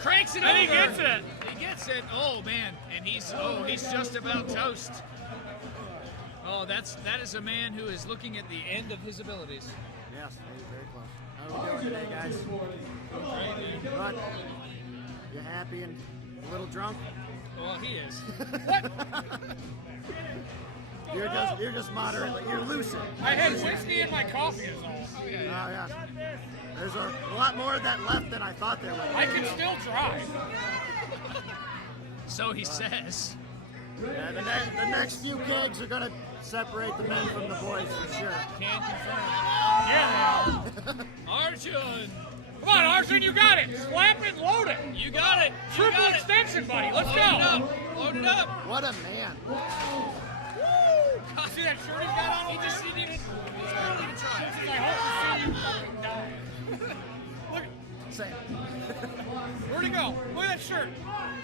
Cranks it over. And he gets it. He gets it. Oh man, and he's just about toast. Oh, that is a man who is looking at the end of his abilities. Yes, very close. How are we doing today, guys? Good. You happy and a little drunk? Well, he is. You're just moderately. You're lucid. I had whiskey in my coffee is all. Oh Oh yeah. There's a lot more of that left than I thought there was. I can still drive. So he says. Yeah, the next few kegs are gonna separate the men from the boys for sure. Can't confirm. Yeah. Arjun. Come on, Arjun, you got it. Slap it, load it. You got it. You Triple got it. extension, buddy. Let's Load go. it up. Load it up. What a man. Woo! See that shirt he's got on? He just didn't even. He's not even trying. I hope to see you fucking die. Look, Same. where'd he go? Look at that shirt.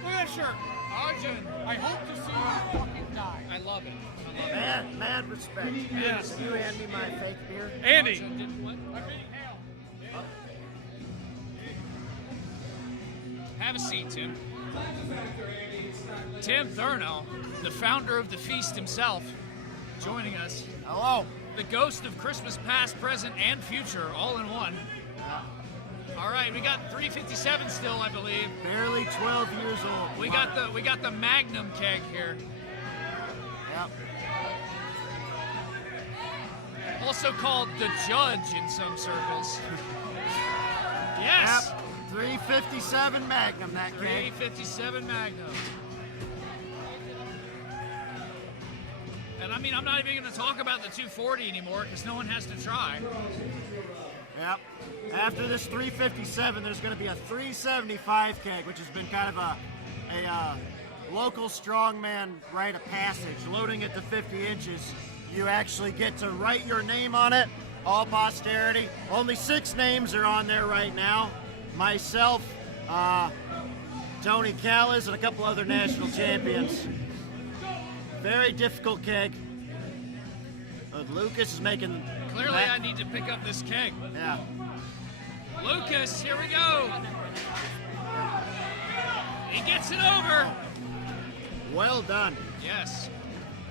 Look at that shirt. Arjun. I hope to see you fucking die. I love it. I love it. Mad respect. Yes. Can you hand me my fake beer? Andy. Arjun did what? I'm being hailed. Have a seat, Tim. Tim Thurnell, the founder of the feast himself, joining us. Hello. The ghost of Christmas past, present, and future, all in one. All right, we got 357 still, I believe. Barely 12 years old. We got the Magnum keg here. Yep. Also called the Judge in some circles. Yes. Yep. 357 Magnum, that keg. 357 Magnum. And I mean, I'm not even going to talk about the 240 anymore because no one has to try. Yep. After this 357, there's going to be a 375 keg, which has been kind of a local strongman rite of passage. Loading it to 50 inches, you actually get to write your name on it, all posterity. Only 6 names are on there right now. Myself, Tony Callis, and a couple other national champions. Very difficult keg. Lucas is making... Clearly, I need to pick up this keg. Yeah. Lucas, here we go. He gets it over. Well done. Yes.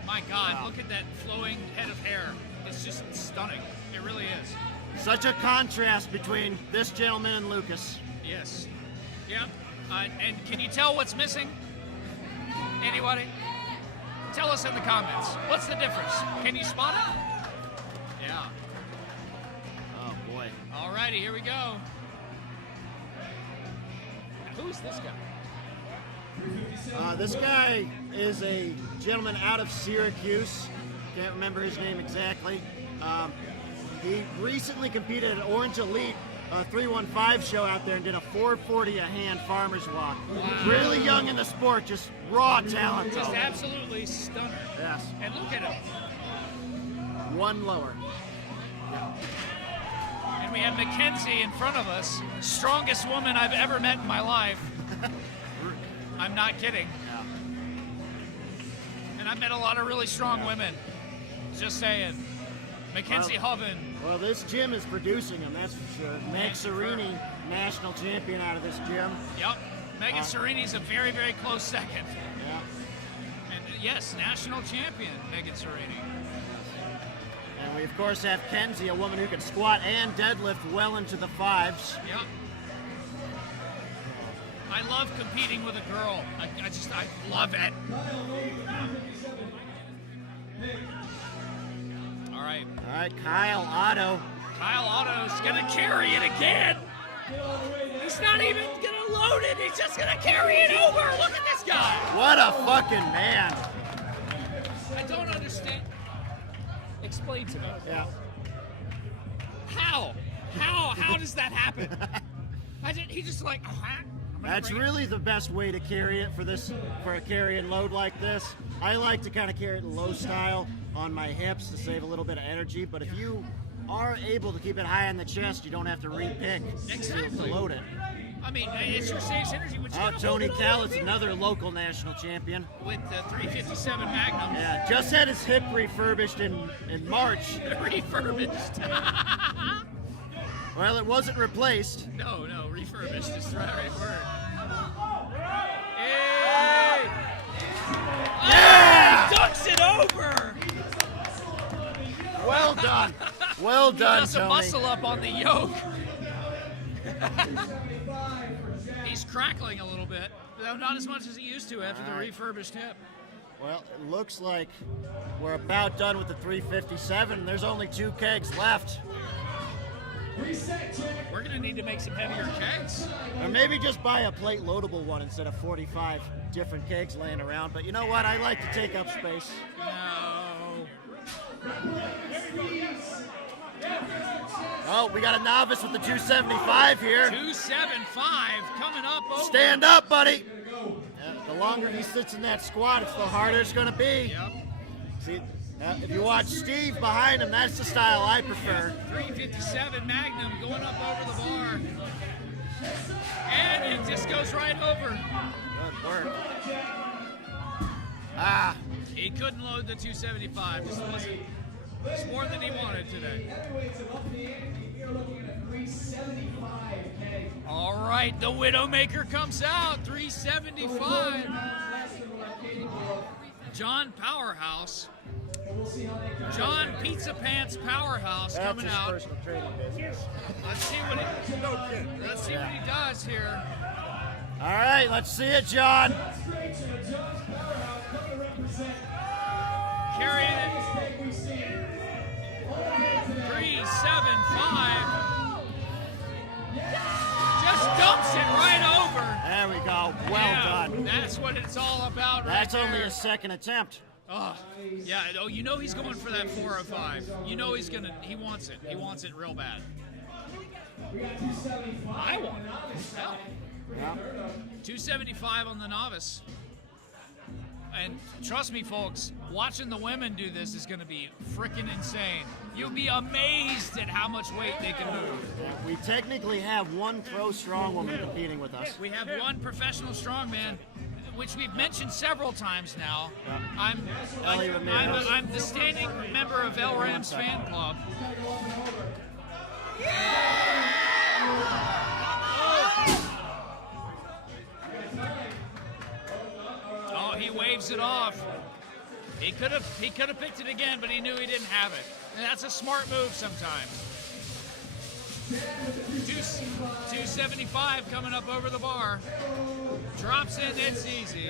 My God, look at that flowing head of hair. It's just stunning. It really is. Such a contrast between this gentleman and Lucas. Yes. Yep. And can you tell what's missing? Anybody? Tell us in the comments. What's the difference? Can you spot it? Yeah. Oh boy. Alrighty, here we go. Who's this guy? This guy is a gentleman out of Syracuse. Can't remember his name exactly. He recently competed at Orange Elite, a 315 show out there, and did a 440 a hand farmer's walk. Wow. Really young in the sport, just raw talent. Just absolutely stunner. Yes. And look at him. One lower. And we have Mackenzie in front of us, strongest woman I've ever met in my life. I'm not kidding. Yeah. And I've met a lot of really strong women. Just saying. Mackenzie Hoven. Well, this gym is producing him, that's for sure. Meg Serini, national champion out of this gym. Yep. Megan Sereni's a very, very close second. Yeah. And yes, national champion, Megan Serini. And we, of course, have Kenzie, a woman who can squat and deadlift well into the 5s. Yep. I love competing with a girl. I love it. All right. All right, Kyle Otto. Kyle Otto's gonna carry it again. He's not even gonna load it. He's just gonna carry it over. Look at this guy. What a fucking man. I don't understand. Explain to me. Yeah. How? How does that happen? He just like. That's really the best way to carry it for a carry and load like this. I like to kind of carry it low style on my hips to save a little bit of energy. But if you are able to keep it high on the chest, you don't have to re-pick to load it. I mean, it sure saves energy. Tony Callis, another local national champion. With the 357 Magnum. Yeah, just had his hip refurbished in March. Refurbished. Well, it wasn't replaced. No, refurbished is the right word. Hey! Yeah! Oh, dunks it over! Well done. Well done, He does Tony. a muscle up on the yoke. He's crackling a little bit, though not as much as he used to after the refurbished hip. Well, it looks like we're about done with the 357. There's only 2 kegs left. We're going to need to make some heavier kegs. Or maybe just buy a plate loadable one instead of 45 different kegs laying around. But you know what? I like to take up space. No. Oh, we got a novice with the 275 here. 275 coming up over. Stand up, buddy. The longer he sits in that squat, it's the harder it's going to be. Yep. See, if you watch Steve behind him, that's the style I prefer. 357 Magnum going up over the bar. And it just goes right over. Good work. He couldn't load the 275. This wasn't. It's more than he wanted today. All right, the Widowmaker comes out. 375. John Powerhouse. John Pizza Pants Powerhouse coming out. That's his personal training business. Let's see what he does here. All right, let's see it, John. Carrying it. 375. Just dumps it right over. There we go. Well done. That's what it's all about That's right only there. a second attempt. Oh, yeah. Oh, you know he's going for that 405. You know he wants it. He wants it real bad. I want it. Hell. Yeah. 275 on the novice. And trust me, folks, watching the women do this is going to be freaking insane. You'll be amazed at how much weight they can move. We technically have one pro strong woman competing with us. We have one professional strongman, which we've mentioned several times now. Yeah. I'm the standing member of El Rams fan club. Oh, he waves it off. He could have picked it again, but he knew he didn't have it. And that's a smart move sometimes. 275 coming up over the bar. Drops in, it's easy.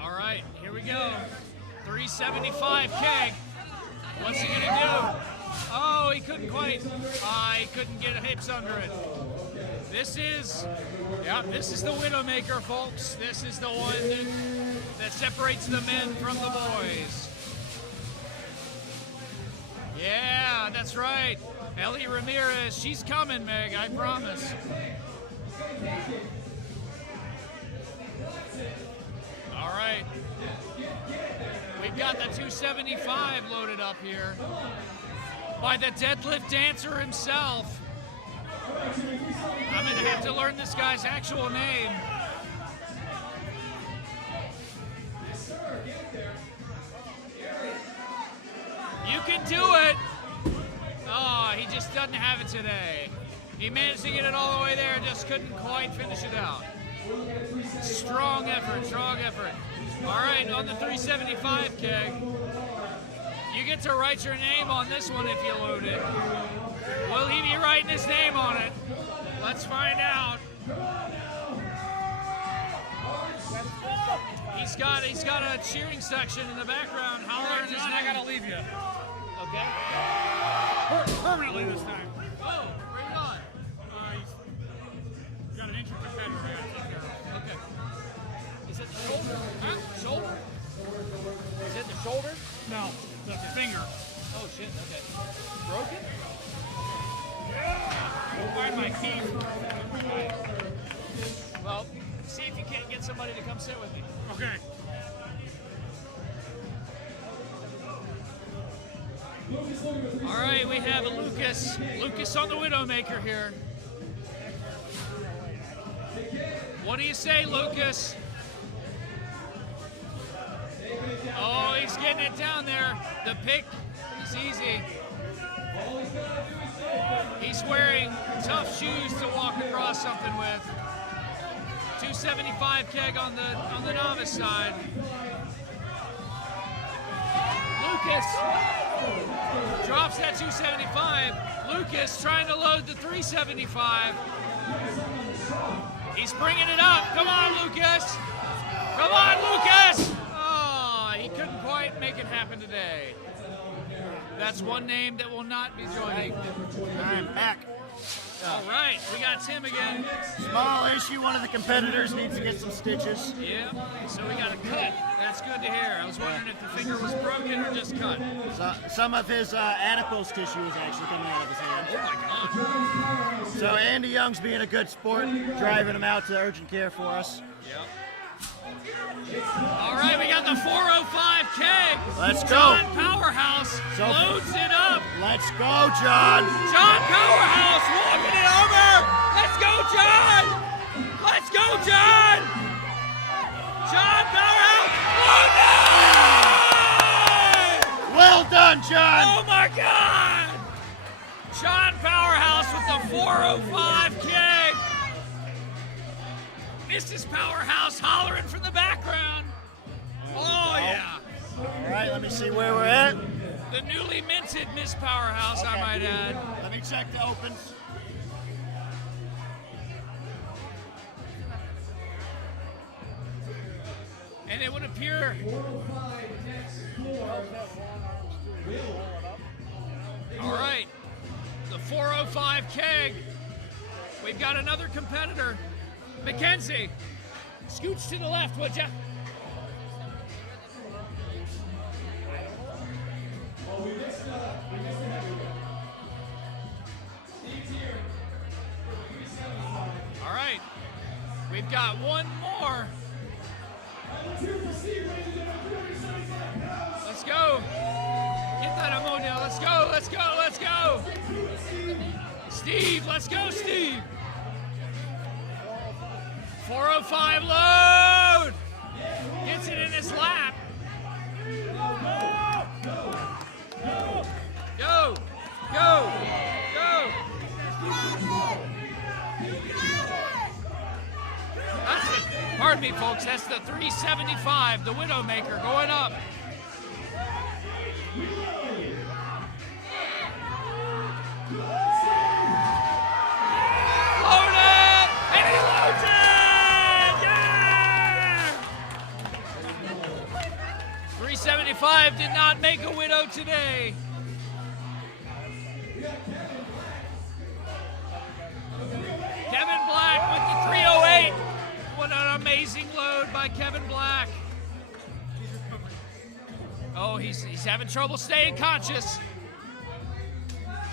All right, here we go. 375 keg. What's he gonna do? Oh, he couldn't quite. He couldn't get hips under it. This is the Widowmaker, folks. This is the one that separates the men from the boys. Yeah, that's right. Ellie Ramirez, she's coming, Meg, I promise. All right. We've got the 275 loaded up here by the deadlift dancer himself. I'm going to have to learn this guy's actual name. You can do it. Oh, he just doesn't have it today. He managed to get it all the way there, just couldn't quite finish it out. Strong effort, strong effort. All right, on the 375 keg. You get to write your name on this one if you load it. Will he be writing his name on it? Let's find out. He's got a cheering section in the background. Hollering his name. I gotta leave you. Okay. Permanently this time. Oh, bring it on. He's got an injured competitor I gotta take care of. Okay. Is it the shoulder? Huh? Shoulder? Is it the shoulder? No, the finger. Oh shit. Okay. Broken? I'll find my teeth. Well, see if you can't get somebody to come sit with me. Okay. All right, we have a Lucas. Lucas on the Widowmaker here. What do you say, Lucas? Oh, he's getting it down there. The pick is easy. He's wearing tough shoes to walk across something with. 275 keg on the novice side. Lucas drops that 275. Lucas trying to load the 375. He's bringing it up. Come on, Lucas. Come on, Lucas. Oh, he couldn't quite make it happen today. That's one name that will not be joining. I'm back. All right, we got Tim again. Small issue, one of the competitors needs to get some stitches. Yeah, so we got a cut. That's good to hear. I was wondering if the finger was broken or just cut. So, some of his adipose tissue is actually coming out of his hand. Oh my God. So Andy Young's being a good sport, driving him out to urgent care for us. Yep. All right, we got the 405 keg. Let's go. John Powerhouse So- loads it up. Let's go, John. John Powerhouse walking it over. Let's go, John. Let's go, John. John Powerhouse. Oh, no! Well done, John. Oh, my God. John Powerhouse with the 405 keg. Mrs. Powerhouse hollering from the background. Oh, yeah. All right, let me see where we're at. The newly minted Miss Powerhouse, I might add. Let me check the opens. And it would appear all right, the 405 keg. We've got another competitor. Mackenzie, scooch to the left, would ya? All right, we've got one more. Let's go. Get that ammonia. Let's go, let's go, let's go. Steve, let's go, Steve. 405 load. Gets it in his lap. Go, go, go. That's it. Pardon me, folks. That's the 375, the Widowmaker going up. Load it! And he loads it! Yeah! 375 did not make a widow today. Kevin Black with the 308. What an amazing load by Kevin Black. Oh, he's having trouble staying conscious.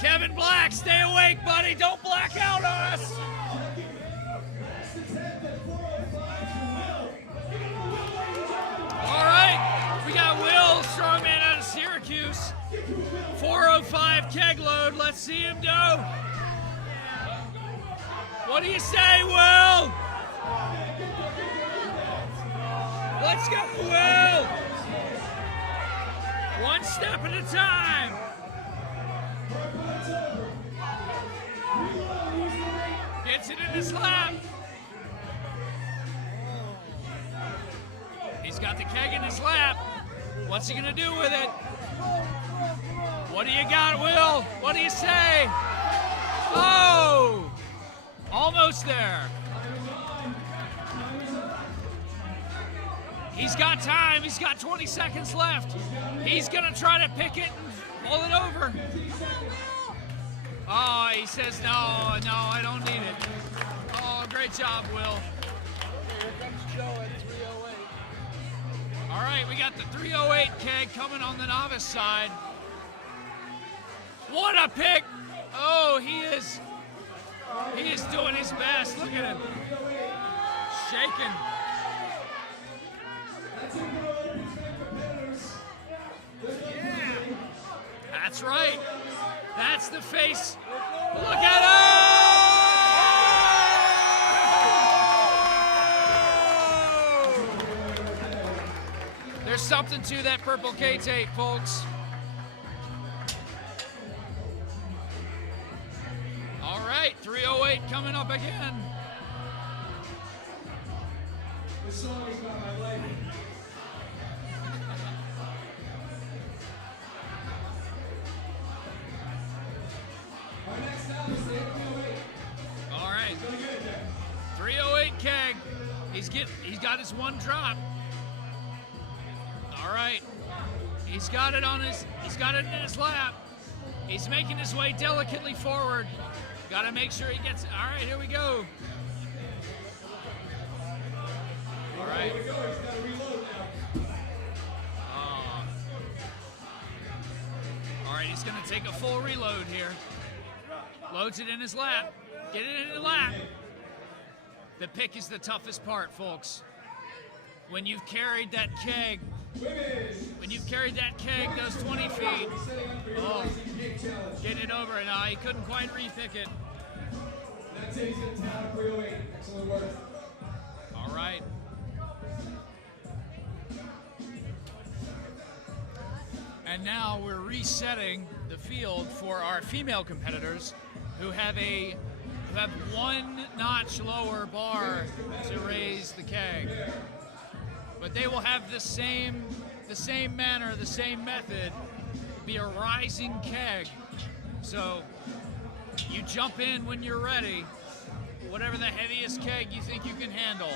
Kevin Black, stay awake, buddy. Don't black out on us. All right, we got Will, strongman out of Syracuse. 405 keg load. Let's see him go. What do you say, Will? Let's go, Will. One step at a time. Gets it in his lap. He's got the keg in his lap. What's he gonna do with it? What do you got, Will? What do you say? Oh! Almost there. He's got time. He's got 20 seconds left. He's going to try to pick it and pull it over. Oh, he says, no, I don't need it. Oh, great job, Will. Here comes Joe at 308. All right, we got the 308 keg coming on the novice side. What a pick! Oh, he is doing his best. Look at him. Shaking. Yeah. That's right. That's the face. Look at him! There's something to that purple K-tape, folks. All right, 308 coming up again. This song is about my life. Our next stop is the 308. All right, 308 keg. He's got his one drop. All right, he's got it in his lap. He's making his way delicately forward. Got to make sure he gets it. All right, here we go. All right. Here we go. He's got to reload now. All right, he's going to take a full reload here. Loads it in his lap. Get it in his lap. The pick is the toughest part, folks. When you've carried that keg, those 20 feet, oh, getting it over. No, he couldn't quite repick it. That's it. He's in town. 308. Excellent work. All right. And now we're resetting the field for our female competitors who have one notch lower bar to raise the keg. But they will have the same manner, the same method, be a rising keg. So you jump in when you're ready, whatever the heaviest keg you think you can handle.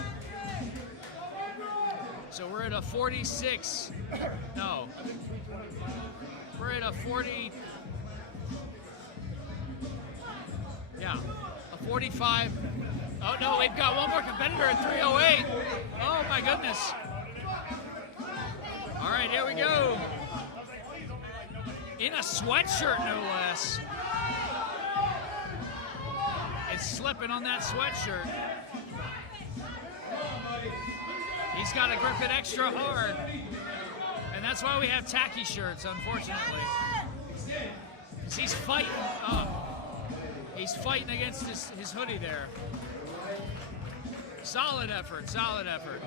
So we're at a 46, no, we're at a 40, yeah, a 45. Oh no, we've got one more competitor at 308. Oh my goodness. All right, here we go. In a sweatshirt, no less. It's slipping on that sweatshirt. He's got to grip it extra hard. And that's why we have tacky shirts, unfortunately. Because he's fighting. He's fighting against his hoodie there. Solid effort, solid effort.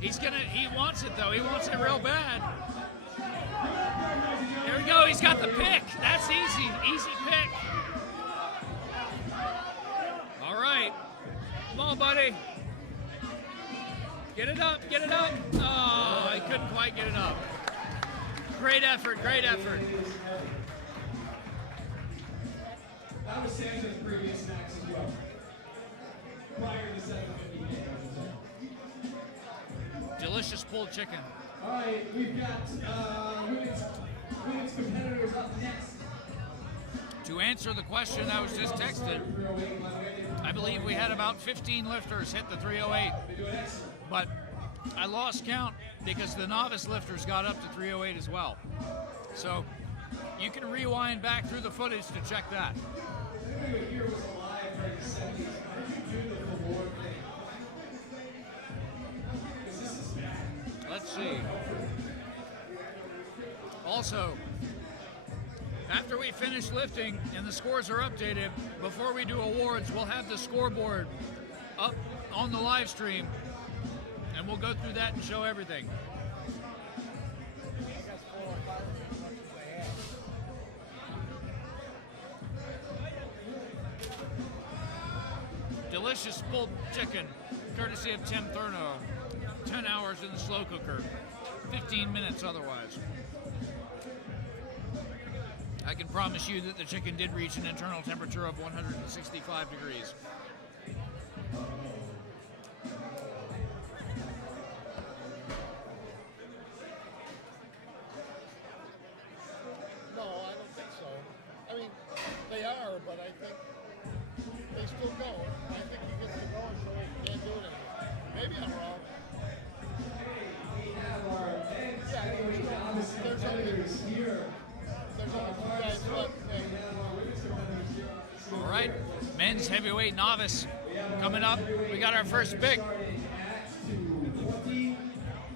He wants it though. He wants it real bad. There we go. He's got the pick. That's easy. Easy pick. All right. Come on, buddy. Get it up. Get it up. Oh, I couldn't quite get it up. Great effort. Great effort. That was Santa's previous snacks as well. Prior to 750 Delicious pulled chicken. All right, we've got women's competitors up next. To answer the question that was just texted, I believe we had about 15 lifters hit the 308. But I lost count because the novice lifters got up to 308 as well. So you can rewind back through the footage to check that. Let's see. Also, after we finish lifting and the scores are updated, before we do awards, we'll have the scoreboard up on the live stream, and we'll go through that and show everything. Delicious pulled chicken, courtesy of Tim Thurno. 10 hours in the slow cooker, 15 minutes otherwise. I can promise you that the chicken did reach an internal temperature of 165 degrees. Maybe I'm wrong. All right, men's heavyweight novice coming up. We got our first pick.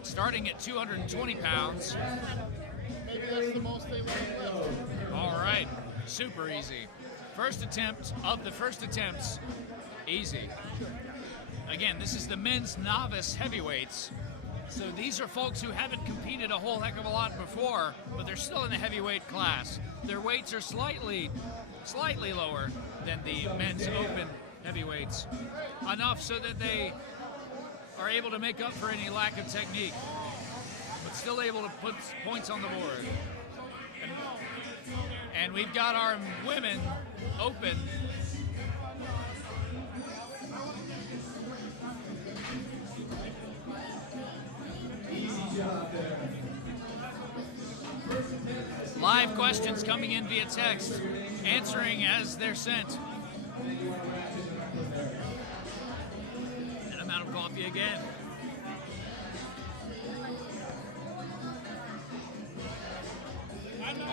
Starting at 220 pounds. Maybe that's the most they let me lift. All right, super easy. First attempt of the first attempts, easy. Again, this is the men's novice heavyweights. So these are folks who haven't competed a whole heck of a lot before, but they're still in the heavyweight class. Their weights are slightly lower than the men's open heavyweights. Enough so that they are able to make up for any lack of technique, but still able to put points on the board. And we've got our women open. Live questions coming in via text, answering as they're sent. And I'm out of coffee again.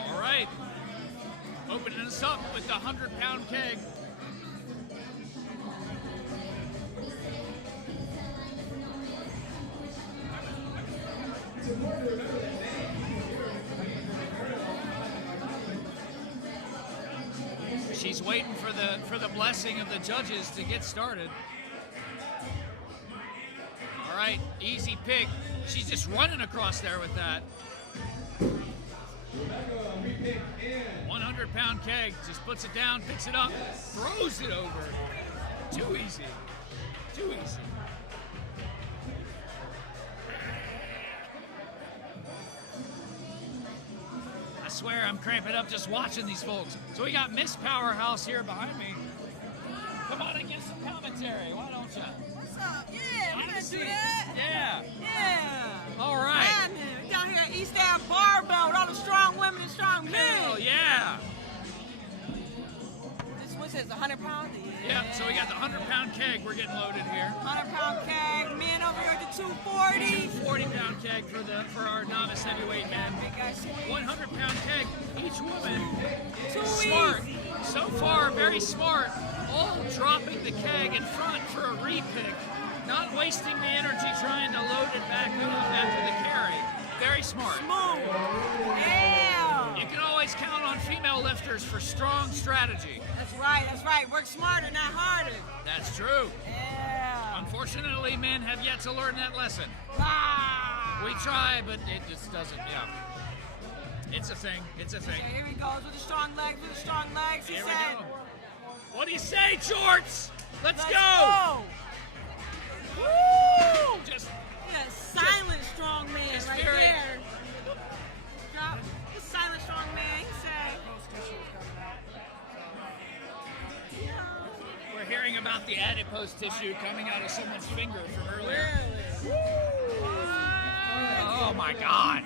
All right. Opening us up with the 100-pound keg. She's waiting for the blessing of the judges to get started. All right, easy pick. She's just running across there with that. 100-pound keg, just puts it down, picks it up, throws it over. Too easy. Too easy. I swear I'm cramping up just watching these folks. So we got Miss Powerhouse here behind me. Come on and give some commentary, why don't you? What's up? Yeah, we're gonna do that. Yeah. Yeah. All right. Yeah, man. We're down here at East Ave Barbell with all the strong women and strong men. Hell yeah. This was his 100 pounds? Yeah, so we got the 100-pound keg we're getting loaded here. 100-pound keg, men over here at the 240. 40-pound keg for our novice heavyweight men. 100-pound keg, each woman. Smart. So far, very smart. All dropping the keg in front for a repick. Not wasting the energy trying to load it back up after the carry. Very smart. Smooth. Yeah. You can always count on female lifters for strong strategy. That's right, that's right. Work smarter, not harder. That's true. Yeah. Unfortunately, men have yet to learn that lesson. Ah. We try, but it just doesn't, yeah. It's a thing, it's a thing. Okay, here he goes with the strong legs, He Here said, we go. What do you say, Jorts? Let's go. Woo! Just yeah, silent strong man just right very- there. Drop the silent strong man, he said. We're hearing about the adipose tissue coming out of someone's finger from earlier. Really? Oh my God.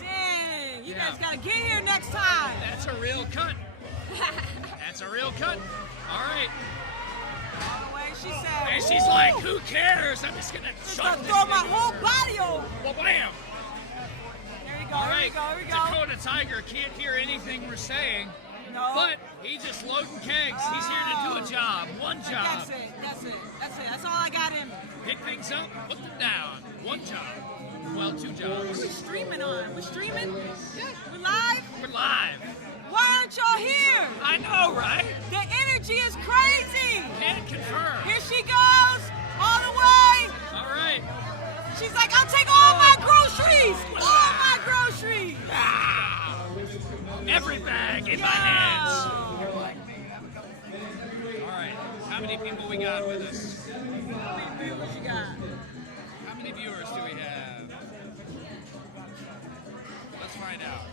Dang, you Yeah. guys gotta get here next time. That's a real cut. That's a real cut. All right. All the way, she said. And she's "Woo!" like, who cares? I'm just gonna Just shut gonna this throw my thing whole over. body over. Well, bam. Here we go, All here we right. go, here we go. Dakota Tiger can't hear anything we're saying, No. but he's just loading kegs. He's here to do a job. One job. That's it, that's it, that's it. That's all I got in me. Pick things up, put them down. One job. Well, two jobs. We're streaming on. We're streaming? Yeah. We're live? We're live. Why aren't y'all here? I know, right? The energy is crazy. Can't confirm. Here she goes, all the way. All right. She's like, I'll take all my groceries. All my groceries. Ah! Every bag in my hands. All right. How many people we got with us? How many viewers you got? How many viewers do we have? Let's find out.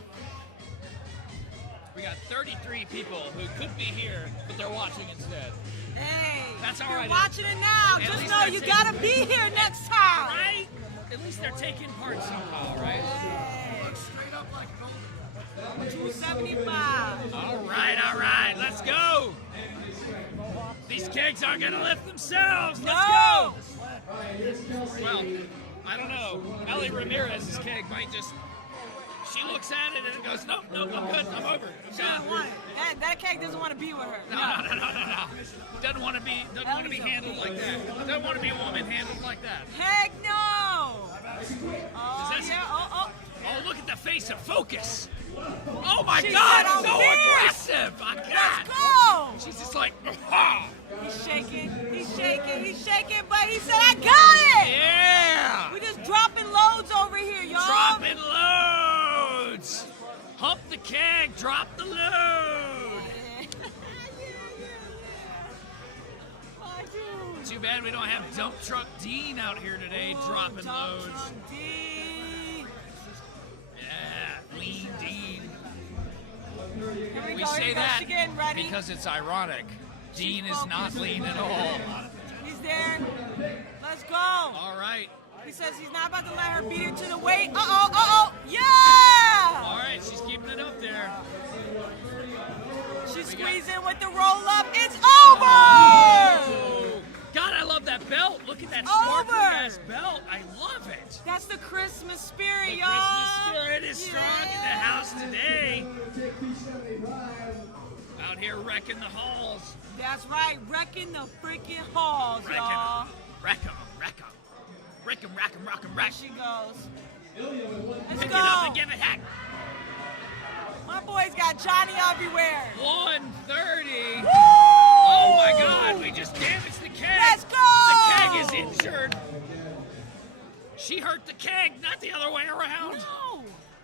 We got 33 people who could be here, but they're watching instead. Hey, That's all you're right. watching it now. At Just least know they're you taking- gotta be here next time. Right? At least they're taking part somehow, right? Hey. Straight up like 275. all right. Let's go. These kegs aren't gonna lift themselves. Let's No. go. Well, I don't know. Ellie Ramirez's keg might just. She looks at it and it goes, nope, I'm good, I'm over. She doesn't want it. That keg doesn't want to be with her. No. Doesn't want to be handled like that. Doesn't want to be a woman handled like that. Heck no! Oh, yeah. Oh. Oh, look at the face of Focus. Oh my She God, said, so aggressive. Let's go! She's just like, ah. He's shaking, but he said, I got it! Yeah! We just dropping loads over here, y'all. Dropping loads. Hump the keg, drop the load. Too bad we don't have Dump Truck Dean out here today dropping loads. Yeah, Lean Dean. We say that because it's ironic. Dean is not lean at all. He's there. Let's go. All right. He says he's not about to let her beat her to the weight. Uh-oh. Yeah! All right, she's keeping it up there. She's squeezing with the roll-up. It's over! God, I love that belt. Look at that sparkly-ass belt. I love it. That's the Christmas spirit, The y'all. Christmas spirit is strong in the house today. Out here wrecking the halls. That's right, wrecking the freaking halls, y'all. Wreck 'em. Wreck 'em, rock 'em. There she goes. Let's Pick go. it up and give it heck. My boy's got Johnny everywhere. 130. Woo! Oh my God, we just damaged the keg. Let's go! The keg is injured. She hurt the keg, not the other way around. No!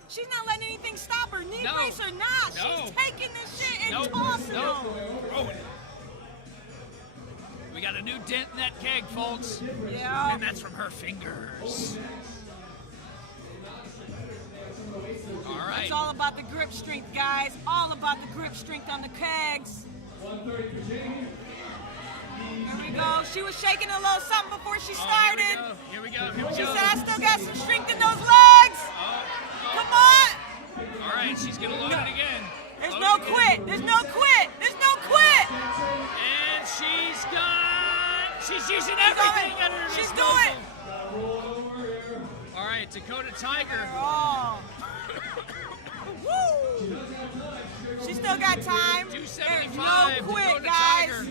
She's not letting anything stop her. Knee No. brace or not. No. She's taking this shit and tossing them. Throwing it. We got a new dent in that keg, folks. Yeah. And that's from her fingers. All right. It's all about the grip strength, guys. All about the grip strength on the kegs. Here we go. She was shaking a little something before she started. Here we go. She said, I still got some strength in those legs. Come on. All right, she's going to load it again. There's no quit. There's no quit. And she's using everything at her She's disposal. doing. All right, Dakota Tiger. Oh. Woo. She still got time. 275. No quit, Dakota guys. Tiger.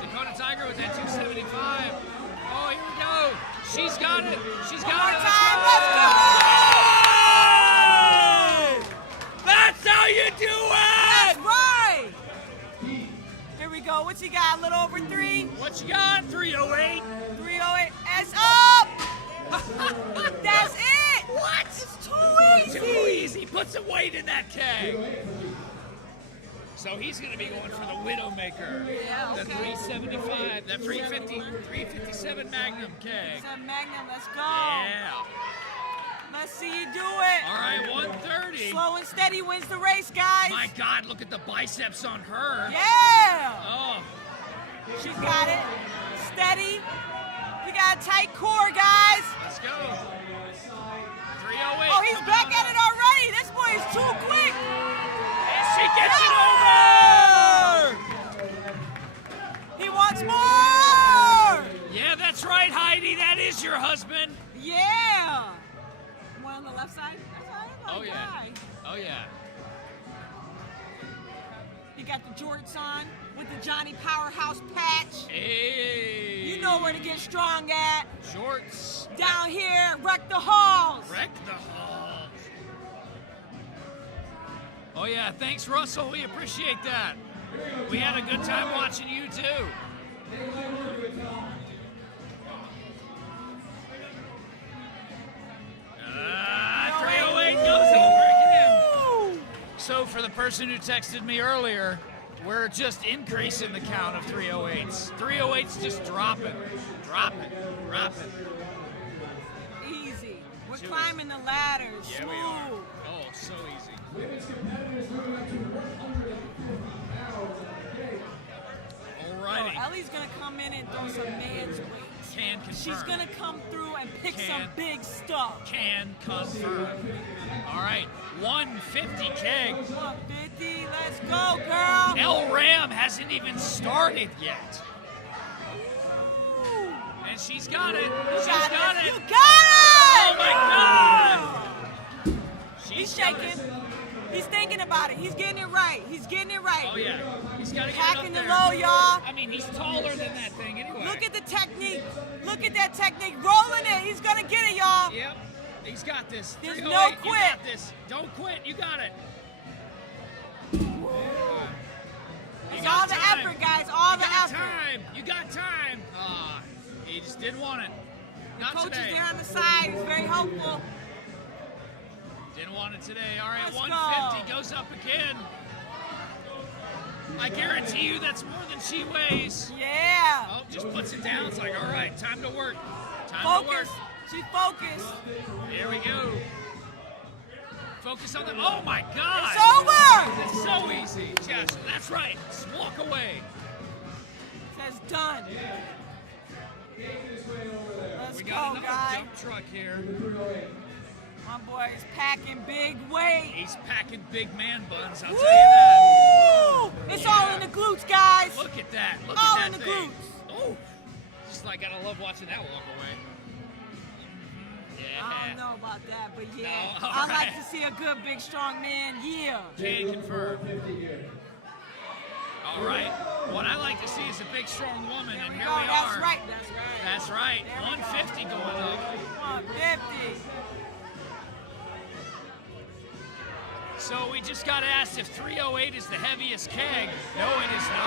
Dakota Tiger was at 275. Oh, here we go. She's got it. She's got One it. more time. Let's go. That's how you do it. That's right. Here we go. What's he got? A little over 3? What you got? 308. 308. It's up. That's it. What? It's too easy. Too easy. Put some weight in that keg. So he's going to be going for the Widowmaker. Yeah, okay. The 375, the 357 Magnum keg. It's a Magnum. Let's go. Yeah. Let's see you do it. All right, 130. Slow and steady wins the race, guys. My God, look at the biceps on her. Yeah. Oh. She's got it. Steady. We got a tight core, guys. Let's go. 308. Oh, he's back at it already. This boy is too quick. And she gets it over. He wants more. Yeah, that's right, Heidi. That is your husband. Yeah. One on the left side. That's Oh, yeah. Oh, yeah. You got the jorts on with the Johnny Powerhouse patch. Hey. You know where to get strong at. Shorts. Down here, wreck the halls. Wreck the halls. Oh, yeah. Thanks, Russell. We appreciate that. We had a good time watching you, too. 308 goes over again. So for the person who texted me earlier, we're just increasing the count of 308s. 308s just dropping. Easy. We're climbing the ladders. Yeah, we are. Oh, so easy. Alrighty. Oh, Ellie's gonna come in and throw some man's weight. Can confirm. She's gonna come through and pick some Can. big stuff. Can confirm. All right, 150 keg. 150, let's go, girl. El Ram hasn't even started yet. Ooh. And And she's got it. You She's got got this. it. You got it! Oh, my God. He's shaking. He's thinking about it. He's getting it right. He's getting it right. Oh, yeah. He's got to get Packing it the up low, there. y'all. I mean, he's taller than that thing anyway. Look at the technique. Look at that technique. Rolling it. He's going to get it, y'all. Yep. He's got this. There's 308, no You quit. got this. Don't quit. You got it. It's all the effort, guys. All the effort. Time. You got time. He just didn't want it. Not Coach today. is there on the side. He's very helpful. Didn't want it today. All right, Let's 150 goes up again. I guarantee you that's more than she weighs. Yeah. Oh, just puts it down. It's like, all right, time to work. Time to work. Focus. She's focused. Here we go. Focus on the. Oh my God! It's over. It's so easy. Yes, that's right. Just walk away. Says done. Let's We go, got another guys. dump truck here. My boy is packing big weight. He's packing big man buns. I'll tell you that. Woo! It's all in the glutes, guys. Look at that. Look all at in that the thing. glutes. Oh, just like gotta love watching that walk away. Yeah. I don't know about that, but yeah. No, all I like right. to see a good, big, strong man. Yeah. Can confirm. All right. What I like to see is a big, strong woman, and here we are. That's right. That's right. That's right. There we 150 go. going up. 150. So we just got asked if 308 is the heaviest keg. No, it is not.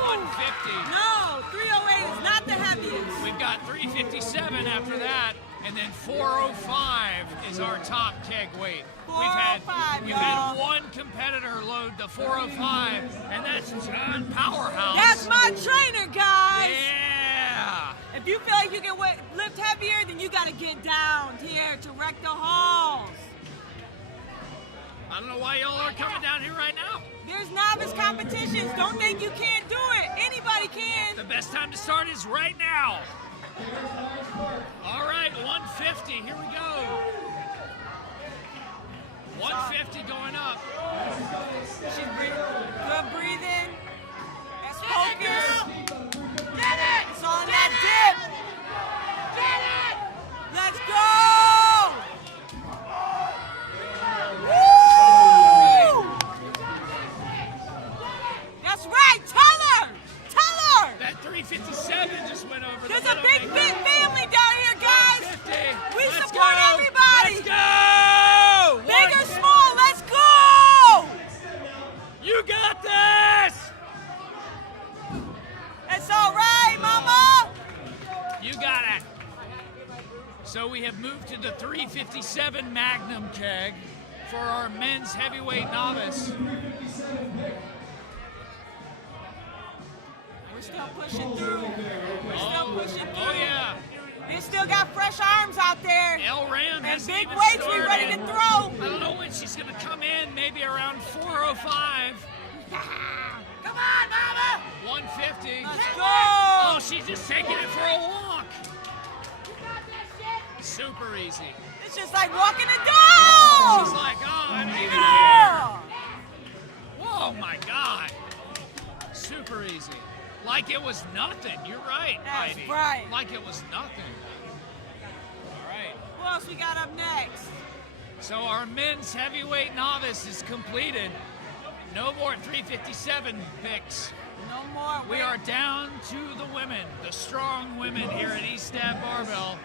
150. No, 308 is not the heaviest. We've got 357 after that, and then 405 is our top keg weight. We've had one competitor load the 405, and that's John Powerhouse. That's my trainer, guys. Yeah. If you feel like you can lift heavier, then you got to get down here to wreck the halls. I don't know why y'all are coming down here right now. There's novice competitions. Don't think you can't do it. Anybody can. The best time to start is right now. All right, 150. Here we go. 150 going up. She's breathing. Good breathing. That's focus. Get it! It's all in that dip. Get it! Let's go! Woo! That's right. Tell her. Tell her. That 357 just went over. There's a big family down here, guys. 150. We Let's support go. everybody. Let's go. Big or small, let's go! You got this. It's all right, Mama. You got it. So we have moved to the 357 Magnum keg for our men's heavyweight novice. We're still pushing through. We're still pushing through. Oh yeah. They still got fresh arms out there. El Ram And has big even weights we started. ready to throw. I don't know when she's gonna come in. Maybe around 405. Come on, Mama. 150. Let's go. Oh, she's just taking it for a walk. Super easy. It's just like walking the dog. She's like, oh, I don't even Yeah. care. Whoa, my God. Super easy. Like it was nothing. You're right, That's Heidi. right. Like it was nothing. All right. What else we got up next? So our men's heavyweight novice is completed. No more 357 picks. No more. We are down to the women, the strong women here at East Ave Barbell.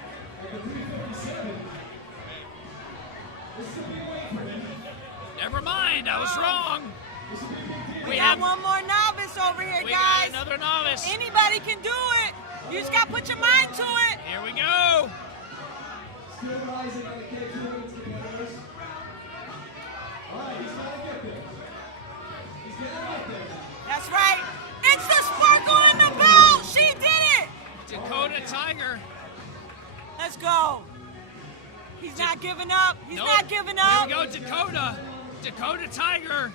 Never mind, I was wrong. We got one more novice over here, We guys. got another novice. Anybody can do it. You just got to put your mind to it. Here we go. Still rising on the keg weights, competitors. All right, he's got to get there. He's getting right there. That's right. It's the sparkle in the belt. She did it. Dakota Tiger. Let's go. He's not giving up. He's Nope. not giving up. Here we go, Dakota. Dakota Tiger.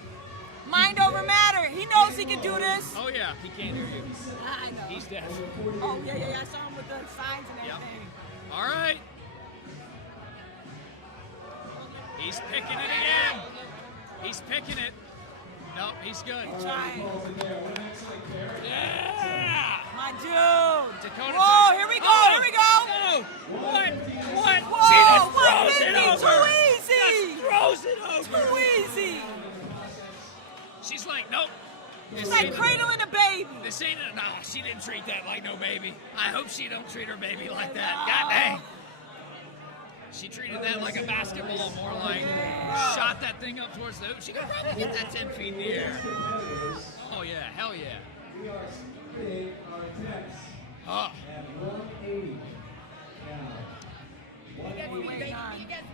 Mind over matter. He knows he can do this. Oh yeah, he can't hear you. I know. He's deaf. Oh, yeah. I saw him with the signs and Yep. everything. All right. He's picking it again. He's picking it. Nope, he's good. Trying. Yeah! My My dude. Dakota's Whoa, like, here we go, oh, here we go. No. What? Whoa, She just throws it 150, over. too easy. Just throws it over. Too easy. She's like, nope. It's like cradling a baby. This ain't no, she didn't treat that like no baby. I hope she don't treat her baby like that. God dang. She treated that like a basketball, more like shot that thing up towards the hoop. She could probably get that 10 feet in the air. Oh yeah, hell yeah. We are splitting our attempts Oh, at 180 now. 180.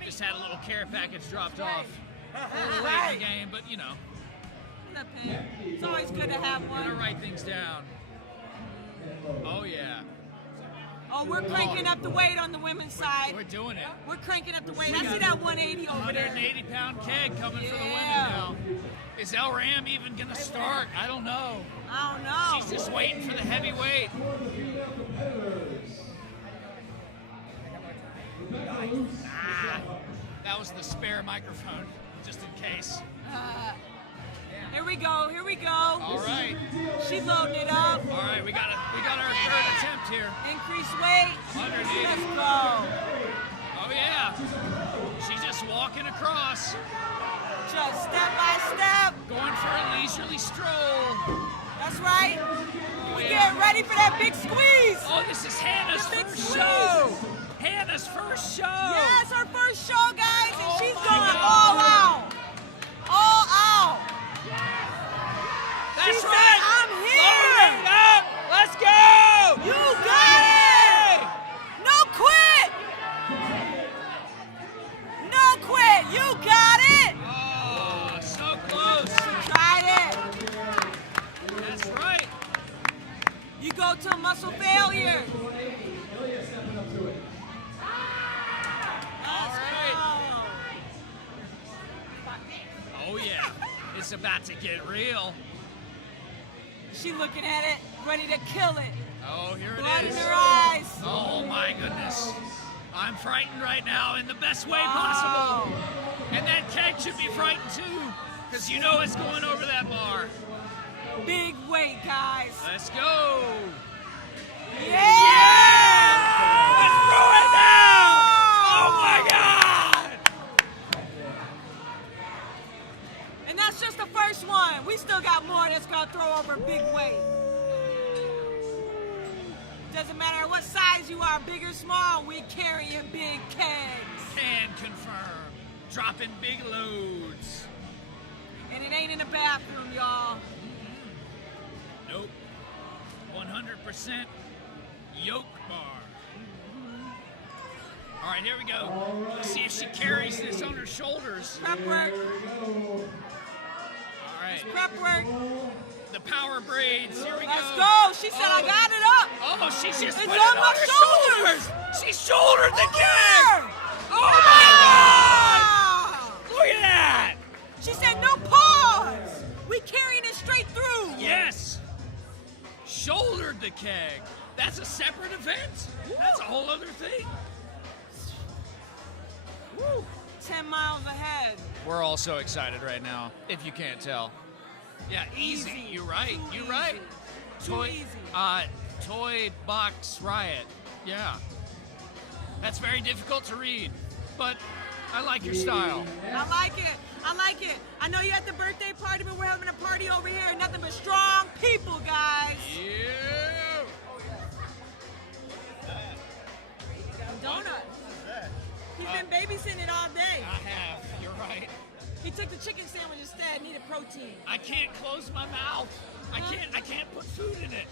just had a little care package dropped off. That's Late in right. the game, but you know, It's always good to have gotta one. write things down. Oh yeah. Oh, we're cranking up the weight on the women's side. We're doing it. We're cranking up the weight. I see that 180 over there. 180-pound keg coming for the women Yeah. now. Is El Ram even gonna start? I don't know. I don't know. She's just waiting for the heavyweight. That was the spare microphone, just in case. Here we go. Here we go. All right. She loading it up. All right, we got our third attempt here. Increase weight. 180. Let's go. Oh yeah. She's just walking across, Just step by step. going for a leisurely stroll. That's right. Oh, We're yeah. getting ready for that big squeeze. Oh, this is Hannah's The big first squeeze. show. Hannah's first show. Yeah, it's her first show, guys, and Oh she's my going God. all out. All out. That's She said, right. I'm here. Load it up. Let's go. You got it. No quit. No quit. You got it. Oh, so close. Tried it. That's right. You go to muscle failure. All right. Oh yeah. It's about to get real. She looking at it, ready to kill it. Oh, here Blood it in is. her eyes. Oh my goodness. I'm frightened right now in the best way Wow. possible. And that keg should be frightened too, because you know it's going over that bar. Big weight, guys. Let's go. Yeah! Let's throw it down! Oh my God! And that's just the first one. We still got more that's gonna throw over big weight. Doesn't matter what size you are, big or small, we carrying big kegs. Can confirm. Dropping big loads. And it ain't in the bathroom, y'all. Nope. 100% yoke bar. All right, here we go. Let's see if she carries this on her shoulders. Prep work. All right. Prep work. The power braids. Here we go. Let's go. She said, I got it up. Oh, she's just It's put it on on my her shoulders. She shouldered the Over keg. there. Oh my Ah! God! Look at that. She said, no pause. We carrying it straight through. Yes. Shouldered the keg. That's a separate event. That's a whole other thing. Woo. 10 miles ahead. We're all so excited right now, if you can't tell. Yeah, easy. Easy. You're right. Too You're right. Too easy. Toy Box Riot. Yeah. That's very difficult to read, but I like your style. I like it. I like it. I know you're at the birthday party, but we're having a party over here. Nothing but strong people, guys. Yeah. Donut. He's been babysitting it all day. I have. You're right. He took the chicken sandwich instead. Needed protein. I can't close my mouth. I can't put food in it.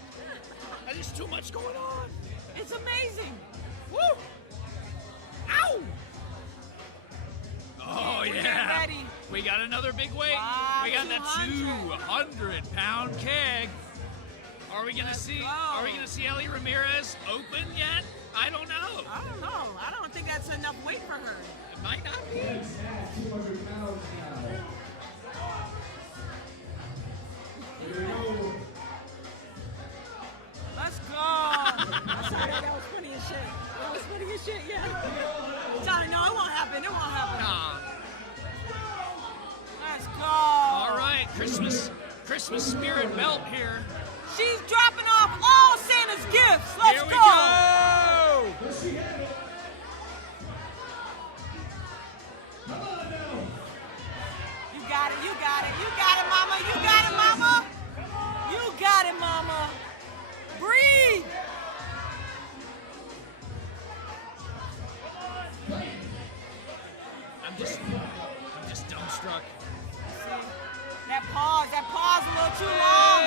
There's too much going on. It's amazing. Woo! Ow! Oh We're getting yeah. ready. We got another big weight. Wow, We got that 200. 200-pound keg. Are we gonna Let's see? go. Are we gonna see Ellie Ramirez open yet? I don't know. I don't know. I don't think that's enough weight for her. It might not be. 200 pounds now. Here we go. Let's go. I'm sorry, that was funny as shit. That was funny as shit, yeah. Johnny, no, it won't happen. It won't happen. Nah. Let's go. All right, Christmas spirit belt here. She's dropping off all Santa's Mama's gifts. Let's Here we go. go! You got it, you got it, you got it, Mama, you got it, Mama. You got it, Mama. Breathe. I'm just dumbstruck. That pause a little too long.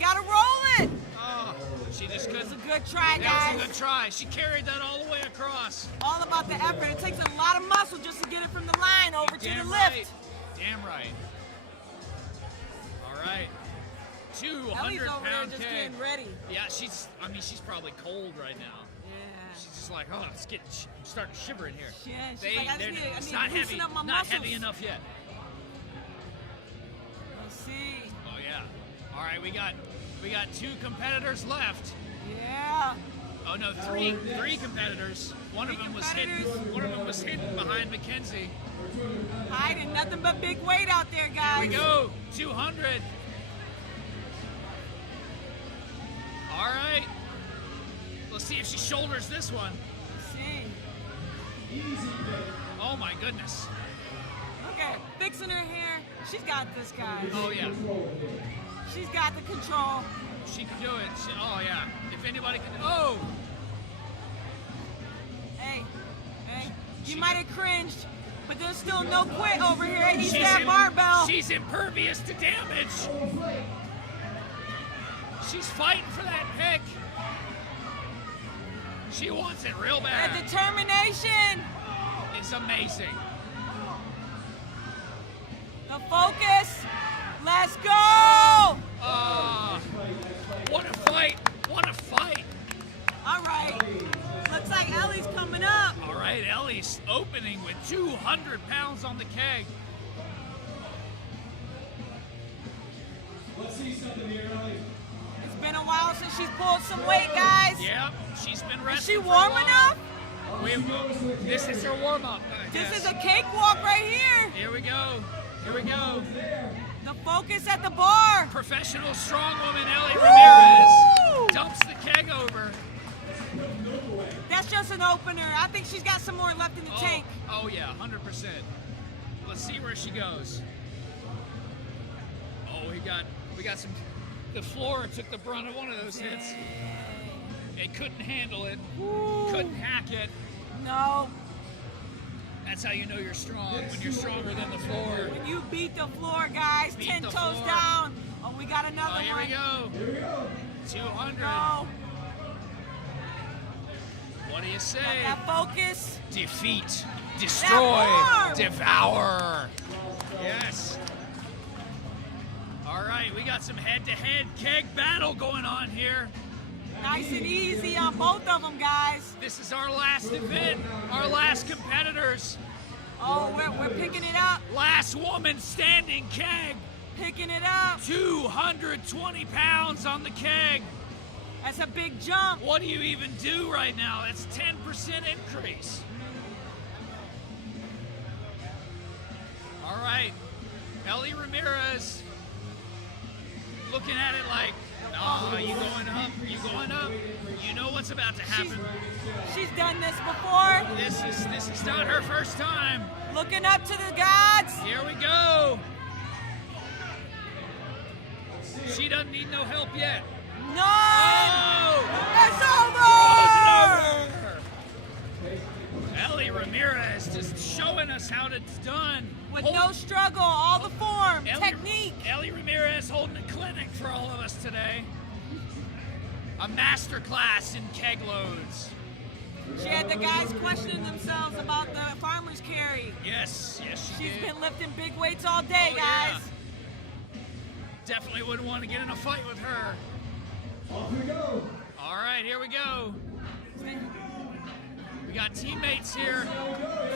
Gotta roll it. Oh, she just It's a couldn't. good try, That was guys. a good try. She carried that all the way across. All about the effort. It takes a lot of muscle just to get it from the line over to the Damn lift. right. Damn right. All right. Ellie's 200 over there pound just keg. getting ready. Yeah, she's probably cold right now. Yeah. She's just like, oh, it's getting, I'm starting to shiver in here. Yeah, she's like, I need it's to not loosen heavy, up my not muscles. heavy enough yet. Let's see. Oh yeah. All right, we got 2 competitors left. Yeah. Oh no, three competitors. One of them was hidden behind Mackenzie. Hiding nothing but big weight out there, guys. Here we go. 200. All right. Let's see if she shoulders this one. Let's see. Oh my goodness. Okay, fixing her hair. She's got this, guys. Oh yeah. She's got the control. She can do it. Oh yeah. If anybody can. Oh. Hey. You might have cringed, but there's still no quit over here at East Ave Barbell. She's impervious to damage. She's fighting for that pick. She wants it real bad. That determination. It's amazing. The focus. Let's go. What a fight. What a fight. All right. Looks like Ellie's coming up. All right, Ellie's opening with 200 pounds on the keg. Let's see something here, Ellie. It's been a while since she's pulled some weight, guys. Yeah, she's been Is resting. she for a warm while. enough? This is her warm up. This is a cakewalk right here. Here we go. Here we go. The focus at the bar. Professional strongwoman Ellie Ramirez dumps the keg over. That's just an opener. I think she's got some more left in the tank. Oh yeah, 100%. Let's see where she goes. Oh, we got some. The floor took the brunt of one of those hits. It couldn't handle it. Couldn't hack it. No. That's how you know you're strong, when you're stronger than the floor. When you beat the floor, guys, Beat 10 the toes floor. down. Oh, we got another Oh, here one. we go. Here we go. 200. No. What do you say? That focus. Defeat, destroy, arm. devour. Yes. All right, we got some head-to-head keg battle going on here. Nice and easy on both of them, guys. This is our last event, our last competitors. Oh, we're picking it up. Last woman standing keg. Picking it up. 220 pounds on the keg. That's a big jump. What do you even do right now? That's 10% increase. All right, Ellie Ramirez looking at it like, oh, you going up, you going up. You know what's about to happen. She's done this before. This is not her first time. Looking up to the gods. Here we go. She doesn't need no help yet. None. Oh! It's over. Throws it over. Ellie Ramirez just showing us how it's done. With no struggle, all the form, Ellie, technique. Ellie Ramirez holding a clinic for all of us today. A master class in keg loads. She had the guys questioning themselves about the farmer's carry. Yes, she She's did. been lifting big weights all day, guys. Yeah. Definitely wouldn't want to get in a fight with her. Off we go. All right, here we go. We got teammates here.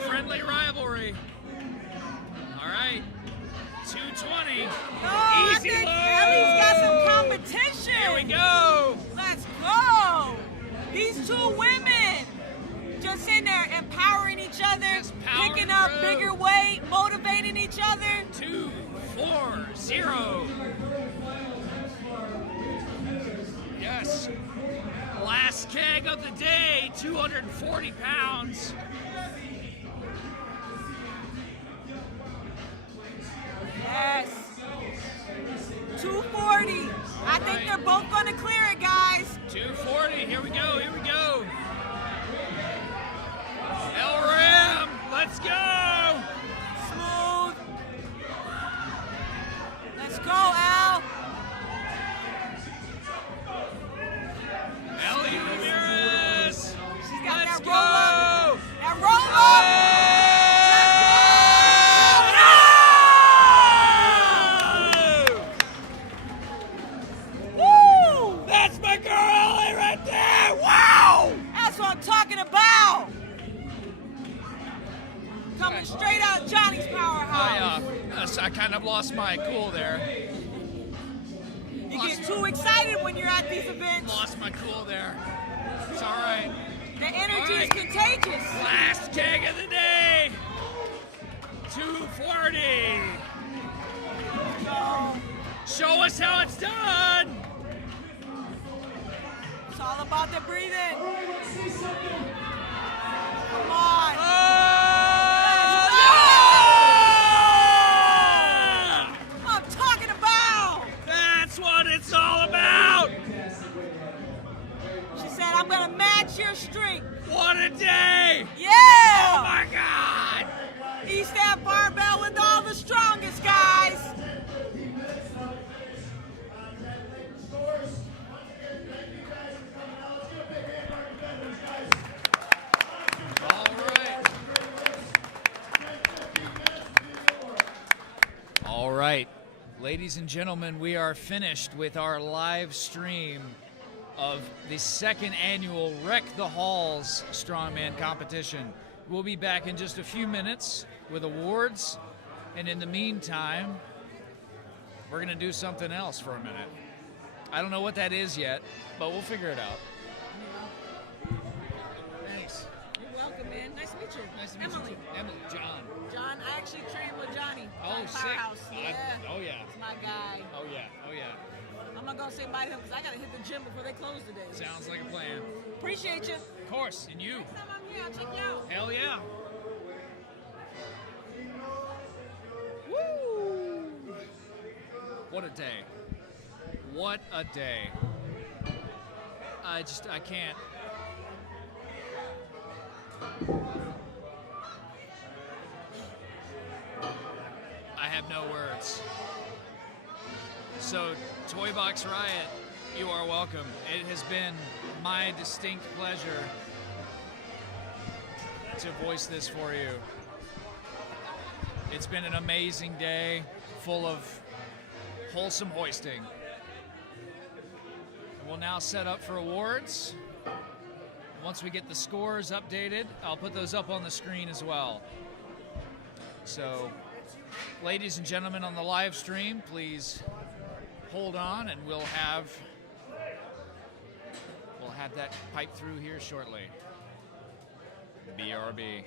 Friendly rivalry. All right. 220. I Easy think load. Ellie's got some competition. Here we go. Let's go. These two women just in there empowering each other, Just powering picking up through. bigger weight, motivating each other. 2, 4, 0. of the day, 240 pounds. Yes. 240. I think they're both going to clear it, guys. 240. Here we go. Here we go. LRM. Let's go. Smooth. Let's go, Al. Ellie Ramirez. She's got Let's that go. roll up. That roll up. That's my girl, Ellie, right there! Wow! That's what I'm talking about. Coming straight out Johnny's powerhouse. I kind of lost my cool there. You get too excited when you're at these events. Lost my cool there. It's all right. The energy All right. is contagious. Last keg of the day. 240. So, Show us how it's done. it's all about the breathing. Come on. I'm talking about. That's what it's all about. She said, I'm going to match your streak. What a day. Yeah. Oh my God. East Ave Barbell with all the strongest guys. All right, ladies and gentlemen, we are finished with our live stream of the second annual Wreck the Halls Strongman competition. We'll be back in just a few minutes with awards, and in the meantime, we're gonna do something else for a minute. I don't know what that is yet, but we'll figure it out. Thanks. You're welcome, man. Nice to meet you. Nice to meet Emily. you. Emily, John. John, I actually trained with Johnny. Oh, Johnny sick. Powerhouse. Yeah. Oh, yeah. It's my guy. Oh, yeah. Oh, yeah. I'm gonna go say bye to him because I gotta hit the gym before they close today. Sounds like a plan. Appreciate you. Of course, and you. Next time I'm here, I'll check you out. Hell yeah. Woo! What a day. What a day. I can't. I have no words. So, Toy Box Riot, you are welcome. It has been my distinct pleasure to voice this for you. It's been an amazing day, full of wholesome hoisting. And we'll now set up for awards. Once we get the scores updated, I'll put those up on the screen as well. So, ladies and gentlemen on the live stream, please hold on, and we'll have that pipe through here shortly. BRB.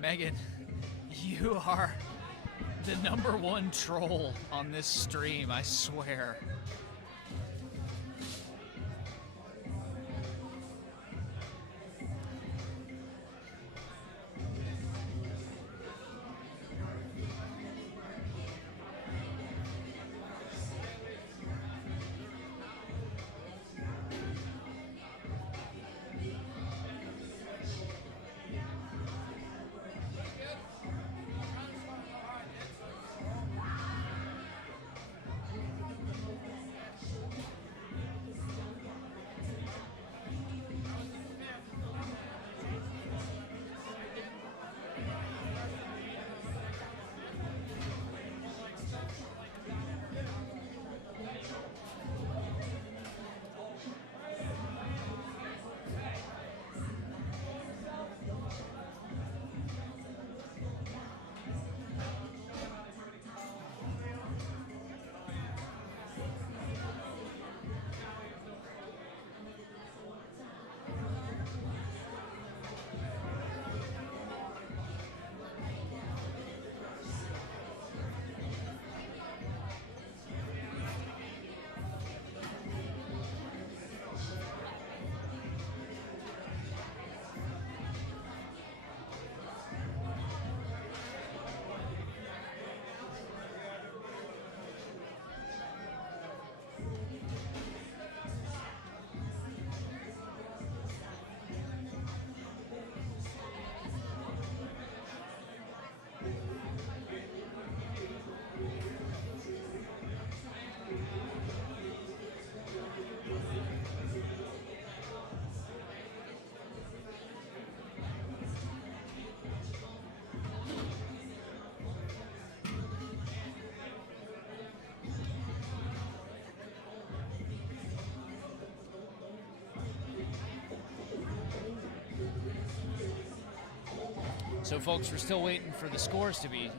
Megan, you are the #1 troll on this stream, I swear. So folks, we're still waiting for the scores to be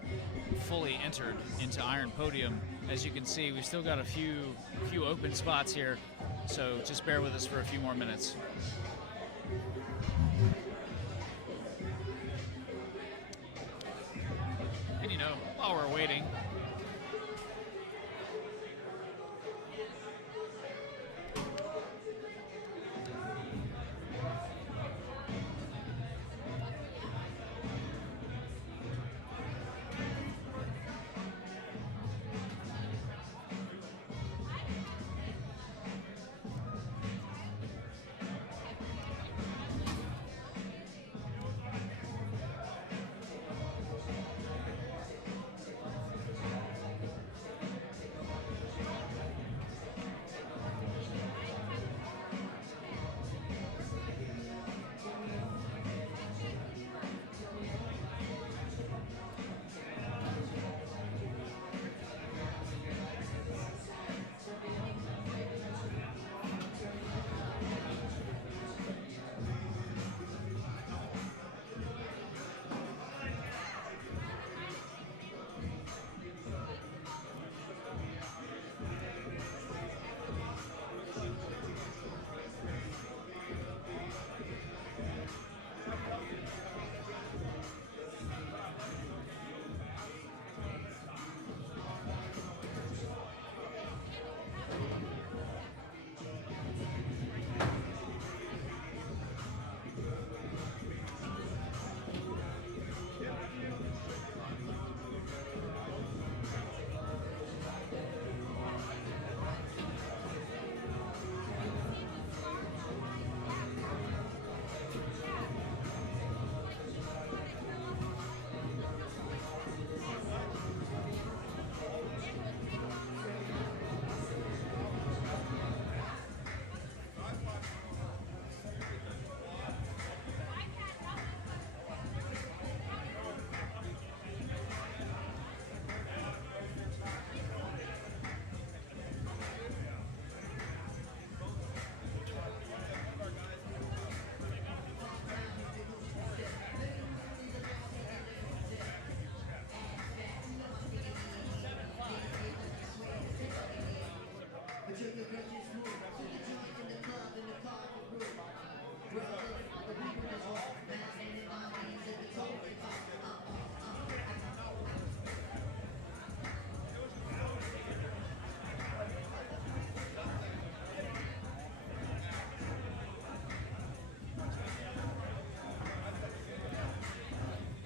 fully entered into Iron Podium. As you can see, we've still got a few open spots here, so just bear with us for a few more minutes. And you know, while we're waiting,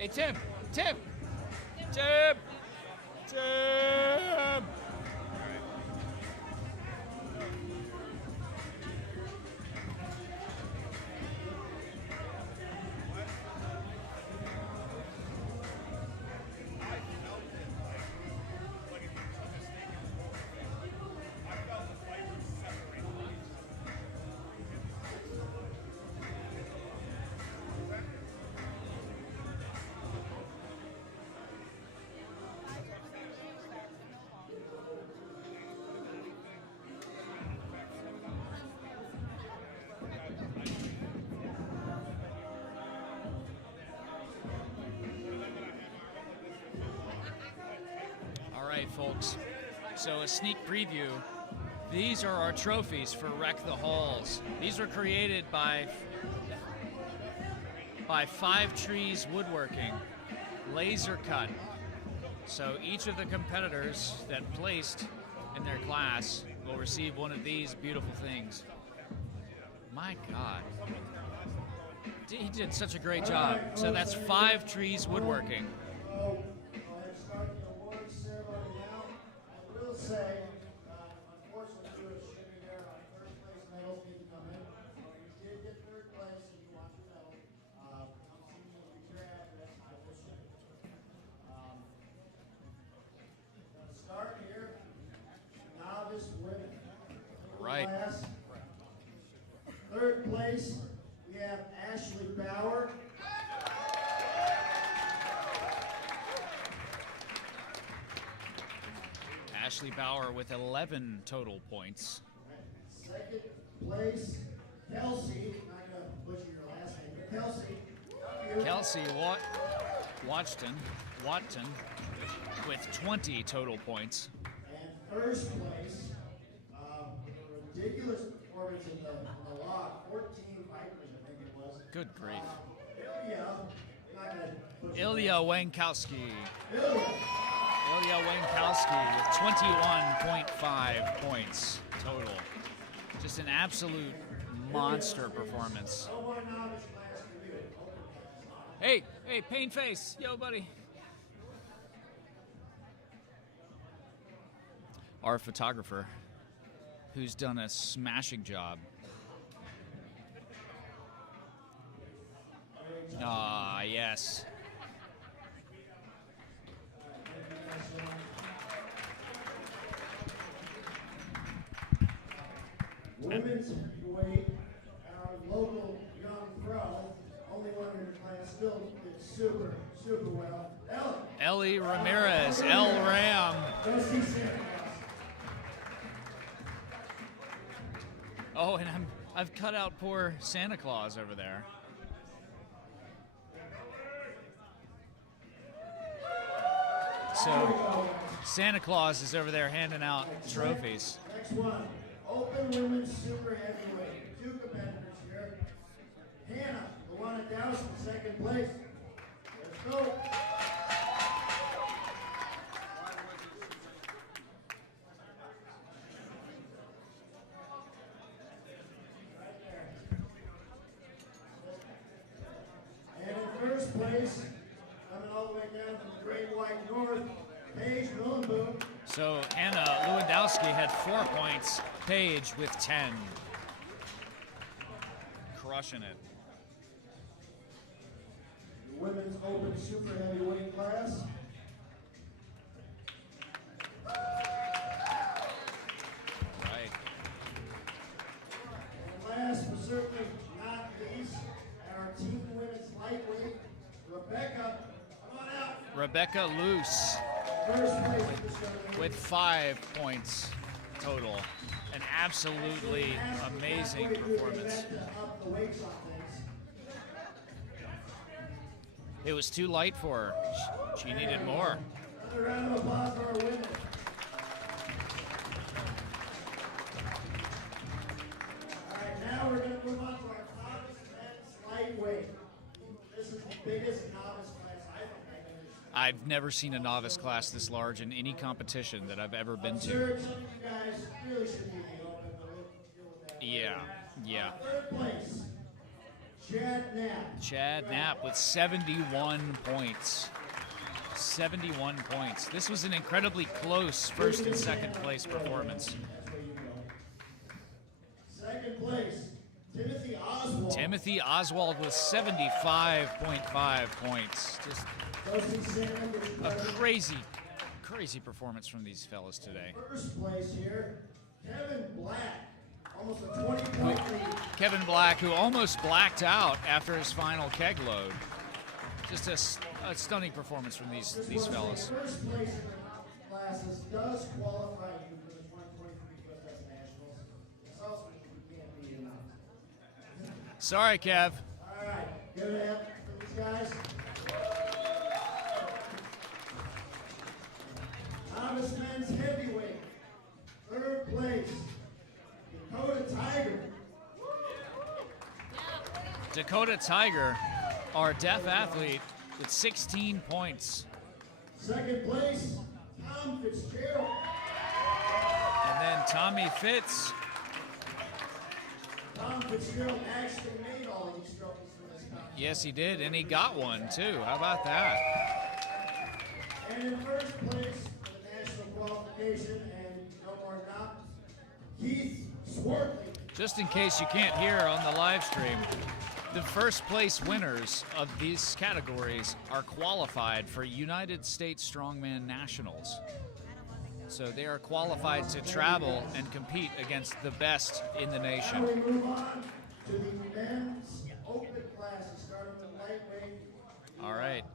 Hey, Tim. Tim. Tim. Tim. All right, folks. So a sneak preview. These are our trophies for Wreck the Halls. These were created by Five Trees Woodworking, laser cut. So each of the competitors that placed in their class will receive one of these beautiful things. My God. He did such a great job. So that's Five Trees Woodworking. Go ahead and start the awards ceremony now. I will say, unfortunately, due to shipping there, our first place medals need to come in. So you did get third place and you want your medal. Come see me with your address. I will ship it. Gonna start here. Novice women. Right. Class. Third place, we have Ashley Bauer. Ashley Bauer with 11 total points. Second place, Kelsey. I'm not going to butcher your last name, but Kelsey. Kelsey Watson with 20 total points. And first place, ridiculous performance in the log. 14 Vipers, I think it was. Good grief. Ilya Wankowski. Ilya Wankowski with 21.5 points total. Just an absolute monster performance. No more novice class for you. Hey, Pain Face. Yo, buddy. Our photographer, who's done a smashing job. Ah, yes. Women's weight, our local young pro, only one in her class, still did super well. Ellie Ramirez, El Ram. Go see Santa Claus. Oh, and I've cut out poor Santa Claus over there. So Santa Claus is over there handing out trophies. Next one, open women's super heavyweight. 2 competitors here. Hannah, the one at Dowson, second place. Let's go. Right there. And in first place, coming all the way down from the Great White North, Paige Millenboom. So Anna Lewandowski had 4 points, Paige with 10. Crushing it. The women's open super heavyweight class. Right. And last but certainly not least, our team women's lightweight, Rebecca. Come on out. Rebecca Luce First place in this tournament. with 5 points total. An absolutely amazing performance. Up the weights on things. It was too light for her. She needed more. Another round of applause for our women. All right, now we're going to move on to our novice men's lightweight. This is the biggest novice class I think I've ever seen. I've never seen a novice class this large in any competition that I've ever been I'm to. sure some of you guys really should be in the open, but we'll deal with that. Yeah. Third place, Chad Knapp with 71 points. 71 points. This was an incredibly close first and second place performance. Second place, Timothy Oswald. Timothy Oswald with 75.5 points. Just a crazy, crazy performance from these fellas today. First place here, Kevin Black. Almost a 20-point lead. Kevin Black, who almost blacked out after his final keg load. Just a stunning performance from these fellas. First place in the classes does qualify you for the 2023 US Nationals. It's also you can't be enough. Sorry, Kev. All right, give it up for these guys. Novice men's heavyweight, third place, Dakota Tiger. Dakota Tiger, our deaf athlete, with 16 points. Second place, Tom Fitzgerald. And then Tommy Fitz. Tom Fitzgerald actually made all these trophies for this contest. Yes, he did, and he got one too. How about that? And in first place for the national qualification, and no more not, Keith Swartley. Just in case you can't hear on the live stream, the first place winners of these categories are qualified for United States Strongman Nationals. So they are qualified to travel and compete against the best in the Now nation. we move on to the men's open classes, starting with lightweight. All right.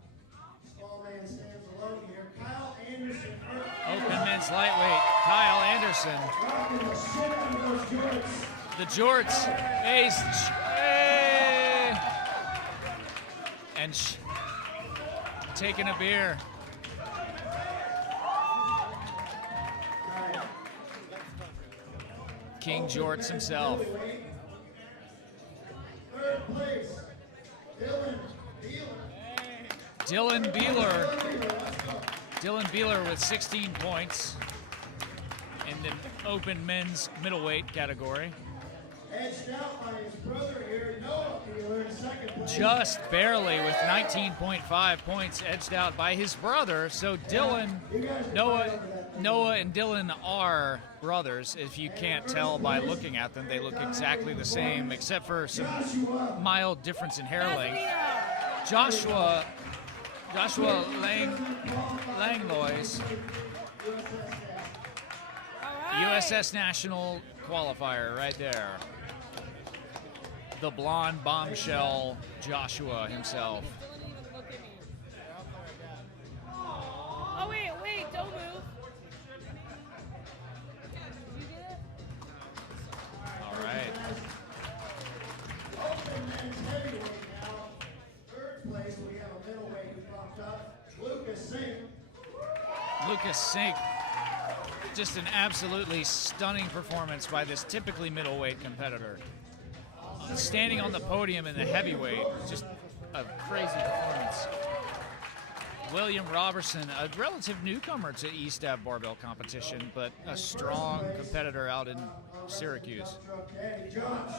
Small man stands alone here. Kyle Anderson. Open men's lightweight, Kyle Anderson. Rocking the shit out of those jorts. The jorts. Hey. And taking a beer. King Jorts himself. Third place, Dylan Beeler. Dylan Beeler with 16 points in the open men's middleweight category. Edged out by his brother here, Noah Beeler in second place. Just barely with 19.5 points, edged out by his brother. So Noah and Dylan are brothers. If you can't tell by looking at them, they look exactly the same, except for some mild difference in hair length. Joshua Langlois, USS National qualifier right there. The blonde bombshell Joshua himself. Oh, wait, don't move. Did you get it? All right. Open men's heavyweight now. Third place, we have a middleweight who popped up, Lucas Sink. Lucas Sink. Just an absolutely stunning performance by this typically middleweight competitor. Standing on the podium in the heavyweight, just a crazy performance. William Robertson, a relative newcomer to East Ave Barbell competition, but a strong competitor out in Syracuse.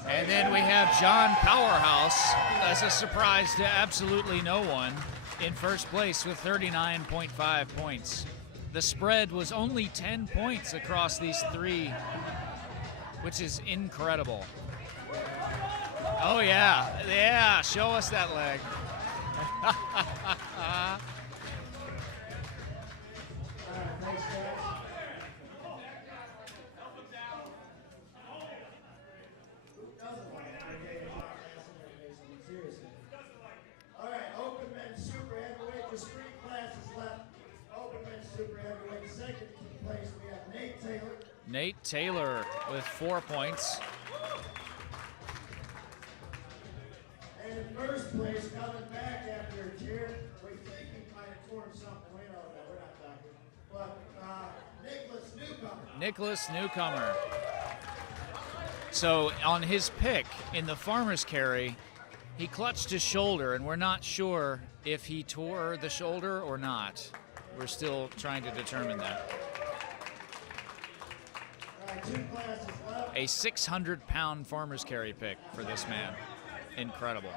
And then we have John Powerhouse as a surprise to absolutely no one in first place with 39.5 points. The spread was only 10 points across these three, which is incredible. Oh yeah, show us that leg. All right, open men's super heavyweight, just 3 classes left. Open men's super heavyweight, second place we have Nate Taylor. Nate Taylor with 4 points. And in first place, coming back after a cheer, we think he might have torn something. We don't know, we're not talking. But Nicholas Newcomer. So on his pick in the farmer's carry, he clutched his shoulder, and we're not sure if he tore the shoulder or not. We're still trying to determine that. All right, 2 classes left. A 600-pound farmer's carry pick for this man. Incredible.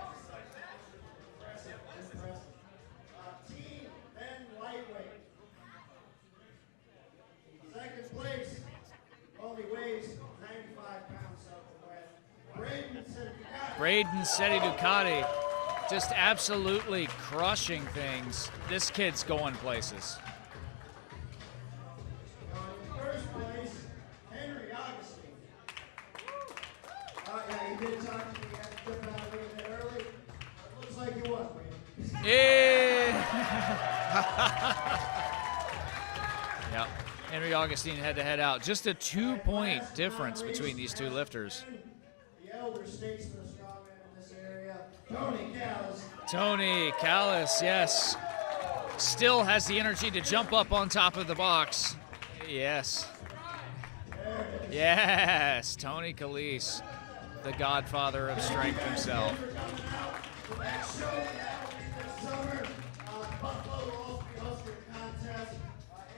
Team men lightweight. Second place only weighs 95 pounds soaking wet. Braden Seti Ducati just absolutely crushing things. This kid's going places. In first place, Henry Augustine. Yeah, he did talk to me. He had to trip out a little bit early. It looks like he was, man. Yeah. Yeah. Henry Augustine had to head out. Just a 2-point difference between these two lifters. The elder statesman of strongman in this area, Tony Callis. Tony Callis, yes. Still has the energy to jump up on top of the box. Yes. Yes, Tony Callis, the godfather of strength himself. The next show this summer, Buffalo will also be hosting a contest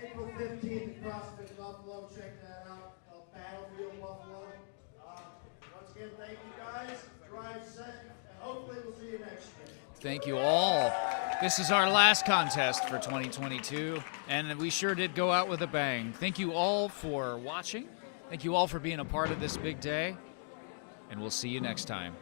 April 15th at CrossFit Buffalo. Check that out. Battlefield Buffalo. Once again, thank you guys. Drive safe, and hopefully we'll see you next year. Thank you all. This is our last contest for 2022, and we sure did go out with a bang. Thank you all for watching. Thank you all for being a part of this big day, and we'll see you next time.